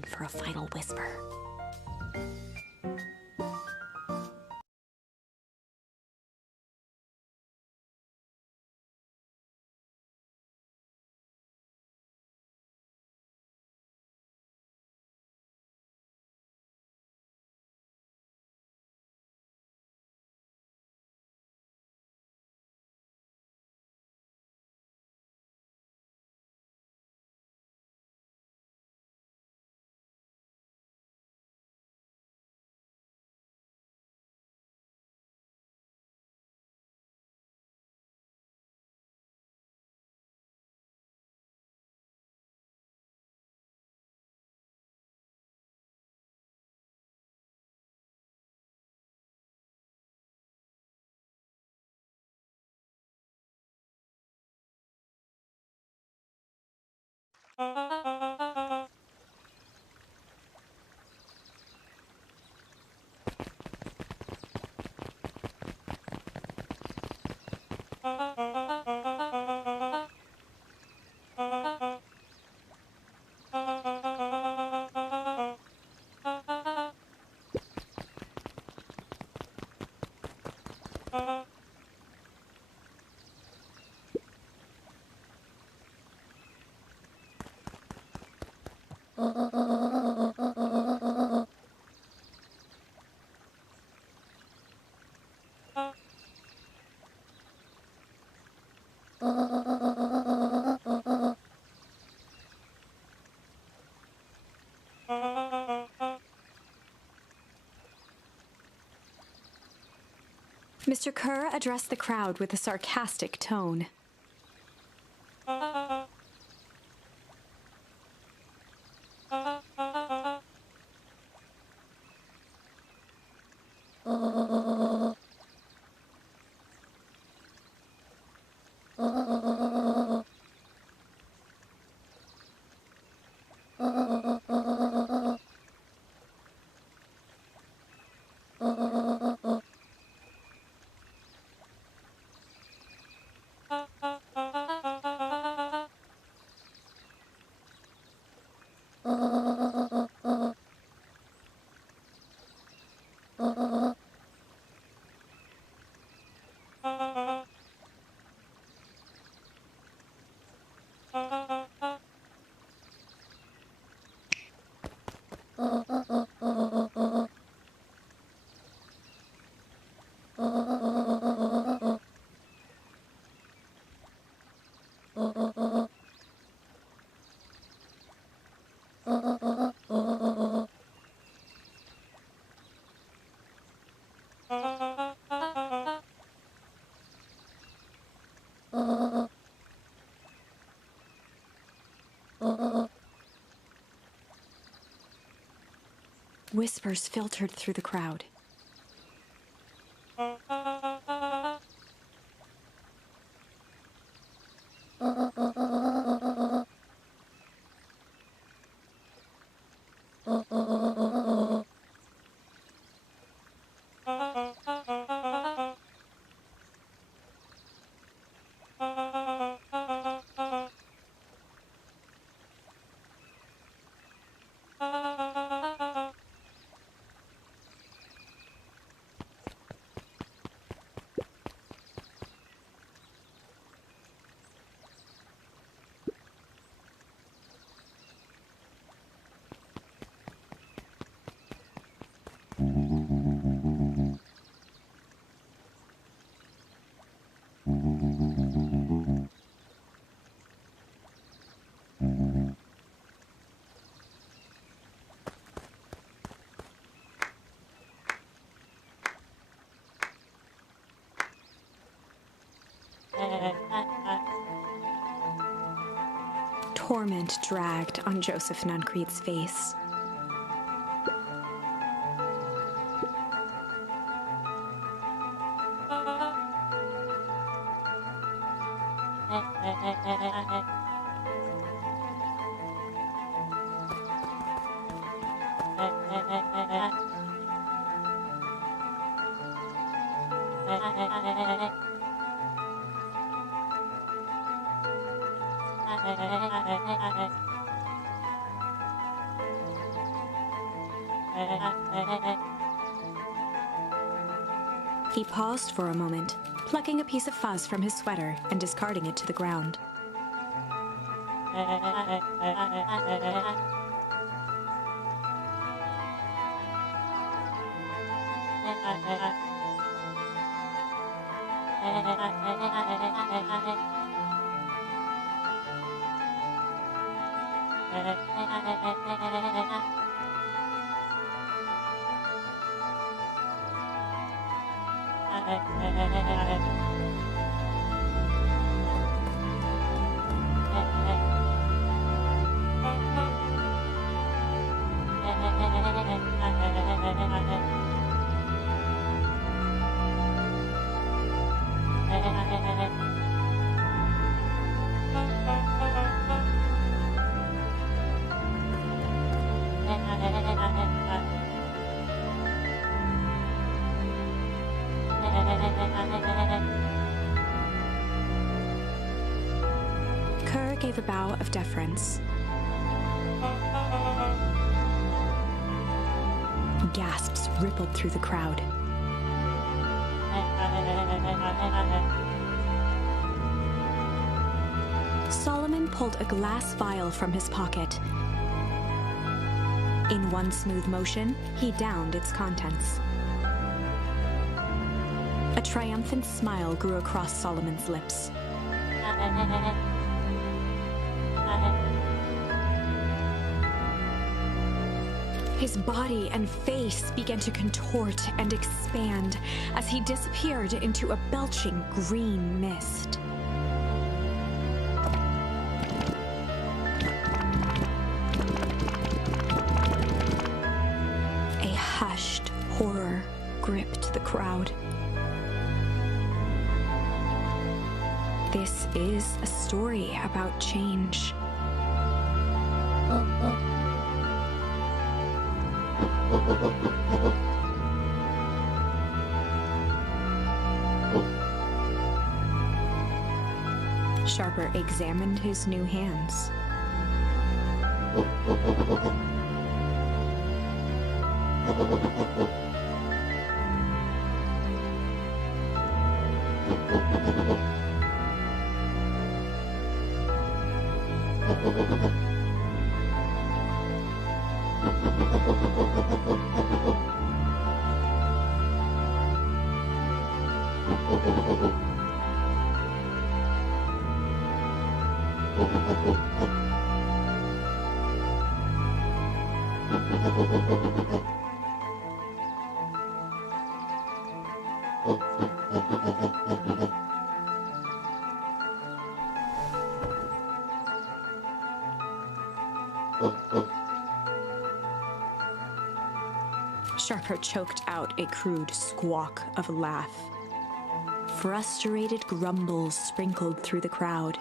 for a final whisper. Mr. Kerr addressed the crowd with a sarcastic tone. Whispers filtered through the crowd. Torment dragged on Joseph Nuncreed's face. He paused for a moment, plucking a piece of fuzz from his sweater and discarding it to the ground. Kerr gave a bow of deference. Gasps rippled through the crowd. Solomon pulled a glass vial from his pocket. In one smooth motion, he downed its contents. A triumphant smile grew across Solomon's lips. His body and face began to contort and expand as he disappeared into a belching green mist. A hushed horror gripped the crowd. This is a story about change. Sharper examined his new hands. Sharper choked out a crude squawk of a laugh. Frustrated grumbles sprinkled through the crowd.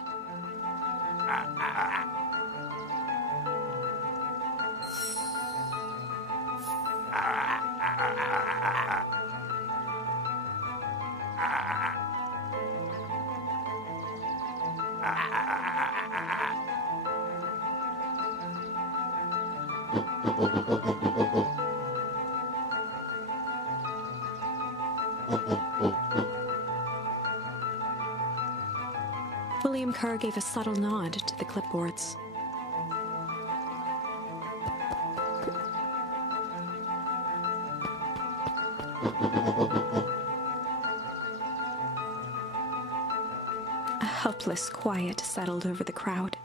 William Kerr gave a subtle nod to the clipboards. A helpless quiet settled over the crowd.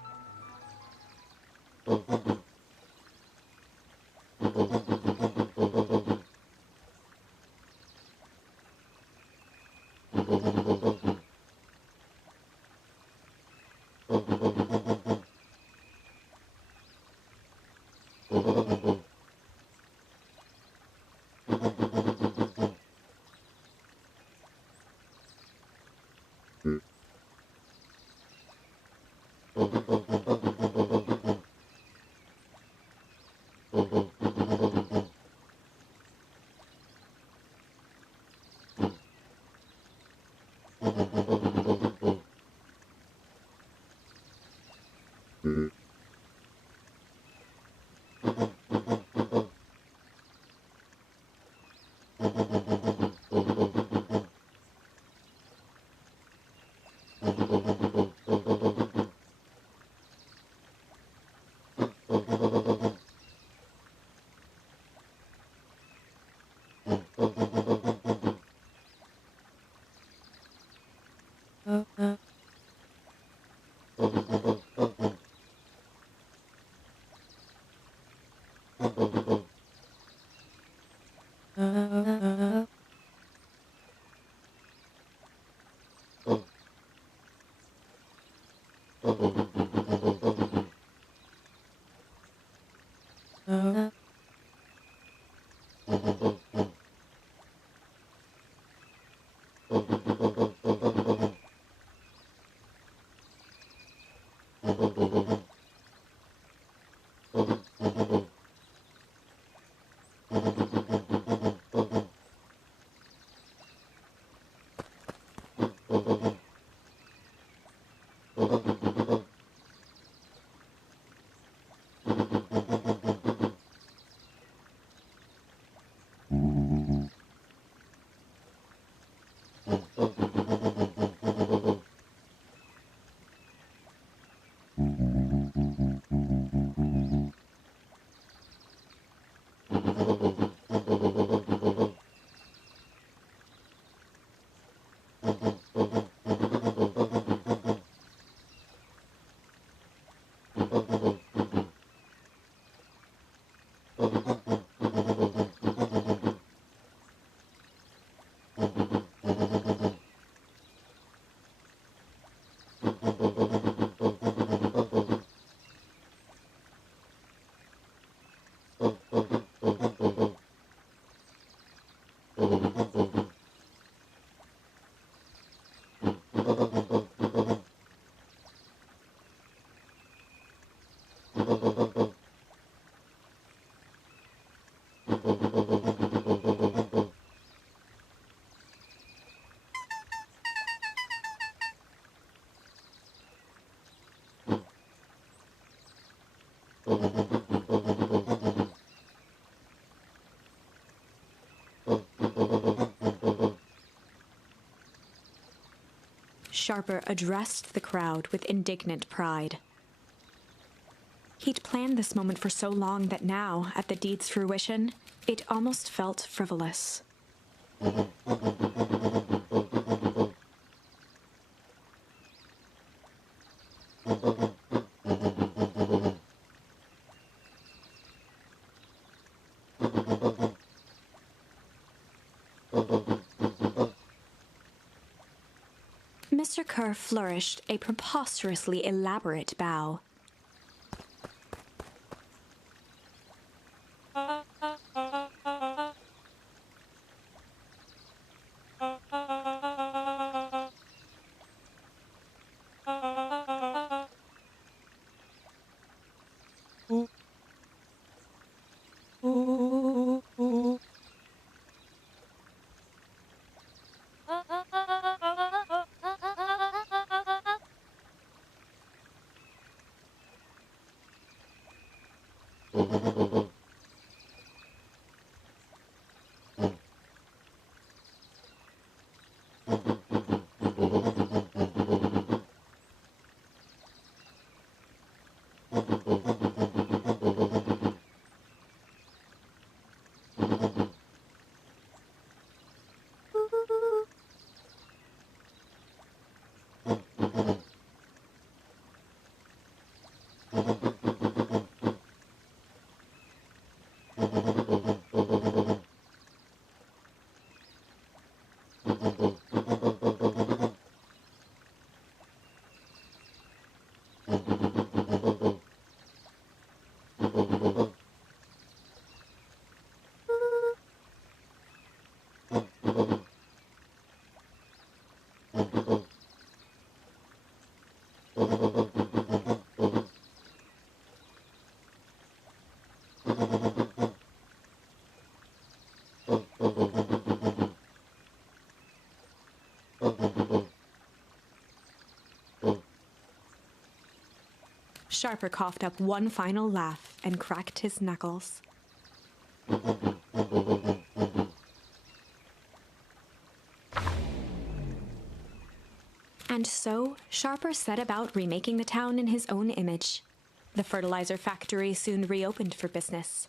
Sharper addressed the crowd with indignant pride. He'd planned this moment for so long that now, at the deed's fruition, it almost felt frivolous. Mr. Kerr flourished a preposterously elaborate bow. Sharper coughed up one final laugh and cracked his knuckles. And so, Sharper set about remaking the town in his own image. The fertilizer factory soon reopened for business.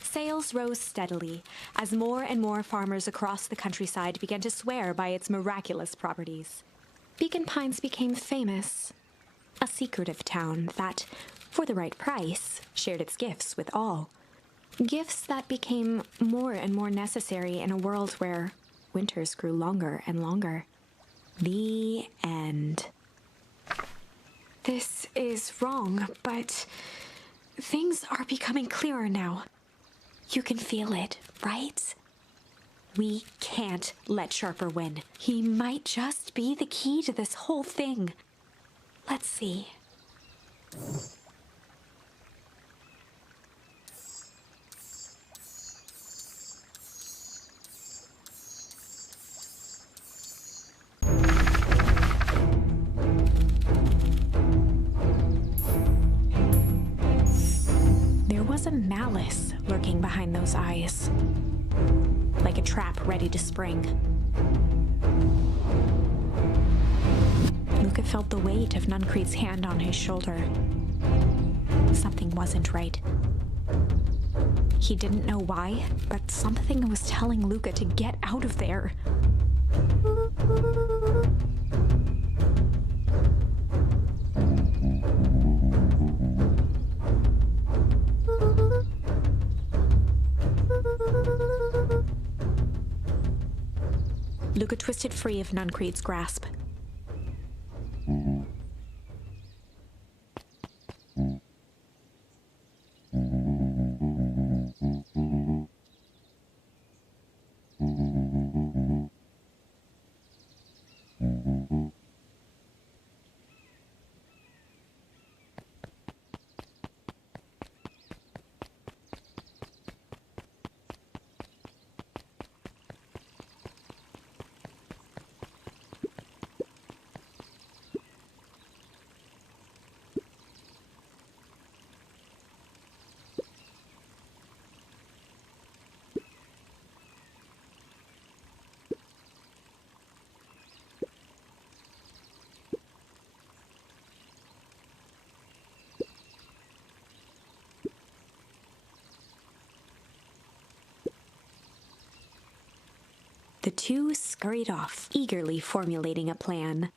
Sales rose steadily as more and more farmers across the countryside began to swear by its miraculous properties. Beacon Pines became famous, a secretive town that, for the right price, shared its gifts with all. Gifts that became more and more necessary in a world where winters grew longer and longer. The end. This is wrong, but things are becoming clearer now. You can feel it, right? We can't let Sharper win. He might just be the key to this whole thing. Let's see. There was a malice lurking behind those eyes, like a trap ready to spring. Luka felt the weight of Nuncreed's hand on his shoulder. Something wasn't right. He didn't know why, but something was telling Luka to get out of there. Luka twisted free of Nuncreed's grasp. the two scurried off, eagerly formulating a plan.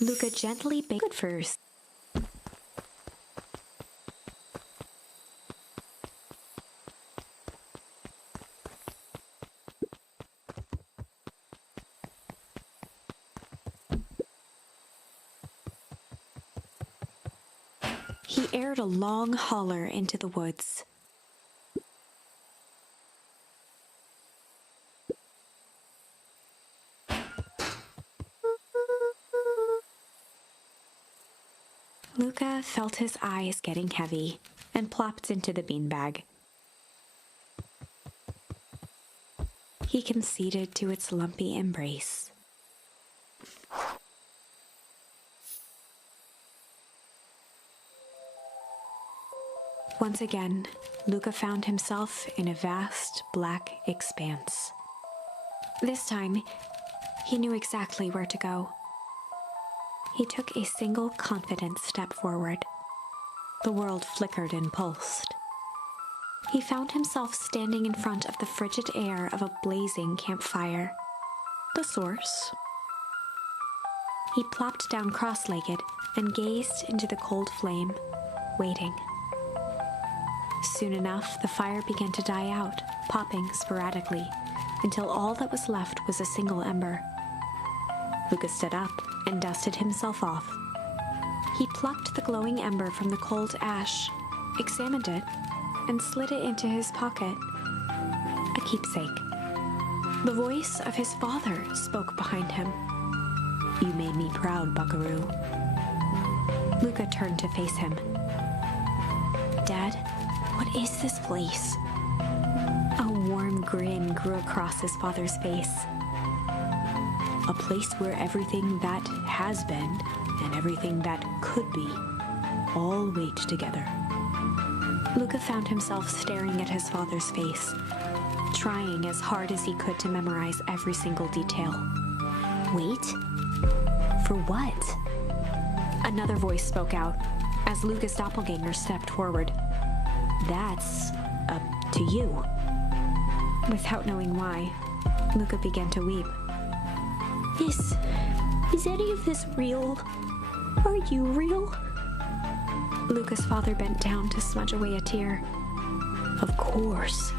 Luka gently baked first. He aired a long holler into the woods. Luka felt his eyes getting heavy and plopped into the beanbag. He conceded to its lumpy embrace. Once again, Luka found himself in a vast black expanse. This time, he knew exactly where to go. He took a single confident step forward. The world flickered and pulsed. He found himself standing in front of the frigid air of a blazing campfire. The source. He plopped down cross-legged and gazed into the cold flame, waiting. Soon enough, the fire began to die out, popping sporadically, until all that was left was a single ember. Luka stood up and dusted himself off. He plucked the glowing ember from the cold ash, examined it, and slid it into his pocket. A keepsake. The voice of his father spoke behind him. "You made me proud, buckaroo." Luka turned to face him. "Dad, what is this place?" grin grew across his father's face. A place where everything that has been and everything that could be all wait together. Luka found himself staring at his father's face, trying as hard as he could to memorize every single detail. Wait? For what? Another voice spoke out as Luka's doppelganger stepped forward. That's up to you. Without knowing why, Luka began to weep. Is any of this real? Are you real? Luka's father bent down to smudge away a tear. Of course.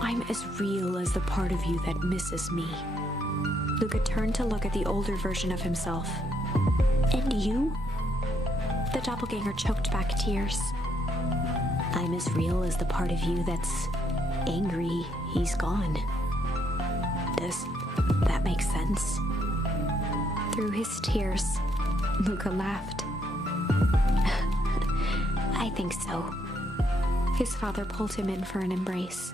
I'm as real as the part of you that misses me. Luka turned to look at the older version of himself. And you? The doppelganger choked back tears. I'm as real as the part of you that's angry he's gone. Does that make sense? Through his tears, Luka laughed. I think so. His father pulled him in for an embrace.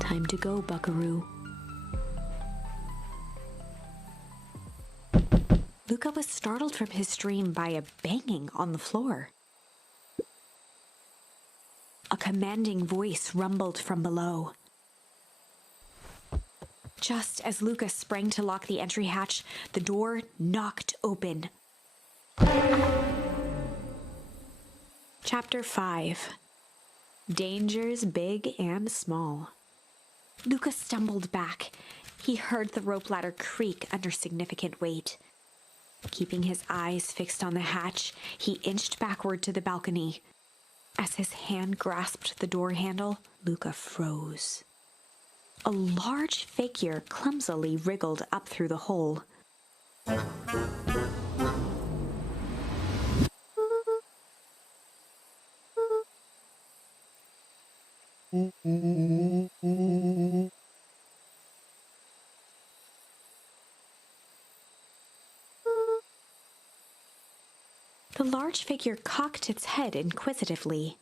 Time to go, buckaroo. Luka was startled from his dream by a banging on the floor. A commanding voice rumbled from below. Just as Luka sprang to lock the entry hatch, the door knocked open. Chapter 5. Dangers Big and Small. Luka stumbled back. He heard the rope ladder creak under significant weight. Keeping his eyes fixed on the hatch, he inched backward to the balcony. As his hand grasped the door handle, Luka froze. A large figure clumsily wriggled up through the hole. The large figure cocked its head inquisitively.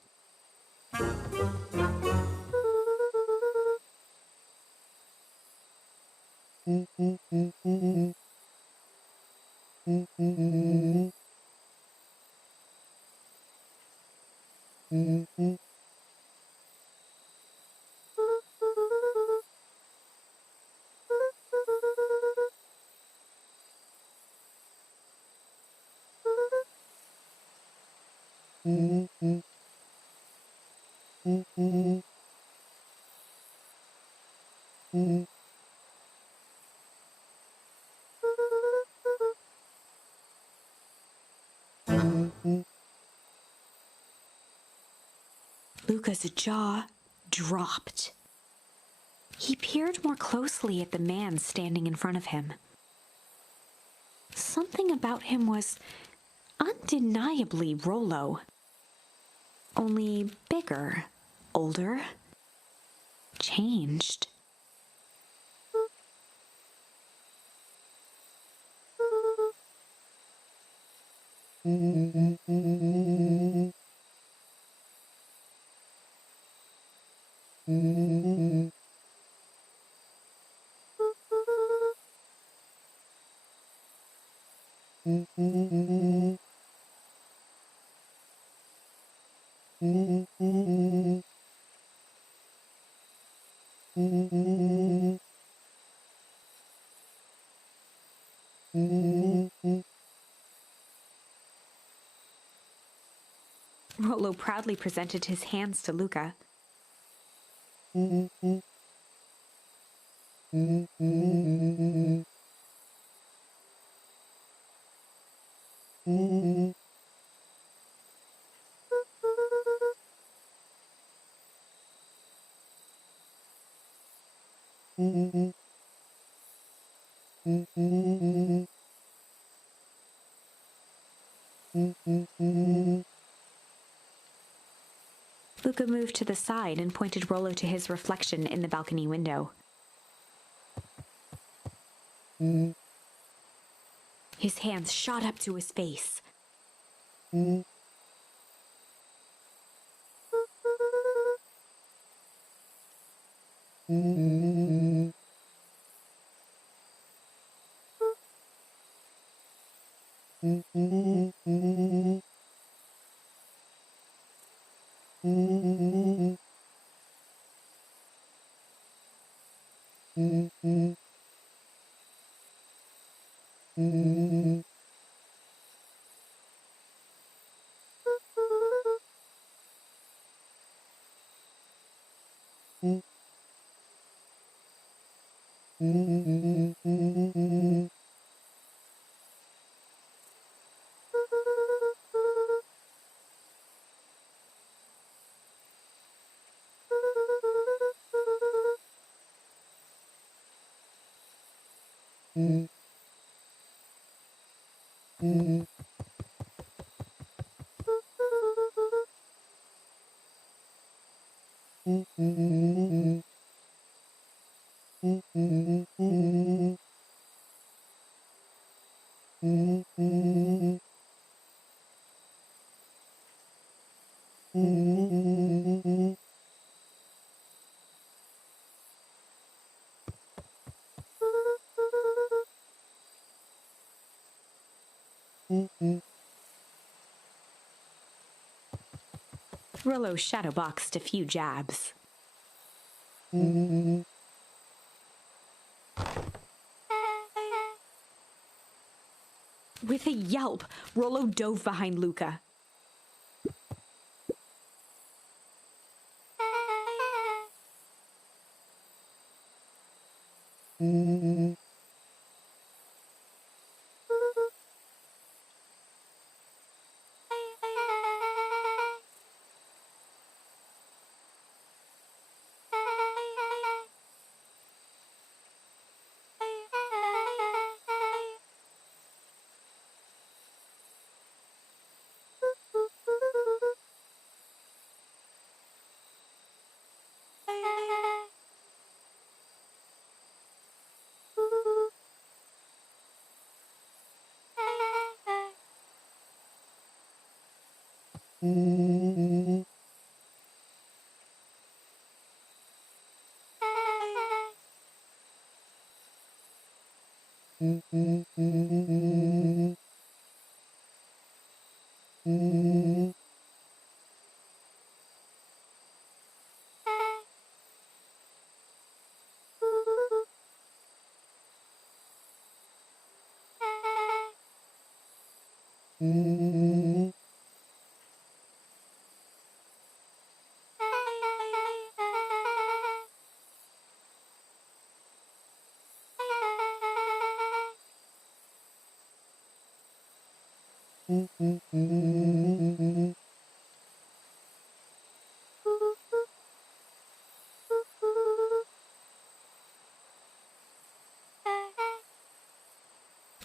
Luka's jaw dropped. He peered more closely at the man standing in front of him. Something about him was undeniably Rollo. Only bigger, older, changed. Rollo proudly presented his hands to Luka. Luka moved to the side and pointed Rollo to his reflection in the balcony window. His hands shot up to his face. Rollo shadowboxed a few jabs. With a yelp, Rollo dove behind Luka.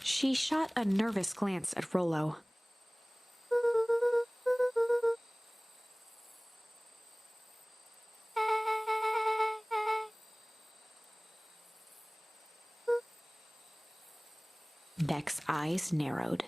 She shot a nervous glance at Rollo. Beck's eyes narrowed.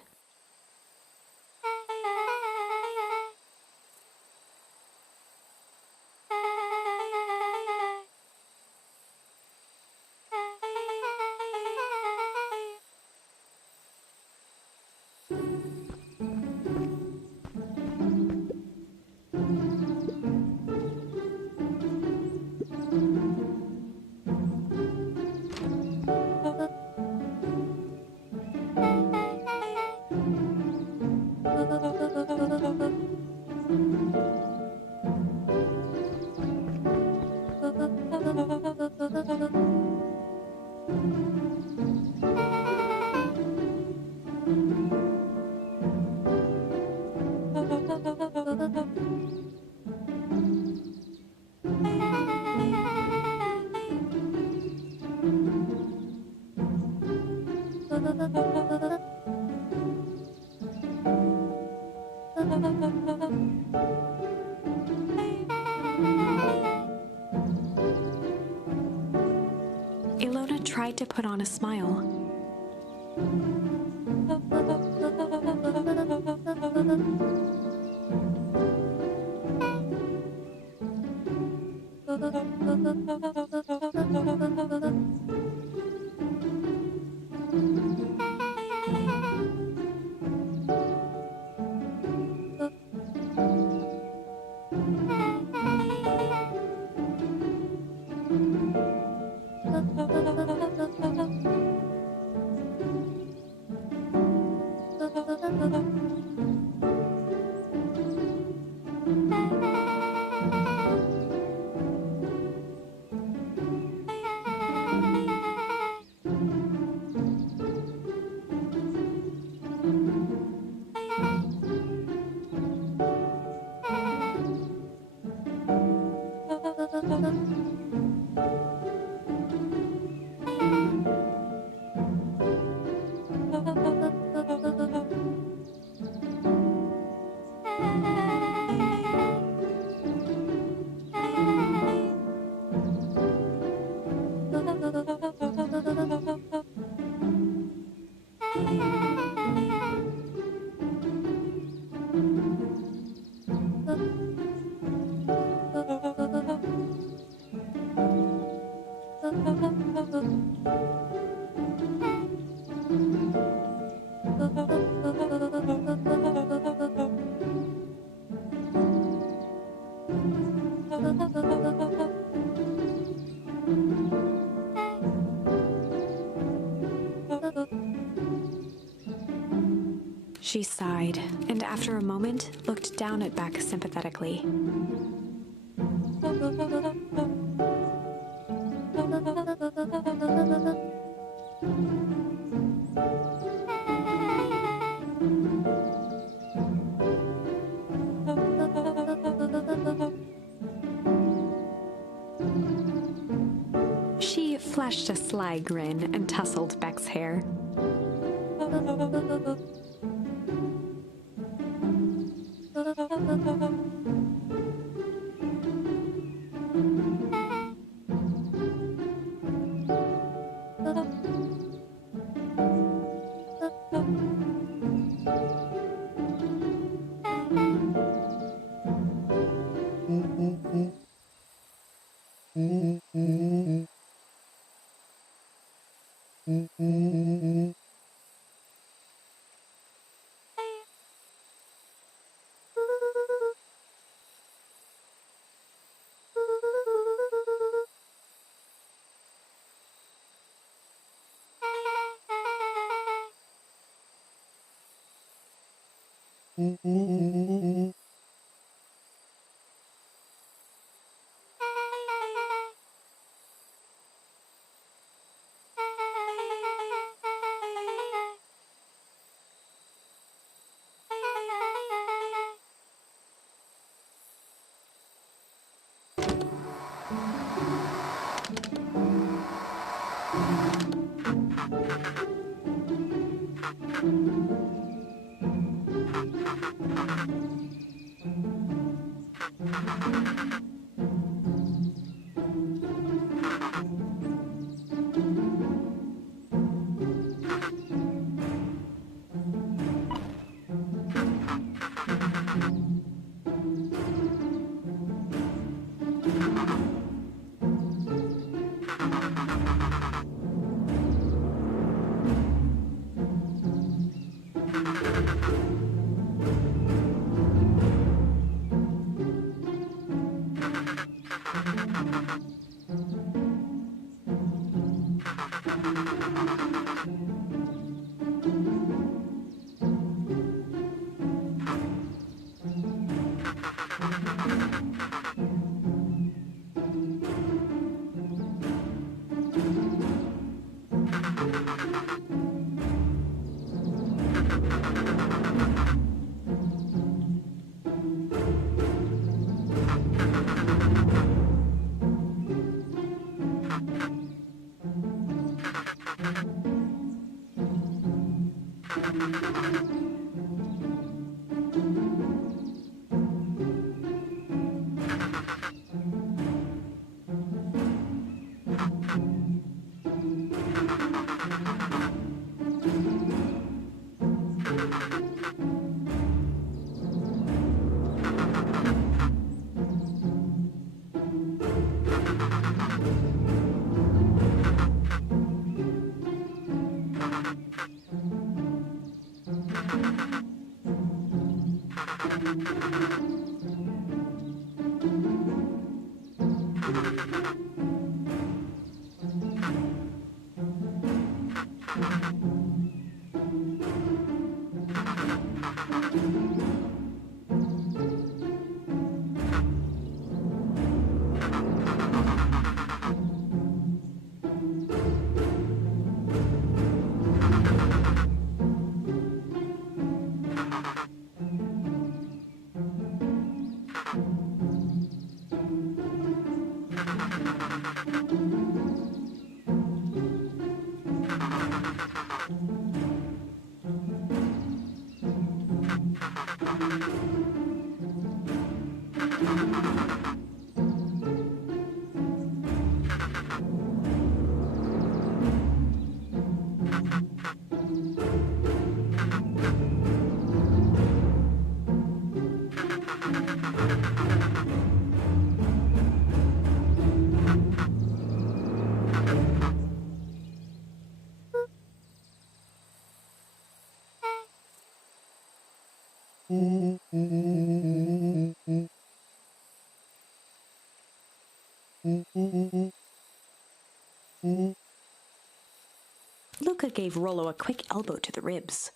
Ilona tried to put on a smile. She sighed, and after a moment, looked down at Beck sympathetically. She flashed a sly grin and tousled Beck's hair. Luka gave Rollo a quick elbow to the ribs.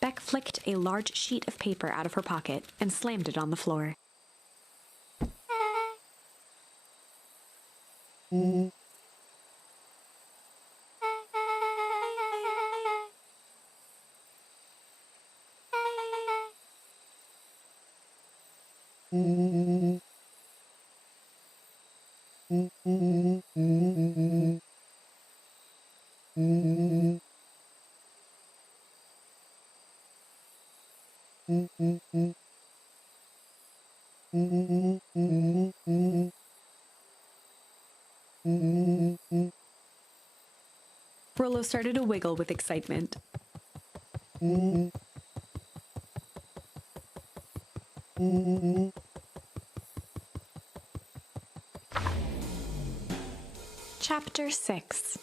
Beck flicked a large sheet of paper out of her pocket and slammed it on the floor. Rollo started to wiggle with excitement. Chapter 6.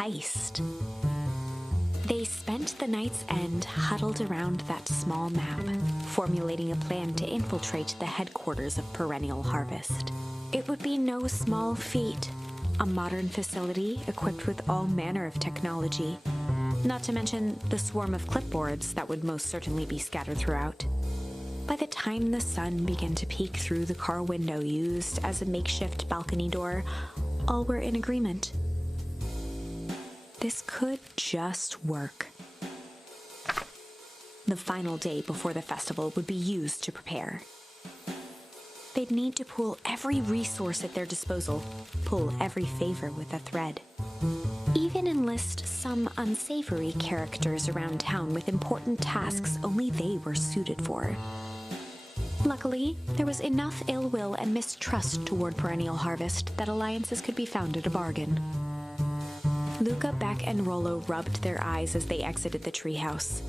heist. They spent the night's end huddled around that small map, formulating a plan to infiltrate the headquarters of Perennial Harvest. It would be no small feat, a modern facility equipped with all manner of technology, not to mention the swarm of clipboards that would most certainly be scattered throughout. By the time the sun began to peek through the car window used as a makeshift balcony door, all were in agreement. This could just work. The final day before the festival would be used to prepare. They'd need to pool every resource at their disposal, pull every favor with a thread. Even enlist some unsavory characters around town with important tasks only they were suited for. Luckily, there was enough ill will and mistrust toward Perennial Harvest that alliances could be found at a bargain. Luka, Beck, and Rollo rubbed their eyes as they exited the treehouse.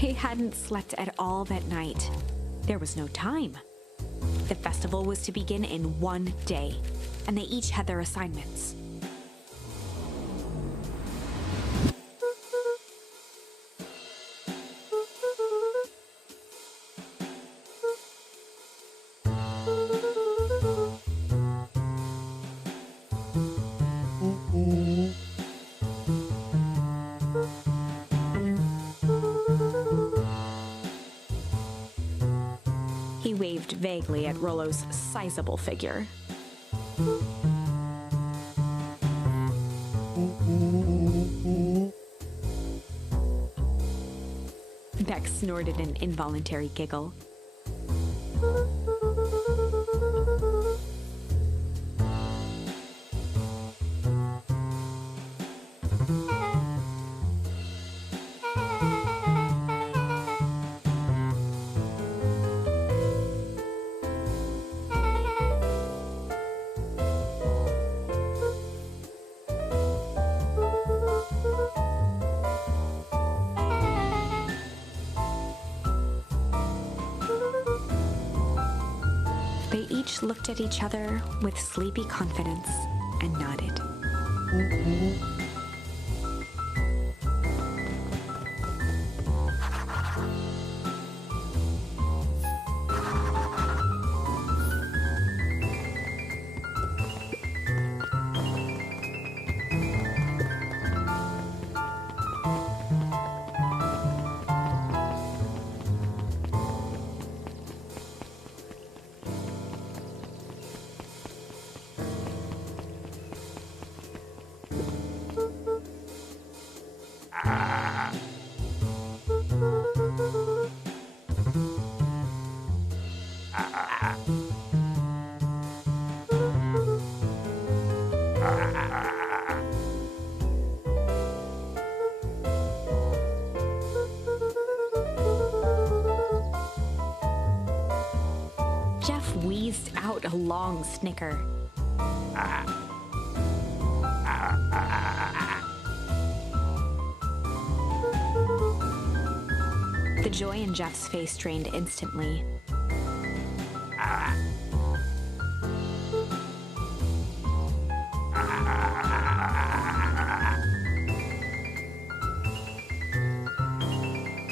They hadn't slept at all that night. There was no time. The festival was to begin in one day, and they each had their assignments. He waved vaguely at Rollo's sizable figure. Beck snorted an involuntary giggle. They each looked at each other with sleepy confidence and nodded. Jeff wheezed out a long snicker. The joy in Jeff's face drained instantly.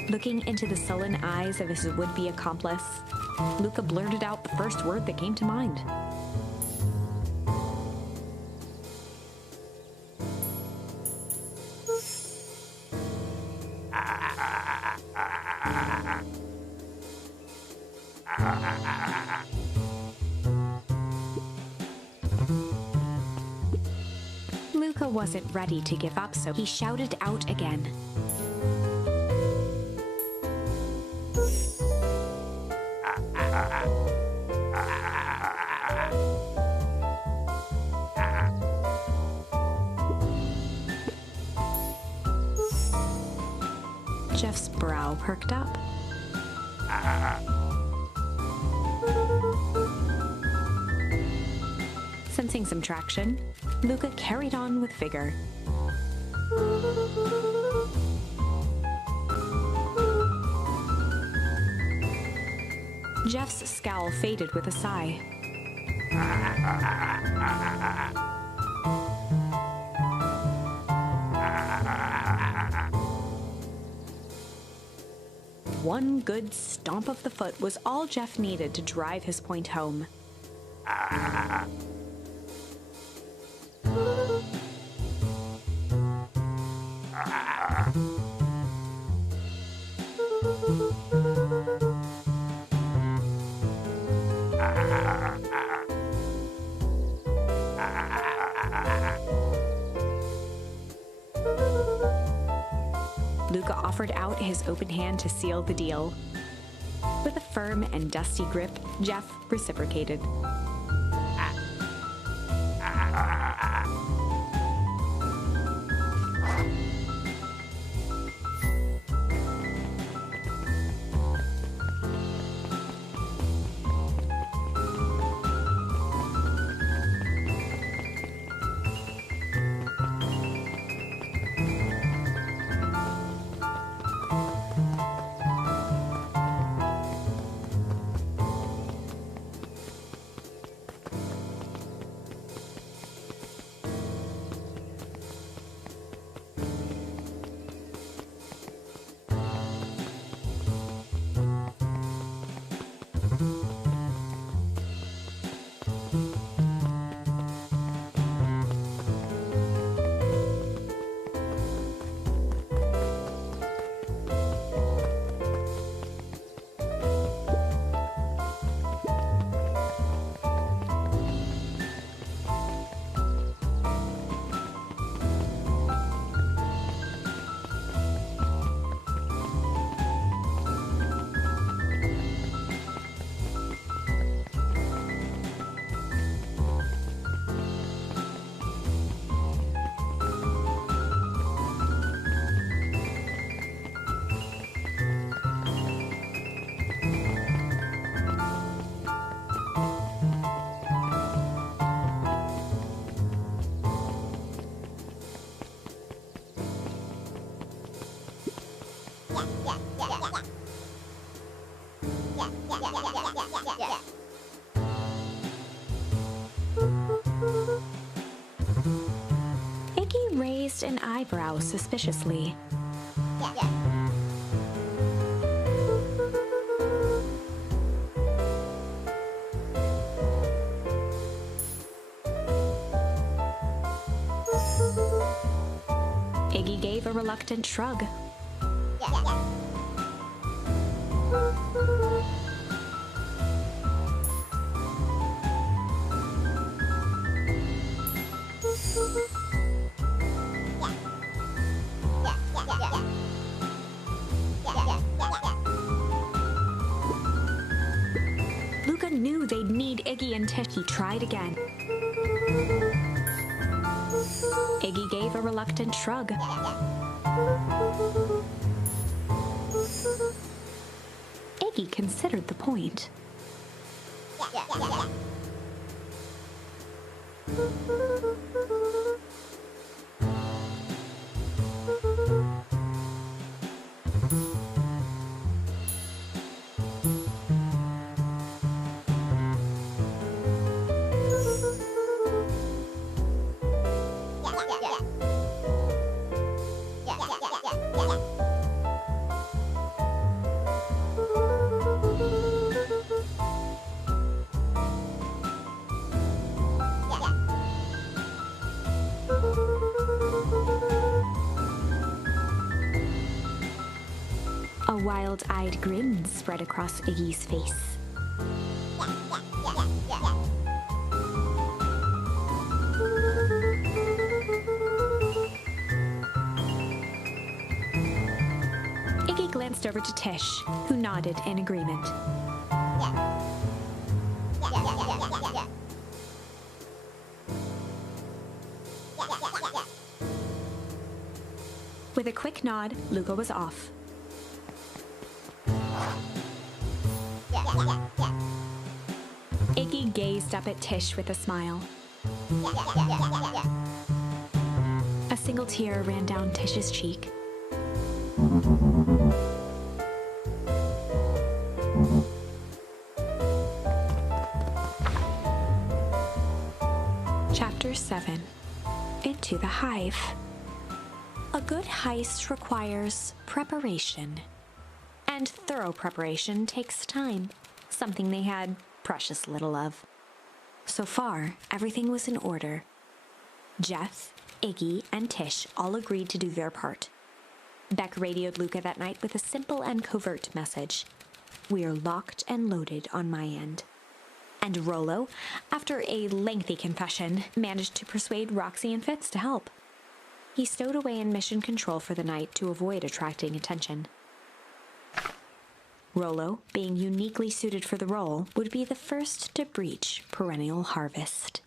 Looking into the sullen eyes of his would-be accomplice, Luka blurted out the first word that came to mind. Luka wasn't ready to give up, so he shouted out again. Jeff's brow perked up. Sensing some traction, Luka carried on with vigor. Jeff's scowl faded with a sigh. one good stomp of the foot was all Jeff needed to drive his point home. Luka offered out his open hand to seal the deal. With a firm and dusty grip, Jeff reciprocated. Iggy raised an eyebrow suspiciously. Iggy gave a reluctant shrug. Luka knew they'd need Iggy and Tish. He tried again. Iggy gave a reluctant shrug. Iggy considered the point. A wild-eyed grin spread across Iggy's face. Iggy glanced over to Tish, who nodded in agreement. With a quick nod, Luka was off. Iggy gazed up at Tish with a smile. A single tear ran down Tish's cheek. Chapter 7. Into the Hive. A good heist requires preparation And thorough preparation takes time, something they had precious little of. So far, everything was in order. Jeff, Iggy, and Tish all agreed to do their part. Beck radioed Luka that night with a simple and covert message. "We are locked and loaded on my end." And Rollo, after a lengthy confession, managed to persuade Roxy and Fitz to help. He stowed away in mission control for the night to avoid attracting attention. Rollo, being uniquely suited for the role, would be the first to breach perennial harvest.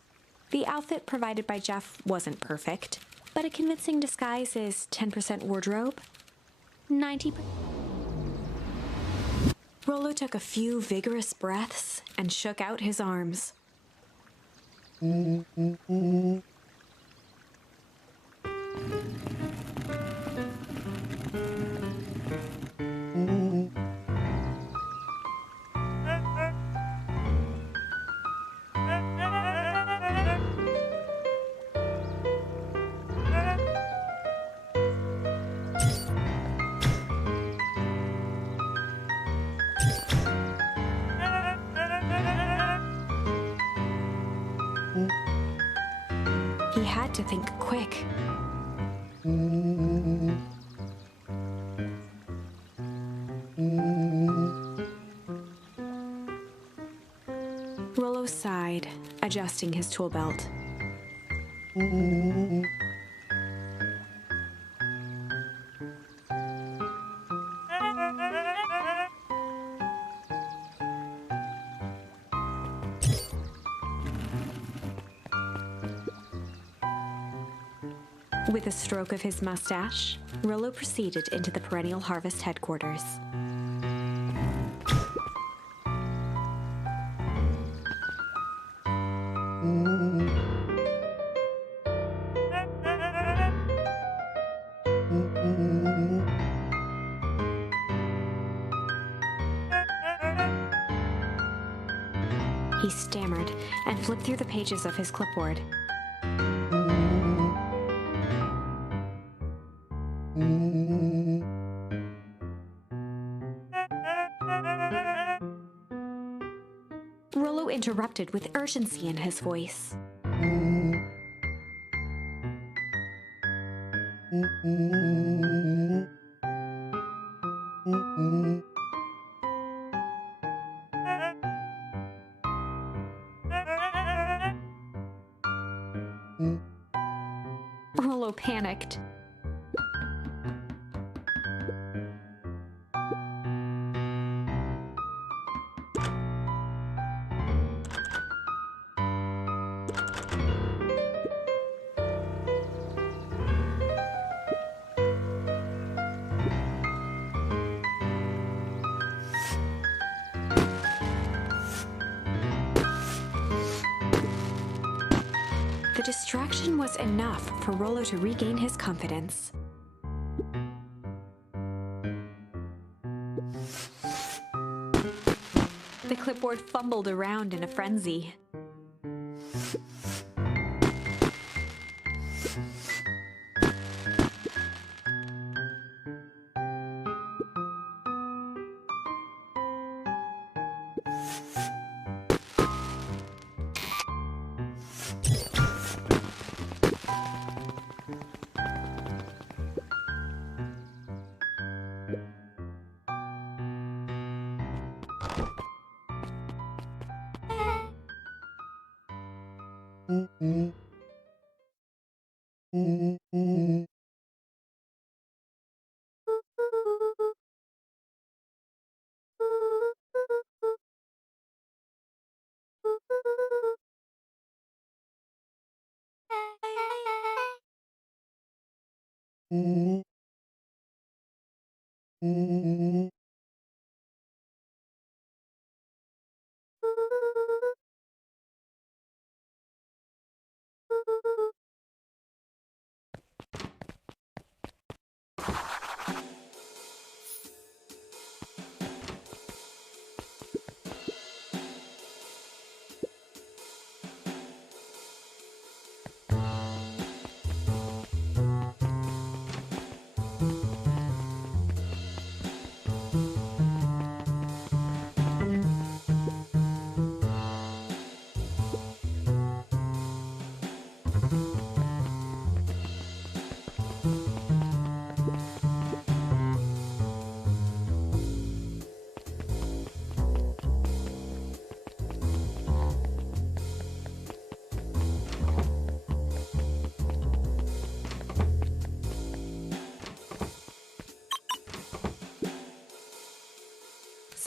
The outfit provided by Jeff wasn't perfect, but a convincing disguise is 10% wardrobe, 90%. Rollo took a few vigorous breaths and shook out his arms. He had to think quick. Rollo sighed, adjusting his tool belt. With a stroke of his mustache, Rollo proceeded into the Perennial Harvest headquarters. He stammered and flipped through the pages of his clipboard. Rollo interrupted with urgency in his voice. Rollo panicked. The distraction was enough for Rollo to regain his confidence. The clipboard fumbled around in a frenzy.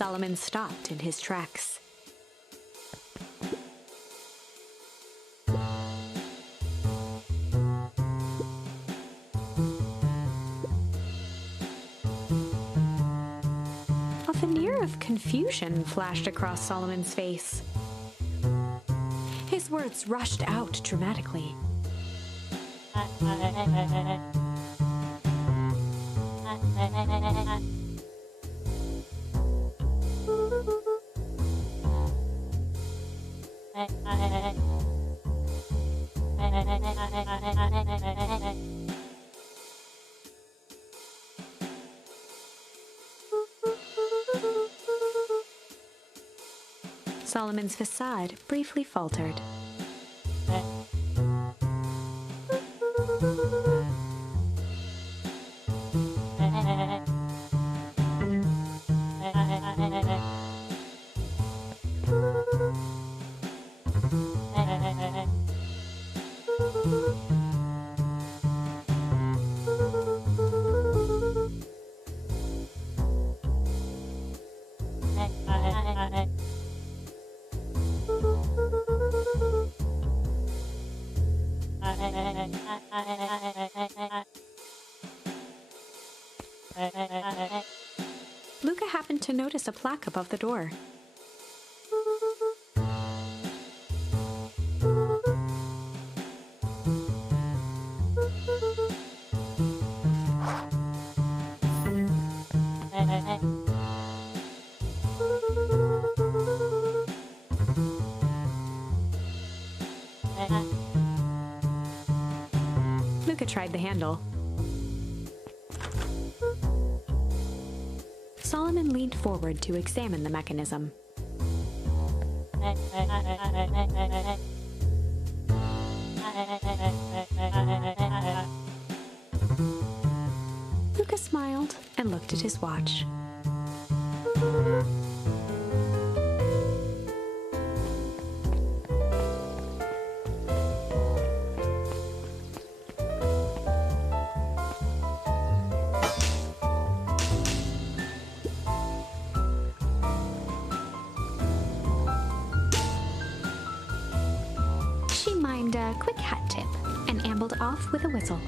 Solomon stopped in his tracks. A veneer of confusion flashed across Solomon's face. His words rushed out dramatically. Solomon's facade briefly faltered. Luka happened to notice a plaque above the door. Luka tried the handle. Solomon leaned forward to examine the mechanism. Luka smiled and looked at his watch. She mimed a quick hat tip and ambled off with a whistle.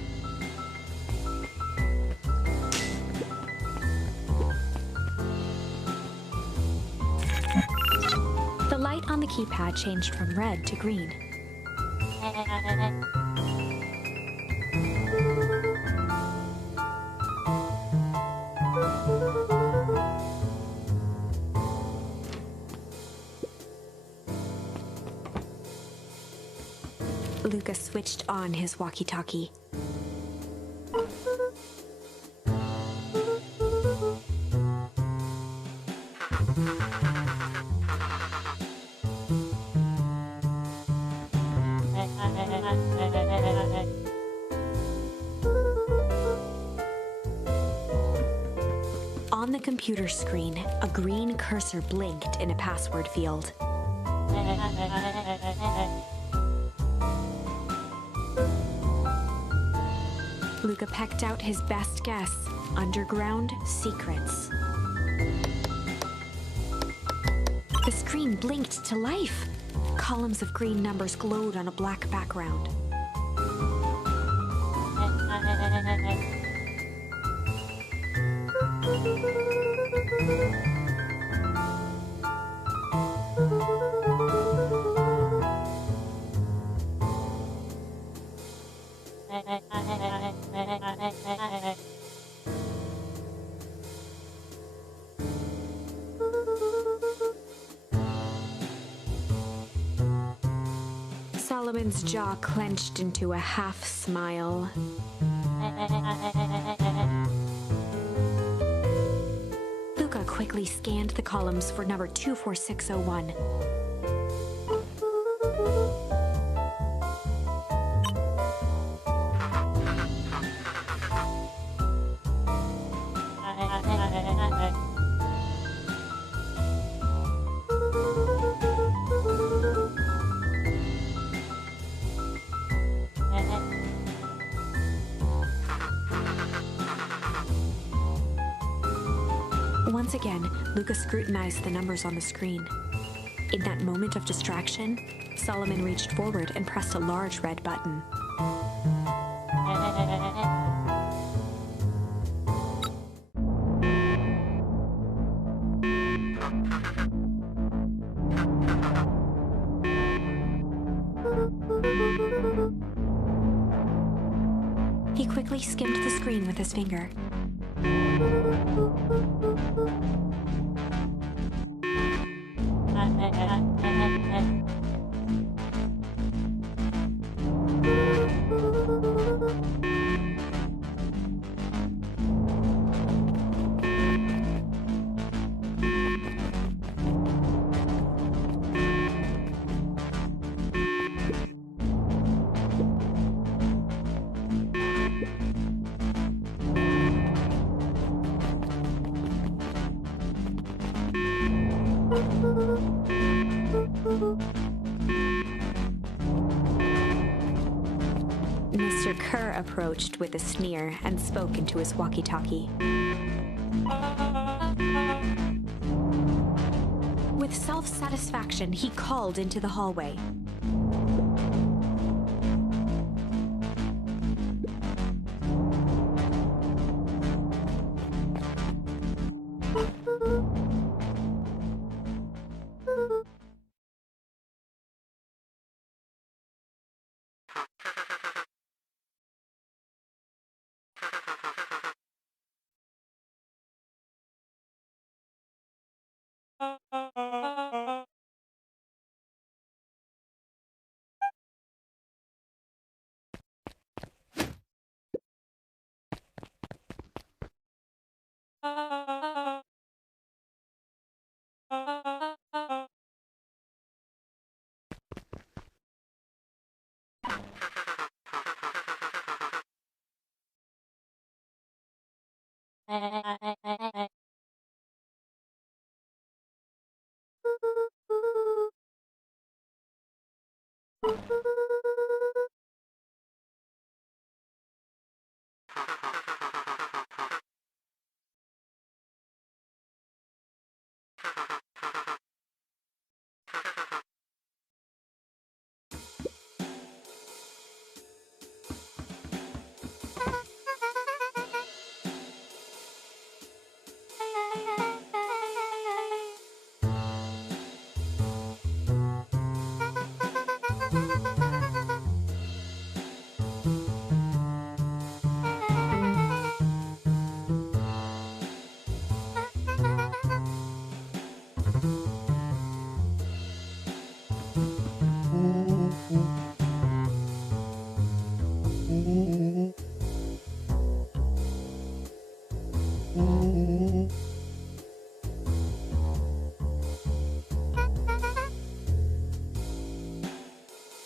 The light on the keypad changed from red to green. Luka switched on his walkie-talkie. On the computer screen, a green cursor blinked in a password field. Luka pecked out his best guess: underground secrets. The screen blinked to life. Columns of green numbers glowed on a black background. Solomon's jaw clenched into a half smile. Luka quickly scanned the columns for number 24601. Once again, Luka scrutinized the numbers on the screen. In that moment of distraction, Solomon reached forward and pressed a large red button. He quickly skimmed the screen with his finger. Mr. Kerr approached with a sneer and spoke into his walkie-talkie. With self-satisfaction, he called into the hallway.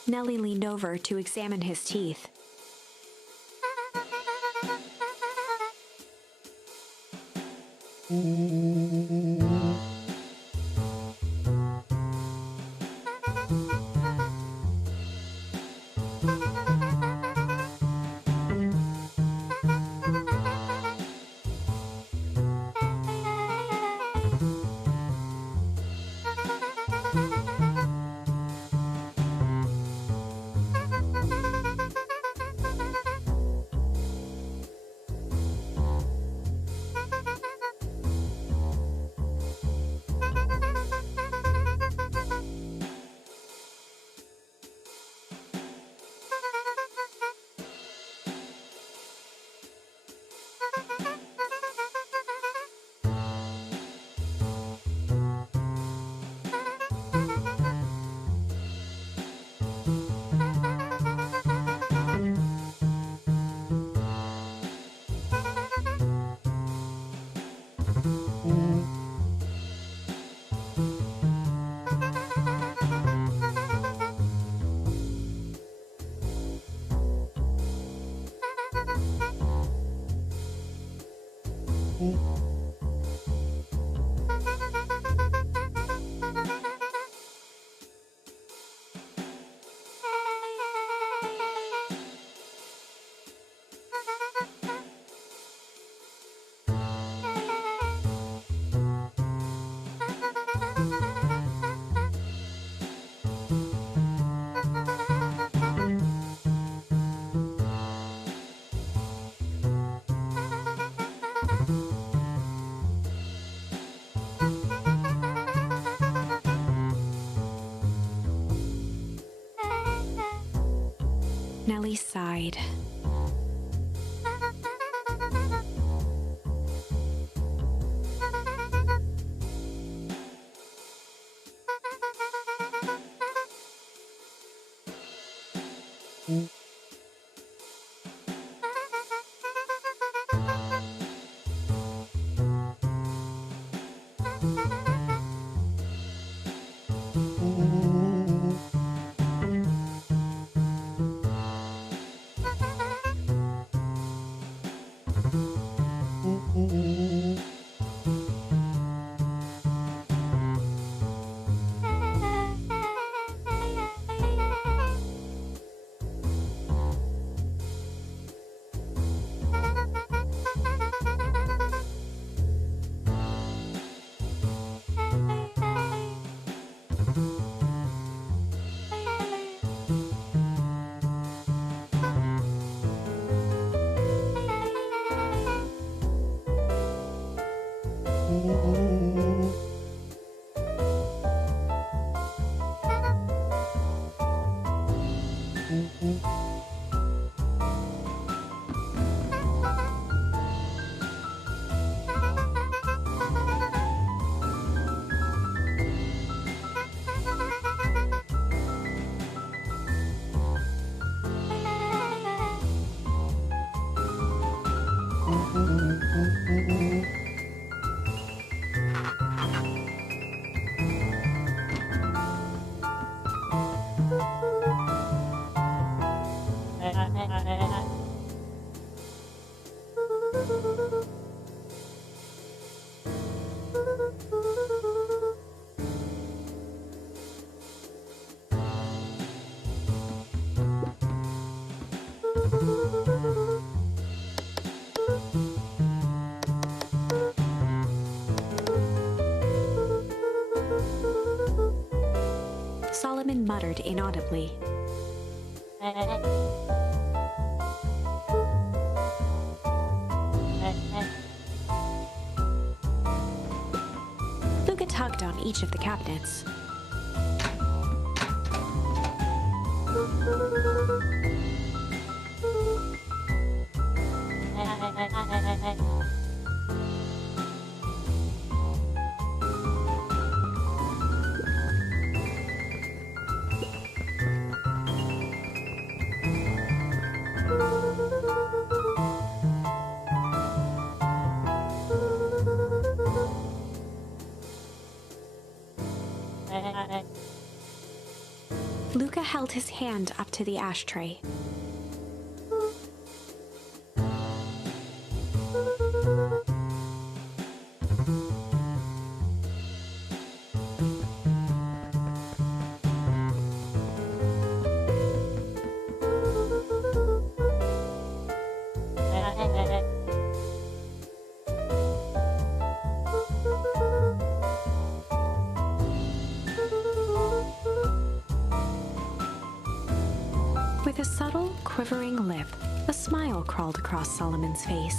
Nellie leaned over to examine his teeth. Nellie sighed. Solomon muttered inaudibly. Luka tugged on each of the cabinets. Luka held his hand up to the ashtray. With a subtle, quivering lip, a smile crawled across Solomon's face.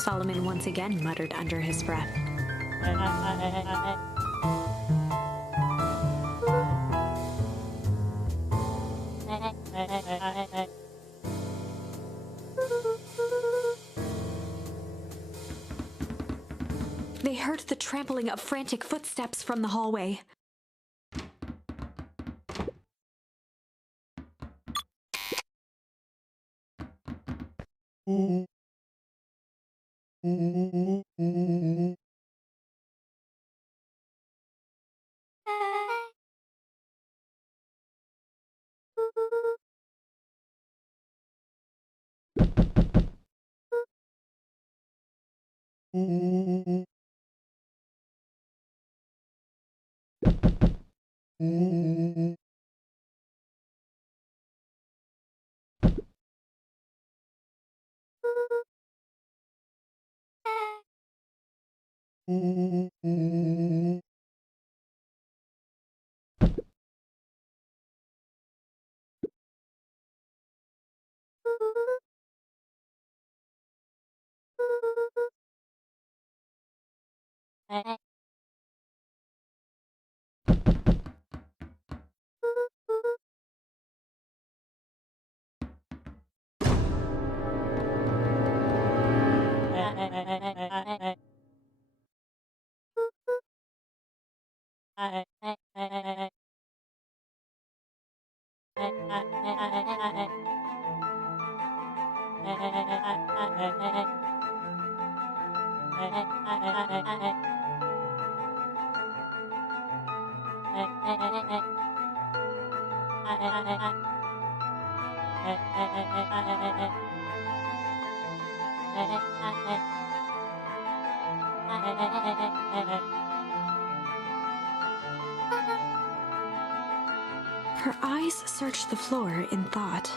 Solomon once again muttered under his breath. They heard the trampling of frantic footsteps from the hallway. Her eyes searched the floor in thought.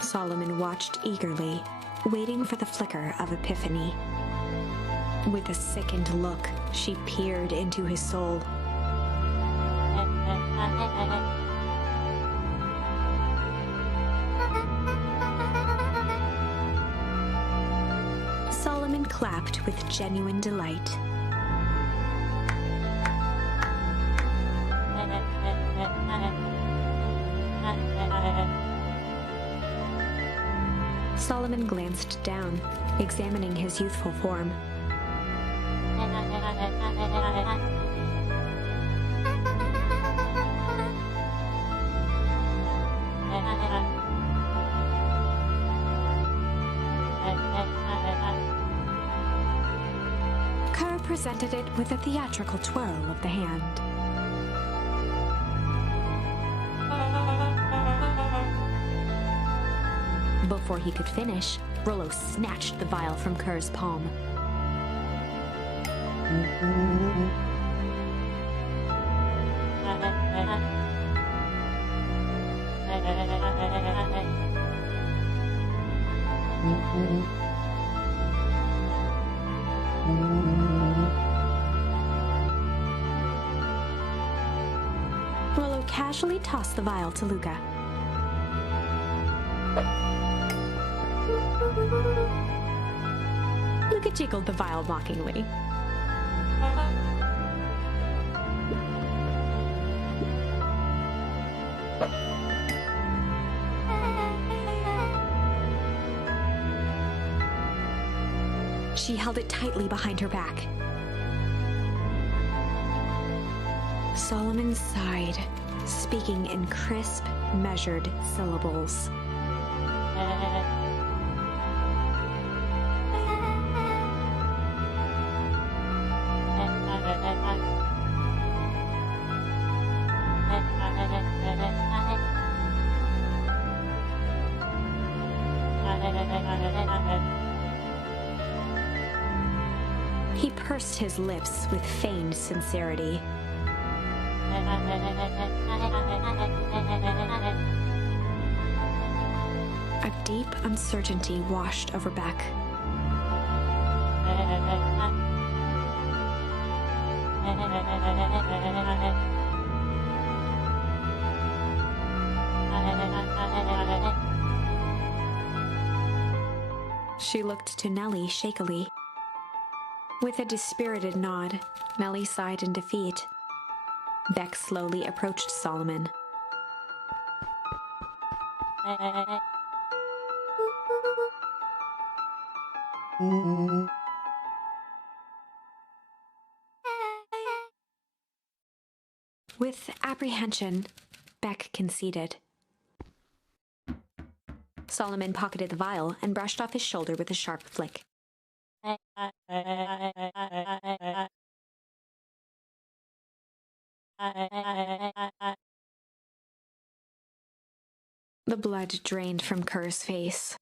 Solomon watched eagerly, waiting for the flicker of epiphany. With a sickened look, she peered into his soul. Solomon clapped with genuine delight. Solomon glanced down, examining his youthful form. Kerr presented it with a theatrical twirl of the hand. Before he could finish, Rollo snatched the vial from Kerr's palm. Rollo casually tossed the vial to Luka. Luka jiggled the vial mockingly. She held it tightly behind her back. Solomon sighed, speaking in crisp, measured syllables. He pursed his lips with feigned sincerity. A deep uncertainty washed over Beck. She looked to Nellie shakily. With a dispirited nod, Nellie sighed in defeat. Beck slowly approached Solomon. With apprehension, Beck conceded. Solomon pocketed the vial and brushed off his shoulder with a sharp flick. The blood drained from Kerr's face.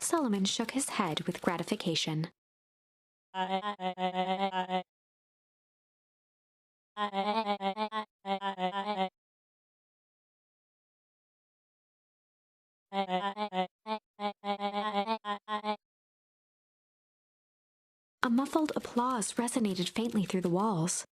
Solomon shook his head with gratification. A muffled applause resonated faintly through the walls.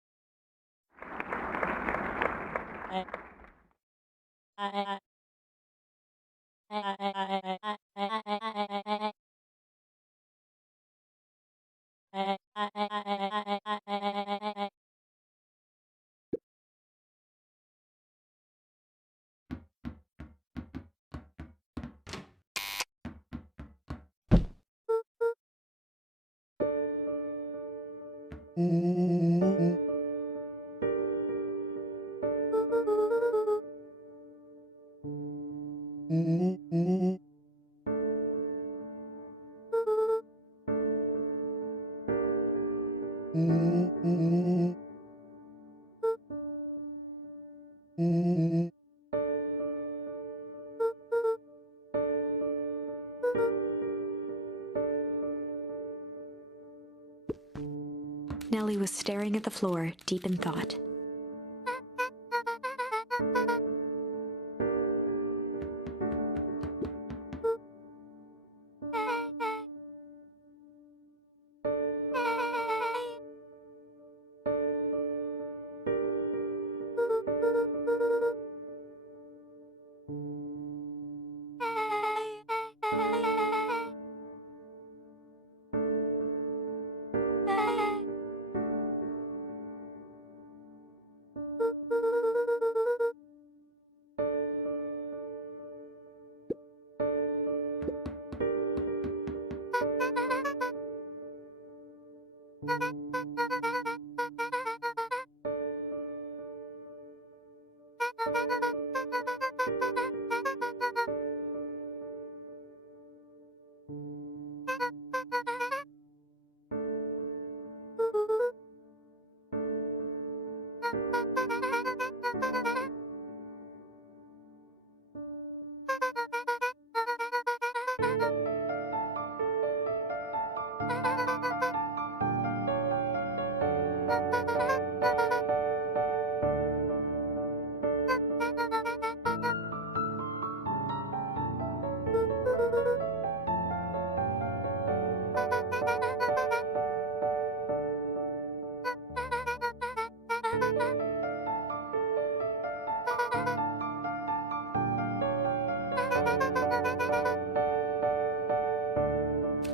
Nellie was staring at the floor, deep in thought.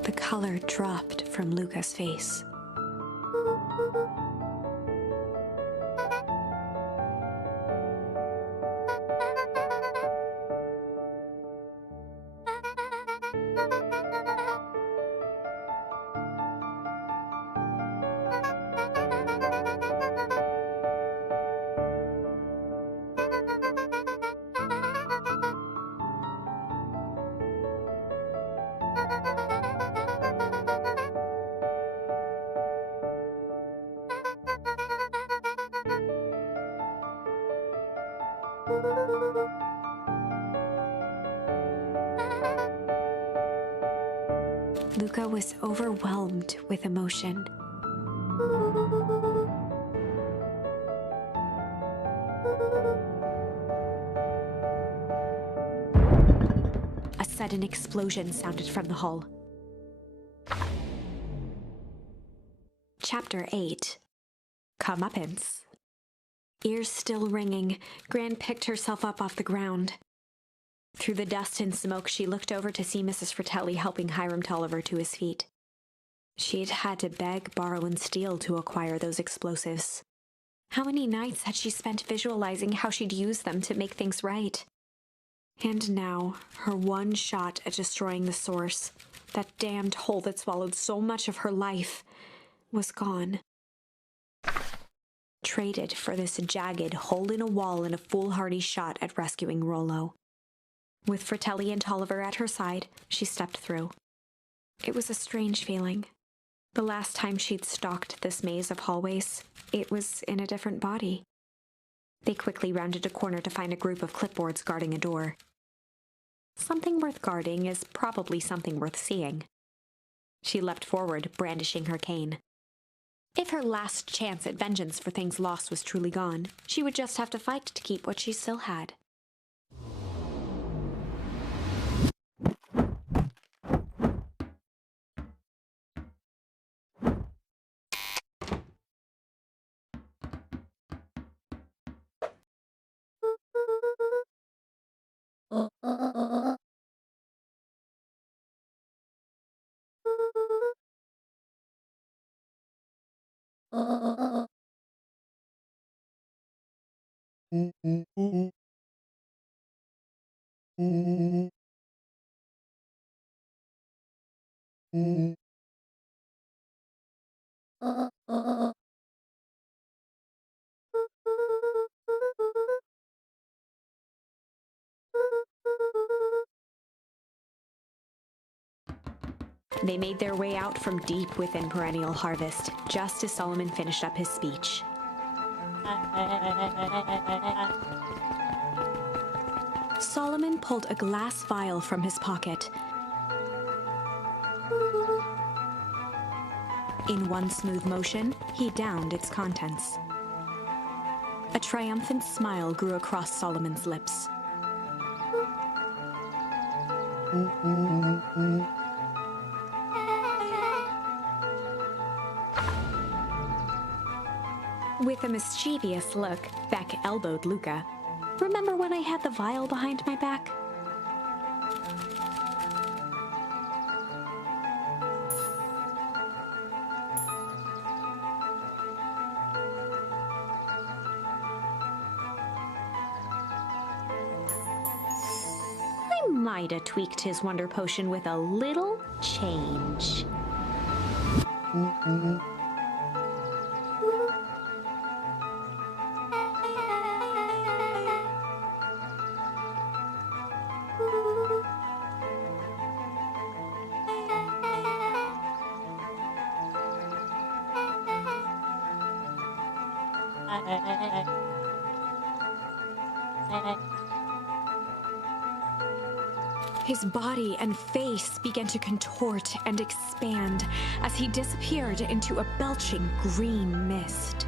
The color dropped from Luka's face. Luka was overwhelmed with emotion. A sudden explosion sounded from the hull. Chapter 8. Comeuppance. Ears still ringing, Gran picked herself up off the ground. Through the dust and smoke, she looked over to see Mrs. Fratelli helping Hiram Tolliver to his feet. She'd had to beg, borrow, and steal to acquire those explosives. How many nights had she spent visualizing how she'd use them to make things right? And now, her one shot at destroying the source, that damned hole that swallowed so much of her life, was gone. Traded for this jagged hole in a wall and a foolhardy shot at rescuing Rollo. With Fratelli and Tolliver at her side, she stepped through. It was a strange feeling. The last time she'd stalked this maze of hallways, it was in a different body. They quickly rounded a corner to find a group of clipboards guarding a door. Something worth guarding is probably something worth seeing. She leapt forward, brandishing her cane. If her last chance at vengeance for things lost was truly gone, she would just have to fight to keep what she still had. They made their way out from deep within Perennial Harvest, just as Solomon finished up his speech. Solomon pulled a glass vial from his pocket. In one smooth motion, he downed its contents. A triumphant smile grew across Solomon's lips. With a mischievous look, Beck elbowed Luka. "Remember when I had the vial behind my back?" I might have tweaked his wonder potion with a little change. His body and face began to contort and expand as he disappeared into a belching green mist.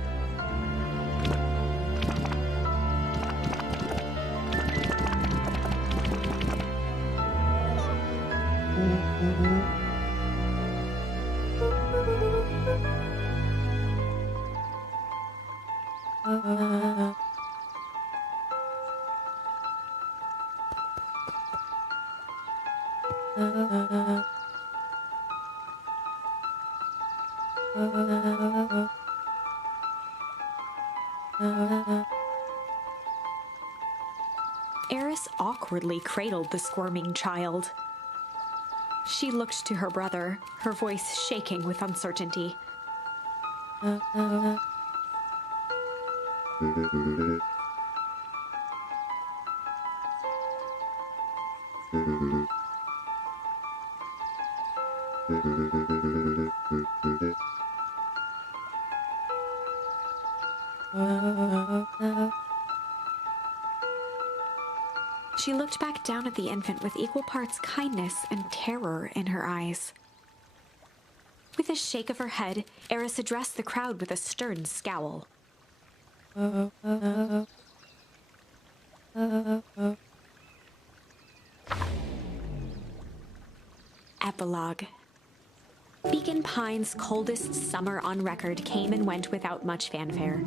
Eris awkwardly cradled the squirming child. She looked to her brother, her voice shaking with uncertainty. She looked back down at the infant with equal parts kindness and terror in her eyes. With a shake of her head, Eris addressed the crowd with a stern scowl. Epilogue. Beacon Pines' coldest summer on record came and went without much fanfare.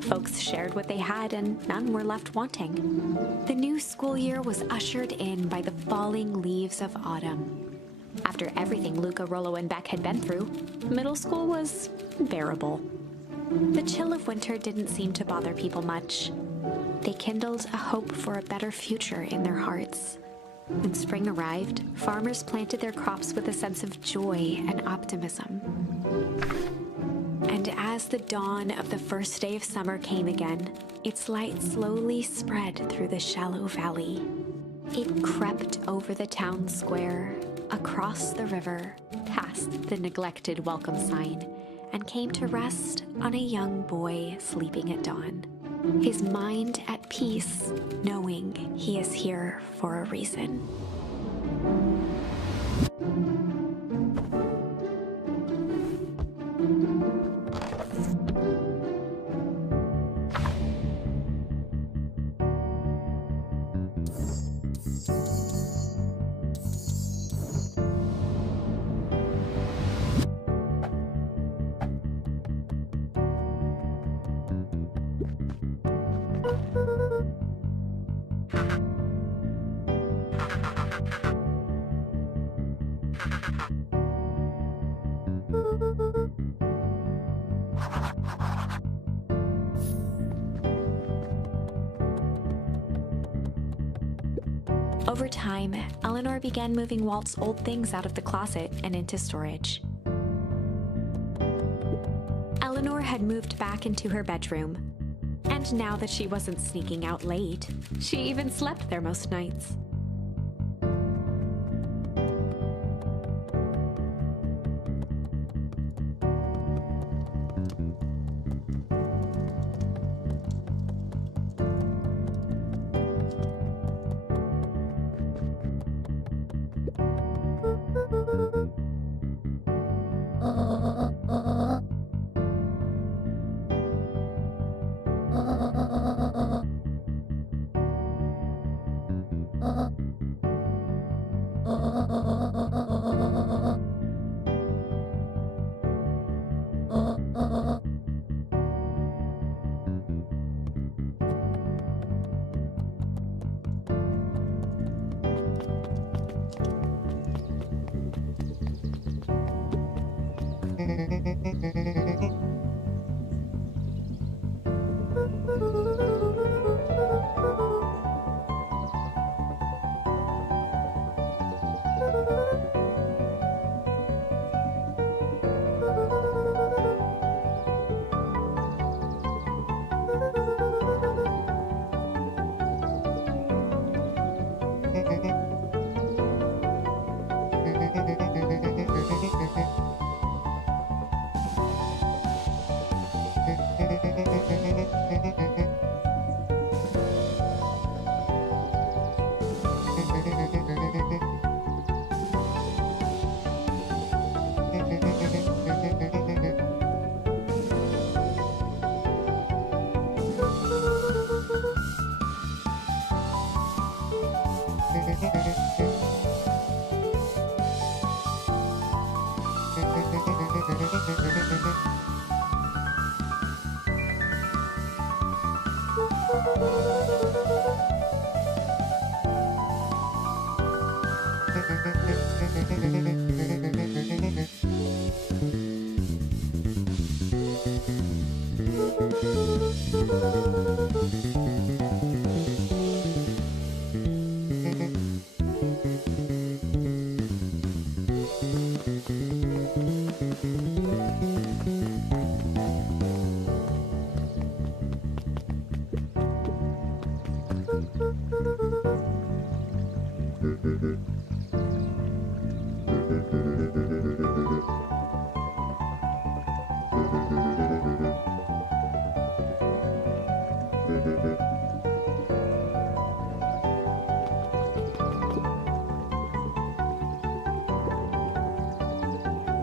Folks shared what they had, and none were left wanting. The new school year was ushered in by the falling leaves of autumn. After everything Luka, Rollo, and Beck had been through, middle school was bearable. The chill of winter didn't seem to bother people much. They kindled a hope for a better future in their hearts. When spring arrived, farmers planted their crops with a sense of joy and optimism. And as the dawn of the first day of summer came again, its light slowly spread through the shallow valley. It crept over the town square, across the river, past the neglected welcome sign, and came to rest on a young boy sleeping at dawn. His mind at peace, knowing he is here for a reason. Over time, Eleanor began moving Walt's old things out of the closet and into storage. Eleanor had moved back into her bedroom, and now that she wasn't sneaking out late, she even slept there most nights.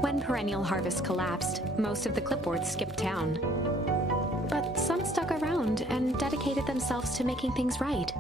When Perennial Harvest collapsed, most of the clipboards skipped town. But some stuck around and dedicated themselves to making things right.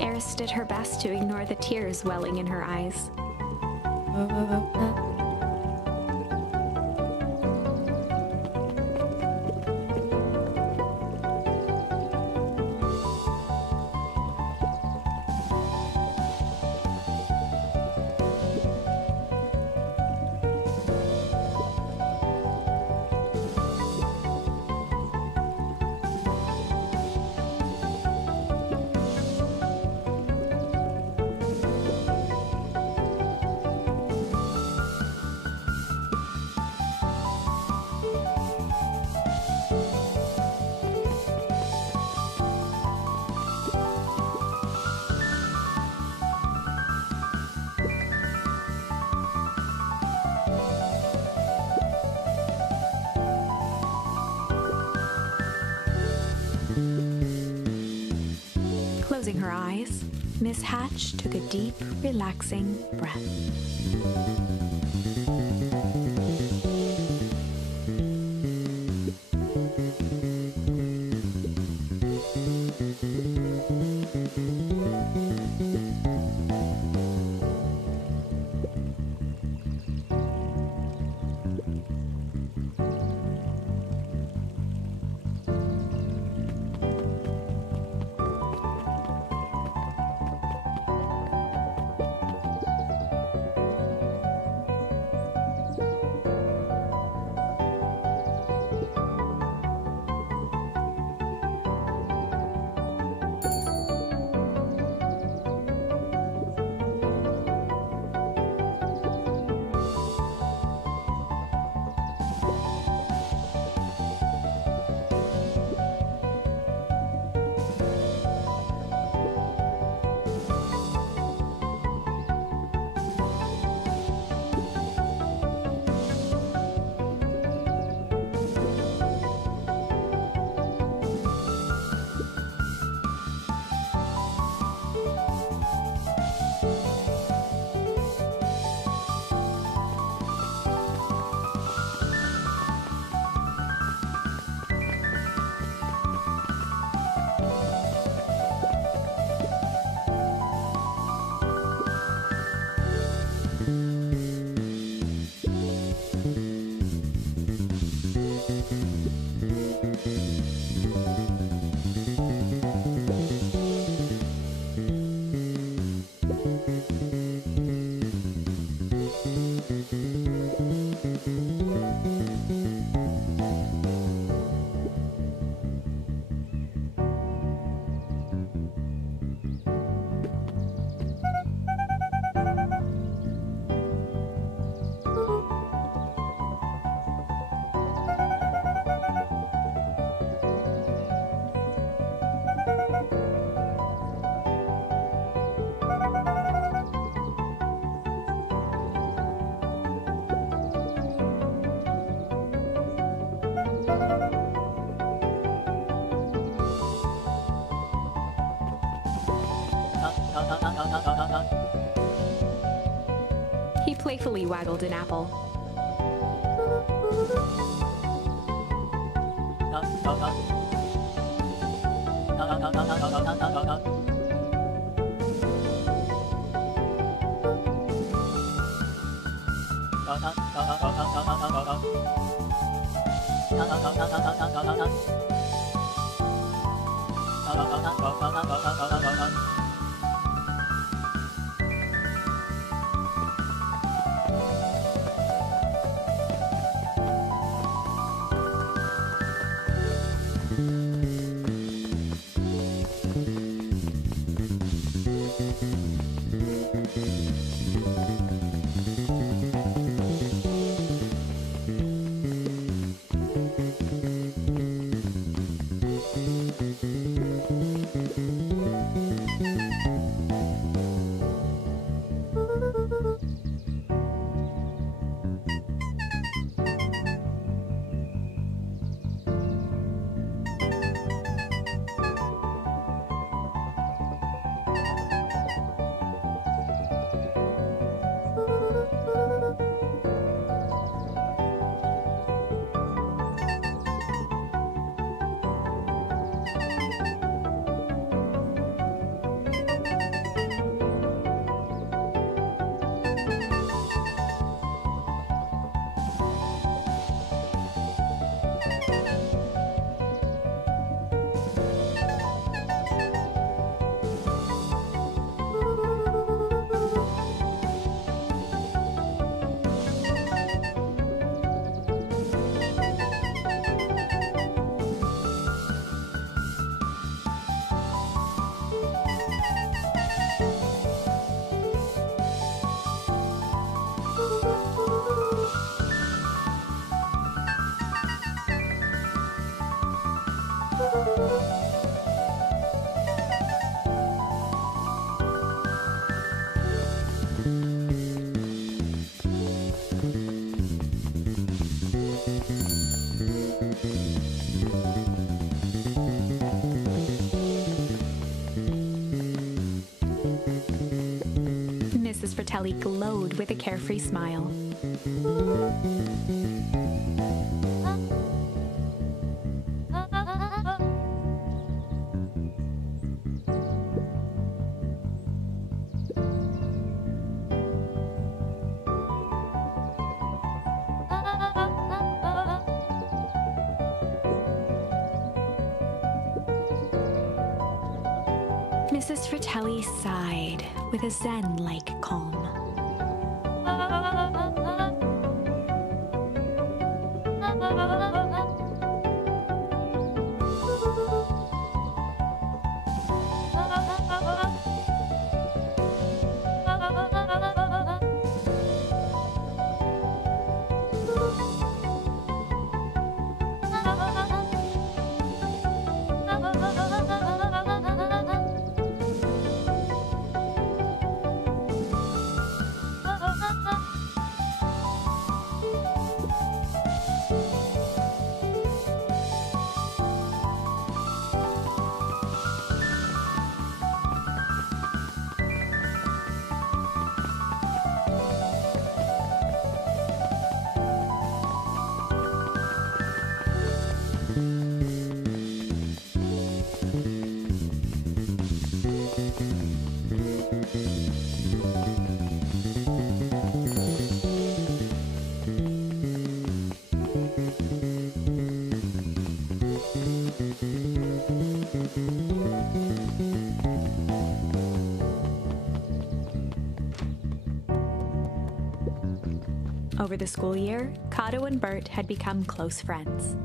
Eris did her best to ignore the tears welling in her eyes. Closing her eyes, Miss Hatch took a deep, relaxing breath. playfully waggled an apple. Mrs. Fratelli glowed with a carefree smile. Mrs. Fratelli sighed with a zen-like calm. Over the school year, Kato and Bert had become close friends.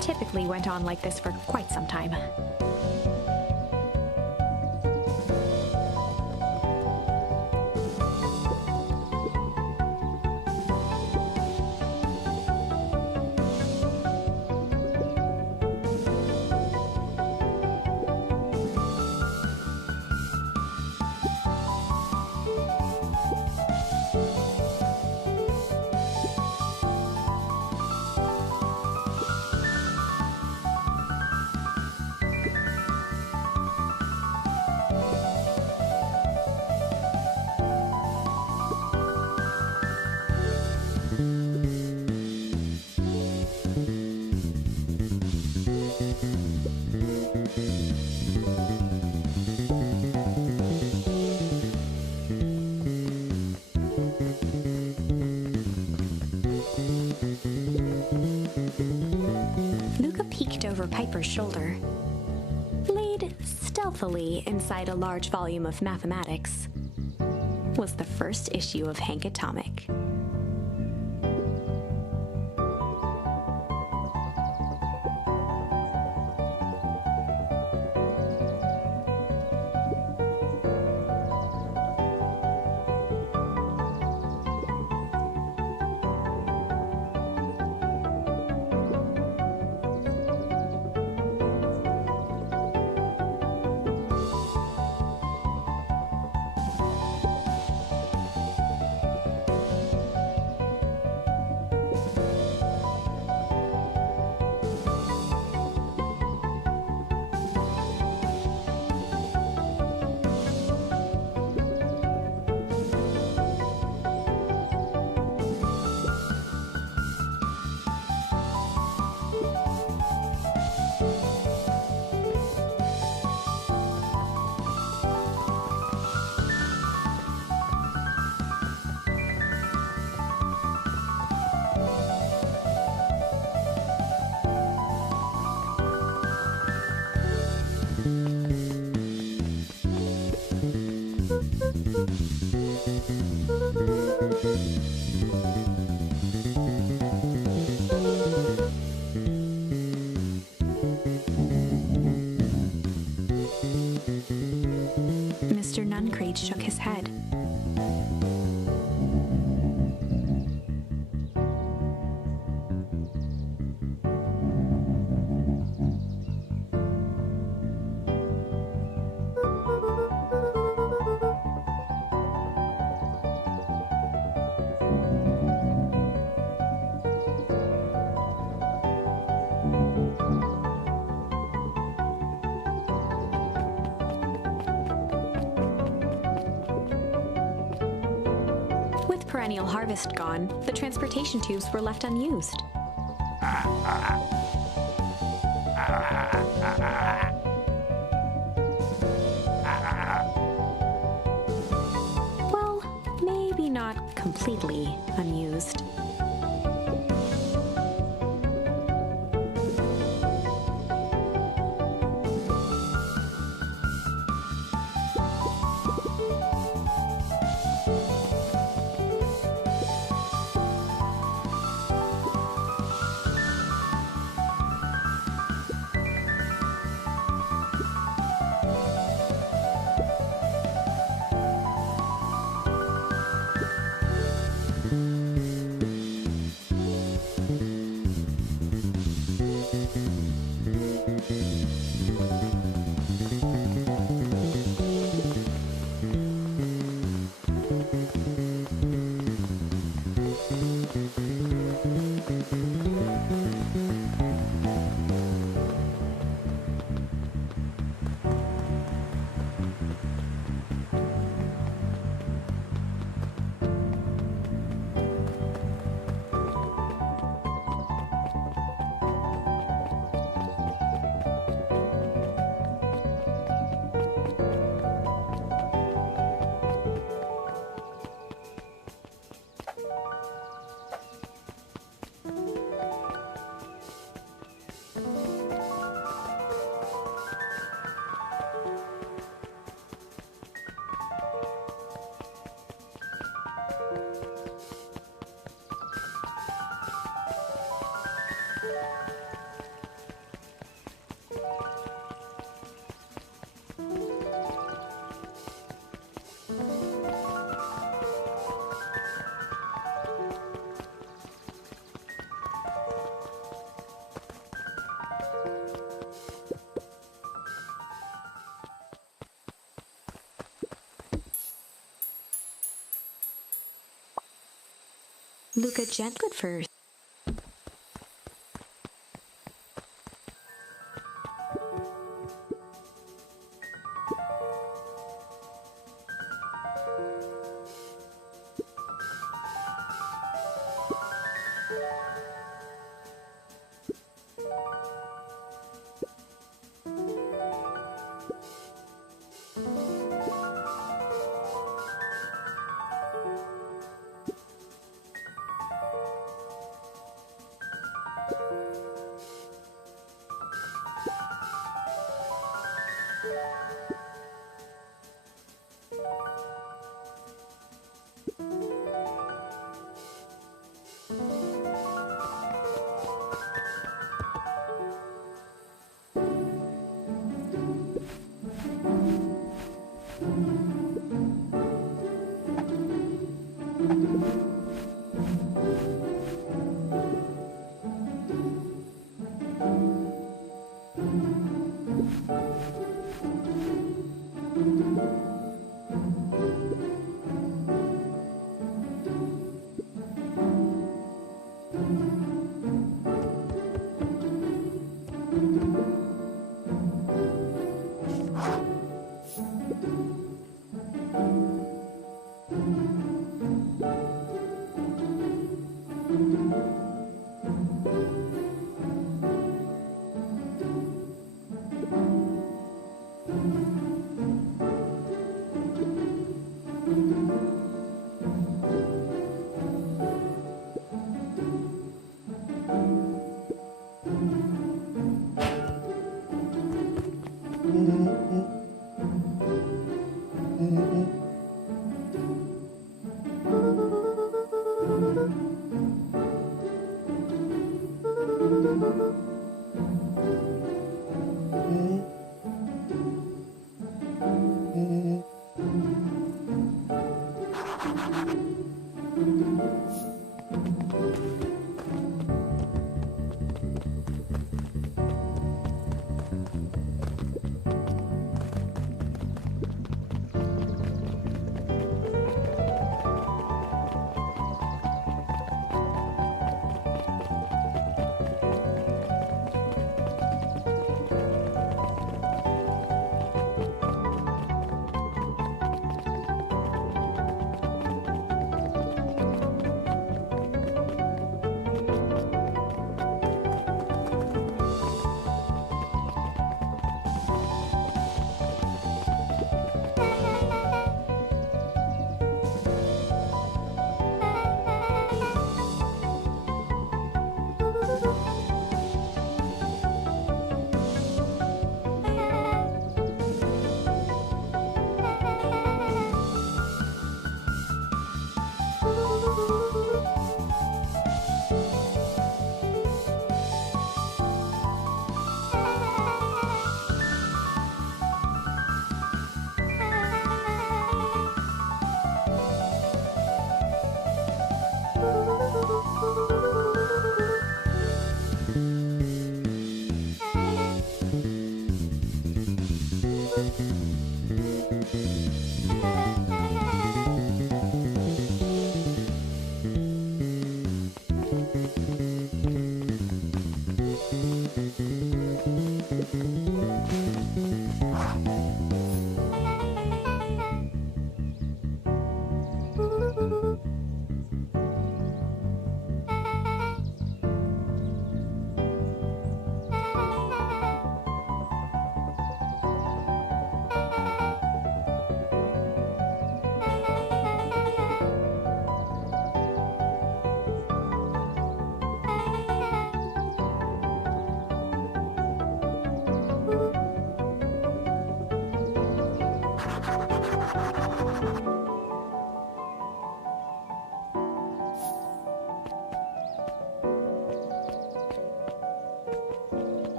Typically went on like this for quite some time. Piper's shoulder. Laid stealthily inside a large volume of mathematics was the first issue of Hank Atomic. Mr. Nuncreed shook his head. With perennial harvest gone, the transportation tubes were left unused. Well, maybe not completely unused. Luka gentled first.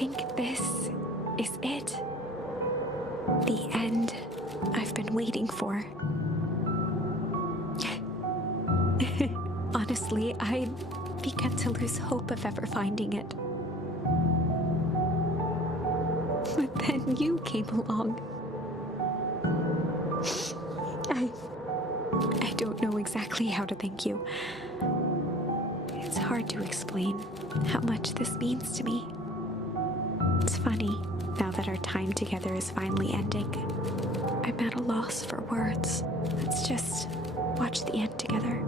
think this is it. The end I've been waiting for. Honestly, I began to lose hope of ever finding it. But then you came along. I don't know exactly how to thank you. It's hard to explain how much this means to me. It's funny, now that our time together is finally ending. I'm at a loss for words. Let's just watch the end together.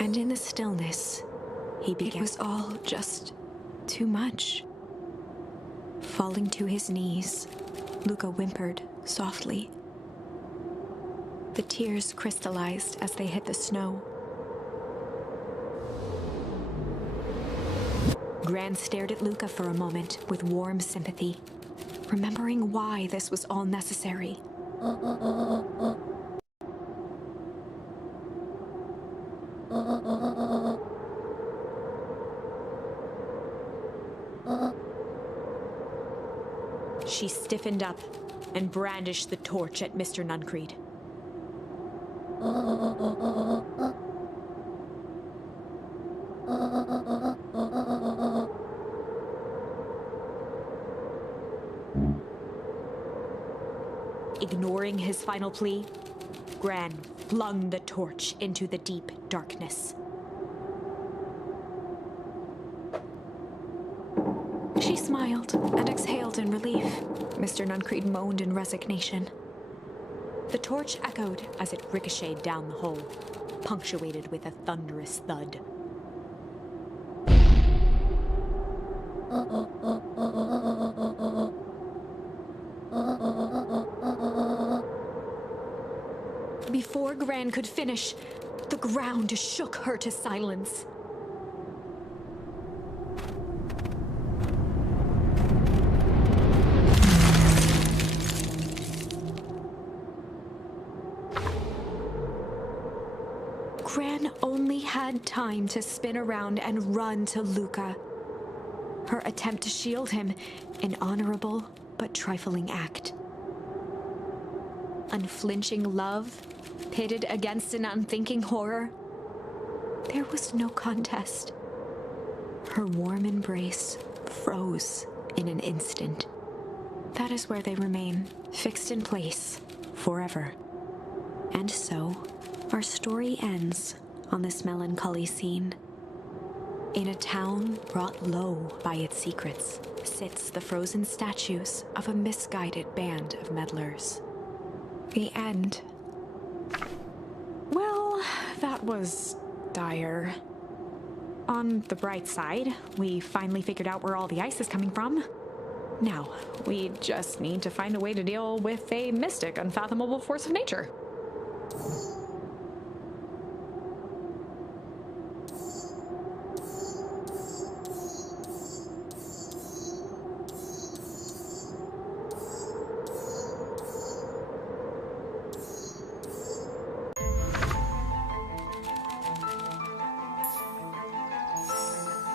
And in the stillness, he began. It was all just too much. Falling to his knees, Luka whimpered softly. The tears crystallized as they hit the snow. Gran stared at Luka for a moment with warm sympathy, remembering why this was all necessary. She stiffened up and brandished the torch at Mr. Nuncreed. Ignoring his final plea, Gran flung the torch into the deep darkness. She smiled and exhaled in relief. Mr. Nuncreed moaned in resignation. The torch echoed as it ricocheted down the hole, punctuated with a thunderous thud. Before Gran could finish, the ground shook her to silence. Gran only had time to spin around and run to Luka. Her attempt to shield him, an honorable but trifling act. Unflinching love, pitted against an unthinking horror. There was no contest. Her warm embrace froze in an instant. That is where they remain, fixed in place, forever. And so, our story ends on this melancholy scene. In a town brought low by its secrets, sits the frozen statues of a misguided band of meddlers. The end. Well, that was dire. On the bright side, we finally figured out where all the ice is coming from. Now, we just need to find a way to deal with a mystic, unfathomable force of nature.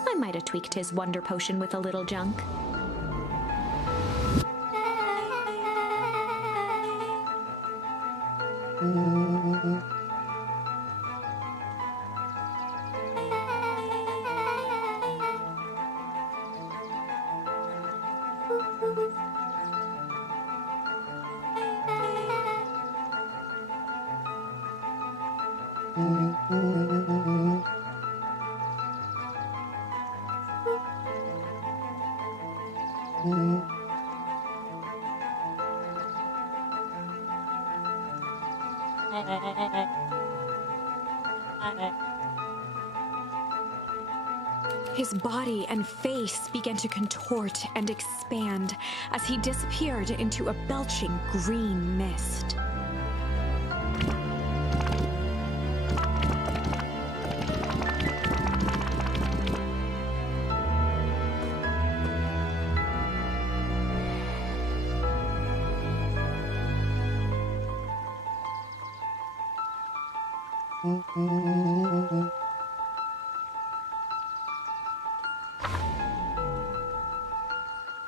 I might have tweaked his wonder potion with a little junk. His body and face began to contort and expand as he disappeared into a belching green mist.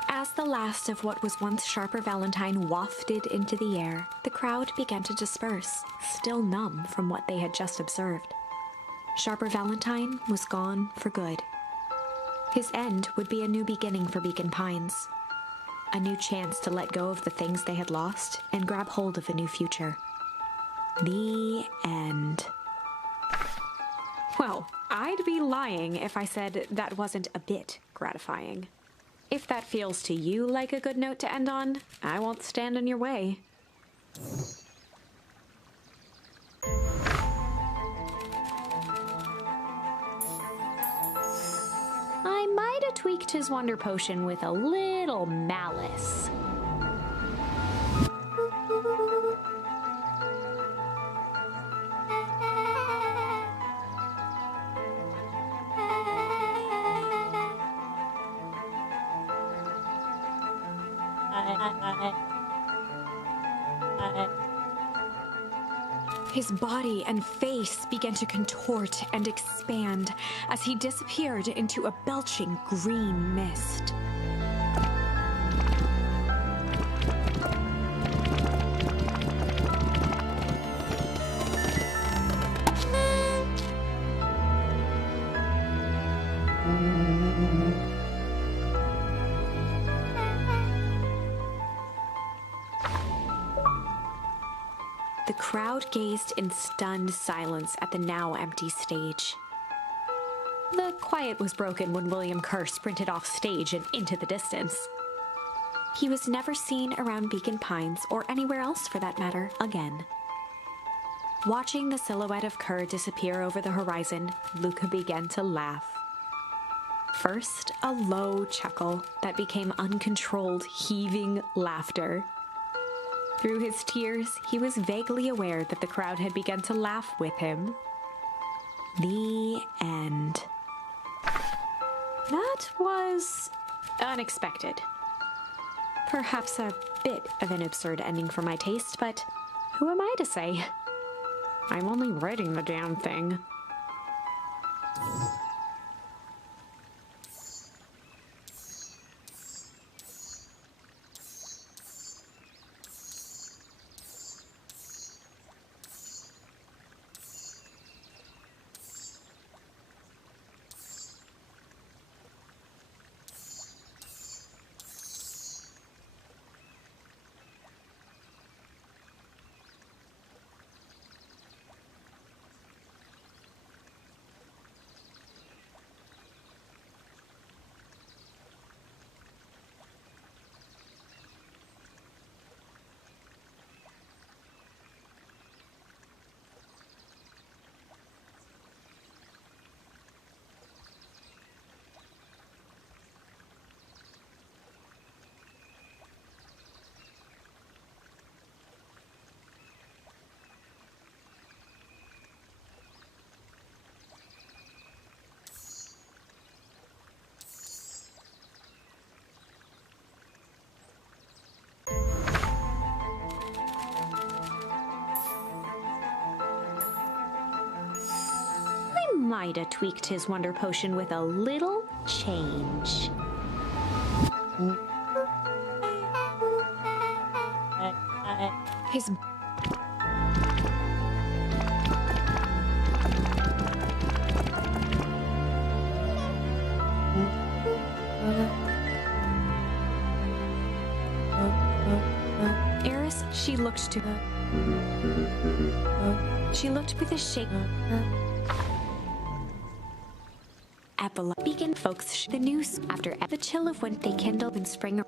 As the last of what was once Sharper Valentine wafted into the air, the crowd began to disperse, still numb from what they had just observed. Sharper Valentine was gone for good. His end would be a new beginning for Beacon Pines. A new chance to let go of the things they had lost and grab hold of a new future. The end. Well, I'd be lying if I said that wasn't a bit gratifying. If that feels to you like a good note to end on, I won't stand in your way. tweaked his wonder potion with a little malice. His body and face began to contort and expand as he disappeared into a belching green mist. The crowd gazed in stunned silence at the now empty stage. The quiet was broken when William Kerr sprinted off stage and into the distance. He was never seen around Beacon Pines, or anywhere else for that matter, again. Watching the silhouette of Kerr disappear over the horizon, Luka began to laugh. First, a low chuckle that became uncontrolled, heaving laughter. Through his tears, he was vaguely aware that the crowd had begun to laugh with him. The end. That was unexpected. Perhaps a bit of an absurd ending for my taste, but who am I to say? I'm only writing the damn thing. Might have tweaked his wonder potion with a little change. His Eris, she looked with a shake. At the Beacon folks, the news after the chill of when they kindled in spring,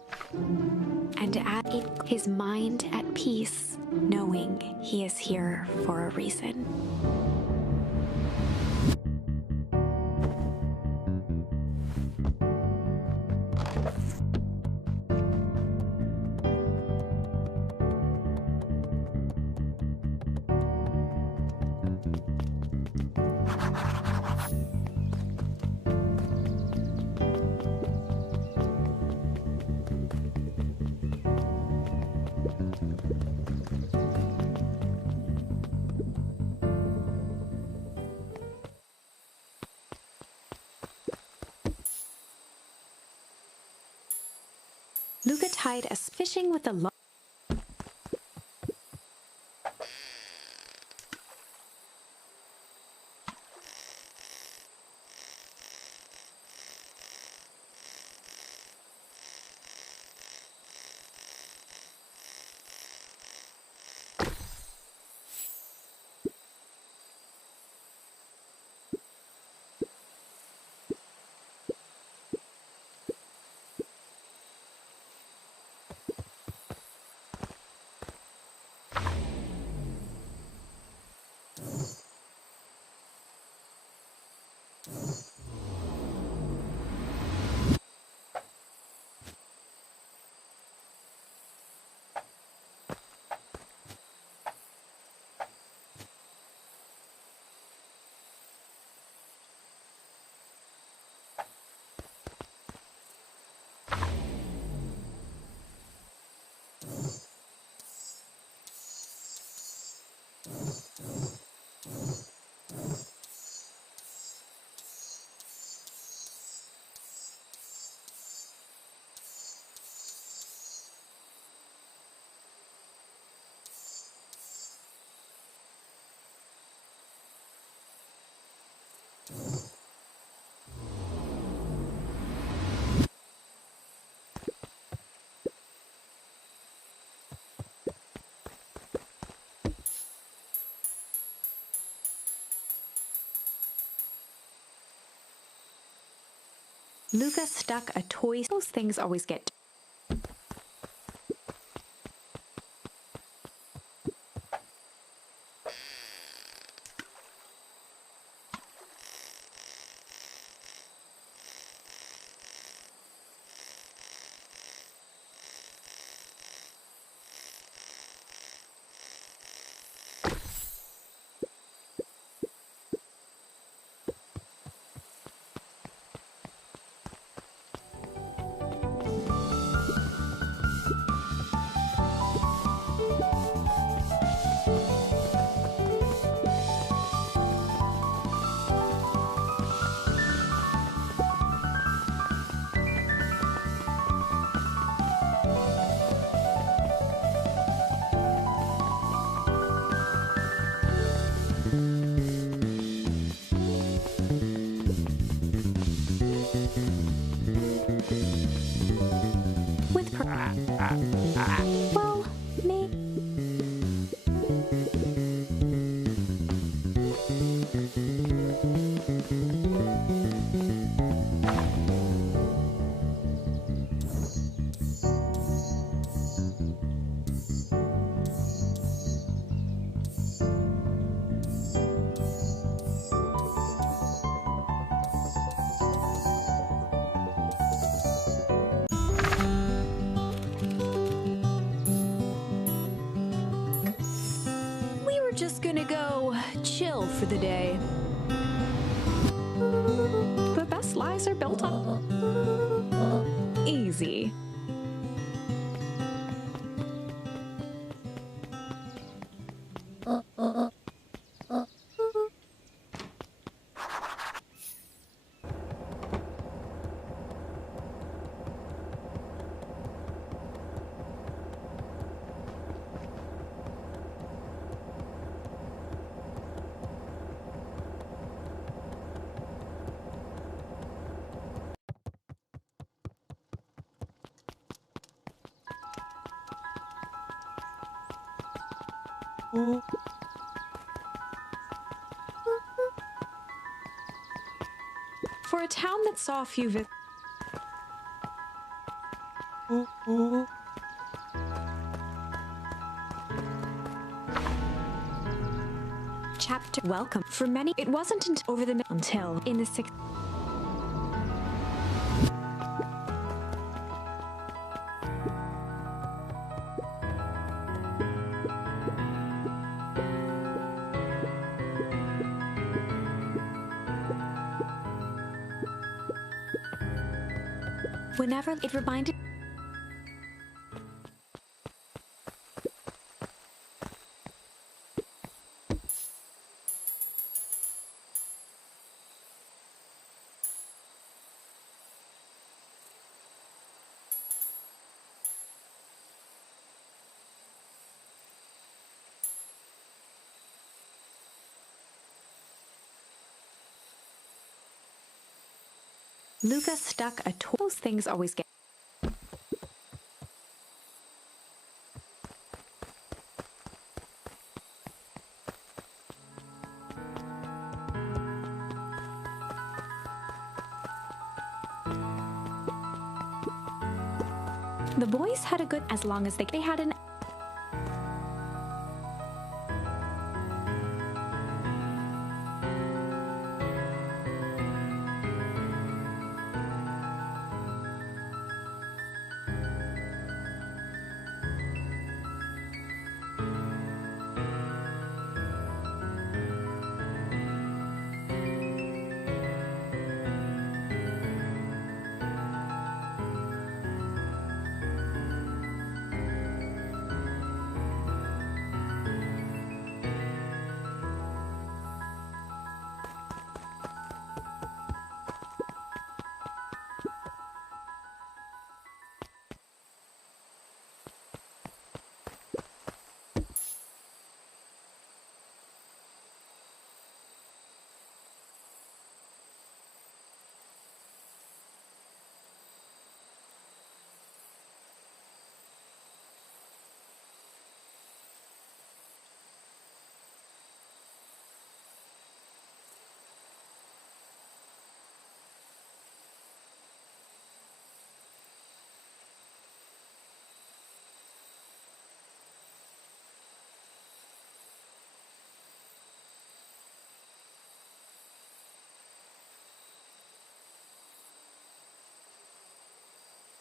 and at his mind at peace, knowing he is here for a reason. Luka tied us fishing with a Luka stuck a toy. Those things always get. Well, me. Just gonna go chill for the day. The best lies are built on easy. For a town that saw a few chapter welcome for many it wasn't until in the 6th. Whenever it reminded Luka stuck a toy. Those things always get. The boys had a good as long as they had an.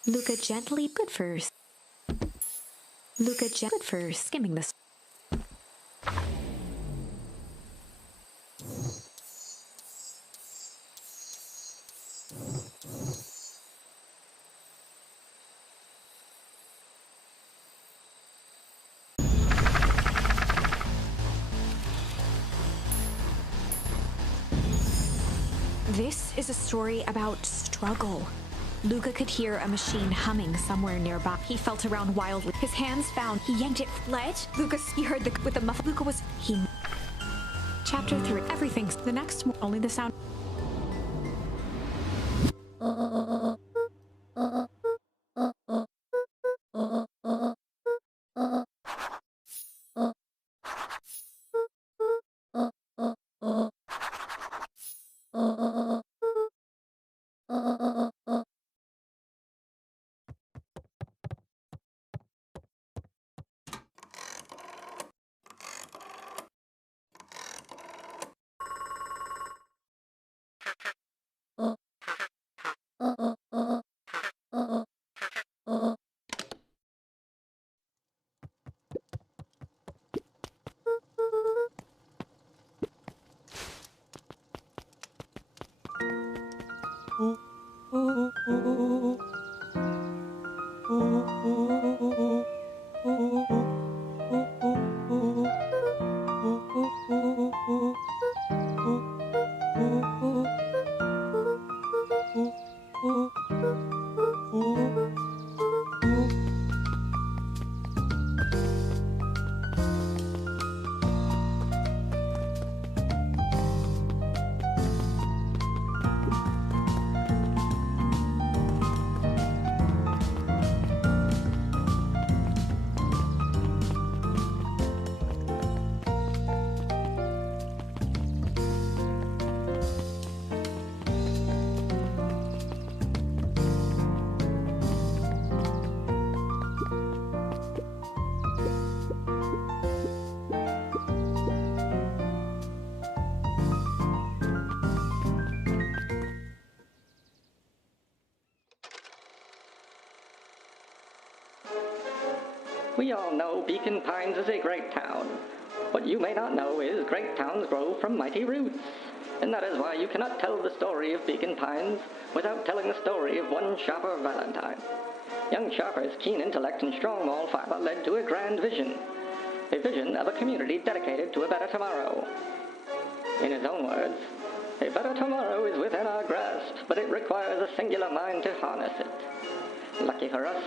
Luka gently good first. Luka good first, skimming the. This is a story about struggle. Luka could hear a machine humming somewhere nearby. He felt around wildly. His hands found. He yanked it. Let Luka. He heard with the muffle. Luka was. He. Chapter 3. Everything's the next. Only the sound. We all know Beacon Pines is a great town. What you may not know is great towns grow from mighty roots. And that is why you cannot tell the story of Beacon Pines without telling the story of one Shopper Valentine. Young Shopper's keen intellect and strong moral fiber led to a grand vision. A vision of a community dedicated to a better tomorrow. In his own words, a better tomorrow is within our grasp, but it requires a singular mind to harness it. Lucky for us,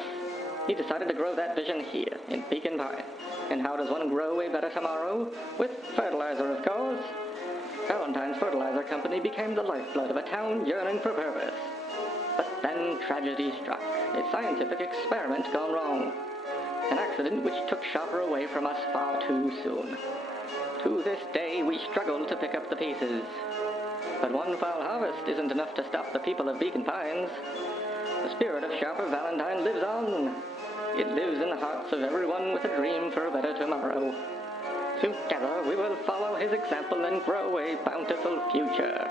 he decided to grow that vision here, in Beacon Pine. And how does one grow a better tomorrow? With fertilizer, of course. Valentine's Fertilizer Company became the lifeblood of a town yearning for purpose. But then tragedy struck, a scientific experiment gone wrong. An accident which took Shopper away from us far too soon. To this day, we struggle to pick up the pieces. But one foul harvest isn't enough to stop the people of Beacon Pines. The spirit of Shopper Valentine lives on. It lives in the hearts of everyone with a dream for a better tomorrow. Together, we will follow his example and grow a bountiful future.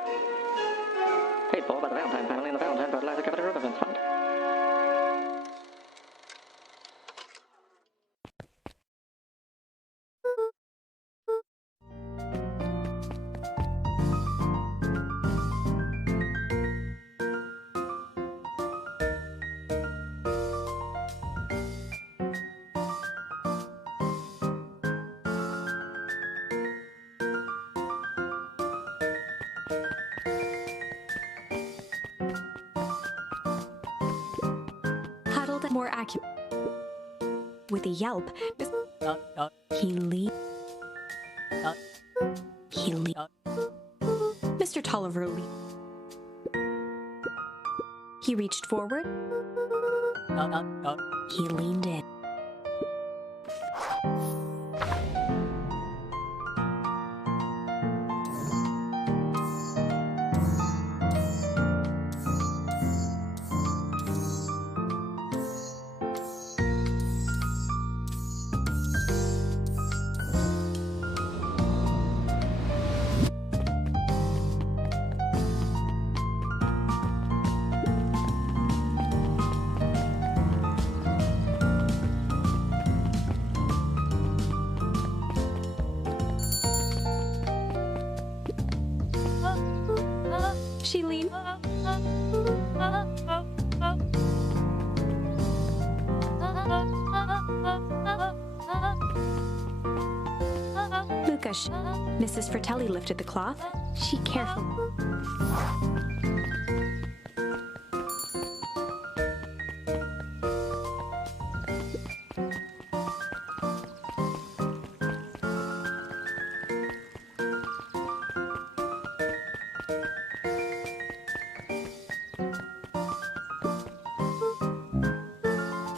Paid for by the Valentine family and the Valentine Fertilizer Company Reverence Fund. Huddled more accurate. With a yelp, he leaned. Mr. Tolliver leaned. He reached forward. He leaned in. She leaned. Luka, Mrs. Fratelli lifted the cloth. She carefully.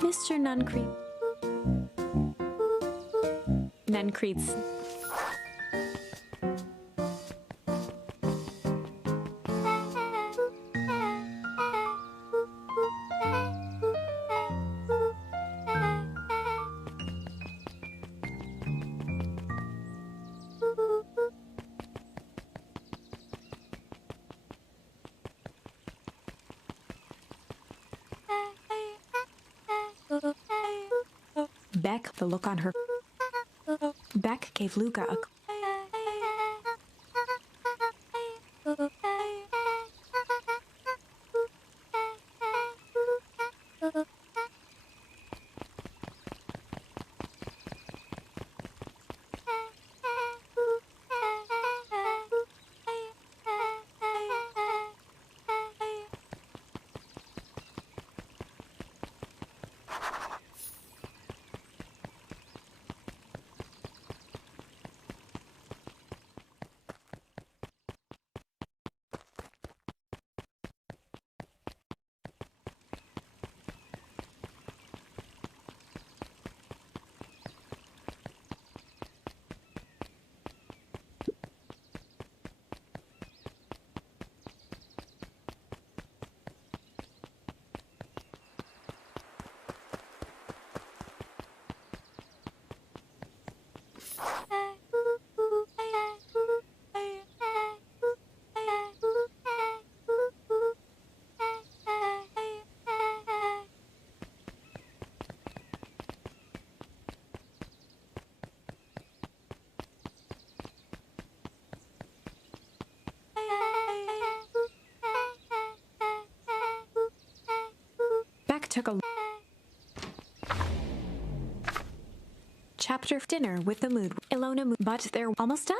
Mr. Nuncreeds. Beck, the look on her. Beck gave Luka a. Took a chapter of dinner with the mood. Ilona, but they're almost done.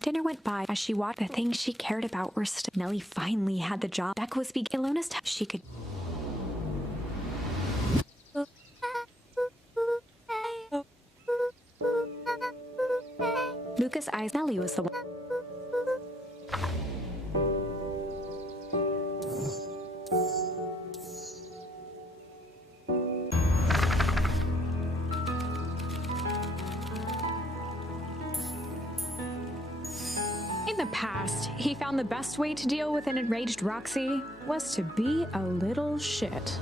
Dinner went by as she watched the things she cared about were still. Nellie finally had the job. Beck was beginning. Ilona's she could. Luka's eyes. Nellie was the one. In the past, he found the best way to deal with an enraged Roxy was to be a little shit.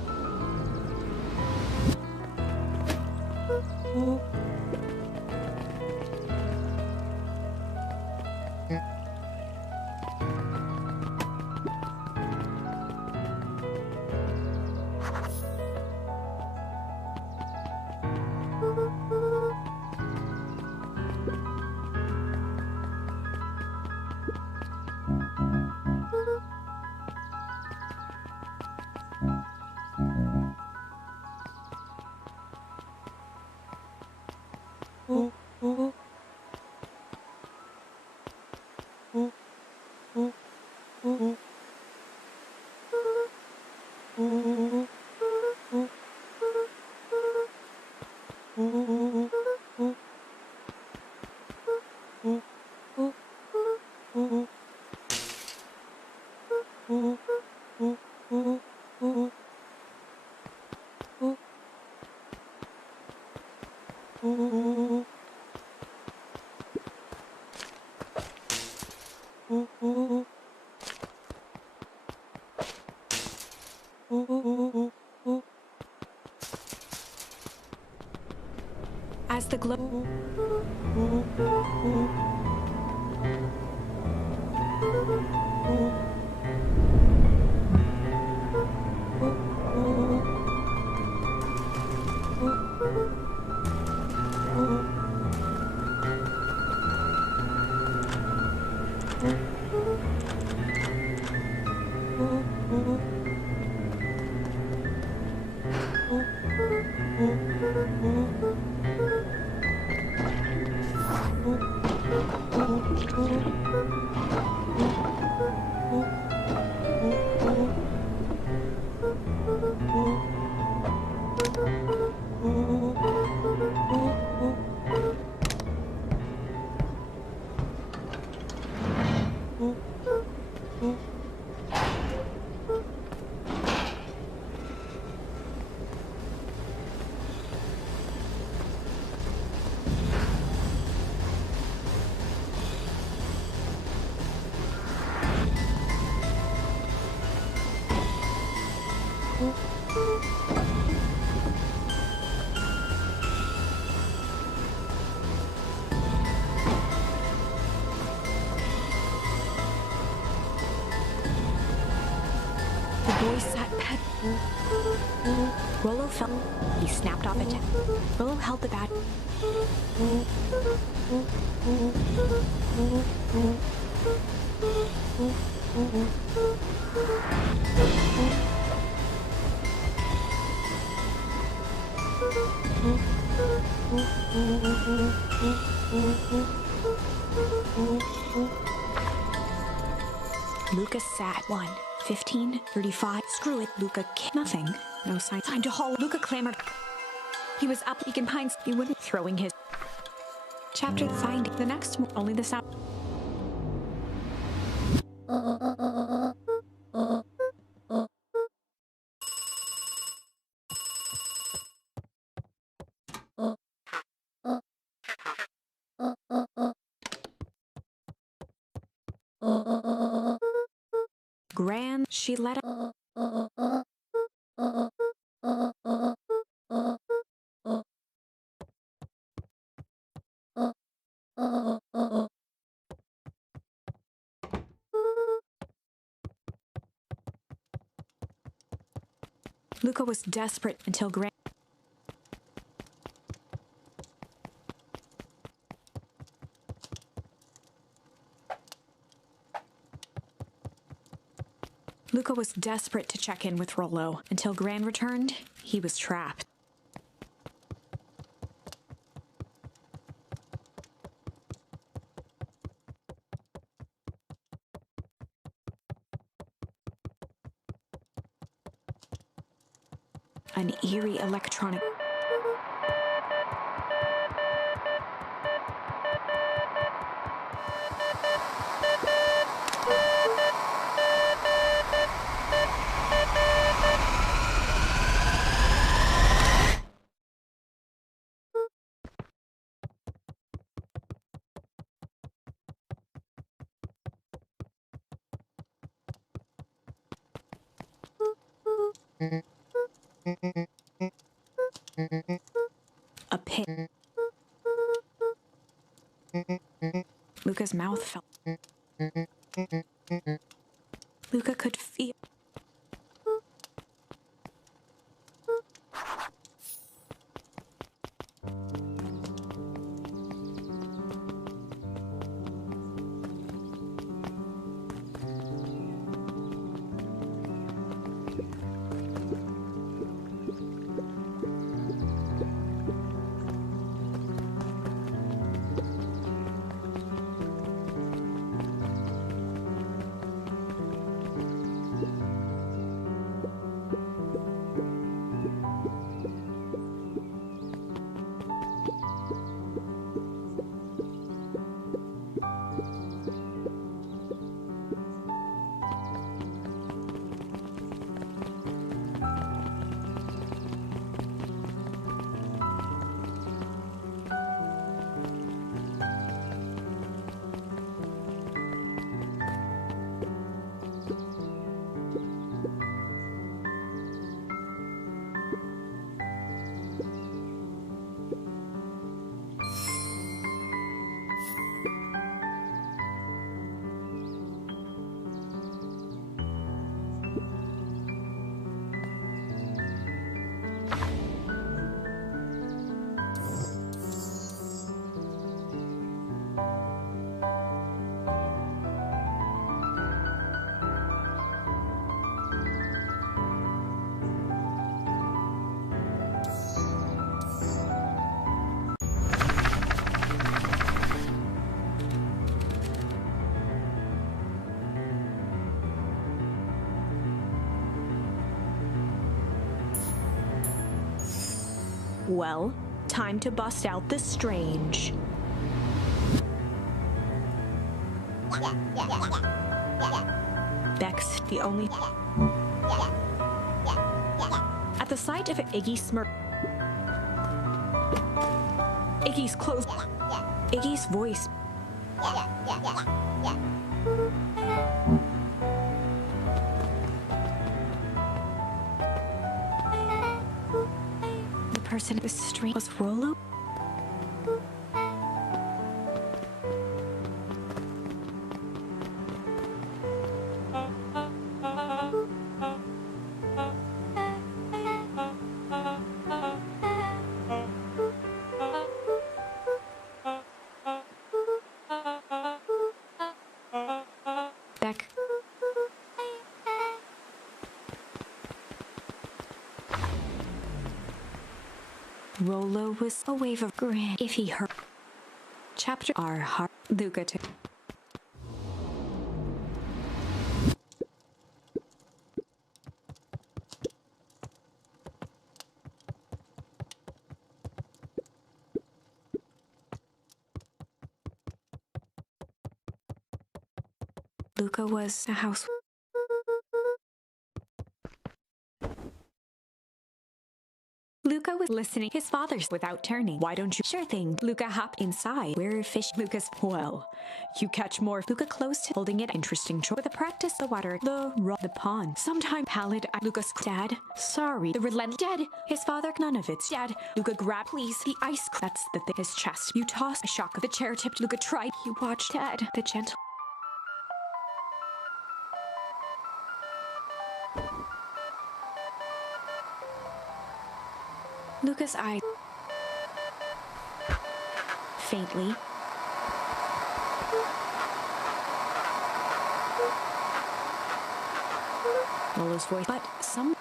As the glow. Boy sat pet. Rollo fell. He snapped off a tip. Rollo held the bat. Luka sat 1, 15, 35. Screw it, Luka. Nothing. No sign. Time to haul. Luka clamored. He was up Beacon Pines. He wouldn't throwing his chapter. Find the next. Only the sound. Grand. She let up. Luka was desperate until Grant. Luka was desperate to check in with Rollo. Until Gran returned, he was trapped. An eerie electronic. A pit. Luka's mouth fell. Luka could feel. Well, time to bust out the strange. Beck's the only... At the sight of Iggy smirk... Iggy's clothes... Iggy's voice... The person whose stream was Rollo? Beck. Rollo was a wave of grin if he heard. Chapter R. Heart. Luka. Luka was a house. Luka was listening his father's without turning. Why don't you? Sure thing. Luka hopped inside. Where are fish? Luka's. Well, you catch more. Luka closed, holding it. Interesting choice. The practice, the water, the pond. Sometime pallid. Luka's dad. Sorry. The relent. Dad. His father. None of it's dad. Luka grabbed. Please. The ice. That's the thing. His chest. You toss a shock of the chair tipped. Luka tried. You watched dad. The gentle. Luka's eye faintly. Lolo's voice, but some.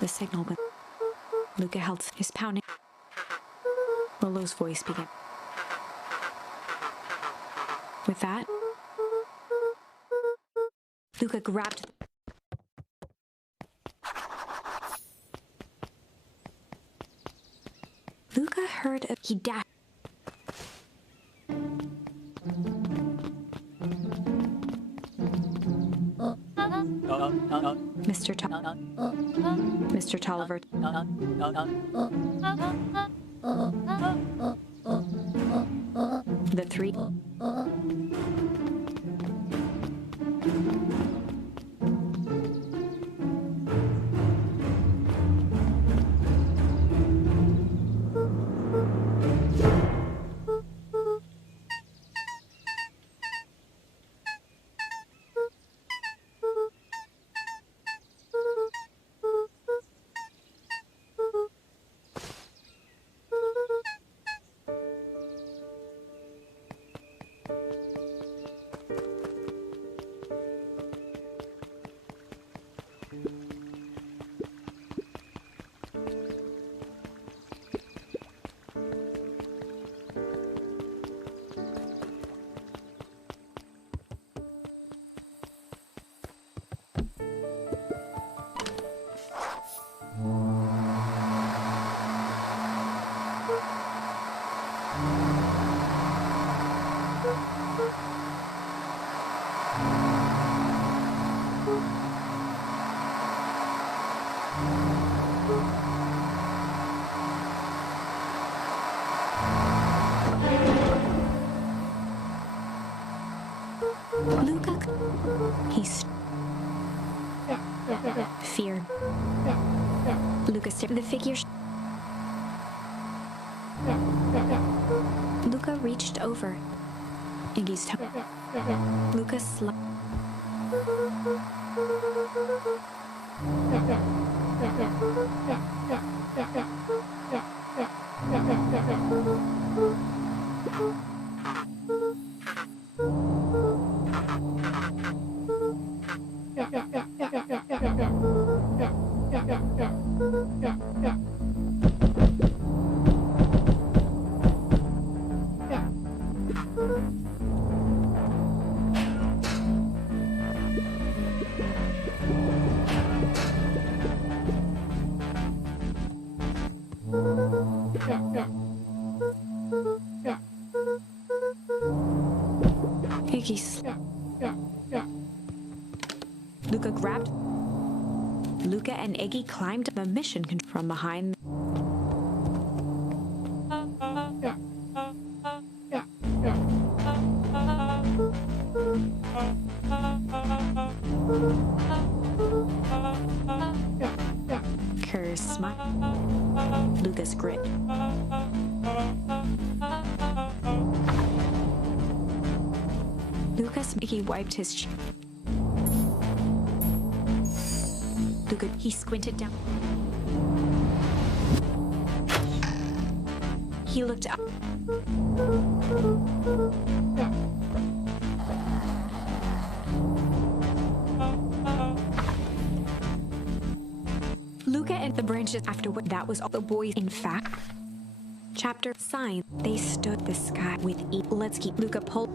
The signal went. Luka held his pounding. Lolo's voice began. With that, Luka grabbed. Luka heard a. He dashed. Mr. Tolliver. The three. Luka. He's fear. Luka stared. The figure. Luka reached over. Iggy's toe. Luka slept. Iggy's. Luka grabbed. Luka and Iggy climbed the mission from behind. Kerr's smile. Luka's grip. Iggy wiped his chin. Luka, he squinted down. He looked up. Luka and the branches afterward. That was all the boys. In fact, chapter sign. They stood the sky with Let's keep Luka pulled.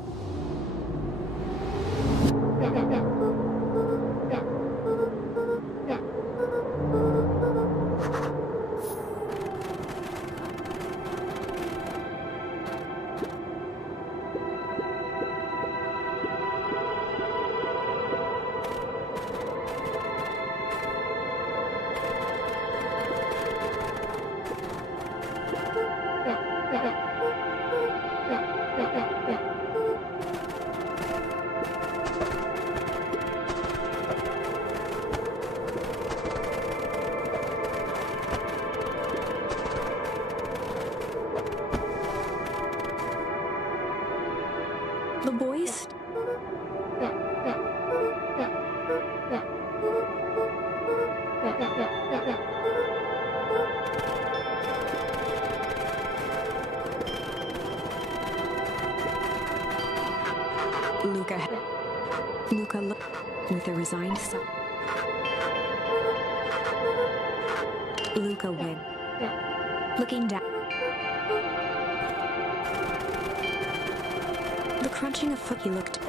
The boys. Luka looked with a resigned sigh. Luka went, looking down. The crunching of foot. He looked.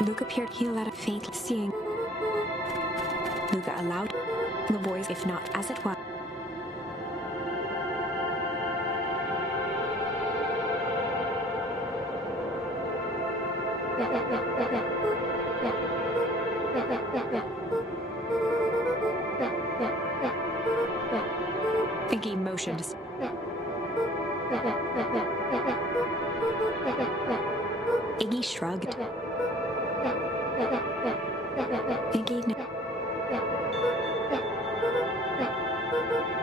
Luka appeared. He let a faint seeing. Luka allowed the boys, if not as it was. Iggy motioned. Iggy shrugged. Iggy no.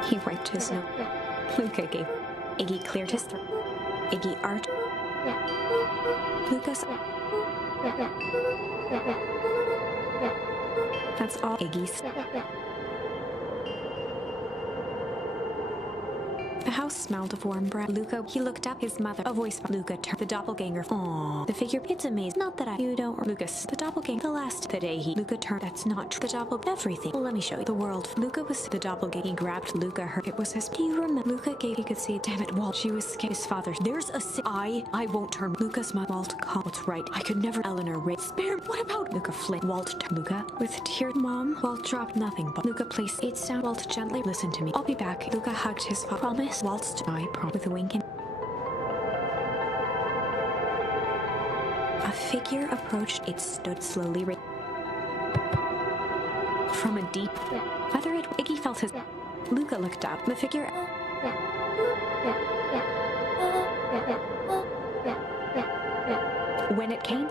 He wiped his nose. Luka gave. Iggy cleared his throat. Iggy arched. Luka's. That's all Iggy's. The house smelled of warm bread. Luka, he looked up. His mother. A voice. Luka turned. The doppelganger. Aww. The figure. It's amazing. Not that you don't. Lucas. The doppelganger. The day he. Luka turned. That's not true. The doppelganger. Everything. Well, let me show you. The world. Luka was the doppelganger. He grabbed Luka. It was his. Do you remember? Luka gave. He could see. Damn it, Walt. She was scared. His father. There's a. I won't turn. Luka's mother. Walt. What's right. I could never. Eleanor. Spare. What about Luka? Flint. Walt. Luka. With tears. Mom. Walt dropped nothing. But Luka placed. It's down. Walt gently. Listen to me. I'll be back. Luka hugged his father. Promise. Walt's. I promise. With a wink. A figure approached. It stood slowly. From a deep. Whether it. Iggy felt his. Luka looked up. The figure. When it came.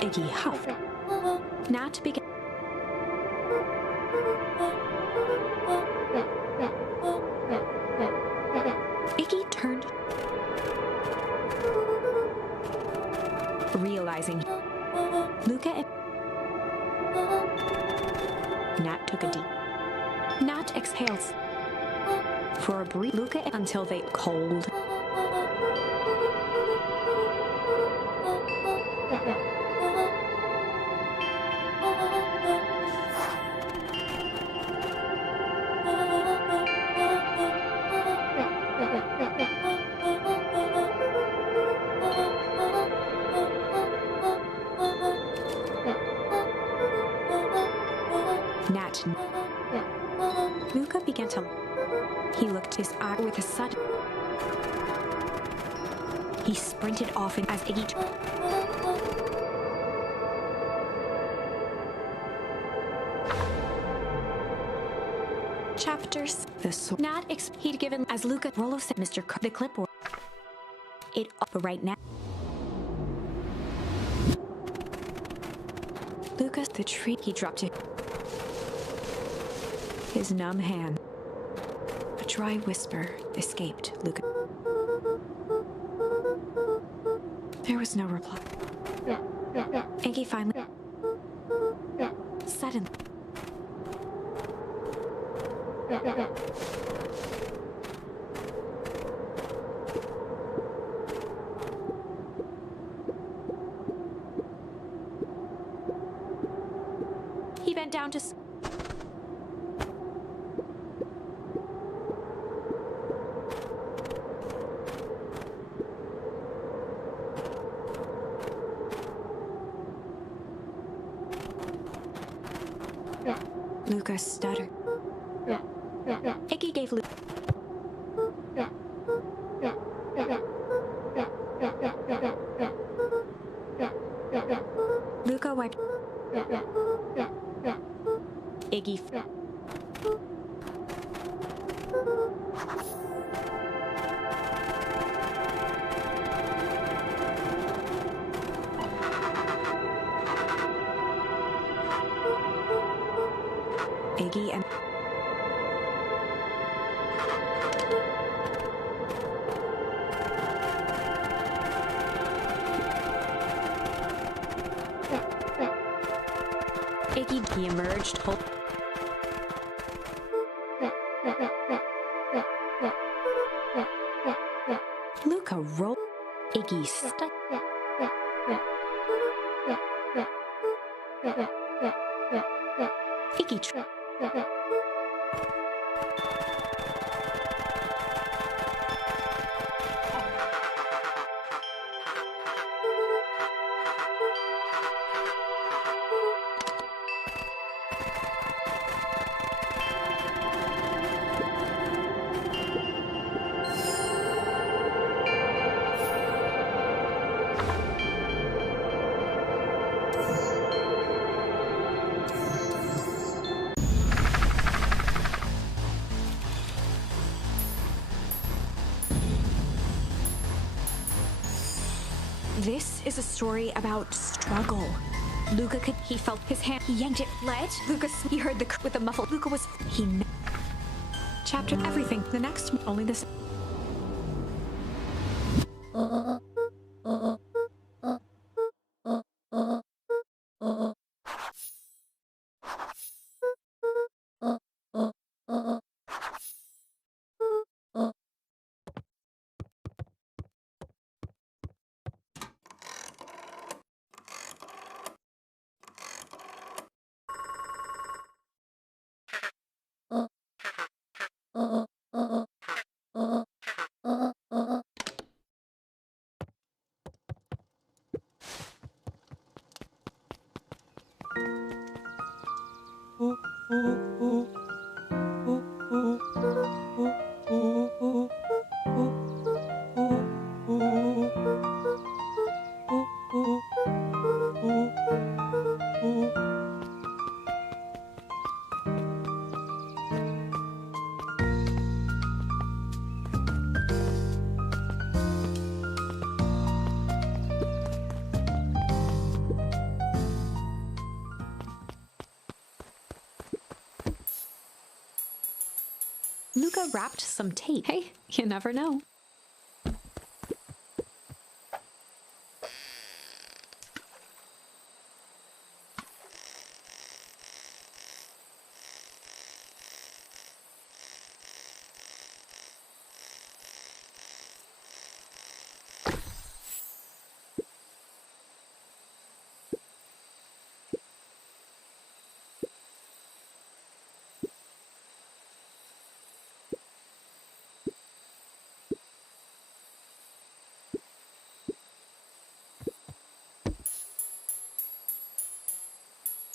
Iggy huffed. Nat began. Iggy turned. Realizing. Luka and Nat took a deep. Nat exhales. For a brief. Luka until they cold. Nat. Luka began to. He looked his eye with a sudden. He sprinted off and as Iggy. Chapters. The sword. Nat. He'd given as Luka. Rollo said, Mr. The clipboard. It up right now. Lucas, the tree. He dropped it. His numb hand. A dry whisper escaped Luka. There was no reply. Iggy finally. Suddenly. He bent down to. Luka stuttered. Iggy gave Luka. Luka wiped. Iggy. Iggy and. Iggy, he emerged. Luka rolled. Iggy stuck. Iggy. This is a story about struggle. Luka could. He felt his hand. He yanked it. Let. Luka. He heard the with the muffle. Luka was. He. Chapter. Everything. The next. Only this. Luka wrapped some tape. Hey, you never know.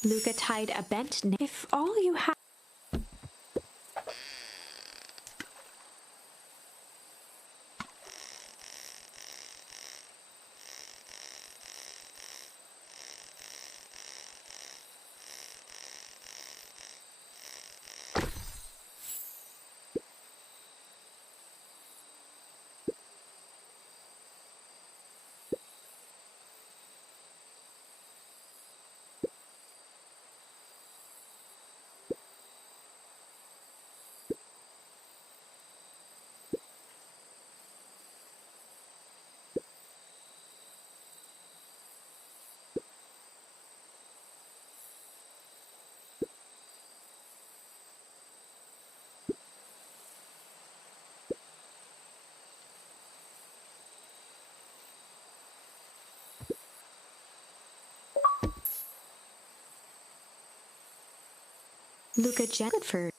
Luka tied a bent nail. If all you have... Luka Jennifer.